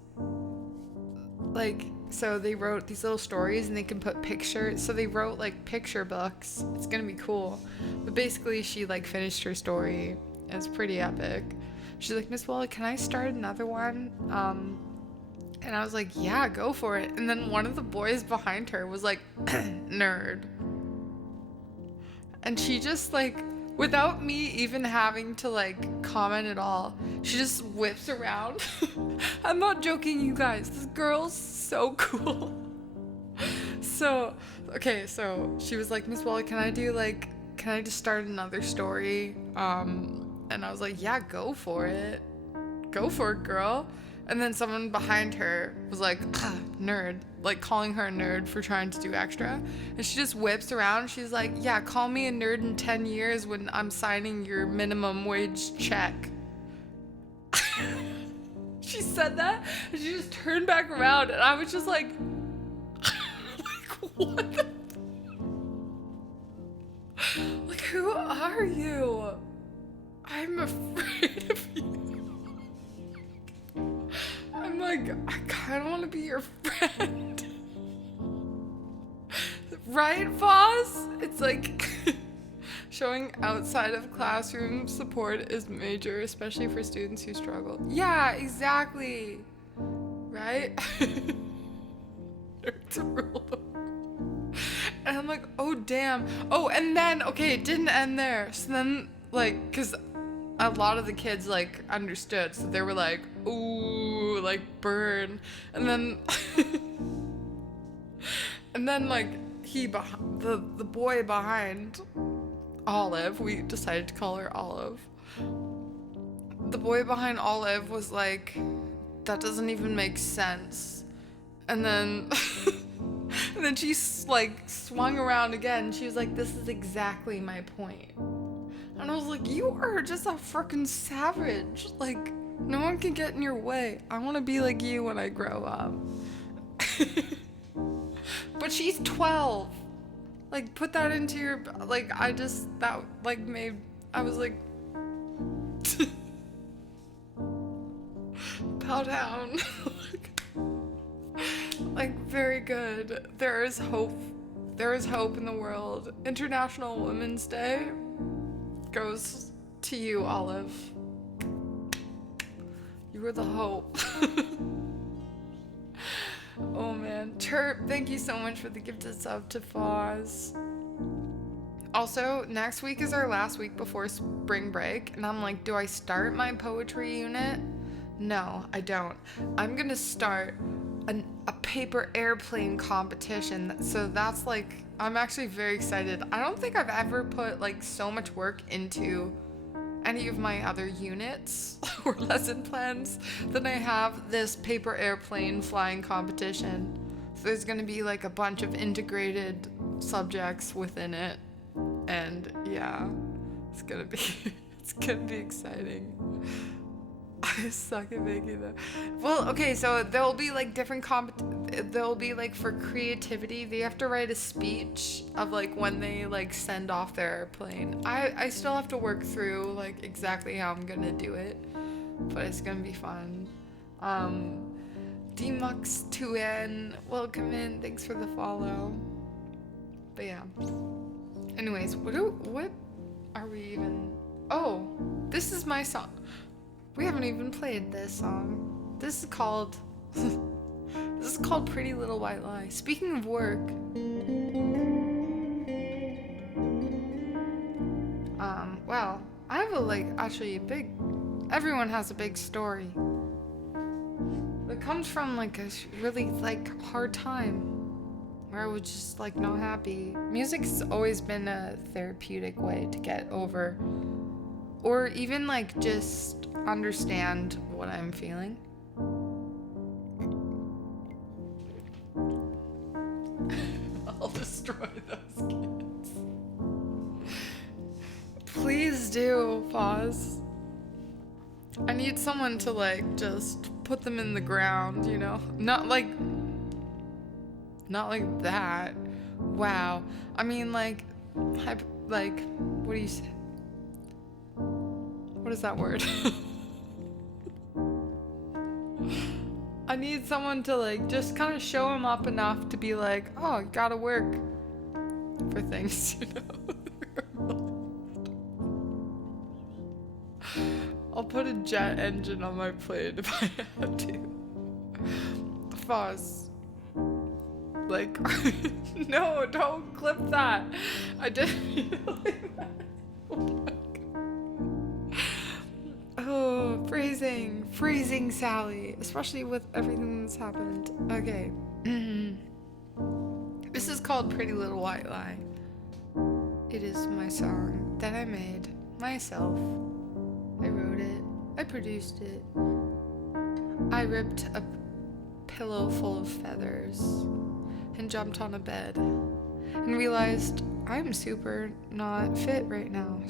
Like, so they wrote these little stories and they can put pictures. So they wrote like picture books. It's gonna be cool. But basically she like finished her story. It's pretty epic. She's like, Miss Wallach, can I start another one? And I was like, yeah, go for it. And then one of the boys behind her was like, nerd. And she just like, without me even having to like comment at all, she just whips around. I'm not joking, you guys. This girl's so cool. So, okay, so she was like, Miss Wallach, can I just start another story? And I was like, yeah, go for it. Go for it, girl. And then someone behind her was like, nerd, like calling her a nerd for trying to do extra. And she just whips around. She's like, yeah, call me a nerd in 10 years when I'm signing your minimum wage check. She said that and she just turned back around and I was just like, like what the like, who are you? I'm afraid of you. I'm like, I kind of want to be your friend. Right, Foz? It's like showing outside of classroom support is major, especially for students who struggle. Yeah, exactly. Right? It's a rule. And I'm like, oh, damn. Oh, and then, okay, it didn't end there. So then, like, because a lot of the kids like understood, so they were like, ooh, like burn. And then and then like the boy behind Olive, we decided to call her Olive, the boy behind Olive was like, that doesn't even make sense. And then and then she like swung around again. She was like, this is exactly my point. And I was like, you are just a freaking savage. Like, no one can get in your way. I want to be like you when I grow up. But she's 12. Like, put that into your, like, I was like, bow down. Like, very good. There is hope. There is hope in the world. International Women's Day goes to you, Olive. You were the hope. Oh man. Chirp, thank you so much for the gifted sub to Foz. Also, next week is our last week before spring break, and I'm like, do I start my poetry unit? No, I don't. I'm gonna start a paper airplane competition. So that's like, I'm actually very excited. I don't think I've ever put like so much work into any of my other units or lesson plans than I have this paper airplane flying competition. So there's gonna be like a bunch of integrated subjects within it. And yeah, it's gonna be exciting. I suck at making that. Well, okay, so there'll be like different there'll be like for creativity, they have to write a speech of like when they like send off their airplane. I still have to work through like exactly how I'm gonna do it, but it's gonna be fun. Dmux2n, welcome in, thanks for the follow. But yeah. Anyways, what are we even? Oh, this is my song. We haven't even played this song. This is called Pretty Little White Lie. Speaking of work, well, I have everyone has a big story. It comes from like a really like hard time where I was just like not happy. Music's always been a therapeutic way to get over, or even like just understand what I'm feeling. I'll destroy those kids. Please do, pause. I need someone to like just put them in the ground, you know? Not like that. Wow. I mean like what do you say? What is that word? I need someone to like just kind of show them up enough to be like, oh, you gotta work for things, you know? I'll put a jet engine on my plane if I had to. Foz. Like, no, don't clip that. I didn't mean it like that. Oh my God. Oh, phrasing Sally, especially with everything that's happened. Okay. This is called Pretty Little White Lie. It is my song that I made myself. I wrote it. I produced it. I ripped a pillow full of feathers and jumped on a bed and realized I'm super not fit right now.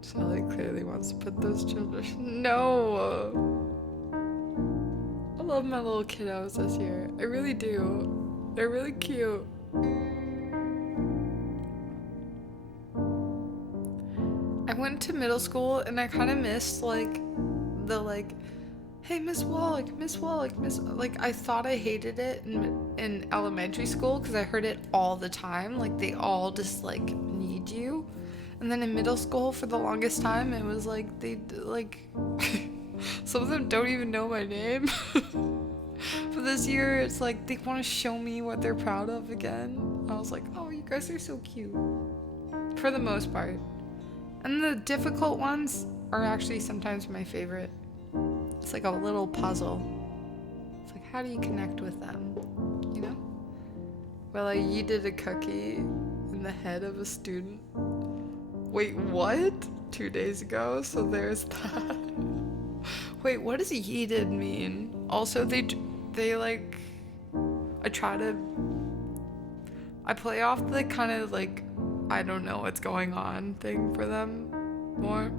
Sally clearly wants to put those children. No! I love my little kiddos this year. I really do. They're really cute. I went to middle school and I kind of missed like the like, hey Miss Wallach, I thought I hated it in elementary school because I heard it all the time. Like they all just like need you. And then in middle school for the longest time it was like they like some of them don't even know my name. But this year it's like they want to show me what they're proud of again. I was like, oh, you guys are so cute. For the most part. And the difficult ones are actually sometimes my favorite. It's like a little puzzle. It's like, how do you connect with them? You know? Well, I yeeted a cookie in the head of a student. Wait, what? 2 days ago? So there's that. Wait, what does yeeted mean? Also, they like, I play off the kind of like, I don't know what's going on thing for them more.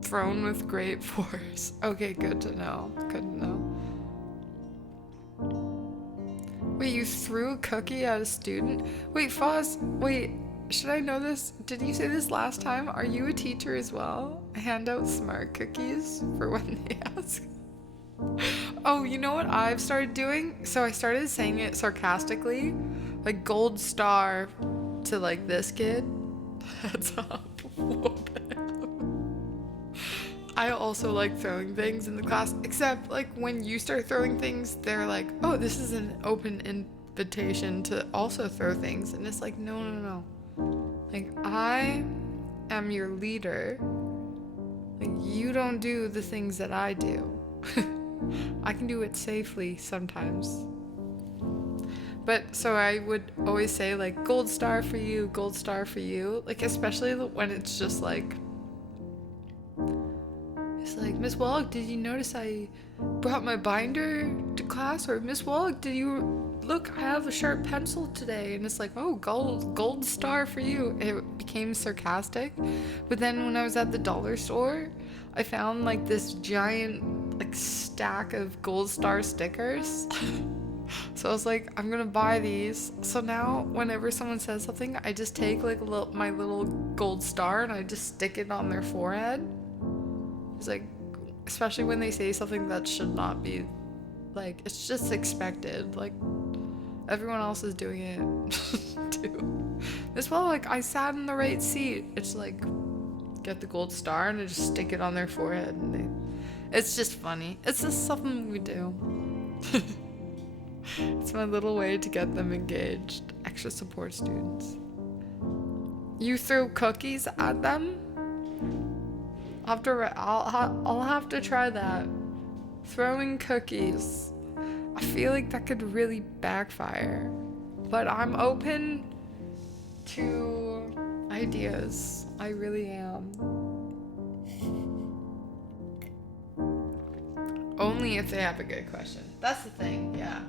Thrown with great force. Okay, good to know. Wait, you threw a cookie at a student? Wait, Foz, should I know this? Did you say this last time? Are you a teacher as well? Hand out smart cookies for when they ask. Oh, you know what I've started doing? So I started saying it sarcastically. Like gold star to like this kid. Heads up. Whoop him. I also like throwing things in the class, except like when you start throwing things, they're like, oh, this is an open invitation to also throw things. And it's like, no. Like, I am your leader. Like, you don't do the things that I do. I can do it safely sometimes. But so I would always say like gold star for you, like especially when it's just like, it's like, Miss Wallach, did you notice I brought my binder to class? Or Miss Wallach, did you look, I have a sharp pencil today? And it's like, oh, gold star for you. It became sarcastic. But then when I was at the dollar store, I found like this giant like stack of gold star stickers. So I was like, I'm gonna buy these. So now whenever someone says something, I just take like my little gold star and I just stick it on their forehead. It's like, especially when they say something that should not be, like, it's just expected. Like, everyone else is doing it too. As well, like, I sat in the right seat. It's like, get the gold star and I just stick it on their forehead. And it's just funny. It's just something we do. It's my little way to get them engaged. Extra support students. You threw cookies at them? I'll have to try that. Throwing cookies. I feel like that could really backfire. But I'm open to ideas. I really am. Only if they have a good question. That's the thing, yeah.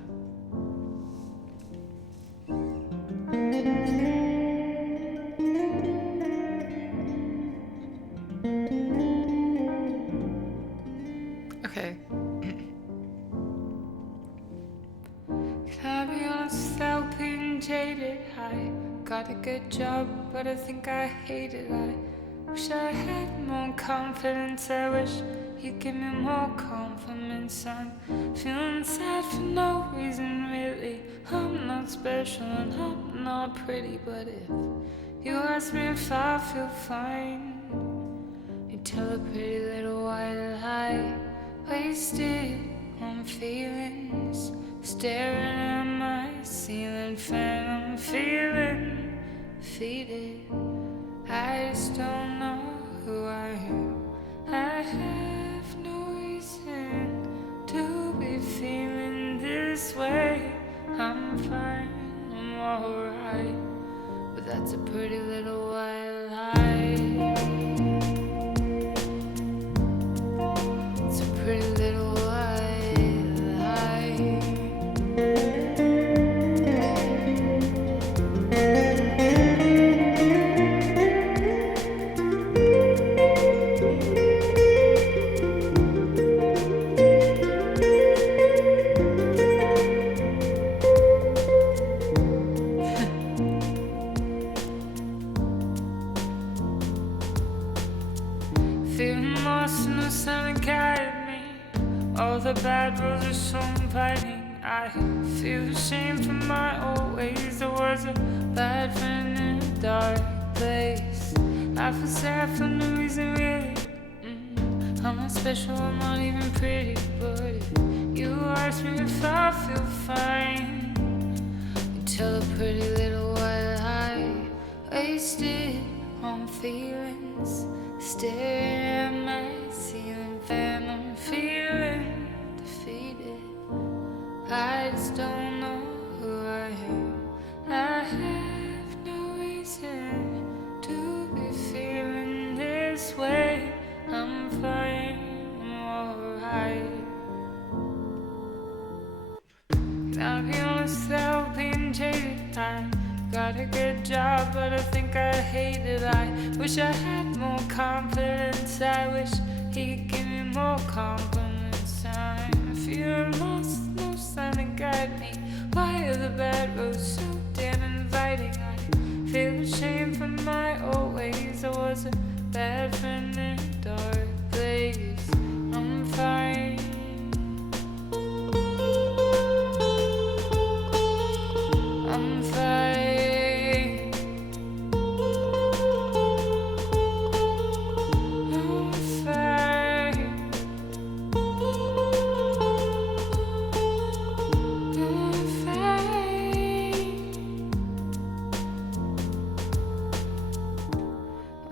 Okay. Can I be honest without being jaded? I got a good job, but I think I hate it. I wish I had more confidence. I wish you'd give me more compliments. I'm feeling sad for no reason, really. I'm not special and I'm not pretty, but if you ask me if I feel fine, you tell a pretty little white lie, wasted on feelings, staring at my ceiling fan. I'm feeling defeated. I just don't know who I am. I have no reason to be feeling this way. I'm fine, I'm alright, but that's a pretty little white lie. It's a pretty little white lie. Feeling lost and no sun to guide me. All the bad roads are so inviting. I feel ashamed for my old ways. I was a bad friend in a dark place. I feel sad for no reason really. I'm not special, I'm not even pretty, but if you ask me if I feel fine, you tell a pretty little white lie, wasted on feelings, staring at my ceiling fan. I'm feeling defeated. I just don't know who I am. I have no reason to be feeling this way. I'm fine, I'm alright. Can I be honest without being jaded? I got a good job, but I think I hate it. I wish I had more confidence. I wish he'd give me more compliments. I'm feeling lost, no sign to guide me. Why are the bad roads so damn inviting? I feel ashamed for my old ways. I was a bad friend in a dark place. I'm fine. I'm fine. I'm fine. I'm fine.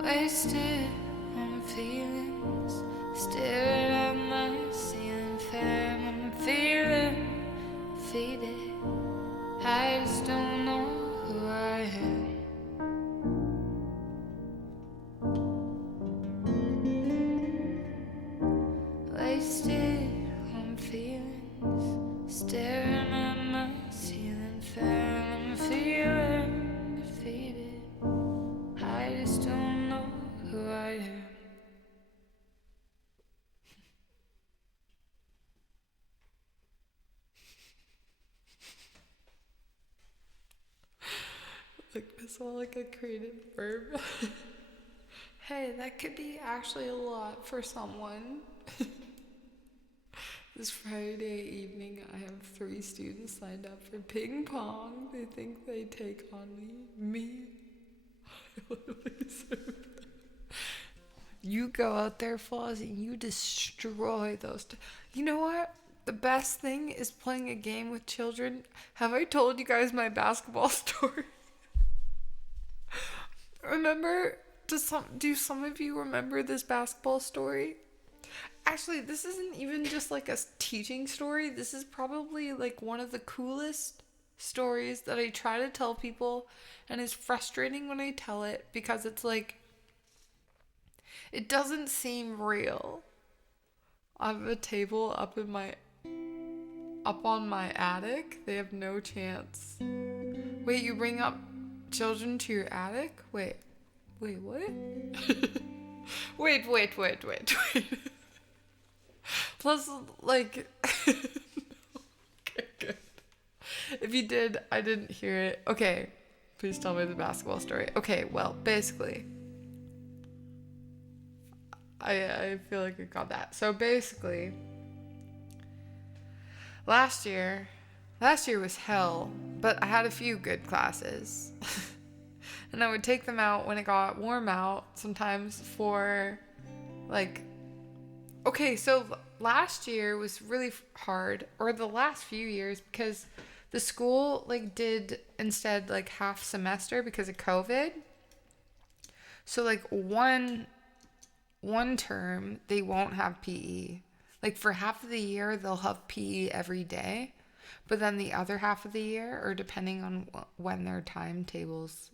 Wasted on feelings, staring at my ceiling fan. I'm feeling defeated. I just don't know who I am. Wasted on feelings, staring at my ceiling fan. I'm feeling defeated. I just don't know who I am. Like this all like a creative verb. Hey, that could be actually a lot for someone. This Friday evening, I have 3 students signed up for ping pong. They think they take on me. I literally said that. You go out there, Flossie, and you destroy those. You know what? The best thing is playing a game with children. Have I told you guys my basketball story? Remember do some of you remember this basketball story? Actually, this isn't even just like a teaching story. This is probably like one of the coolest stories that I try to tell people, and it's frustrating when I tell it because it's like it doesn't seem real. I have a table up on my attic. They have no chance. Wait, you bring up children to your attic? Wait, what? wait. Plus, like, okay, good. If you did, I didn't hear it. Okay, please tell me the basketball story. Okay, well, basically, I feel like I got that. So basically, last year was hell, but I had a few good classes. And I would take them out when it got warm out, sometimes for, like, okay, so last year was really hard, or the last few years, because the school, like, did instead, like, half semester because of COVID. So, like, one term, they won't have PE. Like, for half of the year, they'll have PE every day. But then the other half of the year, or depending on when their timetables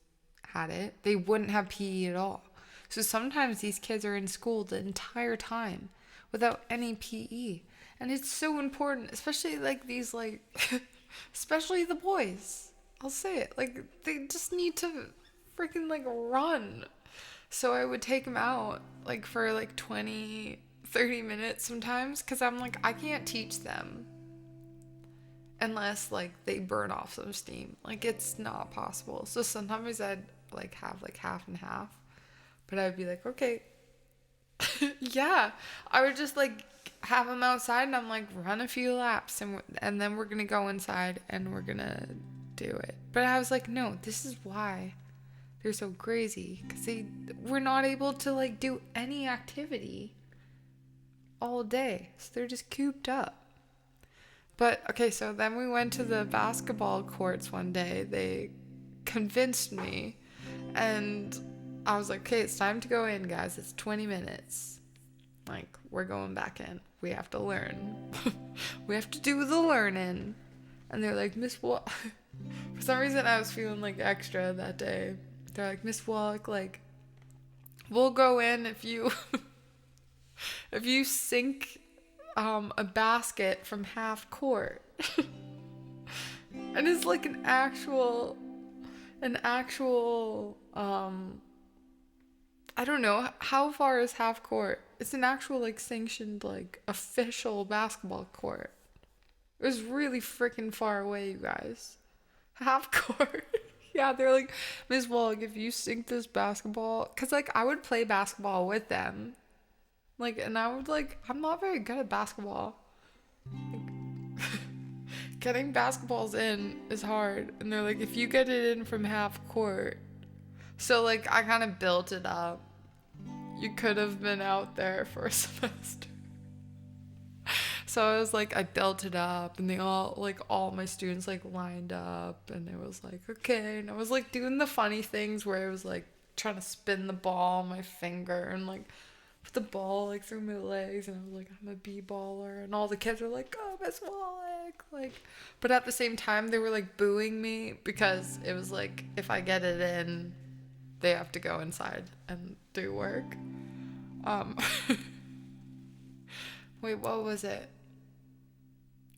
had it, they wouldn't have PE at all. So sometimes these kids are in school the entire time without any PE. And it's so important, especially like these, like, especially the boys. I'll say it. Like, they just need to freaking, like, run. So I would take them out, like, for, like, 20, 30 minutes sometimes, because I'm like, I can't teach them unless, like, they burn off some steam. Like, it's not possible. So sometimes I'd, like, have, like, half and half. But I'd be like, okay. Yeah. I would just, like, have them outside, and I'm like, run a few laps, and then we're going to go inside, and we're going to do it. But I was like, no, this is why they're so crazy, because they were not able to, like, do any activity all day. So they're just cooped up. But, okay, so then we went to the basketball courts one day. They convinced me, and I was like, okay, it's time to go in, guys. It's 20 minutes. Like, we're going back in. We have to learn. We have to do the learning. And they're like, Miss Wallach. For some reason, I was feeling, like, extra that day. They're like, Miss Wallach, like, we'll go in if you if you sink a basket from half court. And it's like an actual I don't know, how far is half court? It's an actual, like, sanctioned, like, official basketball court. It was really freaking far away, you guys. Half court. Yeah, they're like, Ms. Wallach, if you sink this basketball, because, like, I would play basketball with them. Like, and I would, like, I'm not very good at basketball. Like, getting basketballs in is hard. And they're like, if you get it in from half court. So, like, I kind of built it up. You could have been out there for a semester. So I was like, I built it up, and they all, like, all my students, like, lined up, and it was like, okay. And I was, like, doing the funny things where I was, like, trying to spin the ball on my finger and, like, put the ball, like, through my legs, and I was like, I'm a b-baller, and all the kids were like, oh, Miss Wallach, like, but at the same time, they were, like, booing me, because it was like, if I get it in, they have to go inside and do work. Wait, what was it?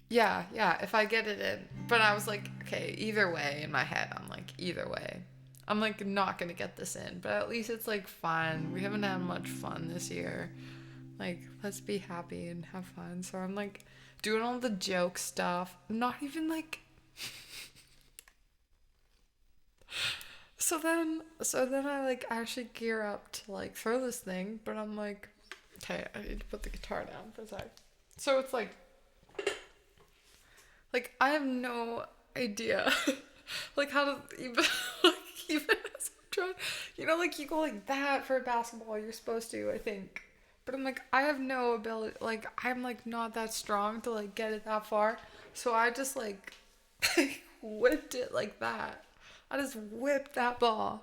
Yeah, if I get it in. But I was like, okay, either way, in my head, I'm like, either way. I'm, like, not gonna get this in, but at least it's, like, fun. We haven't had much fun this year. Like, let's be happy and have fun. So I'm, like, doing all the joke stuff. Not even, like... So then I, like, actually gear up to, like, throw this thing, but I'm like, okay, I need to put the guitar down for a sec. So it's like I have no idea, like, how to even, like, even as I'm trying, you know, like, you go like that for a basketball, you're supposed to, I think, but I'm like, I have no ability, like, I'm, like, not that strong to, like, get it that far, so I just, like, whipped it like that. I just whipped that ball.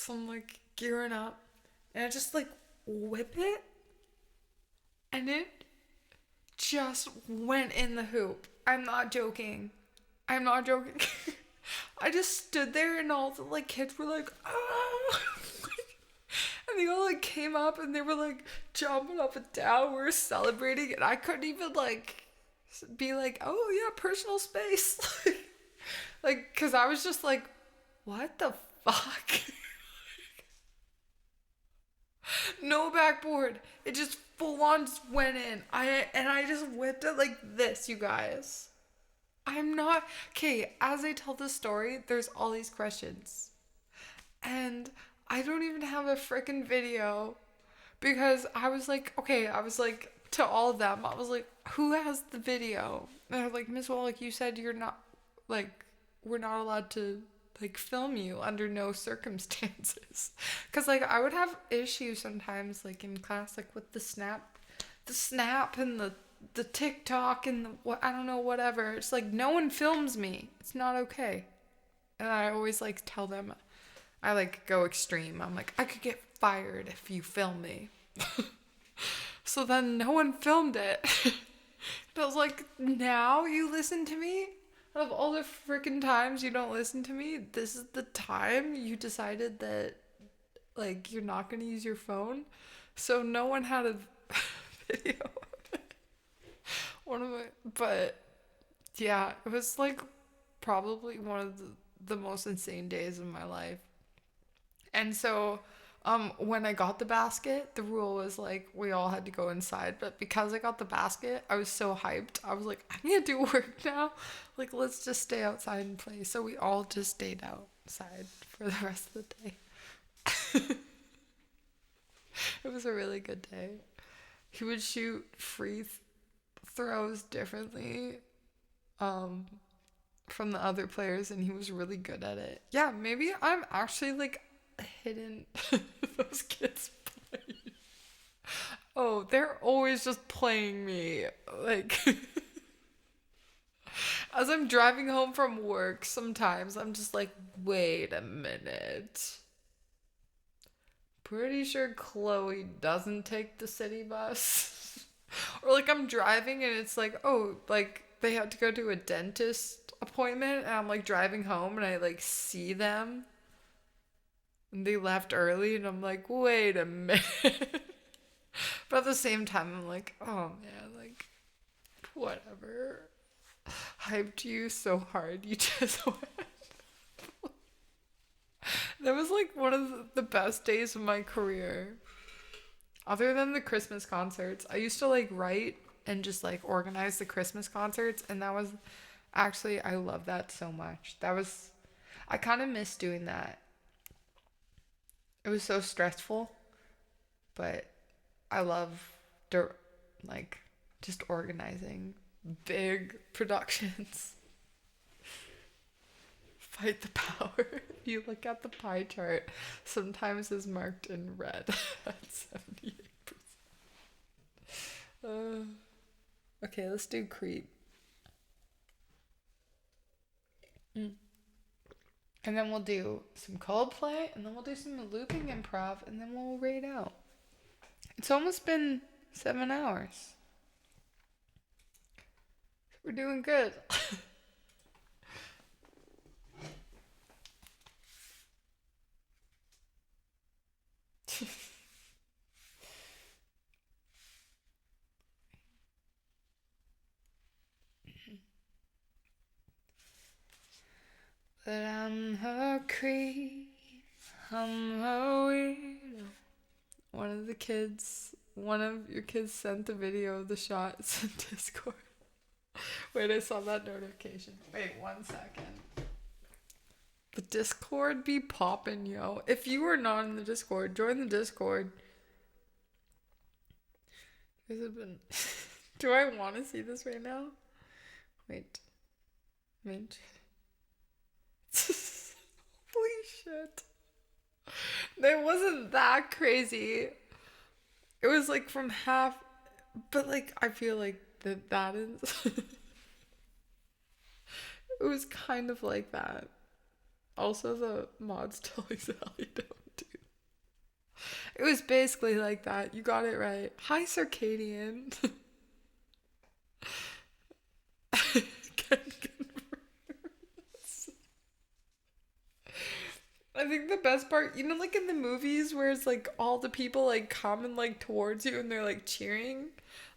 So I'm like gearing up, and I just like whip it, and it just went in the hoop. I'm not joking. I'm not joking. I just stood there, and all the like kids were like, oh. And they all like came up, and they were like jumping up and down. We were celebrating, and I couldn't even like be like, oh yeah, personal space. Like, cause I was just like, what the fuck? No backboard. It just full on just went in. I just whipped it like this, you guys. I'm not okay. As I tell this story, there's all these questions, and I don't even have a freaking video because I was like, okay, I was like to all of them, I was like, who has the video? And they're like, Miss Wallach, you said you're not like we're not allowed to like film you under no circumstances. Cause like I would have issues sometimes like in class like with the snap and the TikTok and the what I don't know whatever. It's like no one films me. It's not okay. And I always like tell them I like go extreme. I'm like I could get fired if you film me. So then no one filmed it. And I was like, now you listen to me? Out of all the freaking times you don't listen to me, this is the time you decided that like you're not gonna use your phone. So no one had a video of it. But yeah, it was like probably one of the most insane days of my life. And so when I got the basket, the rule was like we all had to go inside, but because I got the basket, I was so hyped. I was like, I need to do work now. Like, let's just stay outside and play. So we all just stayed outside for the rest of the day. It was a really good day. He would shoot free throws differently from the other players, and he was really good at it. Yeah, maybe I'm actually like hidden those kids play. Oh, they're always just playing me. Like as I'm driving home from work, sometimes I'm just like, wait a minute. Pretty sure Chloe doesn't take the city bus. Or like I'm driving and it's like, oh, like they had to go to a dentist appointment, and I'm like driving home and I like see them. And they left early, and I'm like, wait a minute. But at the same time, I'm like, oh man, like, whatever. Hyped you so hard, you just went. That was like one of the best days of my career. Other than the Christmas concerts, I used to like write and just like organize the Christmas concerts, and that was actually, I love that so much. I kind of miss doing that. It was so stressful, but I love like just organizing big productions. Fight the power. If you look at the pie chart, sometimes is marked in red at 78%. Okay, let's do Creep. And then we'll do some Coldplay, and then we'll do some looping improv, and then we'll rate out. It's almost been 7 hours. We're doing good. But I'm a creep, I'm a weirdo. One of your kids sent the video of the shots in Discord. Wait, I saw that notification. Wait, 1 second. The Discord be poppin', yo. If you are not in the Discord, join the Discord. You guys have been... Do I want to see this right now? Wait. Mint. Holy shit. It wasn't that crazy. It was like from half, but like I feel like that is it was kind of like that. Also the mods tell Sally don't It was basically like that. You got it right. Hi, Circadian. I think the best part, you know, like in the movies where it's like all the people like come and like towards you and they're like cheering.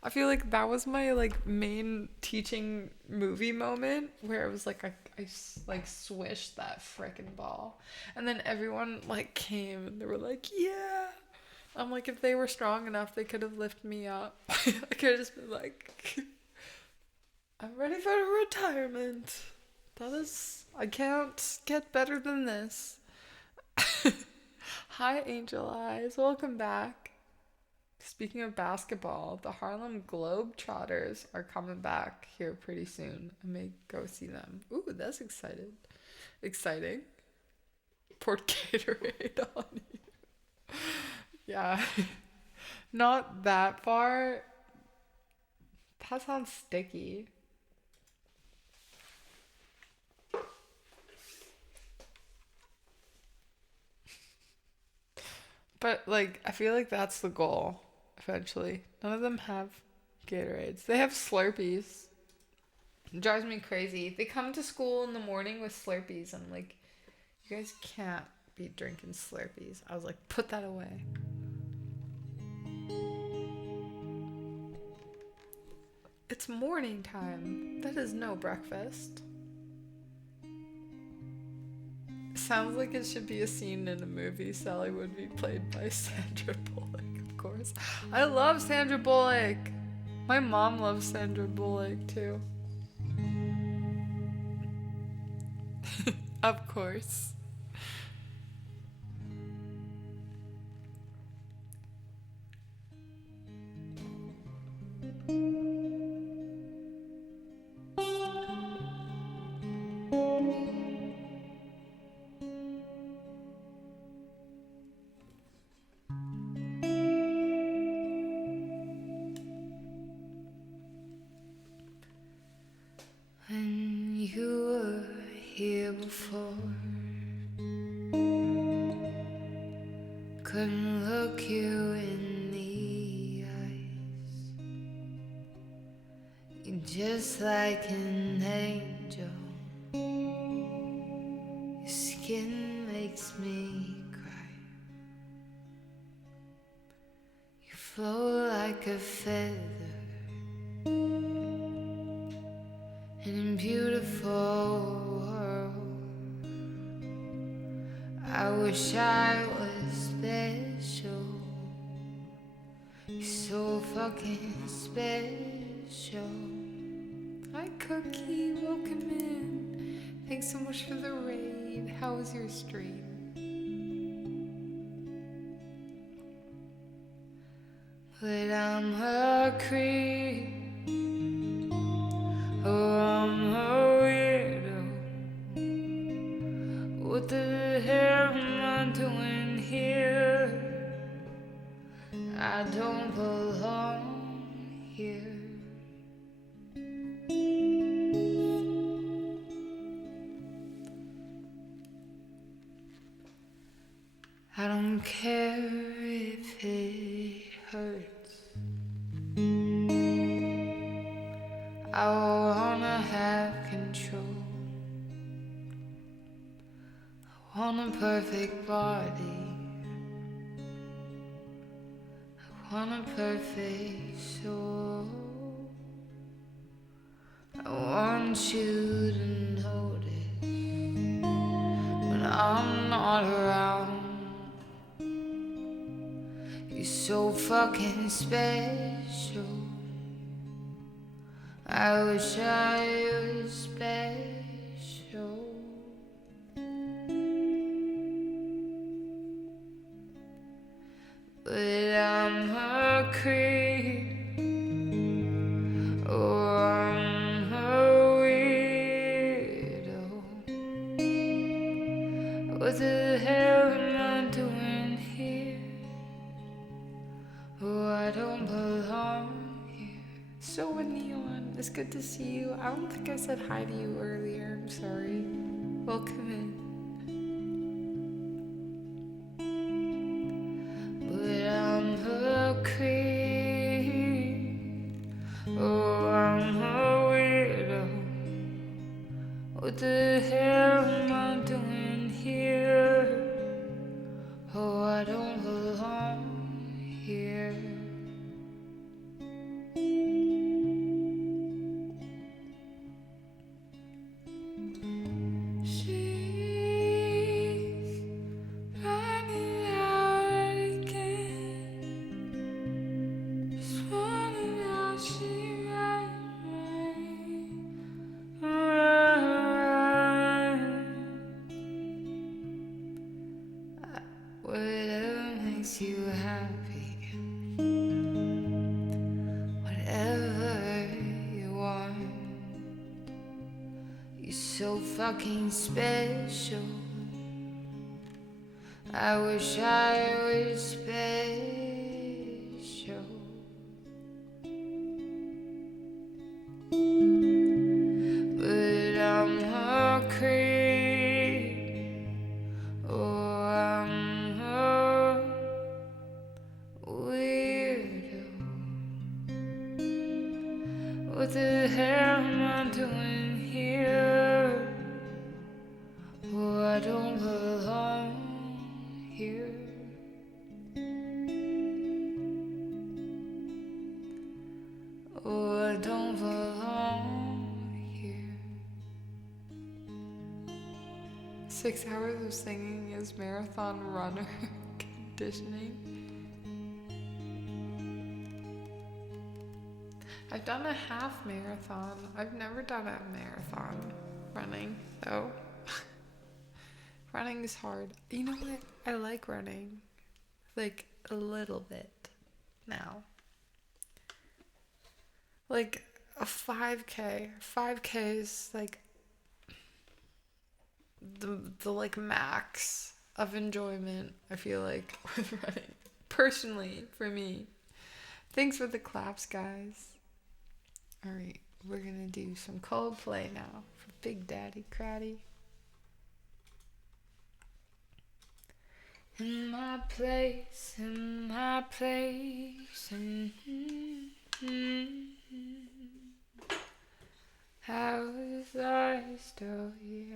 I feel like that was my like main teaching movie moment where it was like like swished that frickin' ball, and then everyone like came and they were like, yeah. I'm like, if they were strong enough, they could have lifted me up. I could have just been like, I'm ready for retirement. I can't get better than this. Hi, Angel Eyes. Welcome back. Speaking of basketball, the Harlem Globetrotters are coming back here pretty soon. I may go see them. Ooh, that's exciting. Poured Gatorade on you. Yeah. Not that far. That sounds sticky. But, like, I feel like that's the goal, eventually. None of them have Gatorades. They have Slurpees. It drives me crazy. They come to school in the morning with Slurpees. I'm like, you guys can't be drinking Slurpees. I was like, put that away. It's morning time. That is no breakfast. Sounds like it should be a scene in a movie. Sally would be played by Sandra Bullock, of course. I love Sandra Bullock. My mom loves Sandra Bullock too. Of course. When you were here before, couldn't look you in the eyes. You're just like an angel. Your skin makes me cry. You flow like a feather in a beautiful world. I wish I was special. You're so fucking special. Hi, Cookie, welcome in. Thanks so much for the raid. How was your stream? But I'm a creep. Oh, I'm a weirdo. What the hell am I doing here? I don't belong here. I don't care if it hurts. I wanna have control. I want a perfect body. I want a perfect soul. I want you to notice when I'm not around. You're so fucking special. I wish I was special. But I'm a creep. Oh, I'm a weirdo. What the hell am I doing here? Oh, I don't belong here. So Neon, it's good to see you. I don't think I said hi to you earlier. I'm sorry. Welcome in. Whatever makes you happy, whatever you want. You're so fucking special. I wish I was special. But I'm a creep. Oh, I'm a weirdo. What the hell am I doing here? Oh, I don't belong here. Oh, I don't belong here. 6 hours of singing is marathon runner conditioning. I've done a half marathon. I've never done a marathon running, though. Running is hard. You know what? I like running. Like, a little bit now. Like, a 5K. 5K is, like, the like, max of enjoyment, I feel like, with running. Personally, for me. Thanks for the claps, guys. Alright, we're gonna do some Coldplay now for Big Daddy Craddy. In my place, in my place, how was I still here?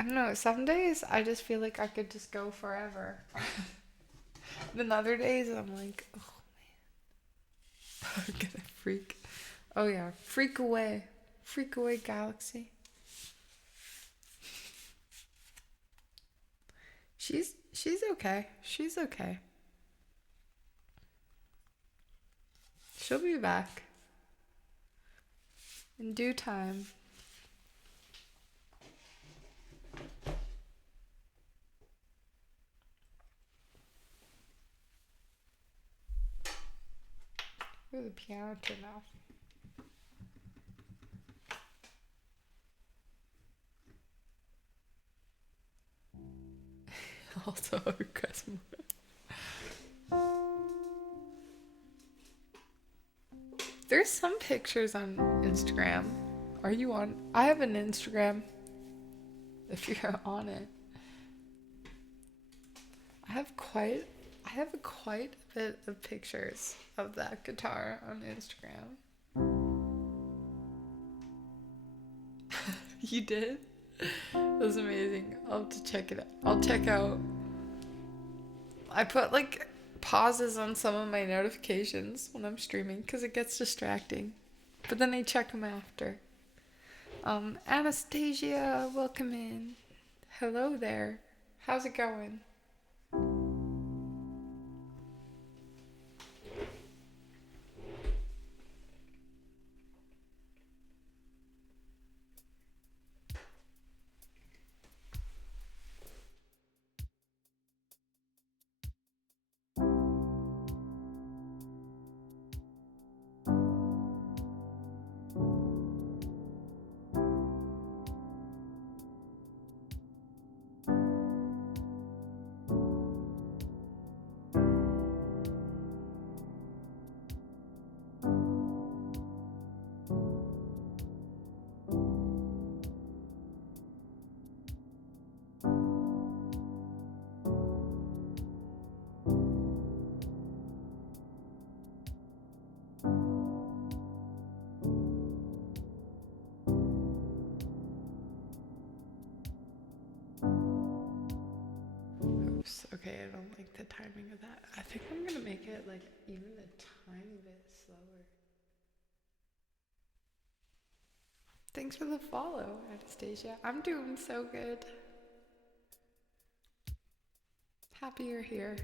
I don't know, some days I just feel like I could just go forever. Then other days I'm like, oh man, I'm gonna freak. Oh yeah, freak away galaxy. She's okay. She's okay. She'll be back in due time. Ooh, the piano turned off. Also, request more. There's some pictures on Instagram. Are you on? I have an Instagram. If you're on it, I have quite a bit of pictures of that guitar on Instagram. You did? That was amazing. I'll have to check it out. I'll check out. I put like pauses on some of my notifications when I'm streaming because it gets distracting. But then I check them after. Anastasia, welcome in. Hello there. How's it going? Okay, I don't like the timing of that. I think I'm gonna make it like even a tiny bit slower. Thanks for the follow, Anastasia. I'm doing so good. Happy you're here.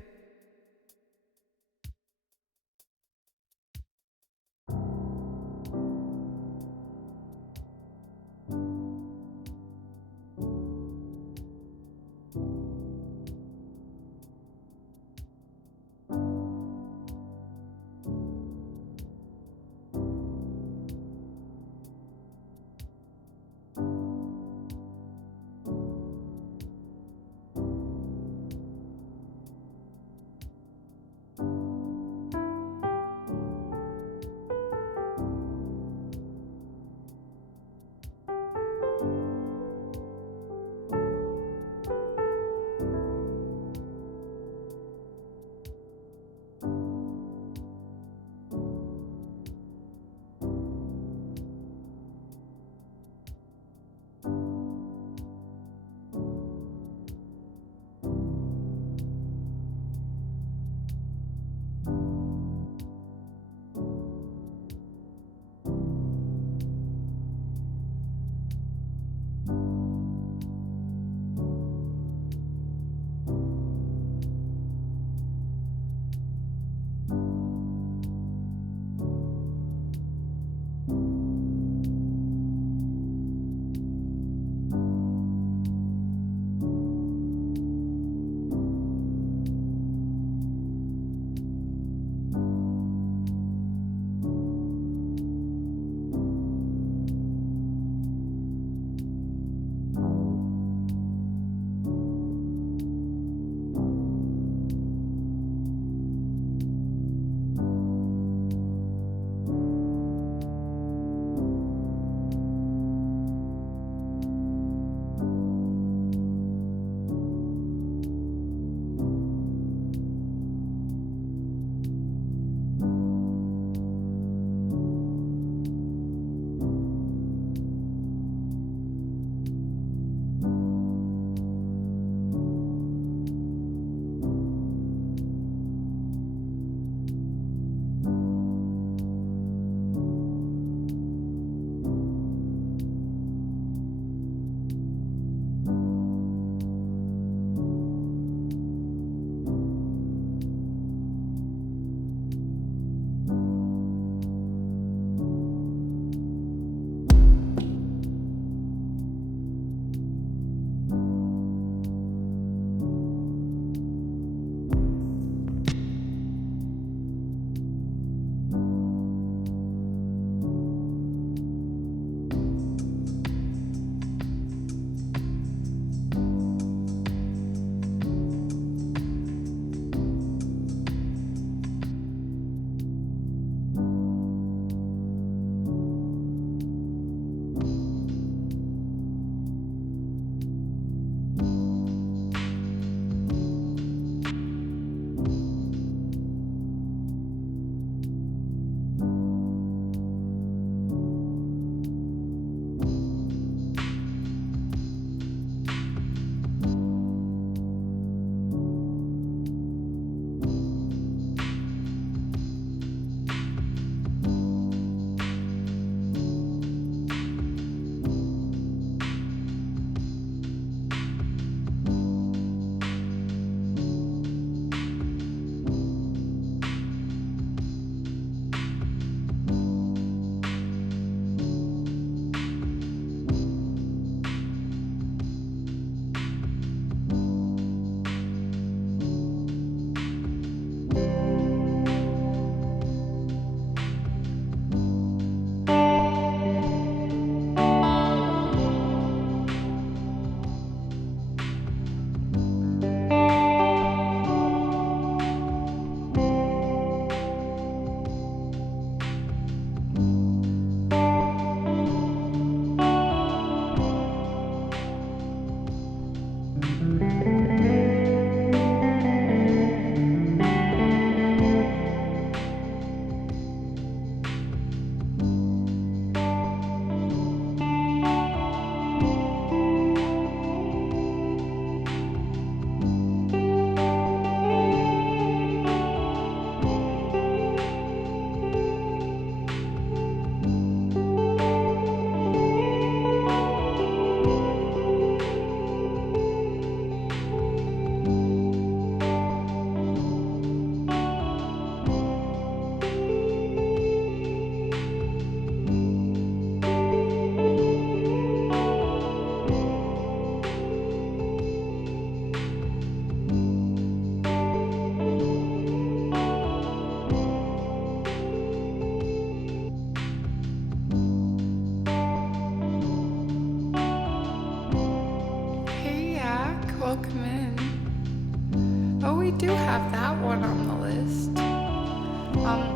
do have that one on the list.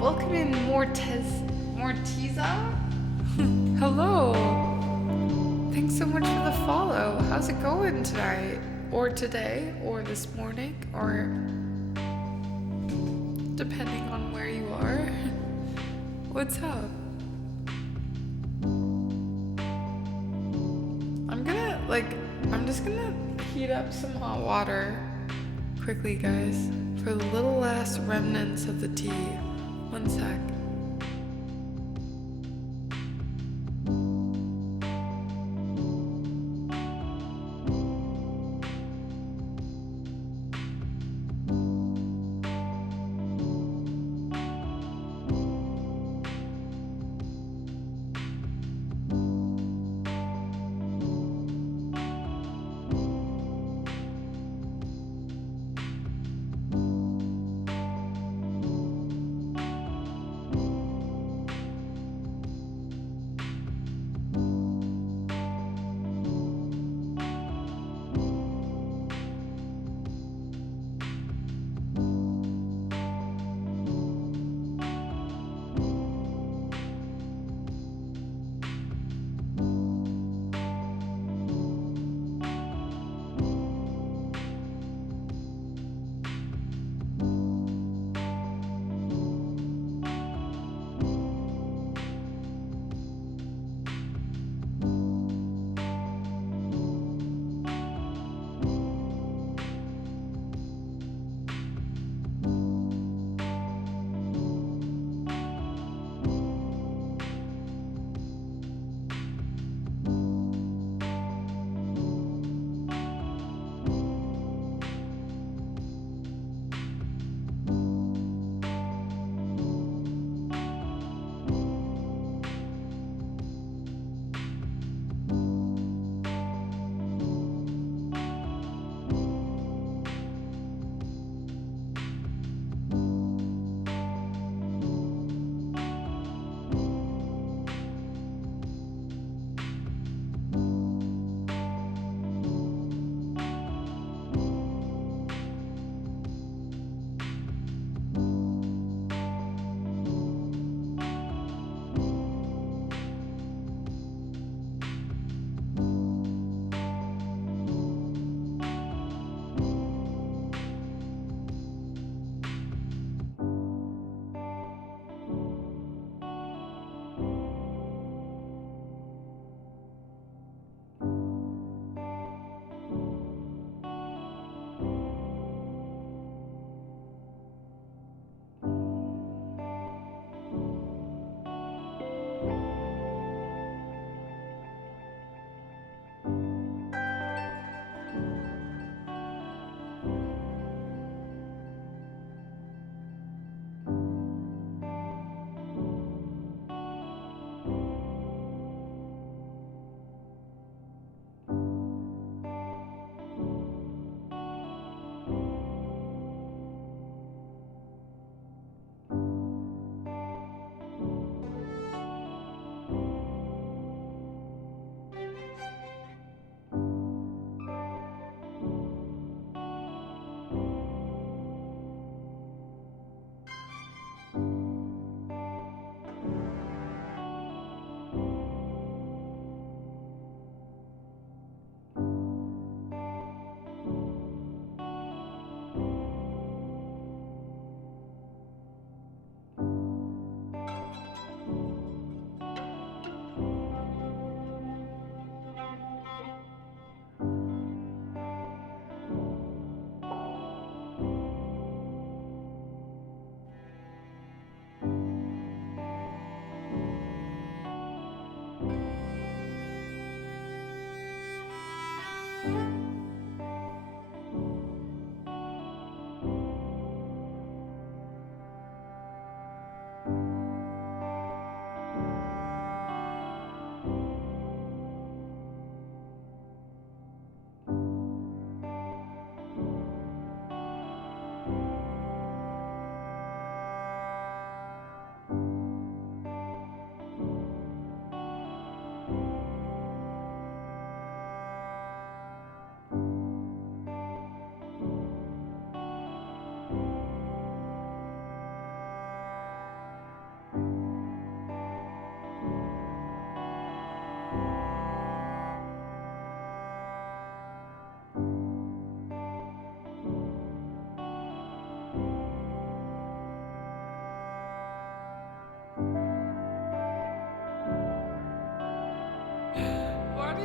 Welcome in Mortiza. Hello. Thanks so much for the follow. How's it going tonight? Or today? Or this morning? Or depending on where you are. What's up? I'm just gonna heat up some hot water quickly, guys, for the little last remnants of the tea. One sec.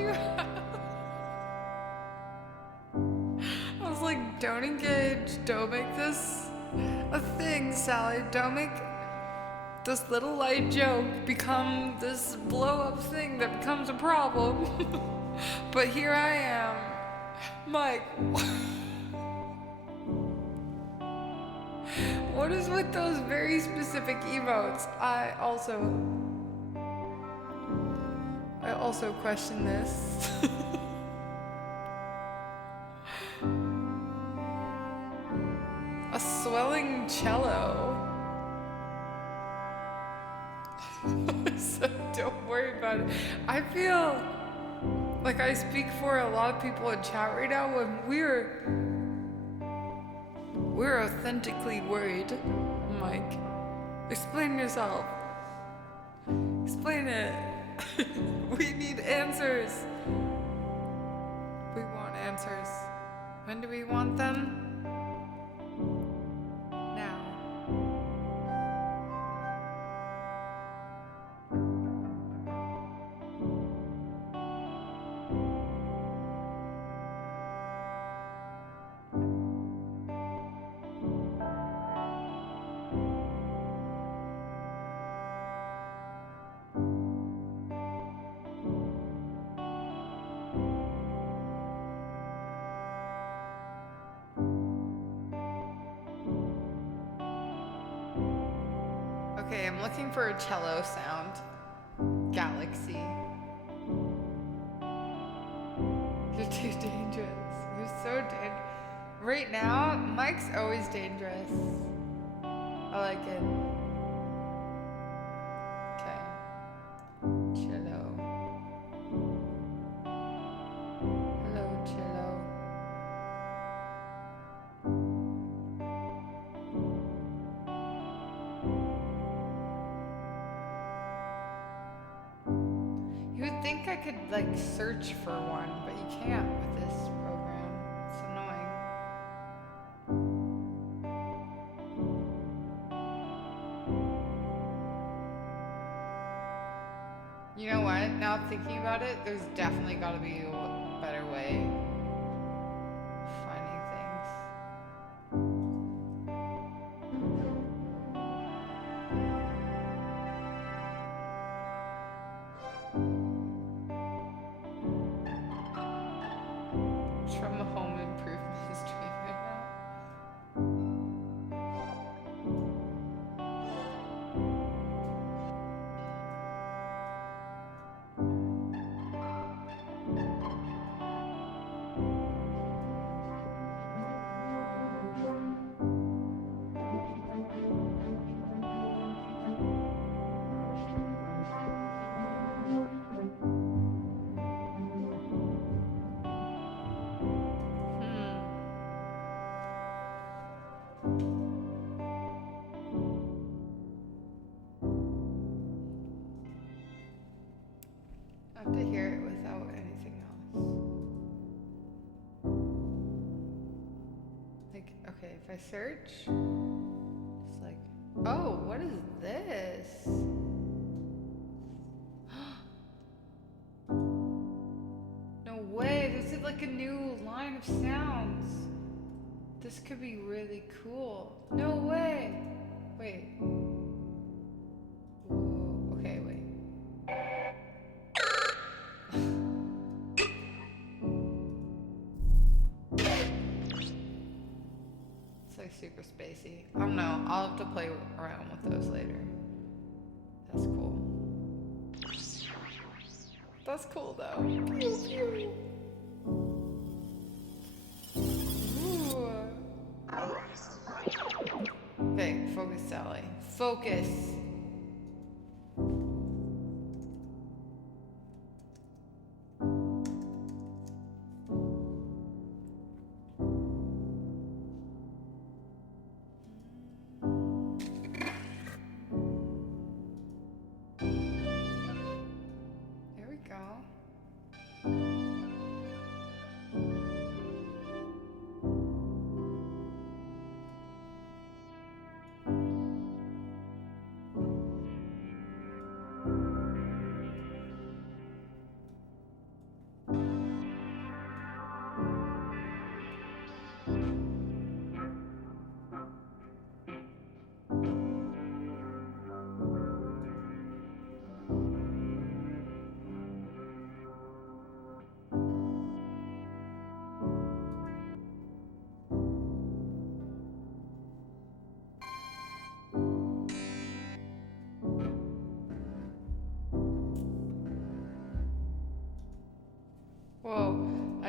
you have. I was like, don't engage. Don't make this a thing, Sally. Don't make this little light joke become this blow up thing that becomes a problem. But here I am. Mike, what is with those very specific emotes? I also question this. A swelling cello. So don't worry about it. I feel like I speak for a lot of people in chat right now when we're authentically worried. Mike, explain yourself. Explain it. We need answers. We want answers. When do we want them? Now. Okay, I'm looking for a cello sound. Galaxy. You're too dangerous. You're so dangerous. Right now, Mike's always dangerous. I like it. Okay. Cello. Hello, cello. You would think I could like search for one, but you can't with this program. It's annoying. You know what? Now thinking about it, there's definitely got to be a better way of finding things. It's from the home improvement stream right now. I have to hear it without anything else. Like, okay, if I search, it's like, oh, what is this? No way, this is like a new line of sounds. This could be really cool. No way. Wait. Whoa. Okay, wait. It's like super spacey. I don't know. I'll have to play around with those later. That's cool. That's cool though. Pew, pew. Ooh. Okay, focus, Sally. Focus. There we go.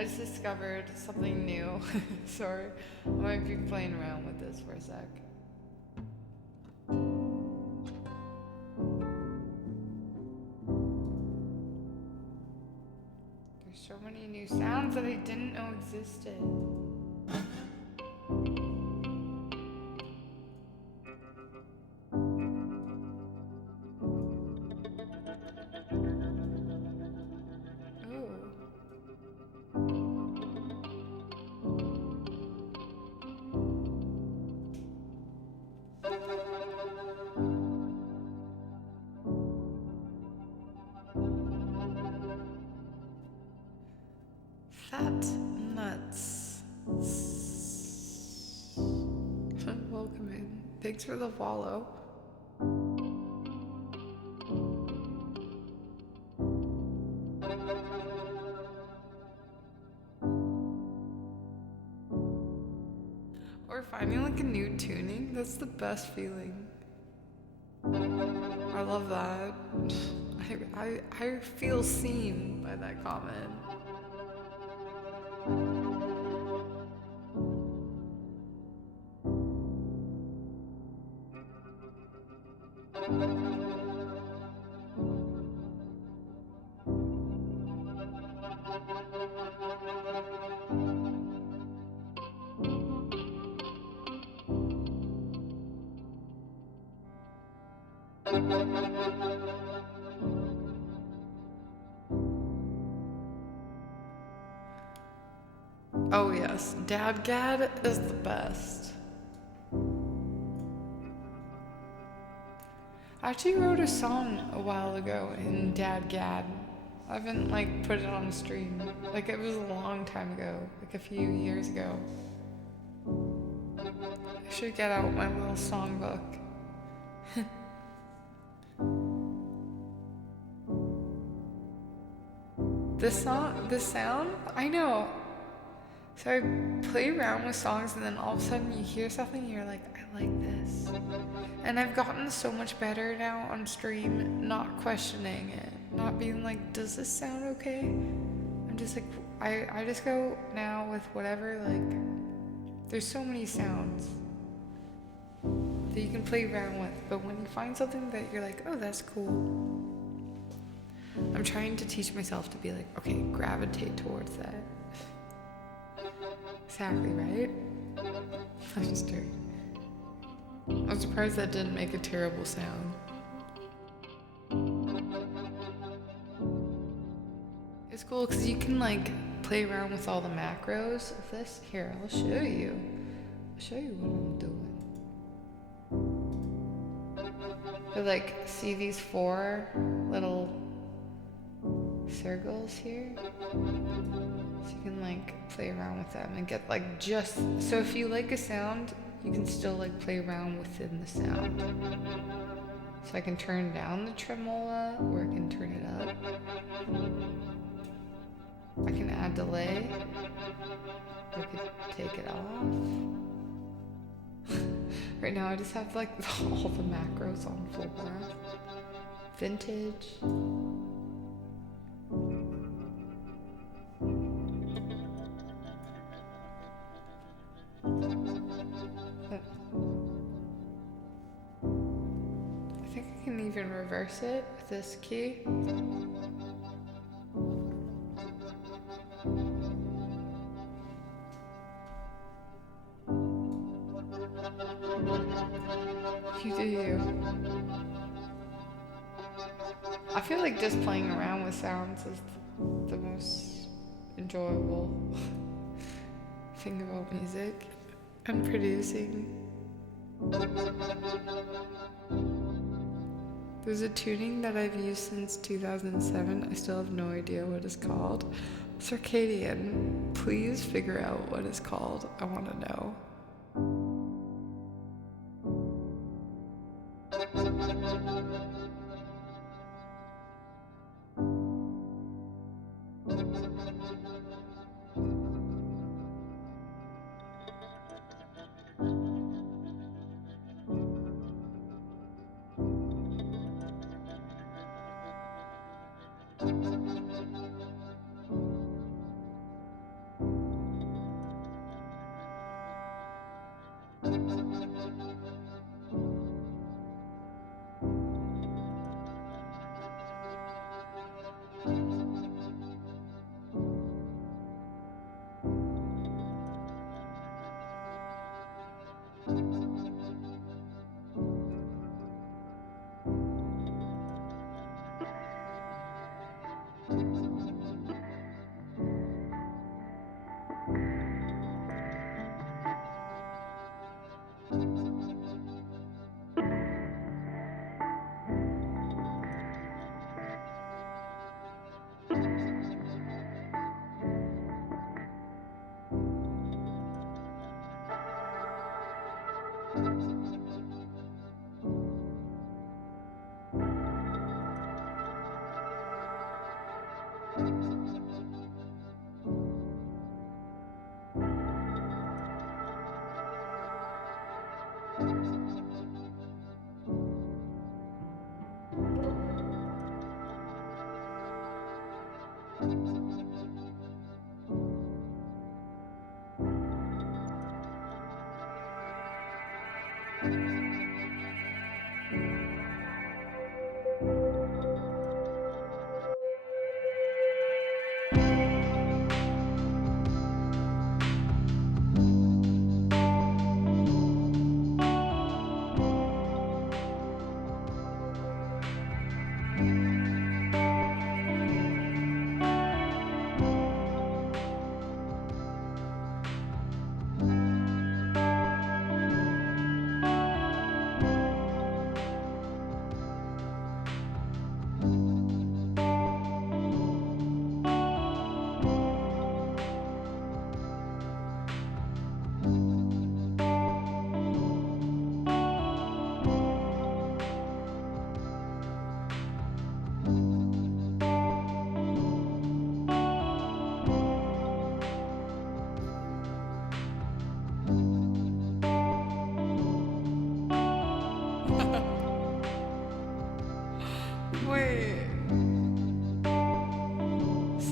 I just discovered something new. Sorry, I might be playing around with this for a sec. There's so many new sounds that I didn't know existed. Fat nuts. Welcome in. Thanks for the follow. Or finding like a new tuning, that's the best feeling. I love that. I feel seen by that comment. Oh yes, Dadgad is the best. I actually wrote a song a while ago in Dadgad. I haven't like put it on stream. Like it was a long time ago, like a few years ago. I should get out my little songbook. This sound, I know. So I play around with songs and then all of a sudden you hear something and you're like, I like this. And I've gotten so much better now on stream, not questioning it. Not being like, does this sound okay? I'm just like, I just go now with whatever, like, there's so many sounds that you can play around with. But when you find something that you're like, oh, that's cool. I'm trying to teach myself to be like, okay, gravitate towards that. Exactly, right? I'm just joking. I'm surprised that didn't make a terrible sound. It's cool because you can like play around with all the macros of this. Here, I'll show you. I'll show you what I'm doing. But like, see these 4 little circles here? So you can like play around with them and get like just, so if you like a sound, you can still like play around within the sound. So I can turn down the tremola or I can turn it up. I can add delay. Or I could take it off. Right now I just have like all the macros on full blast. Vintage. I think I can even reverse it with this key. You do you. I feel like just playing around with sounds is the most enjoyable thing about music and producing. There's a tuning that I've used since 2007. I still have no idea what it's called. Circadian. Please figure out what it's called. I want to know.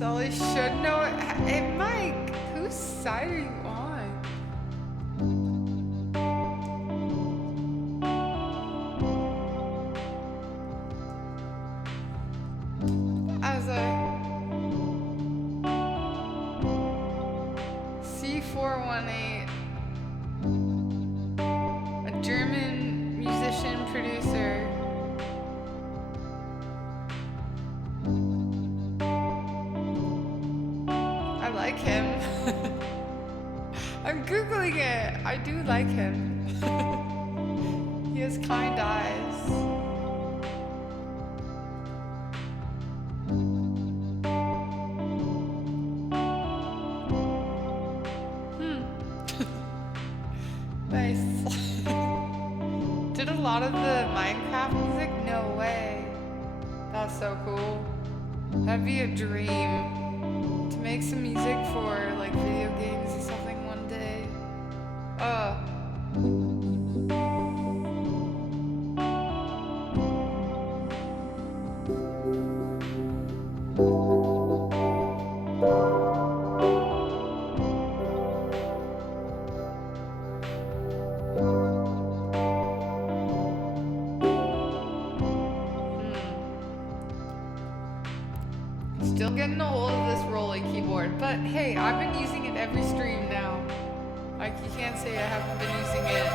Sully should know it. Hey, Mike, whose side are you on? As a C418, a German musician producer. I like him. I'm Googling it. I do like him. He has kind eyes. Nice. Did a lot of the Minecraft music? No way. That's so cool. That'd be a dream to make some music for like video games or something one day. Still getting a hold of this rolling keyboard, but hey, I've been using it every stream now. Like, you can't say I haven't been using it.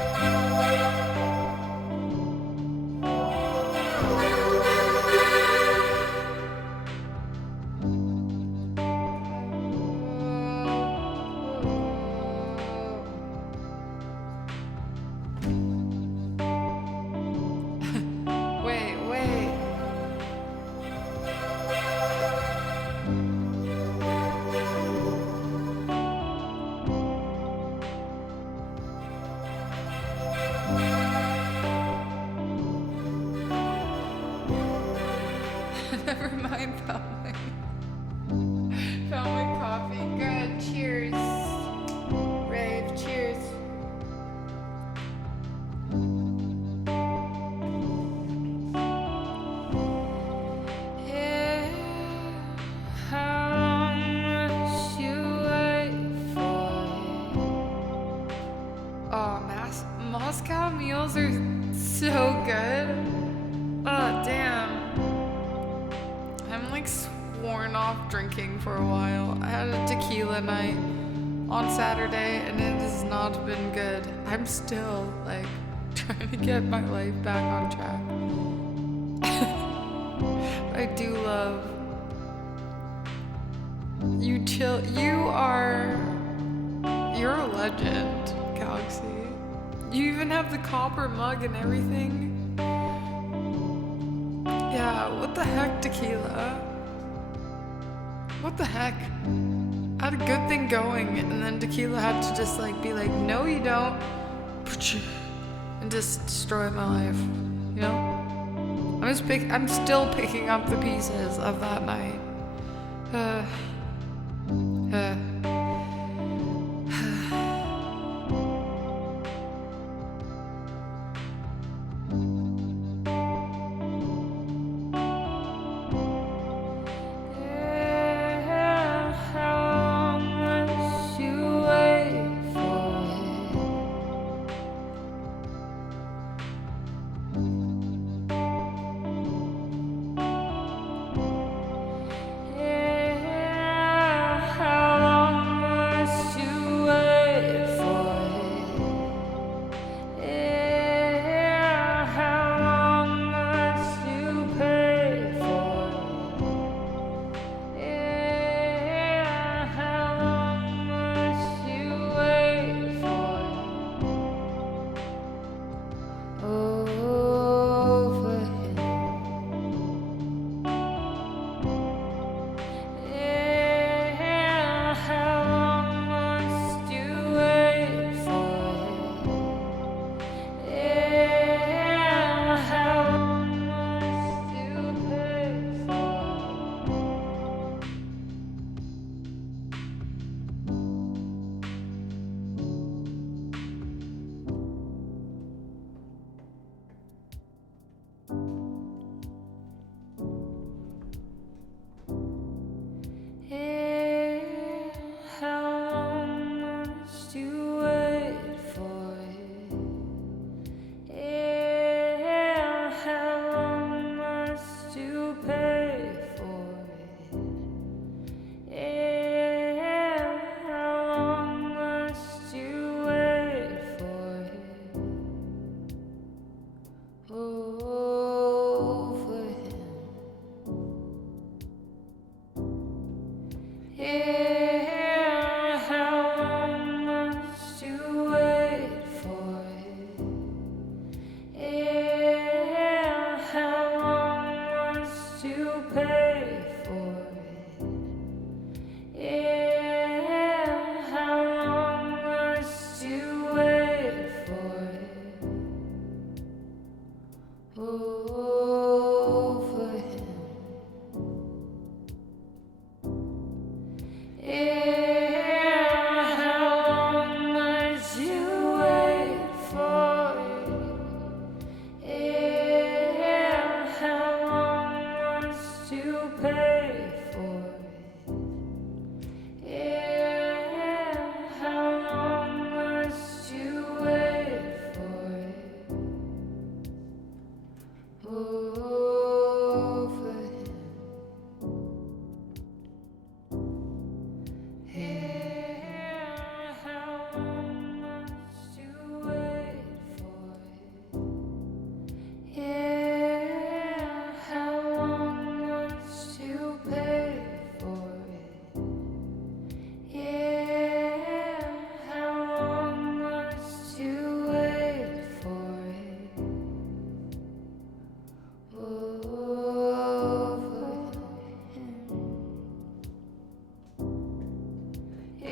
Wait. Never mind, found my coffee. Good, cheers. Rave, cheers. Yeah, how much you wait for it? Oh, Moscow meals are so good. Oh, damn. I'm like sworn off drinking for a while. I had a tequila night on Saturday and it has not been good. I'm still like trying to get my life back on track. I do love you. You're a legend, Galaxy. You even have the copper mug and everything. Yeah, what the heck, tequila? What the heck? I had a good thing going, and then tequila had to just like be like, no, you don't, and just destroy my life. You know? I'm still picking up the pieces of that night. Yeah, how much you wait for it? Yeah, how long Yeah, how long must you wait for it? Yeah, how long must you pay for it? Yeah, how long must you wait for it? Oh, for him. Yeah, how long must you wait for it? Yeah, how long must you pay for it? Yeah, how long must you wait for it? Oh, for him.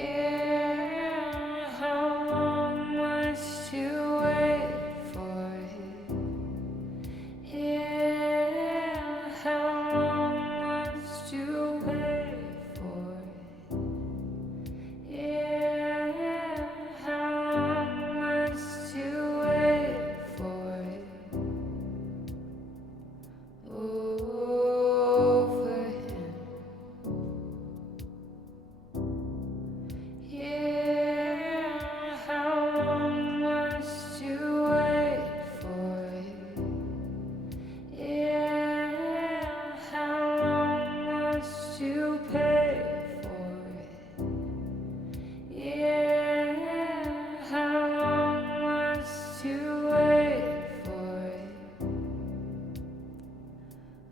Yeah, how long must you wait for it? Yeah, how long must you pay for it? Yeah, how long must you wait for it? Oh, for him. Yeah, how long must you wait for it? Yeah, how long must you pay for it? Yeah, how long must you wait for it?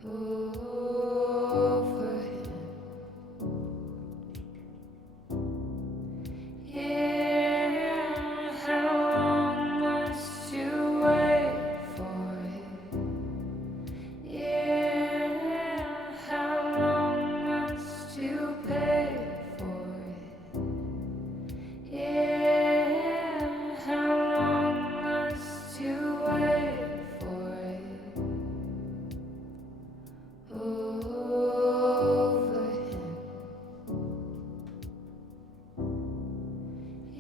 Oh, for him. Yeah, how long must you wait for it? Yeah, how long must you pay for it? Yeah, how long must you wait for it? Oh, for him. Yeah, how long must you wait for it? Yeah, how long must you pay for it? Yeah, how long must you wait for it? Oh, for him.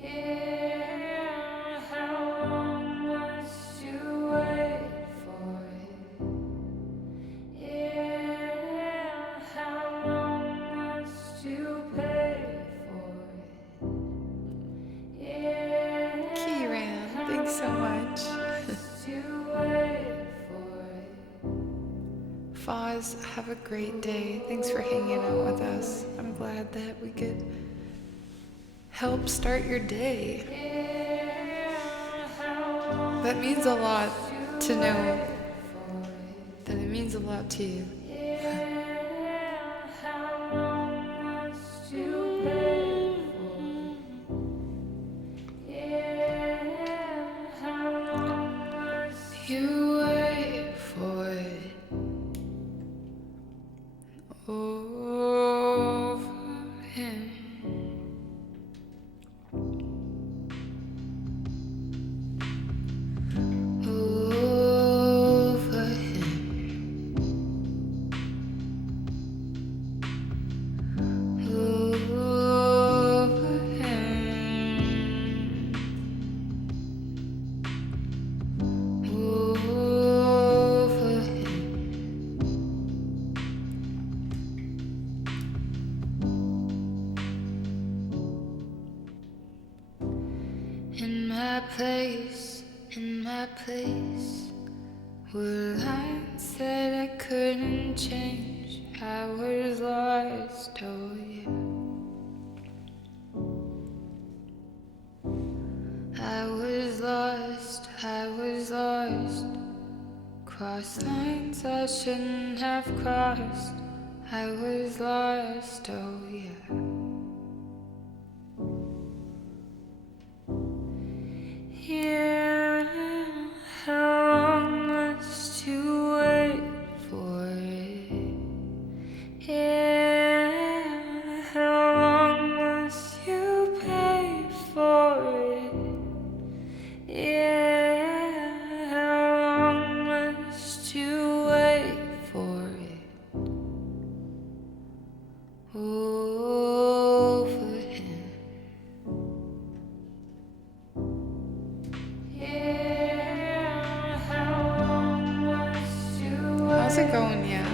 Yeah, how long must you wait for it? Yeah, how long must you pay for it? Yeah, Kieran, thanks so much. must you wait for it? Foz, have a great day. Thanks for hanging out with us. I'm glad that we could help start your day. Yeah, how long That means a lot to know that it means a lot to you. Yeah, how long must you pay for it? Yeah, how long must you wait for it? Over him. Over him. Over him. Over him. In my place, were lines that I couldn't change. I was lost, oh yeah. I was lost. Crossed lines I shouldn't have crossed. I was lost, oh yeah. Yeah, how long must you pay for it? Yeah, how long must you wait for it? Oh, for him. Yeah, how long must you wait? How's it going, yeah?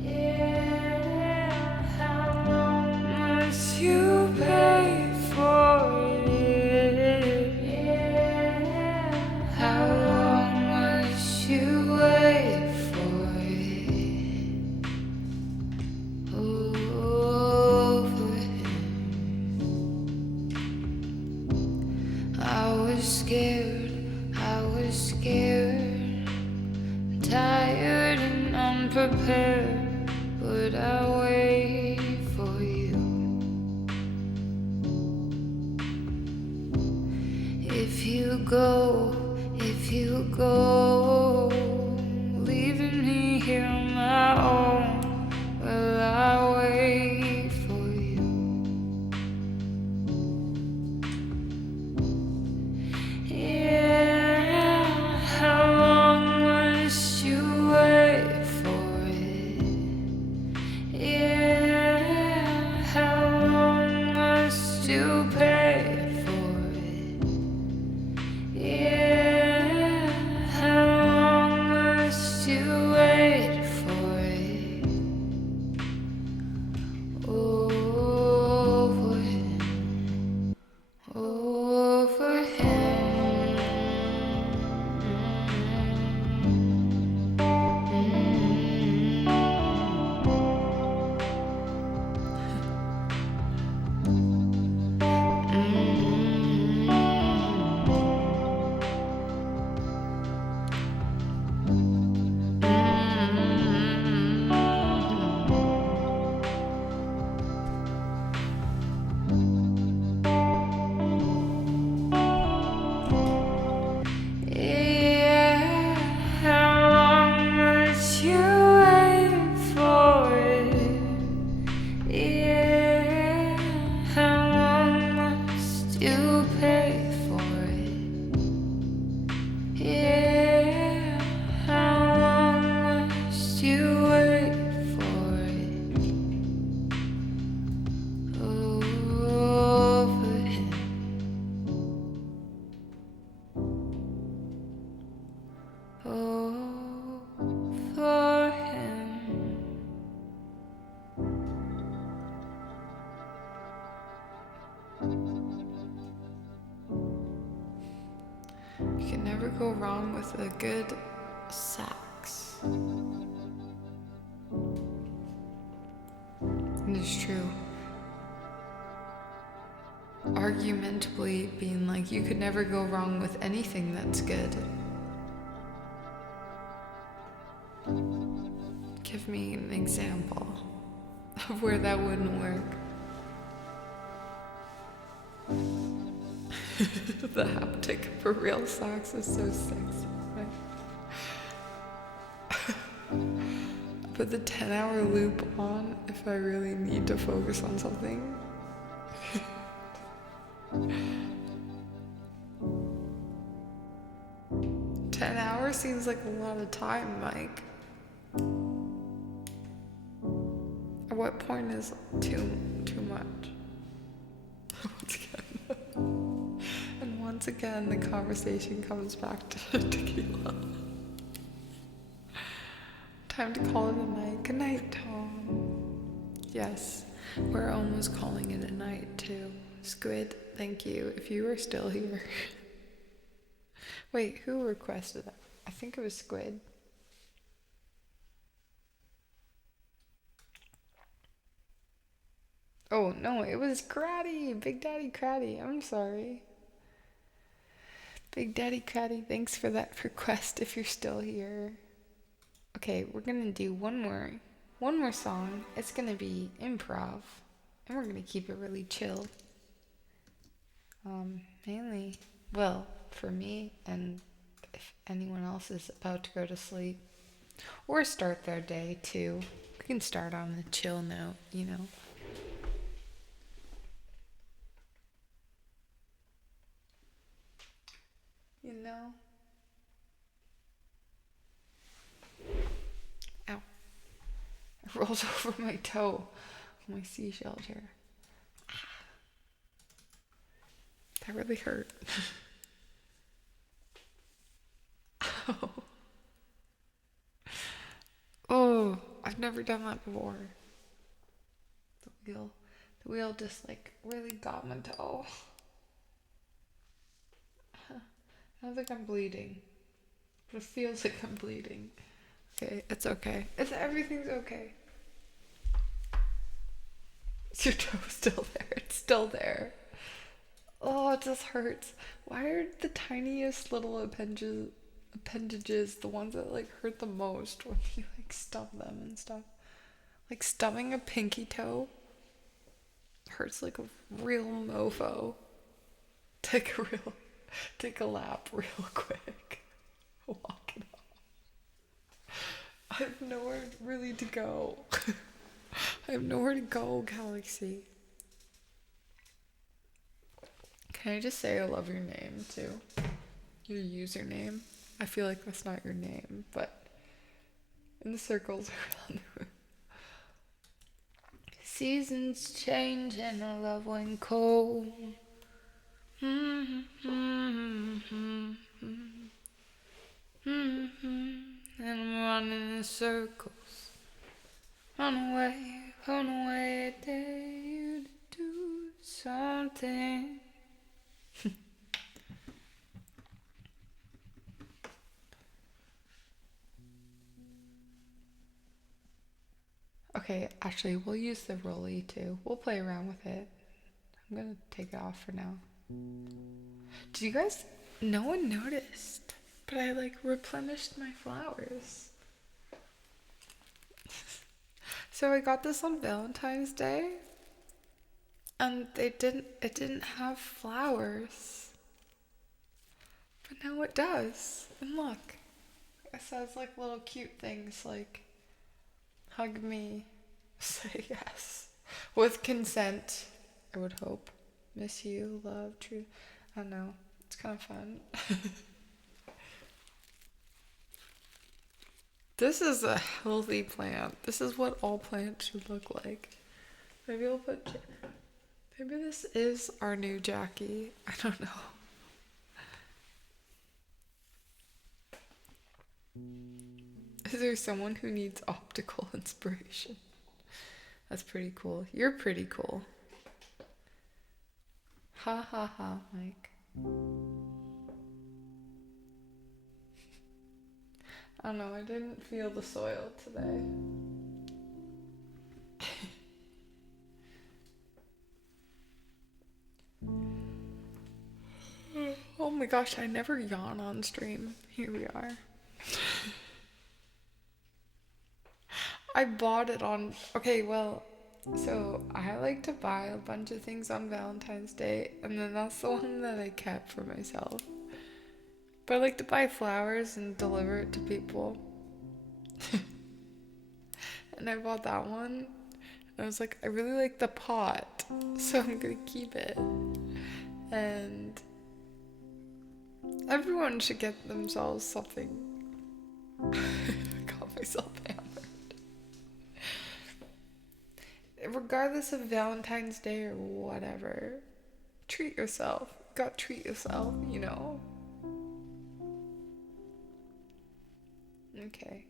Yeah, how long must you pay for it? Yeah, how long must you wait for it? Oh, for him. I was scared, tired and unprepared, but I wait for you. If you go, leaving me here on my own, well, I wait for you. Yeah, how long must you wait for it? Yeah, how long must you pay for it? Yeah, how long must you wait for it? Over him, over Yeah, how long must you wait for it? Yeah, how long must you pay for it? Yeah, how long must you wait for it? Over him. Oh, for him. You can never go wrong with a good sax. It is true. Argumentably being like, you could never go wrong with anything that's good. Give me an example of where that wouldn't work. The haptic for real sax is so sexy. Put the 10-hour loop on if I really need to focus on something. 10 hours seems like a lot of time, Mike. At what point is too much? And once again, the conversation comes back to tequila. Time to call it a night. Good night, Tom. Yes, we're almost calling it a night, too. Squid, thank you, if you are still here. Wait, who requested that? I think it was Squid. Oh, no, it was Cratty. Big Daddy Cratty. I'm sorry. Big Daddy Cratty, thanks for that request if you're still here. Okay, we're gonna do one more song. It's gonna be improv, and we're gonna keep it really chill. Mainly, well, for me, and if anyone else is about to go to sleep. Or start their day too. We can start on a chill note, you know. You know? Ow. It rolls over my toe. My seashell chair. That really hurt. Oh. Oh, I've never done that before. The wheel just like really got my toe. I don't think I'm bleeding, but it feels like I'm bleeding. Okay, it's okay. Everything's okay. Is your toe still there? It's still there. Oh, it just hurts. Why are the tiniest little appendages the ones that like hurt the most when you like stub them and stuff? Like stubbing a pinky toe hurts like a real mofo. Take a lap real quick. Walk it off. I have nowhere really to go. I have nowhere to go, Galaxy. Can I just say I love your name too? Your username. I feel like that's not your name, but in the circles around the room. Seasons change and I love when cold. And I'm running in circles. On a way, I dare you to do something. Okay, actually, we'll use the rolly too. We'll play around with it. I'm gonna take it off for now. Did you guys? No one noticed, but I like replenished my flowers. So I got this on Valentine's Day, and it didn't have flowers, but now it does. And look, it says like little cute things like hug me, say yes, with consent, I would hope. Miss you, love, true. I don't know. It's kind of fun. This is a healthy plant. This is what all plants should look like. Maybe we'll put... Maybe this is our new Jackie. I don't know. Is there someone who needs optical inspiration? That's pretty cool. You're pretty cool. Ha ha ha, Mike. I don't know, I didn't feel the soil today. Oh my gosh, I never yawn on stream. Here we are. I bought it on... Okay, well, so I like to buy a bunch of things on Valentine's Day, and then that's the one that I kept for myself. But I like to buy flowers and deliver it to people. And I bought that one. And I was like, I really like the pot, so I'm gonna keep it. And everyone should get themselves something. I got myself hammered. Regardless of Valentine's Day or whatever, treat yourself. Gotta treat yourself, you know. Okay.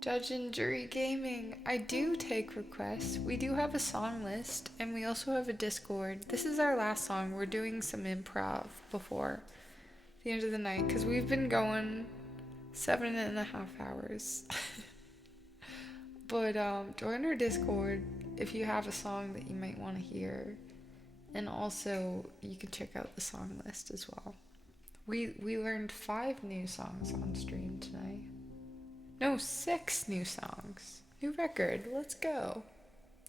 Judge and Jury Gaming. I do take requests. We do have a song list, and we also have a Discord. This is our last song. We're doing some improv before the end of the night, because we've been going 7.5 hours. But join our Discord if you have a song that you might want to hear. And also, you can check out the song list as well. We learned 5 new songs on stream tonight. No, 6 new songs. New record. Let's go.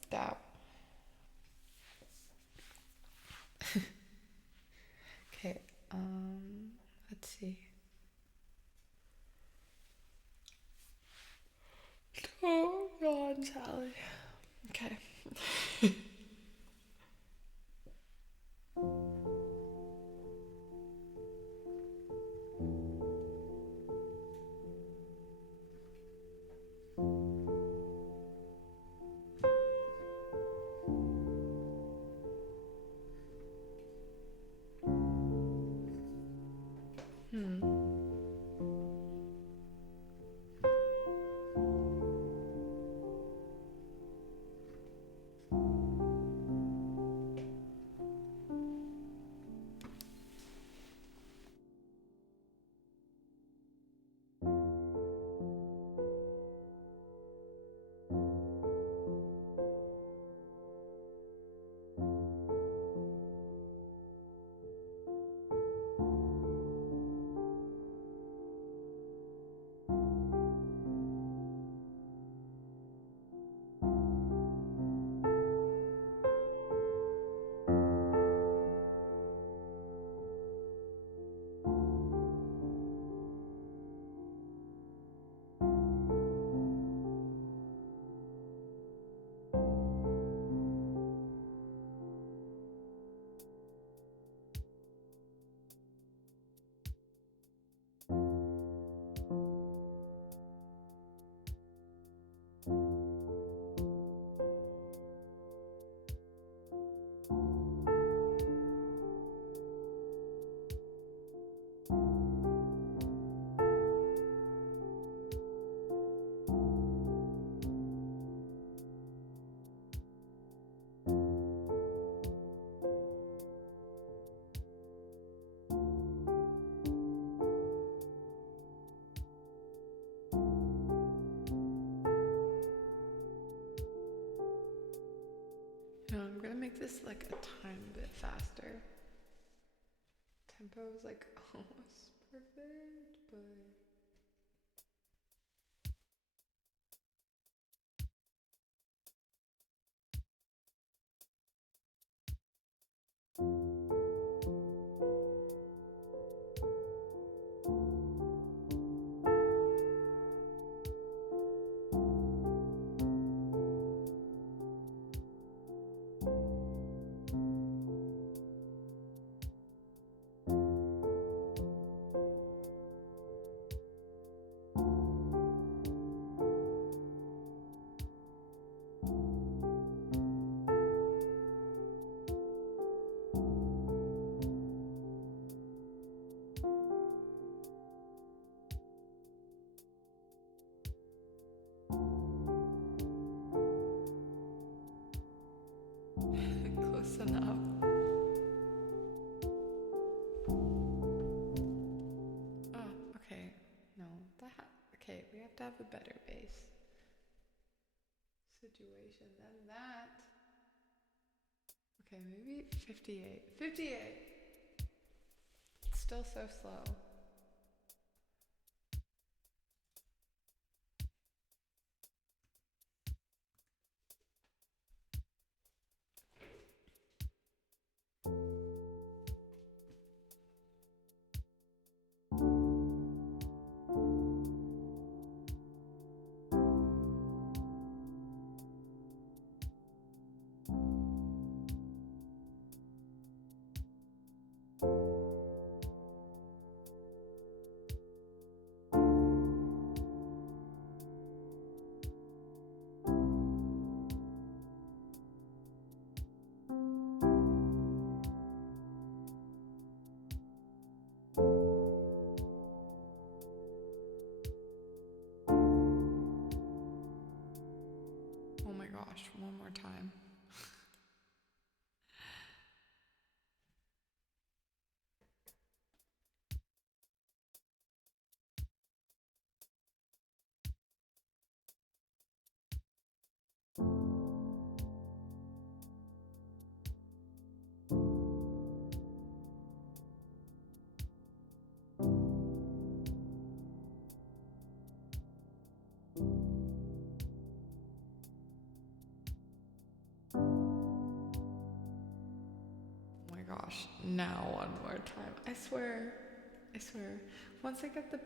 That. Okay. Let's see. Oh God, Sally. Okay. No, I'm gonna make this like a tiny bit faster. Tempo is like almost perfect, but close enough. Oh, okay. No, okay, we have to have a better bass situation than that. Okay, maybe 58. 58! It's still so slow. Oh my gosh, one more time. gosh. Now one more time. I swear. Once I get the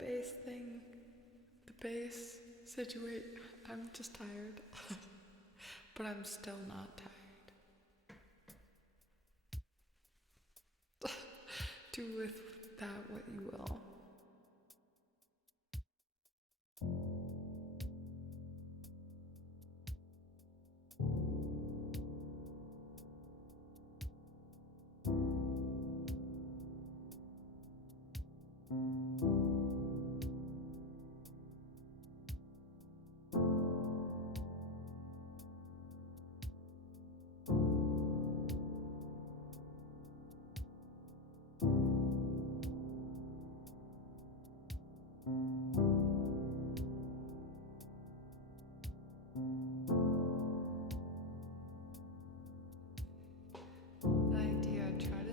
bass situate, I'm just tired. But I'm still not tired. Do with that what you will.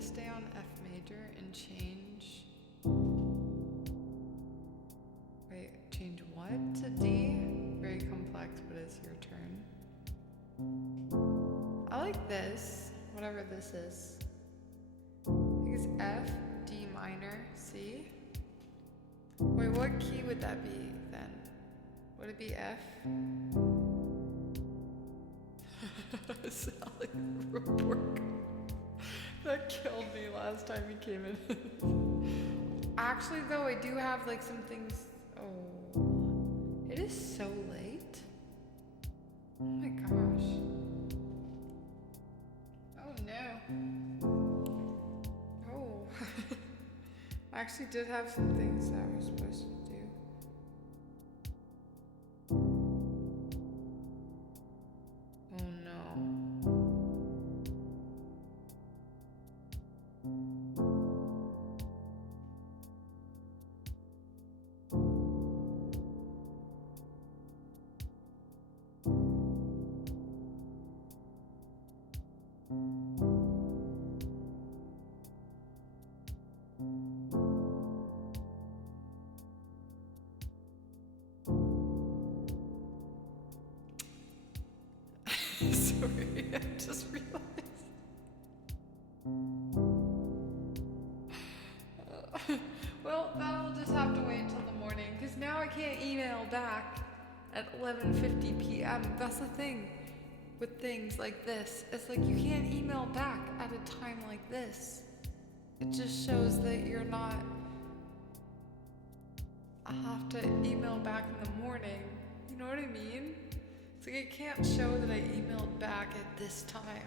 Stay on F major and change. Wait, change what to D? Very complex, but it's your turn. I like this, whatever this is. I think it's F, D minor, C. Wait, what key would that be then? Would it be F? Sally the report. That killed me last time he came in. Actually, though, I do have like some things. Oh, it is so late. Oh my gosh. Oh no. Oh. I actually did have some things that I was supposed to do. Oh no. Sorry, I just realized. Well, that'll just have to wait until the morning, because now I can't email back at 11:50 p.m. That's the thing with things like this. It's like you can't email back at a time like this. It just shows that you're not. I have to email back in the morning. You know what I mean? It's like it can't show that I emailed back at this time.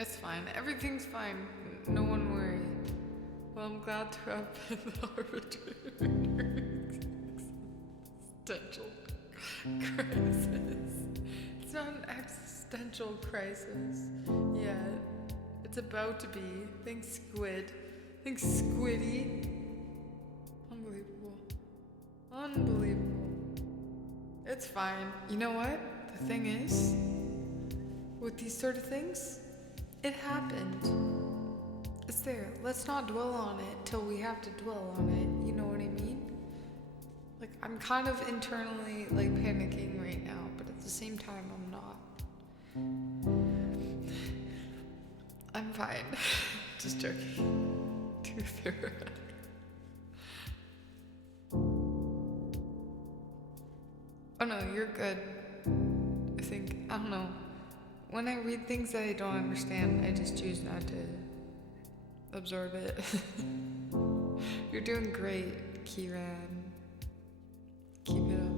It's fine. Everything's fine. No one worry. Well, I'm glad to have been the arbiter existential crisis. It's not an existential crisis yet. It's about to be. Thanks, Squid. Thanks, Squiddy. Unbelievable. It's fine. You know what? The thing is, with these sort of things, it happened. It's there. Let's not dwell on it till we have to dwell on it. You know what I mean? Like, I'm kind of internally, like, panicking right now, but at the same time, I'm not. I'm fine. Just joking. Too theoretical. Oh no, you're good. I think, I don't know. When I read things that I don't understand, I just choose not to absorb it. You're doing great, Kieran. Keep it up.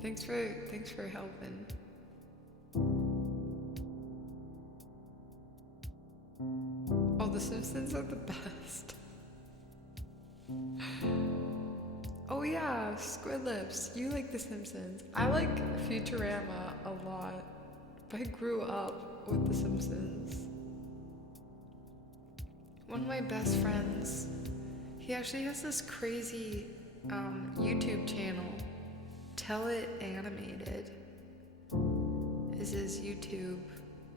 Thanks for helping. Oh, The Simpsons are the best. Oh yeah, Squid Lips. You like The Simpsons. I like Futurama a lot. I grew up with The Simpsons. One of my best friends, He actually has this crazy YouTube channel. Tell It Animated is his YouTube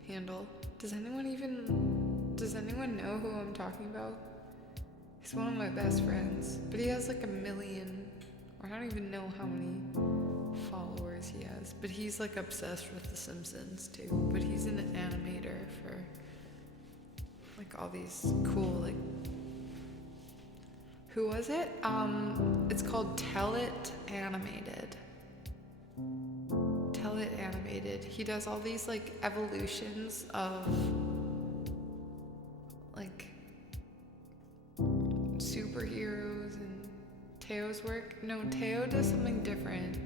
handle. Does anyone know who I'm talking about? He's one of my best friends, but he has like 1 million, or I don't even know how many followers he has, but he's like obsessed with The Simpsons too. But he's an animator for like all these cool, like, who was it? It's called Tell It Animated. Tell It Animated. He does all these like evolutions of like superheroes and Teo's work. No, Teo does something different.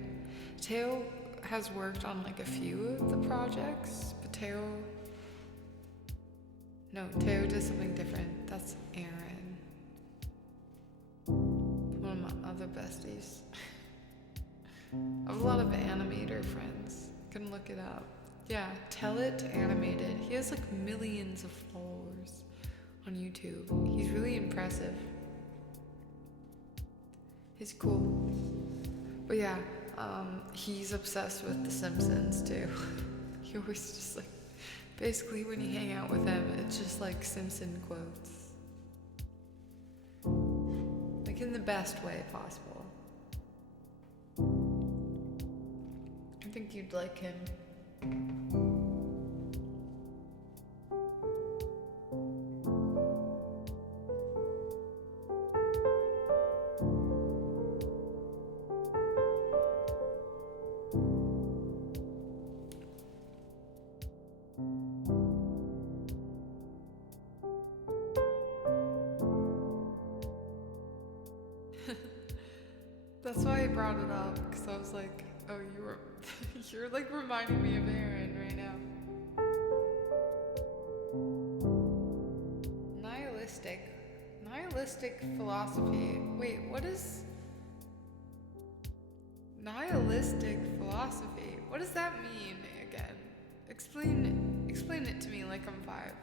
Teo has worked on like a few of the projects, but Teo does something different. That's Aaron, one of my other besties. I have a lot of animator friends. You can look it up. Yeah, Tell It Animated. He has like millions of followers on YouTube. He's really impressive. He's cool. But yeah, he's obsessed with The Simpsons too. He always just like, basically when you hang out with him, it's just like Simpson quotes. Like in the best way possible. I think you'd like him. That's why I brought it up, because I was like, oh, you're like reminding me of Aaron right now. Nihilistic philosophy. Wait, what is nihilistic philosophy? What does that mean again? Explain it to me like I'm 5.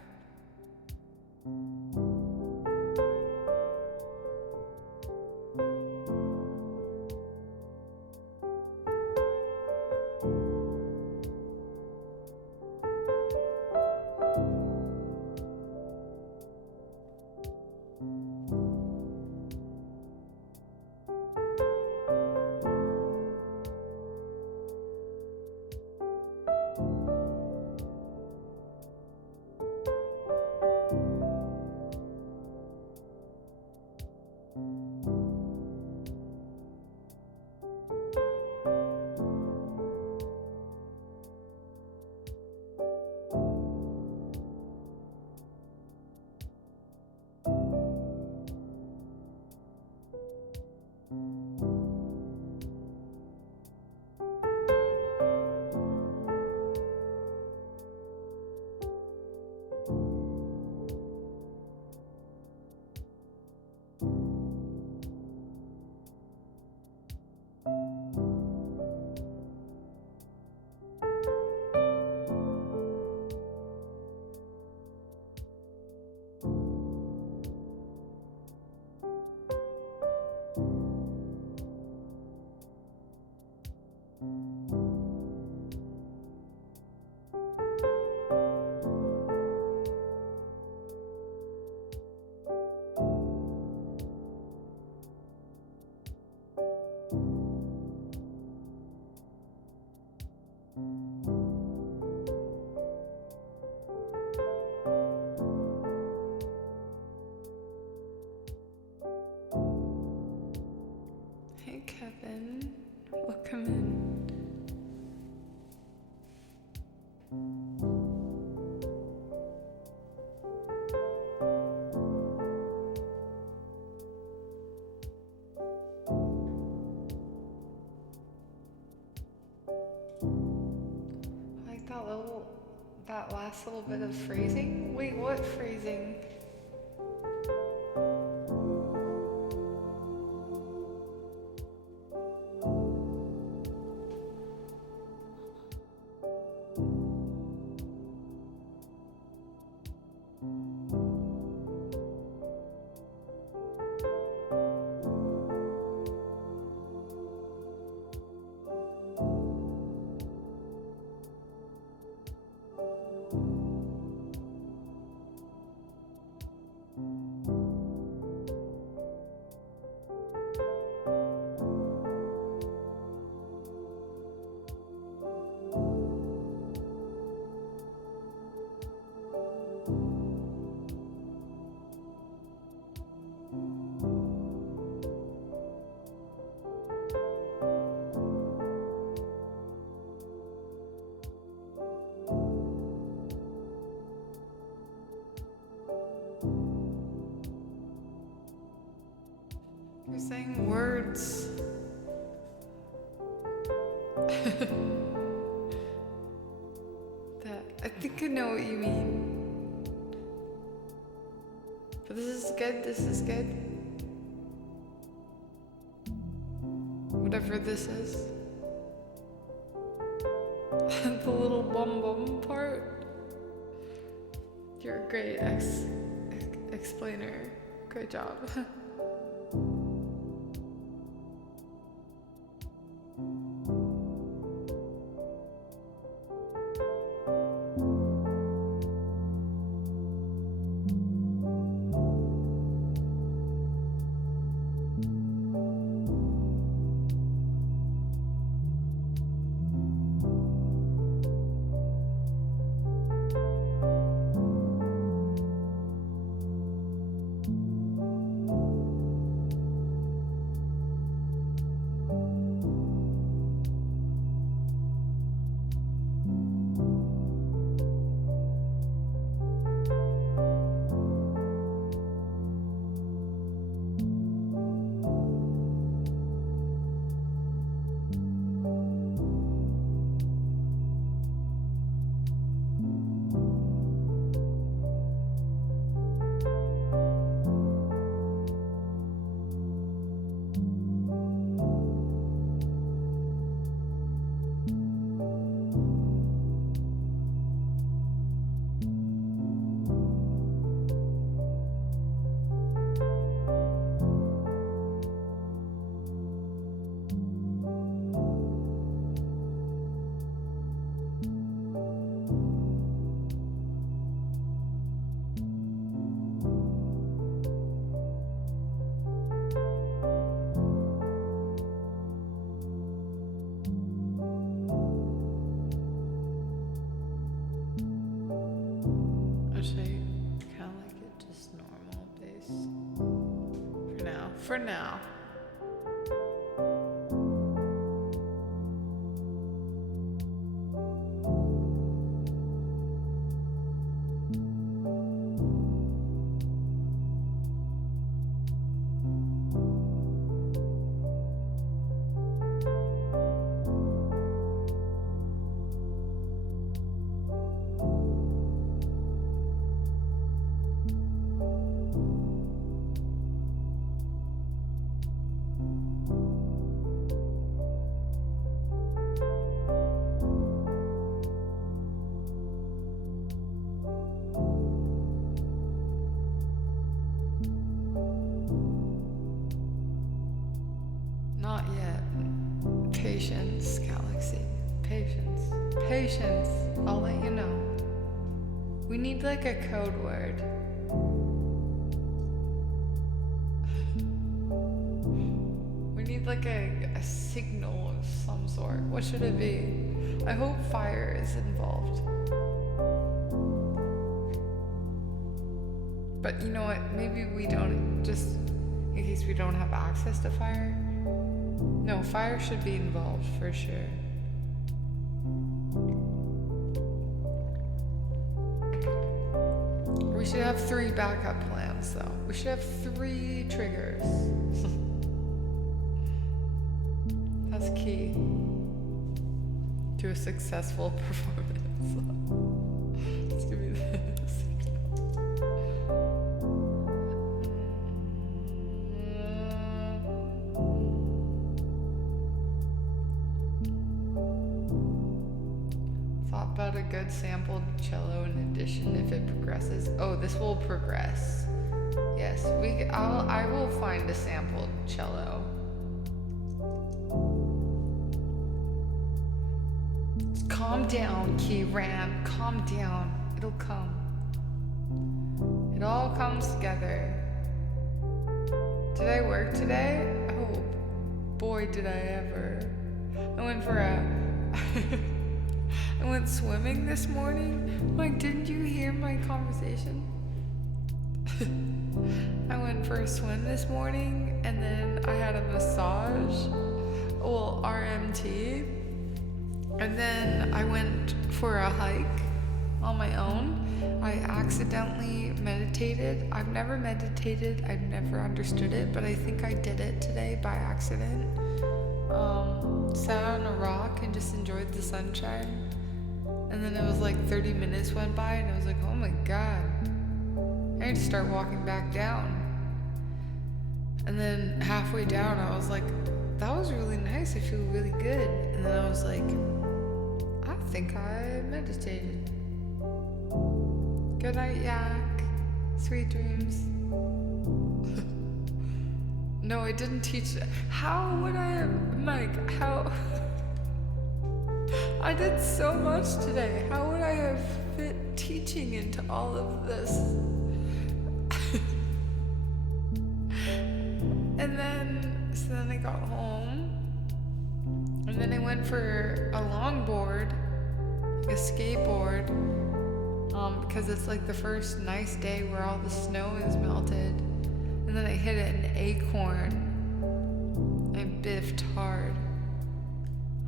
Hey Kevin, welcome in. That last little bit of phrasing? Wait, what phrasing? saying words. That I think I know what you mean. But this is good, this is good. Whatever this is. The little bum bum part. You're a great explainer. Great job. Actually, kind of like it just normal bass. For now. Not yet. Patience, Galaxy. Patience. Patience. I'll let you know. We need like a code word. We need like a signal of some sort. What should it be? I hope fire is involved. But you know what? Maybe we don't, just in case we don't have access to fire. No, fire should be involved for sure. We should have 3 backup plans though. We should have 3 triggers. That's key to a successful performance. Let's give me this. Thought about a good sampled cello in addition if it progresses. Oh, this will progress. Yes, I will find a sampled cello. Calm down, Keyram. Calm down. It'll come. It all comes together. Did I work today? Oh, boy, did I ever. I went for I went swimming this morning. Like, didn't you hear my conversation? I went for a swim this morning, and then I had a massage. Well, RMT. And then I went for a hike on my own. I accidentally meditated. I've never meditated. I've never understood it, but I think I did it today by accident. Sat on a rock and just enjoyed the sunshine. And then it was like 30 minutes went by and I was like, oh my God, I need to start walking back down. And then halfway down, I was like, that was really nice. I feel really good. And then I was like, I think I meditated. Good night, Yak. Sweet dreams. No, I didn't teach. How would I have, Mike, how? I did so much today. How would I have fit teaching into all of this? And then, so then I got home, and then I went for a longboard, like a skateboard, because it's like the first nice day where all the snow is melted. And then I hit an acorn. I biffed hard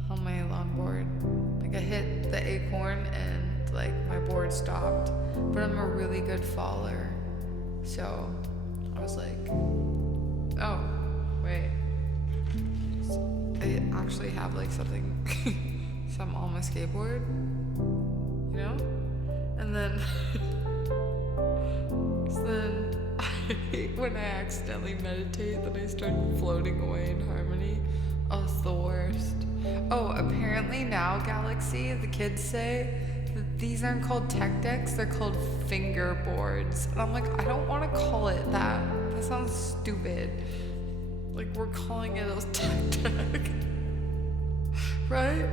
on my longboard. Like I hit the acorn and like my board stopped. But I'm a really good faller. So I was like, oh, wait. I actually have like something on my skateboard, you know? And then, so then when I accidentally meditate, then I start floating away in harmony. Oh, it's the worst. Oh, apparently now, Galaxy, the kids say that these aren't called tech decks, they're called fingerboards. And I'm like, I don't want to call it that. That sounds stupid. Like, we're calling it a tech deck. Right?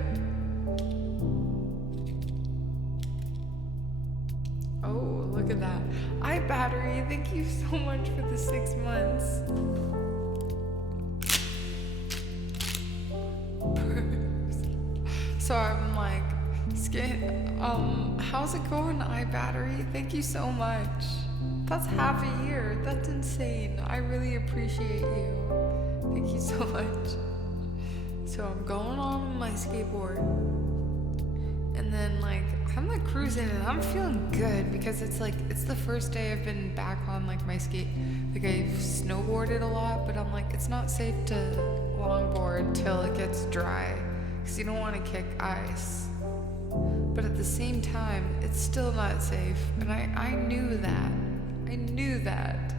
Oh, look at that. iBattery, thank you so much for the 6 months. So I'm like, how's it going, iBattery? Thank you so much. That's half a year. That's insane. I really appreciate you. Thank you so much. So I'm going on my skateboard. And then like I'm like cruising and I'm feeling good because it's the first day I've been back on like my skate. Like I've snowboarded a lot, but I'm like, it's not safe to longboard till it gets dry because you don't want to kick ice. But at the same time, it's still not safe. And I knew that. I knew that.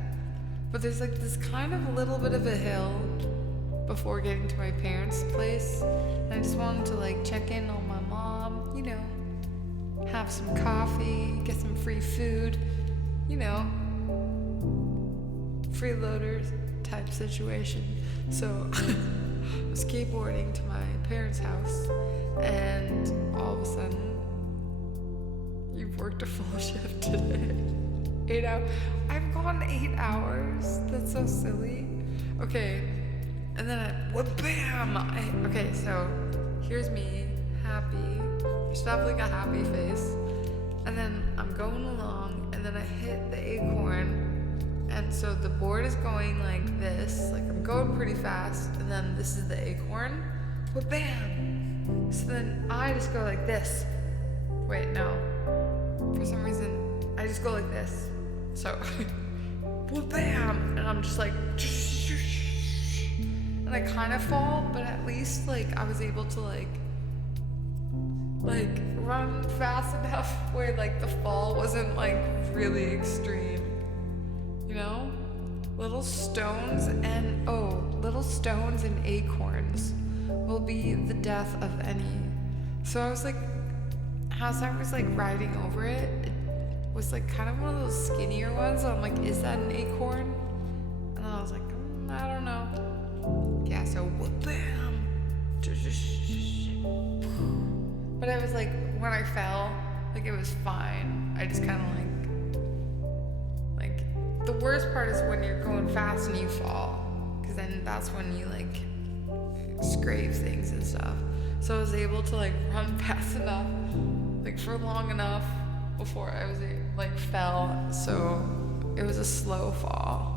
But there's like this kind of a little bit of a hill before getting to my parents' place. And I just wanted to like check in on my mom, you know, have some coffee, get some free food, you know, freeloaders type situation. So I was skateboarding to my parents' house, and all of a sudden, you've worked a full shift today. 8 hours. I've gone 8 hours. That's so silly. Okay. And then bam! Okay, so here's me, happy. I should have like a happy face. And then I'm going along, and then I hit the acorn. And so the board is going like this. Like I'm going pretty fast, and then this is the acorn. Bam! So then I just go like this. Wait, no. For some reason, I just go like this. So, bam! And I'm just like, and I kind of fall, but at least like I was able to like run fast enough where like the fall wasn't like really extreme, you know? Little stones and acorns will be the death of any. So I was like, as I was like riding over it, it was like kind of one of those skinnier ones. So I'm like, is that an acorn? And I was like, I don't know. Yeah, so bam. But I was like, when I fell, like it was fine. I just kind of like the worst part is when you're going fast and you fall, because then that's when you like scrape things and stuff. So I was able to like run fast enough, like for long enough before I was like fell. So it was a slow fall.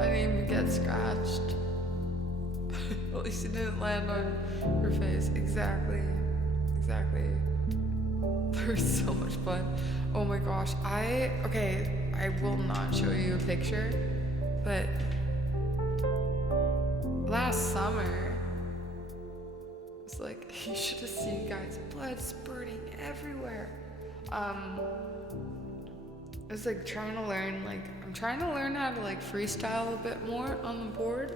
I didn't even get scratched. At least it didn't land on her face. Exactly. It was so much fun. Oh my gosh. I will not show you a picture, but last summer, it's like, you should have seen, guys, blood spurting everywhere. I was like trying to learn, I'm trying to learn how to like freestyle a bit more on the board,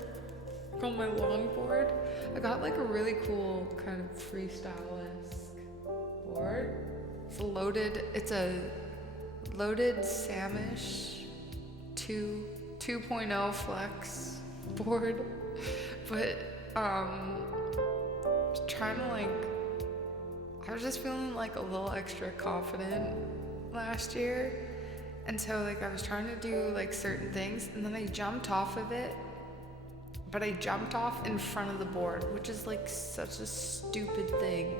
on my longboard. I got like a really cool kind of freestyle-esque board. It's a loaded Samish 2.0 flex board, but trying to I was just feeling like a little extra confident last year, and so like I was trying to do like certain things, and then I jumped off of it, but I jumped off in front of the board, which is like such a stupid thing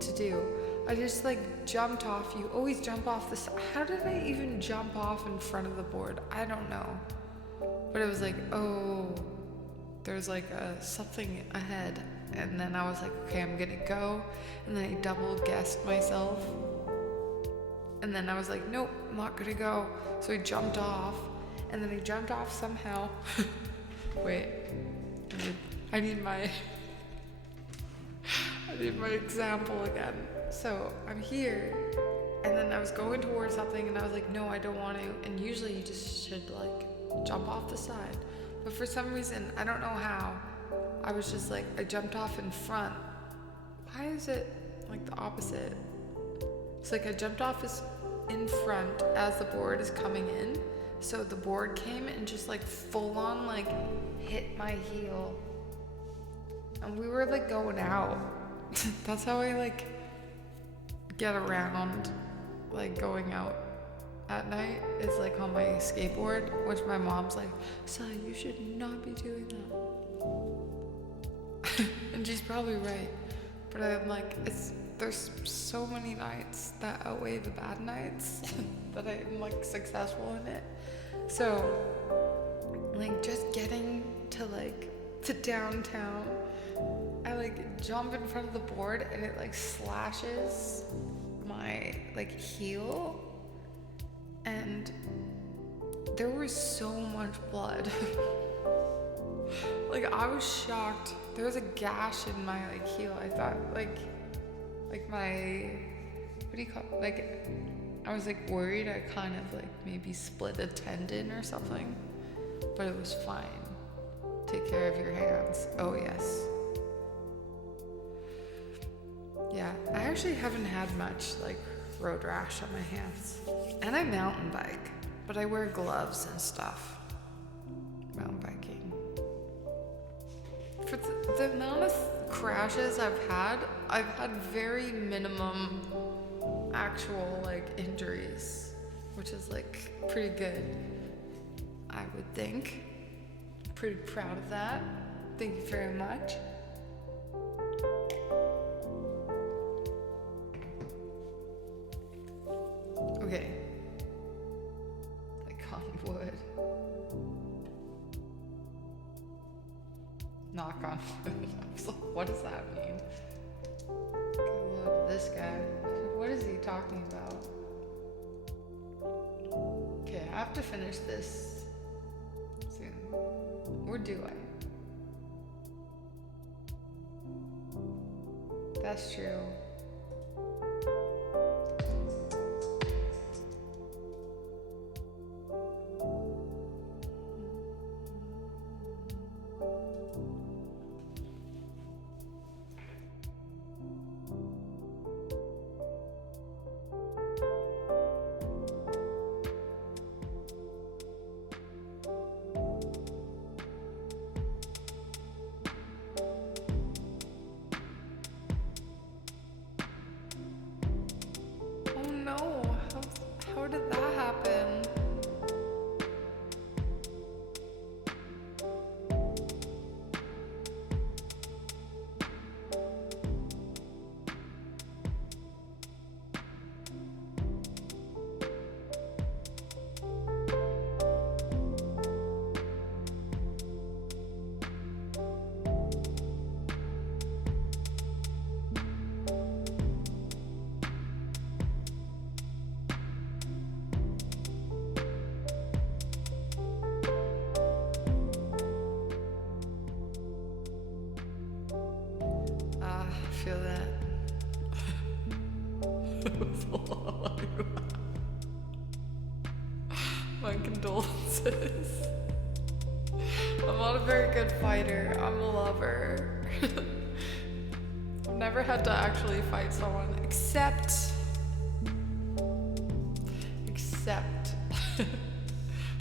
to do. I just like jumped off. You always jump off the side. How did I even jump off in front of the board? I don't know. But it was like, oh, there's like something ahead. And then I was like, okay, I'm gonna go. And then I double guessed myself. And then I was like, nope, I'm not gonna go. So I jumped off. And then I jumped off somehow. Wait, I need my example again. So I'm here, and then I was going towards something, and I was like, no, I don't want to. And usually you just should like jump off the side. But for some reason, I don't know how, I was just like, I jumped off in front. Why is it like the opposite? It's like I jumped off in front as the board is coming in. So the board came and just like full on like hit my heel. And we were like going out. That's how I like get around like going out at night, is like on my skateboard, which my mom's like, son, you should not be doing that. And she's probably right. But I'm like, there's so many nights that outweigh the bad nights that I'm like successful in it. So like just getting to downtown, I like jump in front of the board and it like slashes my like heel, and there was so much blood. Like I was shocked. There was a gash in my like heel. I thought like my, what do you call it? Like I was like worried I kind of like maybe split a tendon or something, but it was fine. Take care of your hands. Oh yes. Yeah, I actually haven't had much like road rash on my hands. And I mountain bike, but I wear gloves and stuff. Mountain biking. For the amount of crashes I've had very minimum actual like injuries, which is like pretty good, I would think. Pretty proud of that. Thank you very much. Okay. Like on wood. Knock on wood. I was like, what does that mean? Okay, look, this guy. What is he talking about? Okay, I have to finish this soon. Or do I? That's true. was a lot. My condolences. I'm not a very good fighter. I'm a lover. I've never had to actually fight someone except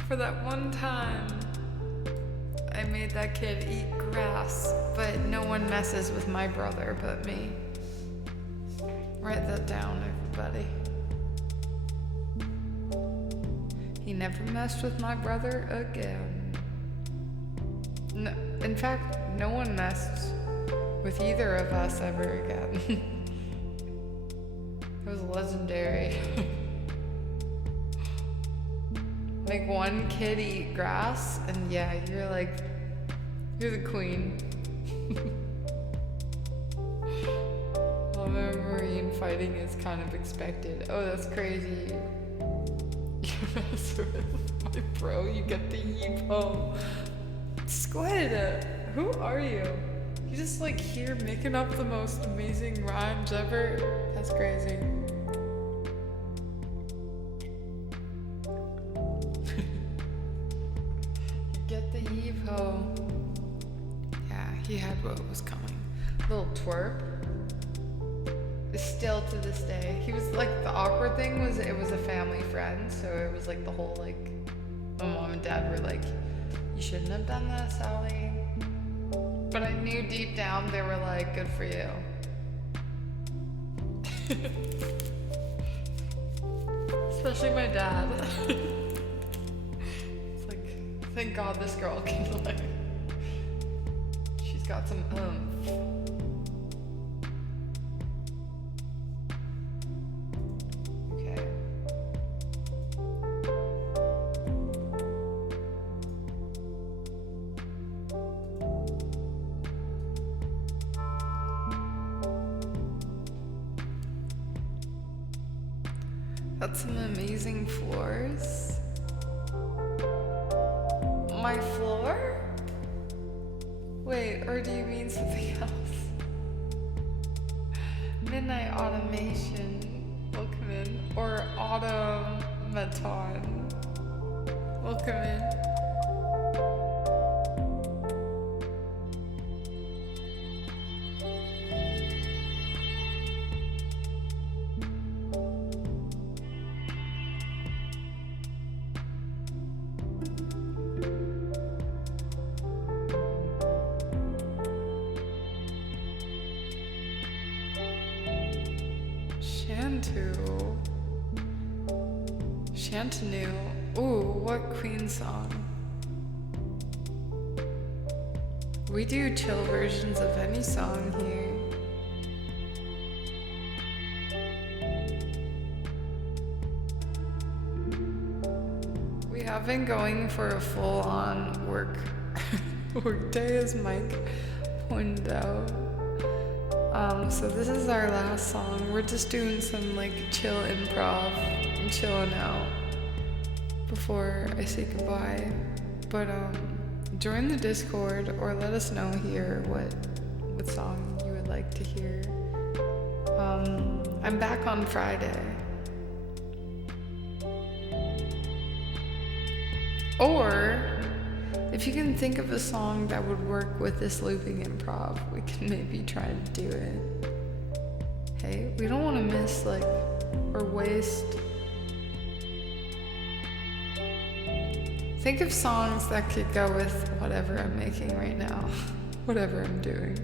for that one time I made that kid eat grass, but no one messes with my brother but me. Write that down, everybody. He never messed with my brother again. No, in fact, no one messed with either of us ever again. It was legendary. Make one kid eat grass, and yeah, you're the queen. Well, Marine fighting is kind of expected. Oh, that's crazy. You mess with my bro, you get the yeepo. Squid, who are you? You just here making up the most amazing rhymes ever? That's crazy. Get the yeepo. Yeah, he had what was coming. Little twerp. Still to this day. He was the awkward thing was it was a family friend, so it was the whole my mom and dad were you shouldn't have done that, Sally. But I knew deep down they were good for you. Especially my dad. It's thank God this girl can she's got some Okay. That's some amazing floors. My floor? Wait, or do you mean something else? Midnight Automation, welcome in. Or Automaton, welcome in. Shantanu. Ooh, what Queen song? We do chill versions of any song here. We have been going for a full-on work day, as Mike pointed out. So this is our last song. We're just doing some chill improv and chilling out before I say goodbye. But join the Discord or let us know here what song you would like to hear. I'm back on Friday. Or if you can think of a song that would work with this looping improv, we can maybe try to do it. Hey, we don't want to miss or waste. Think of songs that could go with whatever I'm making right now, whatever I'm doing.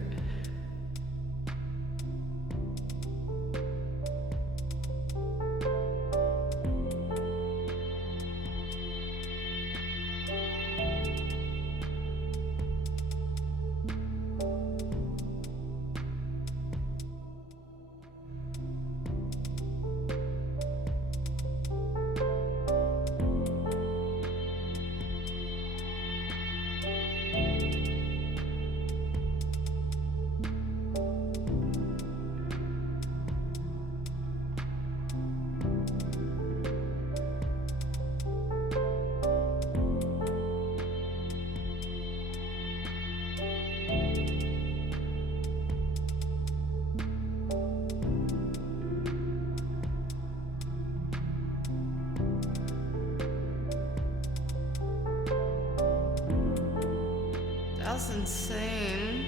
That's insane.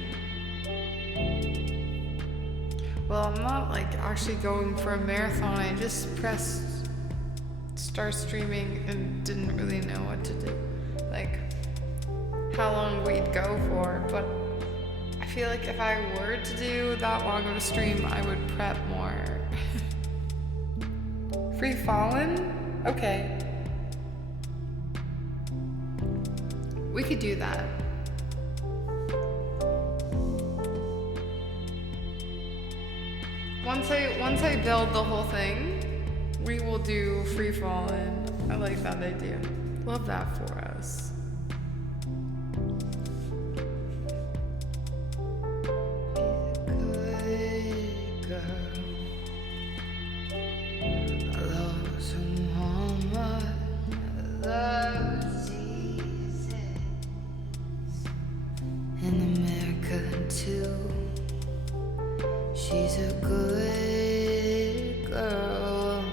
Well, I'm not like actually going for a marathon. I just pressed start streaming and didn't really know what to do. Like how long we'd go for, but I feel like if I were to do that long of a stream, I would prep more. Free Fallen? Okay. We could do that. Once I build the whole thing, we will do Free Fallen. I like that idea. Love that for us. She's a good girl,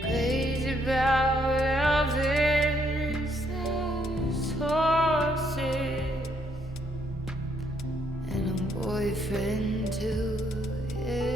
crazy about Elvis, those horses, and a boyfriend too. Yeah.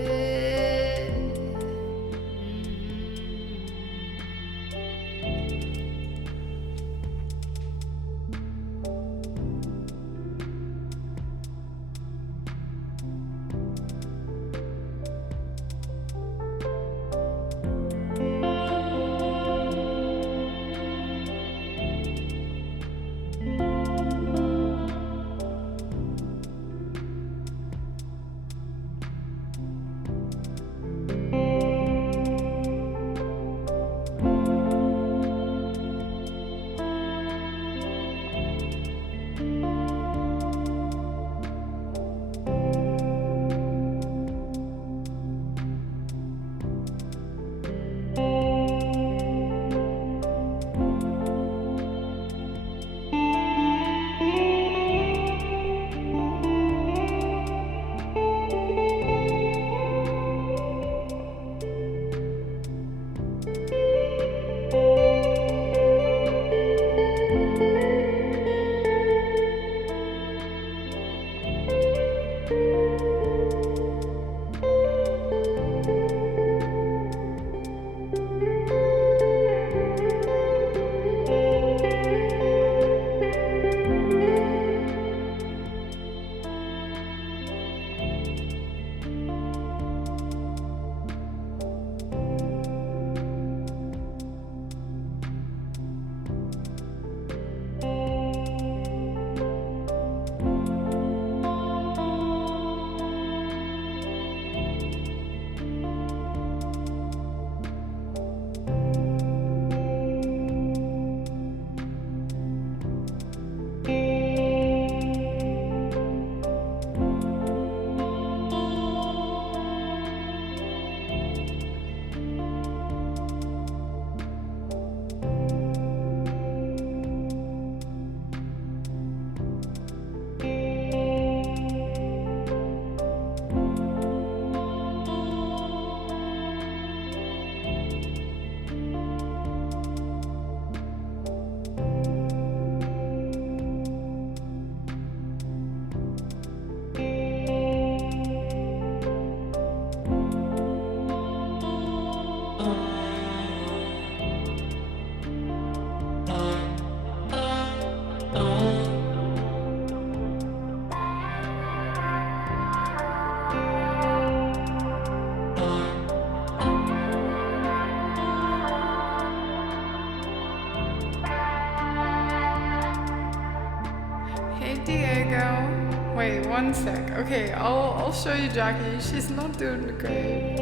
Diego. Wait, one sec. Okay, I'll show you Jackie. She's not doing great.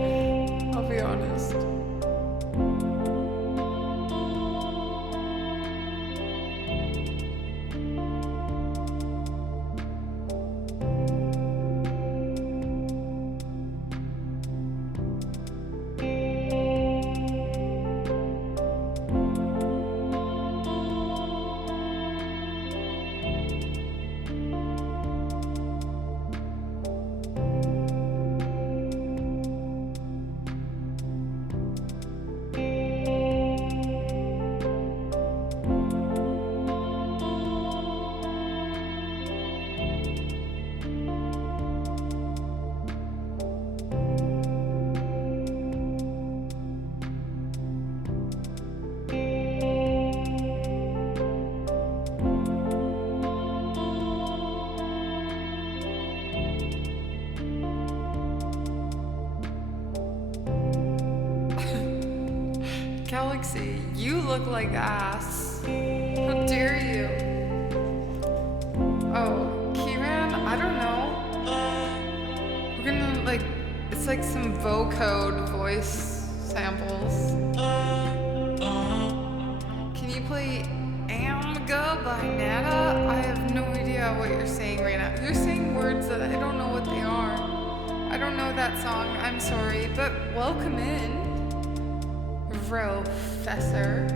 I'll be honest. Galaxy, you look like ass. How dare you? Oh, Kieran, I don't know. We're gonna like, it's like some vocode voice samples. Can you play Amga by Nada? I have no idea what you're saying right now. You're saying words that I don't know what they are. I don't know that song, I'm sorry, but welcome in, Professor.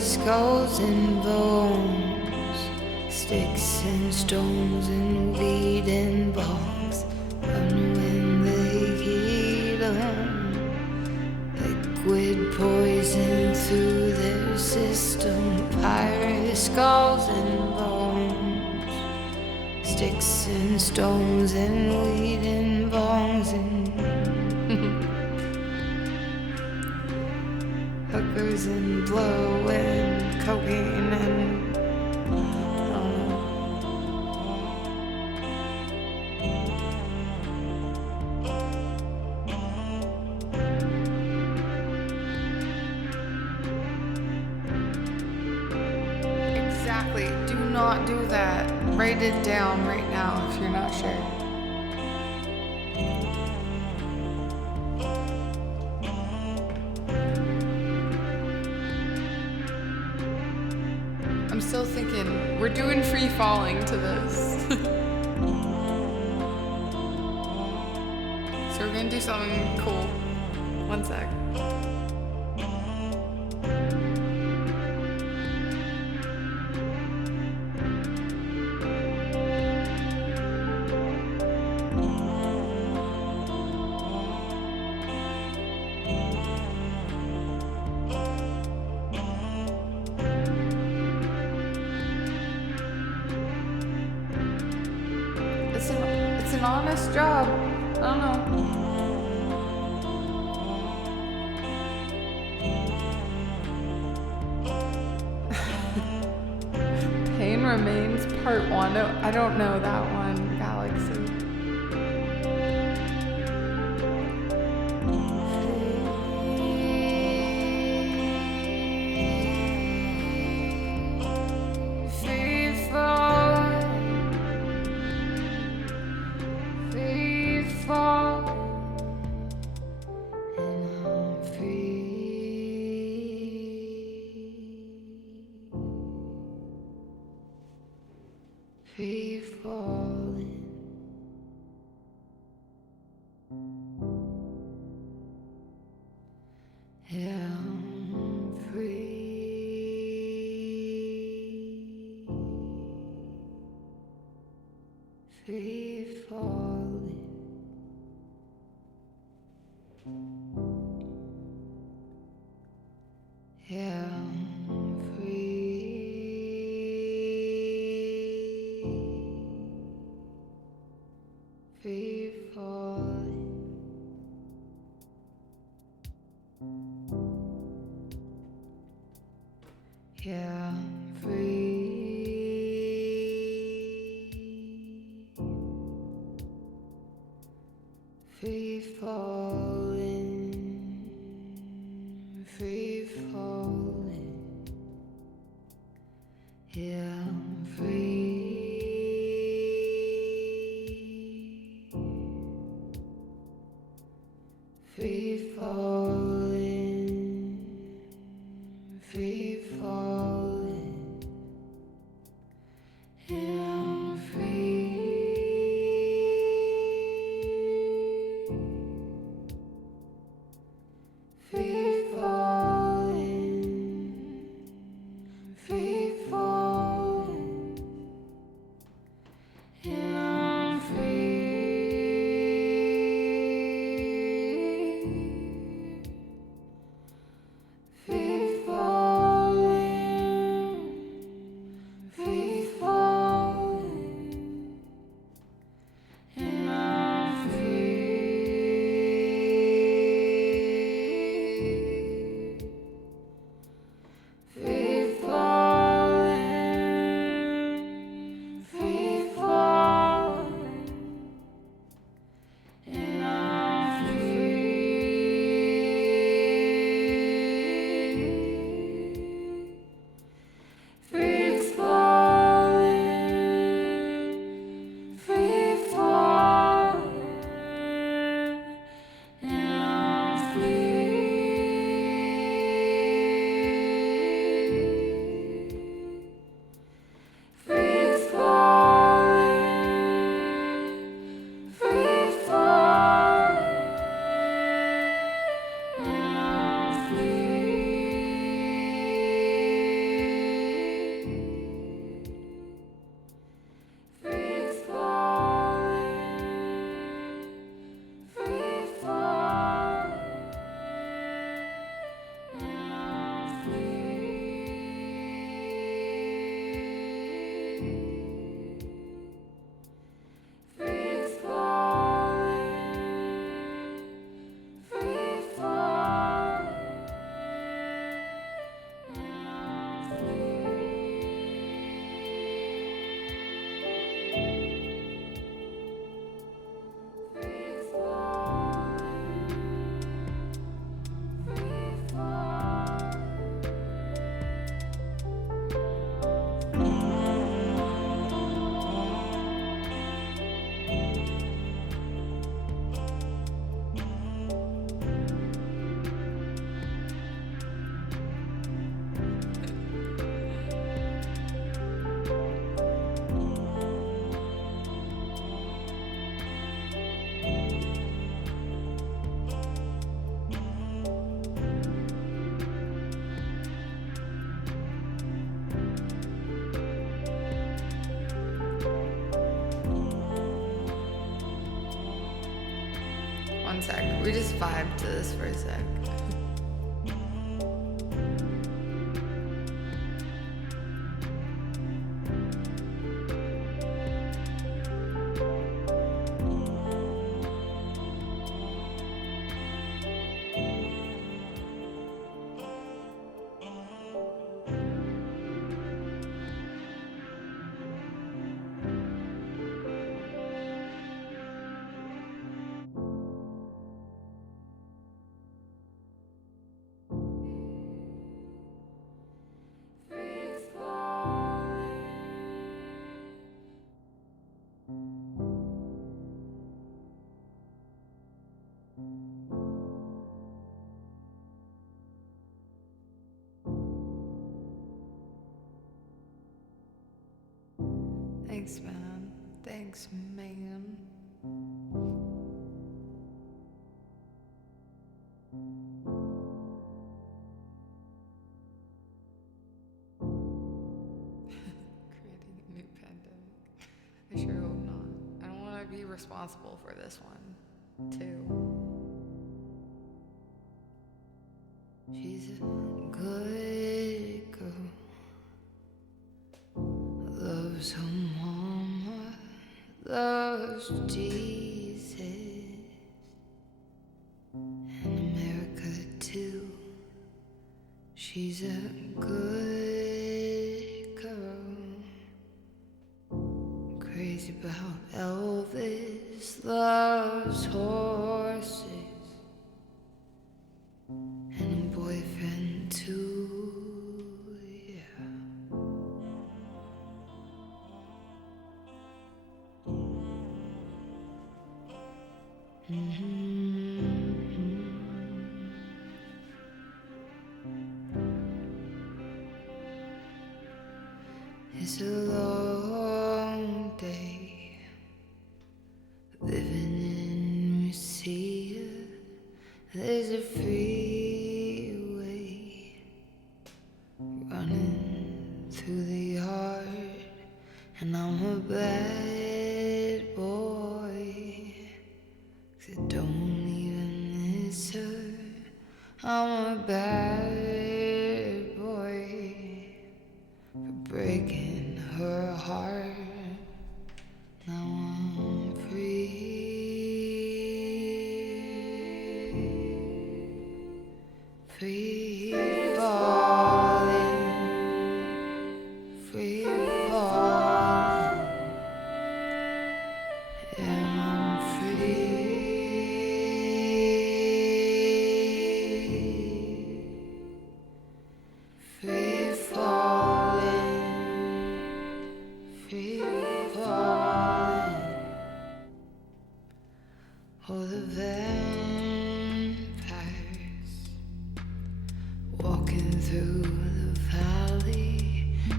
Skulls and bones, sticks and stones and bleeding bones. And when they heat 'em, liquid poison through their system. Pirate skulls and bones, sticks and stones and bleeding bones and hookers and blow and cocaine and Exactly. Do not do that. Write it down right now if you're not sure. I'm still thinking, we're doing free falling to this. So we're gonna do something cool. One sec. It's an honest job. I don't know. Pain Remains Part 1. I don't know that one, Galaxy. Free falling. Yeah, I'm free. Free falling. free falling. Yeah, I'm free. Free falling, free falling. Yeah, I'm free. Free falling, free falling. Yeah, I'm free. Free falling, free falling. Yeah, I'm free. Free falling, free falling. Yeah, I'm free. Free falling, free falling. And I'm free. Free falling, free falling. And I'm free. Free falling, free falling. And I'm free. Free falling, free falling. And I'm free. Free falling, free falling. And I'm free. Free falling, free One sec. We just vibe to this for a sec. Free falling. Thanks, man. Thanks, man. Creating a new pandemic. I sure hope not. I don't want to be responsible for this one, too. She's a good girl. Loves her mama, loves loves Jesus and America too. She's a good girl, crazy about Elvis, loves horses and a boyfriend too. Yeah. It's a long day living in Russia. There's a freeway running through the yard, and I'm a bad boy, 'cause I don't even miss her. I'm a bad boy for breaking her heart. Now I'm free, free falling, free falling, and I'm free falling, free falling. Oh, the vampires walking through the valley,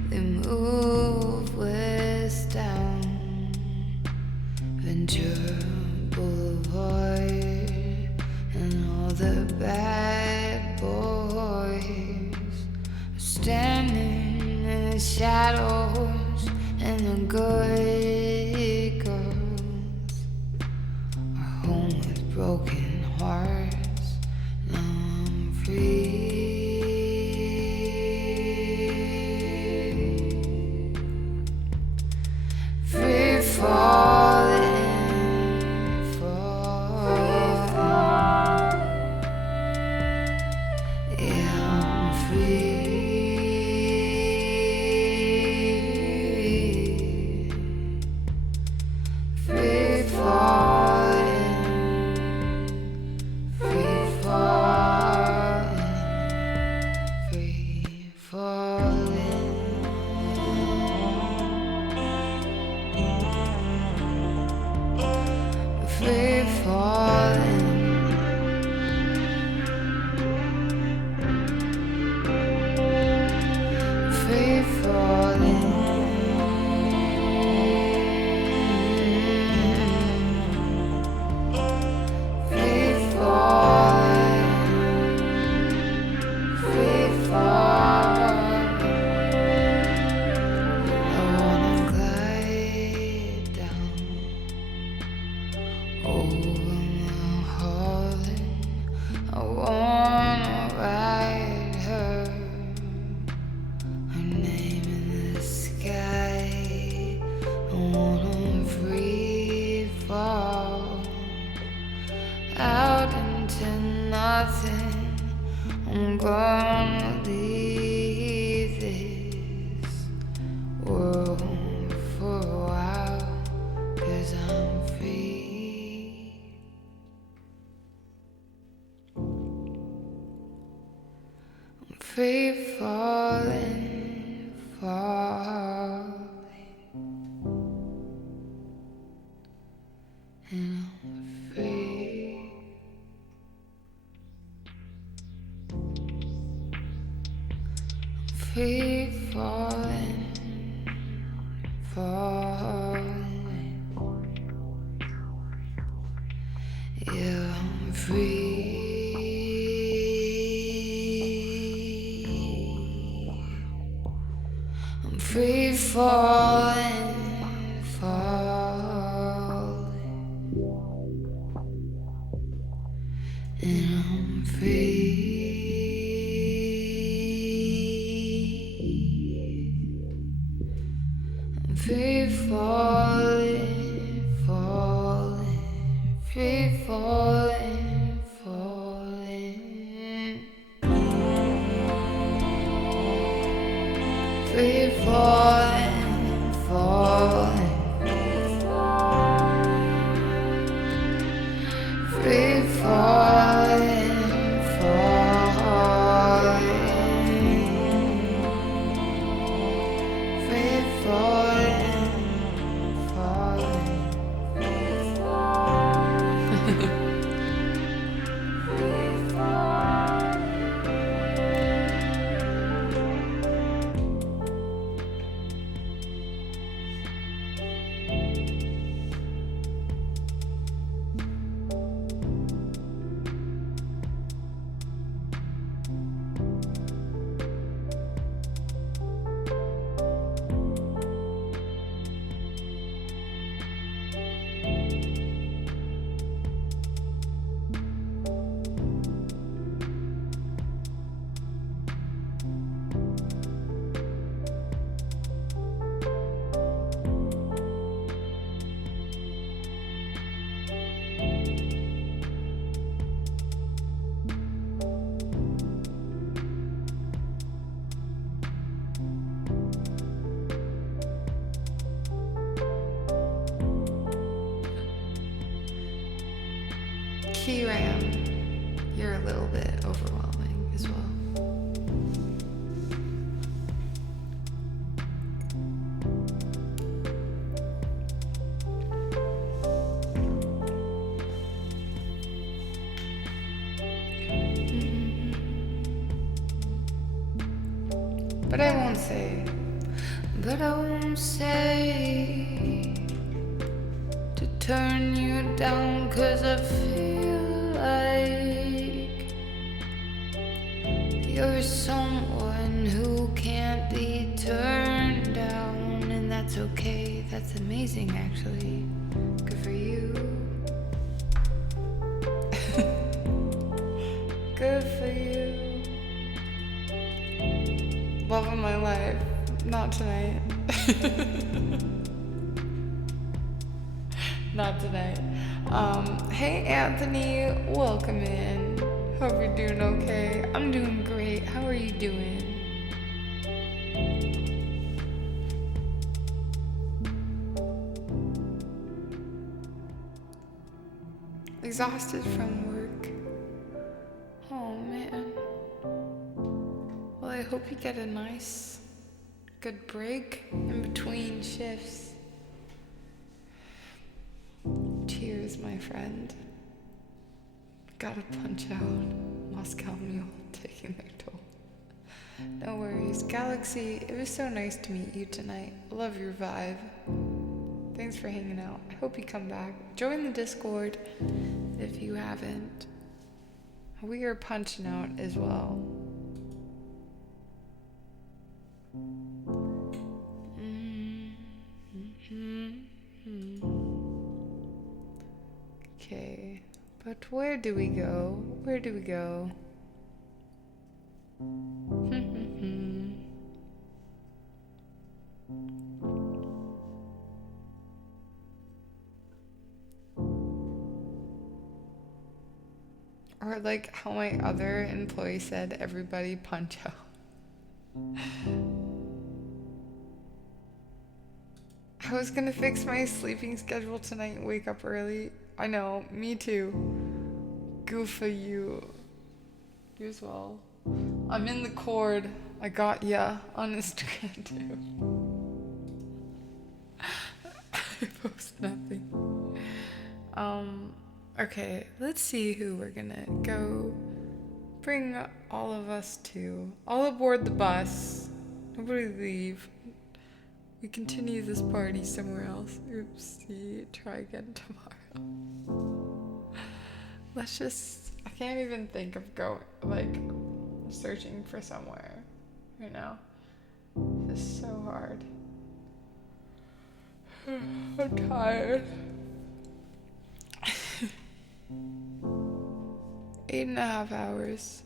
they move west down Ventura Boulevard, and all the bad boys are standing in the shadows, and the good girls are home with broken hearts. Now I'm free, free falling, falling. Yeah, I'm free, free falling, free falling, free falling. Free falling, free falling, free falling, free falling. I wanna glide down over Mulholland. I wanna ride her name in the sky. I wanna free fall out into nothing. I'm gonna leave this world for a while, 'cause I'm free. I'm free falling, falling, and I'm free. Free falling, falling. Yeah, I'm free. I'm free falling, falling, and I'm free. I'm free falling, falling. free falling, falling, free falling, falling, free falling, falling, free falling, falling. Kiram, you're a little bit overwhelming as well. But I won't say. But I won't say to turn you down, 'cause I feel like you're someone who can't be turned down, and that's okay. That's amazing, actually. Good for you. Good for you. Love of my life. Not tonight. Not tonight. Hey Anthony, welcome in. Hope you're doing okay. I'm doing great. How are you doing? Exhausted from work. Oh man. Well, I hope you get a nice, good break in between shifts. Cheers, my friend. Gotta punch out. Moscow Mule taking their toll. No worries. Galaxy, it was so nice to meet you tonight. Love your vibe. Thanks for hanging out. I hope you come back. Join the Discord if you haven't. We are punching out as well. Okay, but where do we go? Where do we go? Or like how my other employee said, everybody punch out. I was gonna fix my sleeping schedule tonight and wake up early. I know, me too. Goof for you. You as well. I'm in the cord. I got ya on Instagram too. I post nothing. Okay, let's see who we're gonna go bring all of us to. All aboard the bus. Nobody leave. We continue this party somewhere else. Oopsie, try again tomorrow. Let's just, I can't even think of searching for somewhere, you know? It's so hard. I'm tired. 8.5 hours.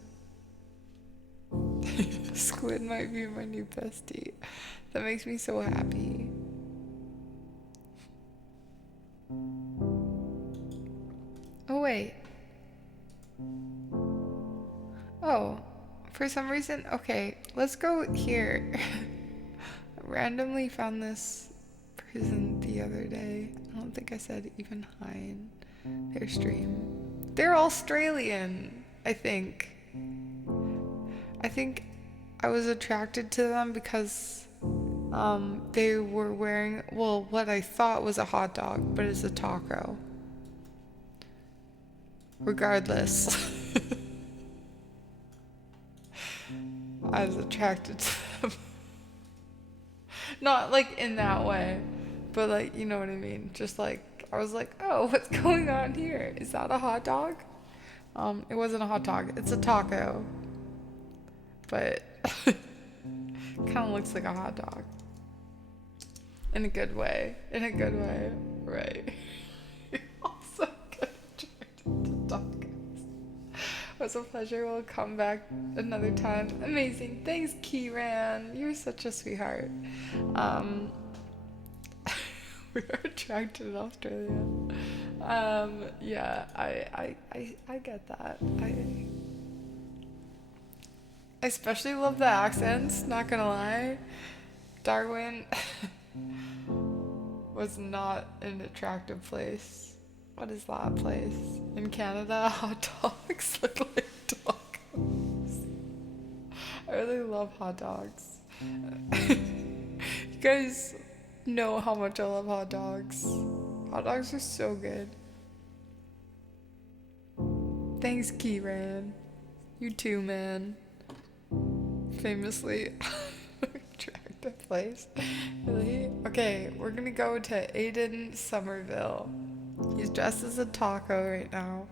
Squid might be my new bestie. That makes me so happy. Oh, wait. Oh, for some reason, okay, let's go here. I randomly found this person the other day. I don't think I said even hi in their stream. They're Australian, I think. I think I was attracted to them because they were wearing, well, what I thought was a hot dog, but it's a taco. Regardless. I was attracted to them. Not like in that way, but like, you know what I mean? Just like, I was like, oh, what's going on here? Is that a hot dog? It wasn't a hot dog. It's a taco. But kind of looks like a hot dog. In a good way. In a good way. Right. You're also good attracted to tacos. It was a pleasure. We'll come back another time. Amazing. Thanks, Kieran. You're such a sweetheart. We are attracted in Australia. Yeah, I get that. I especially love the accents, not gonna lie. Darwin was not an attractive place. What is that place? In Canada, hot dogs look like tacos. I really love hot dogs. You guys know how much I love hot dogs. Hot dogs are so good. Thanks, Kieran. You too, man. Famously attractive place. Really? Okay, we're gonna go to Aiden Somerville. He's dressed as a taco right now.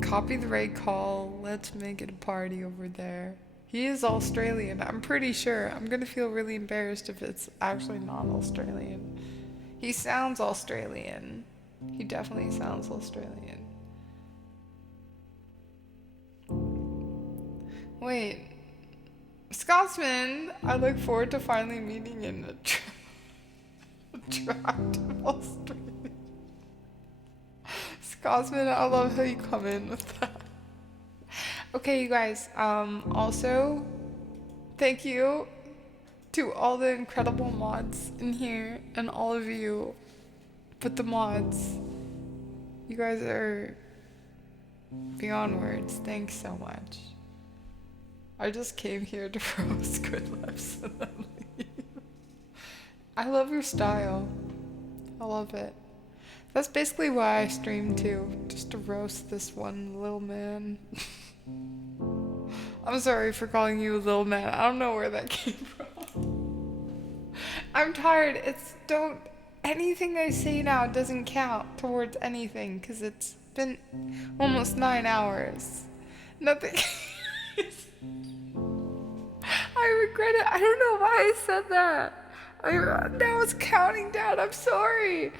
Copy the right call. Let's make it a party over there. He is Australian, I'm pretty sure. I'm gonna feel really embarrassed if it's actually not Australian. He sounds Australian. He definitely sounds Australian. Wait. Scotsman, I look forward to finally meeting an attractive Australian. Scotsman, I love how you come in with that. Okay, you guys, also, thank you to all the incredible mods in here and all of you, but the mods, you guys are beyond words. Thanks so much. I just came here to roast Good Lives and then leave. I love your style. I love it. That's basically why I stream too, just to roast this one little man. I'm sorry for calling you a little man. I don't know where that came from. I'm tired. Anything I say now doesn't count towards anything because it's been almost 9 hours. Nothing. I regret it. I don't know why I said that. Now it's counting down. I'm sorry.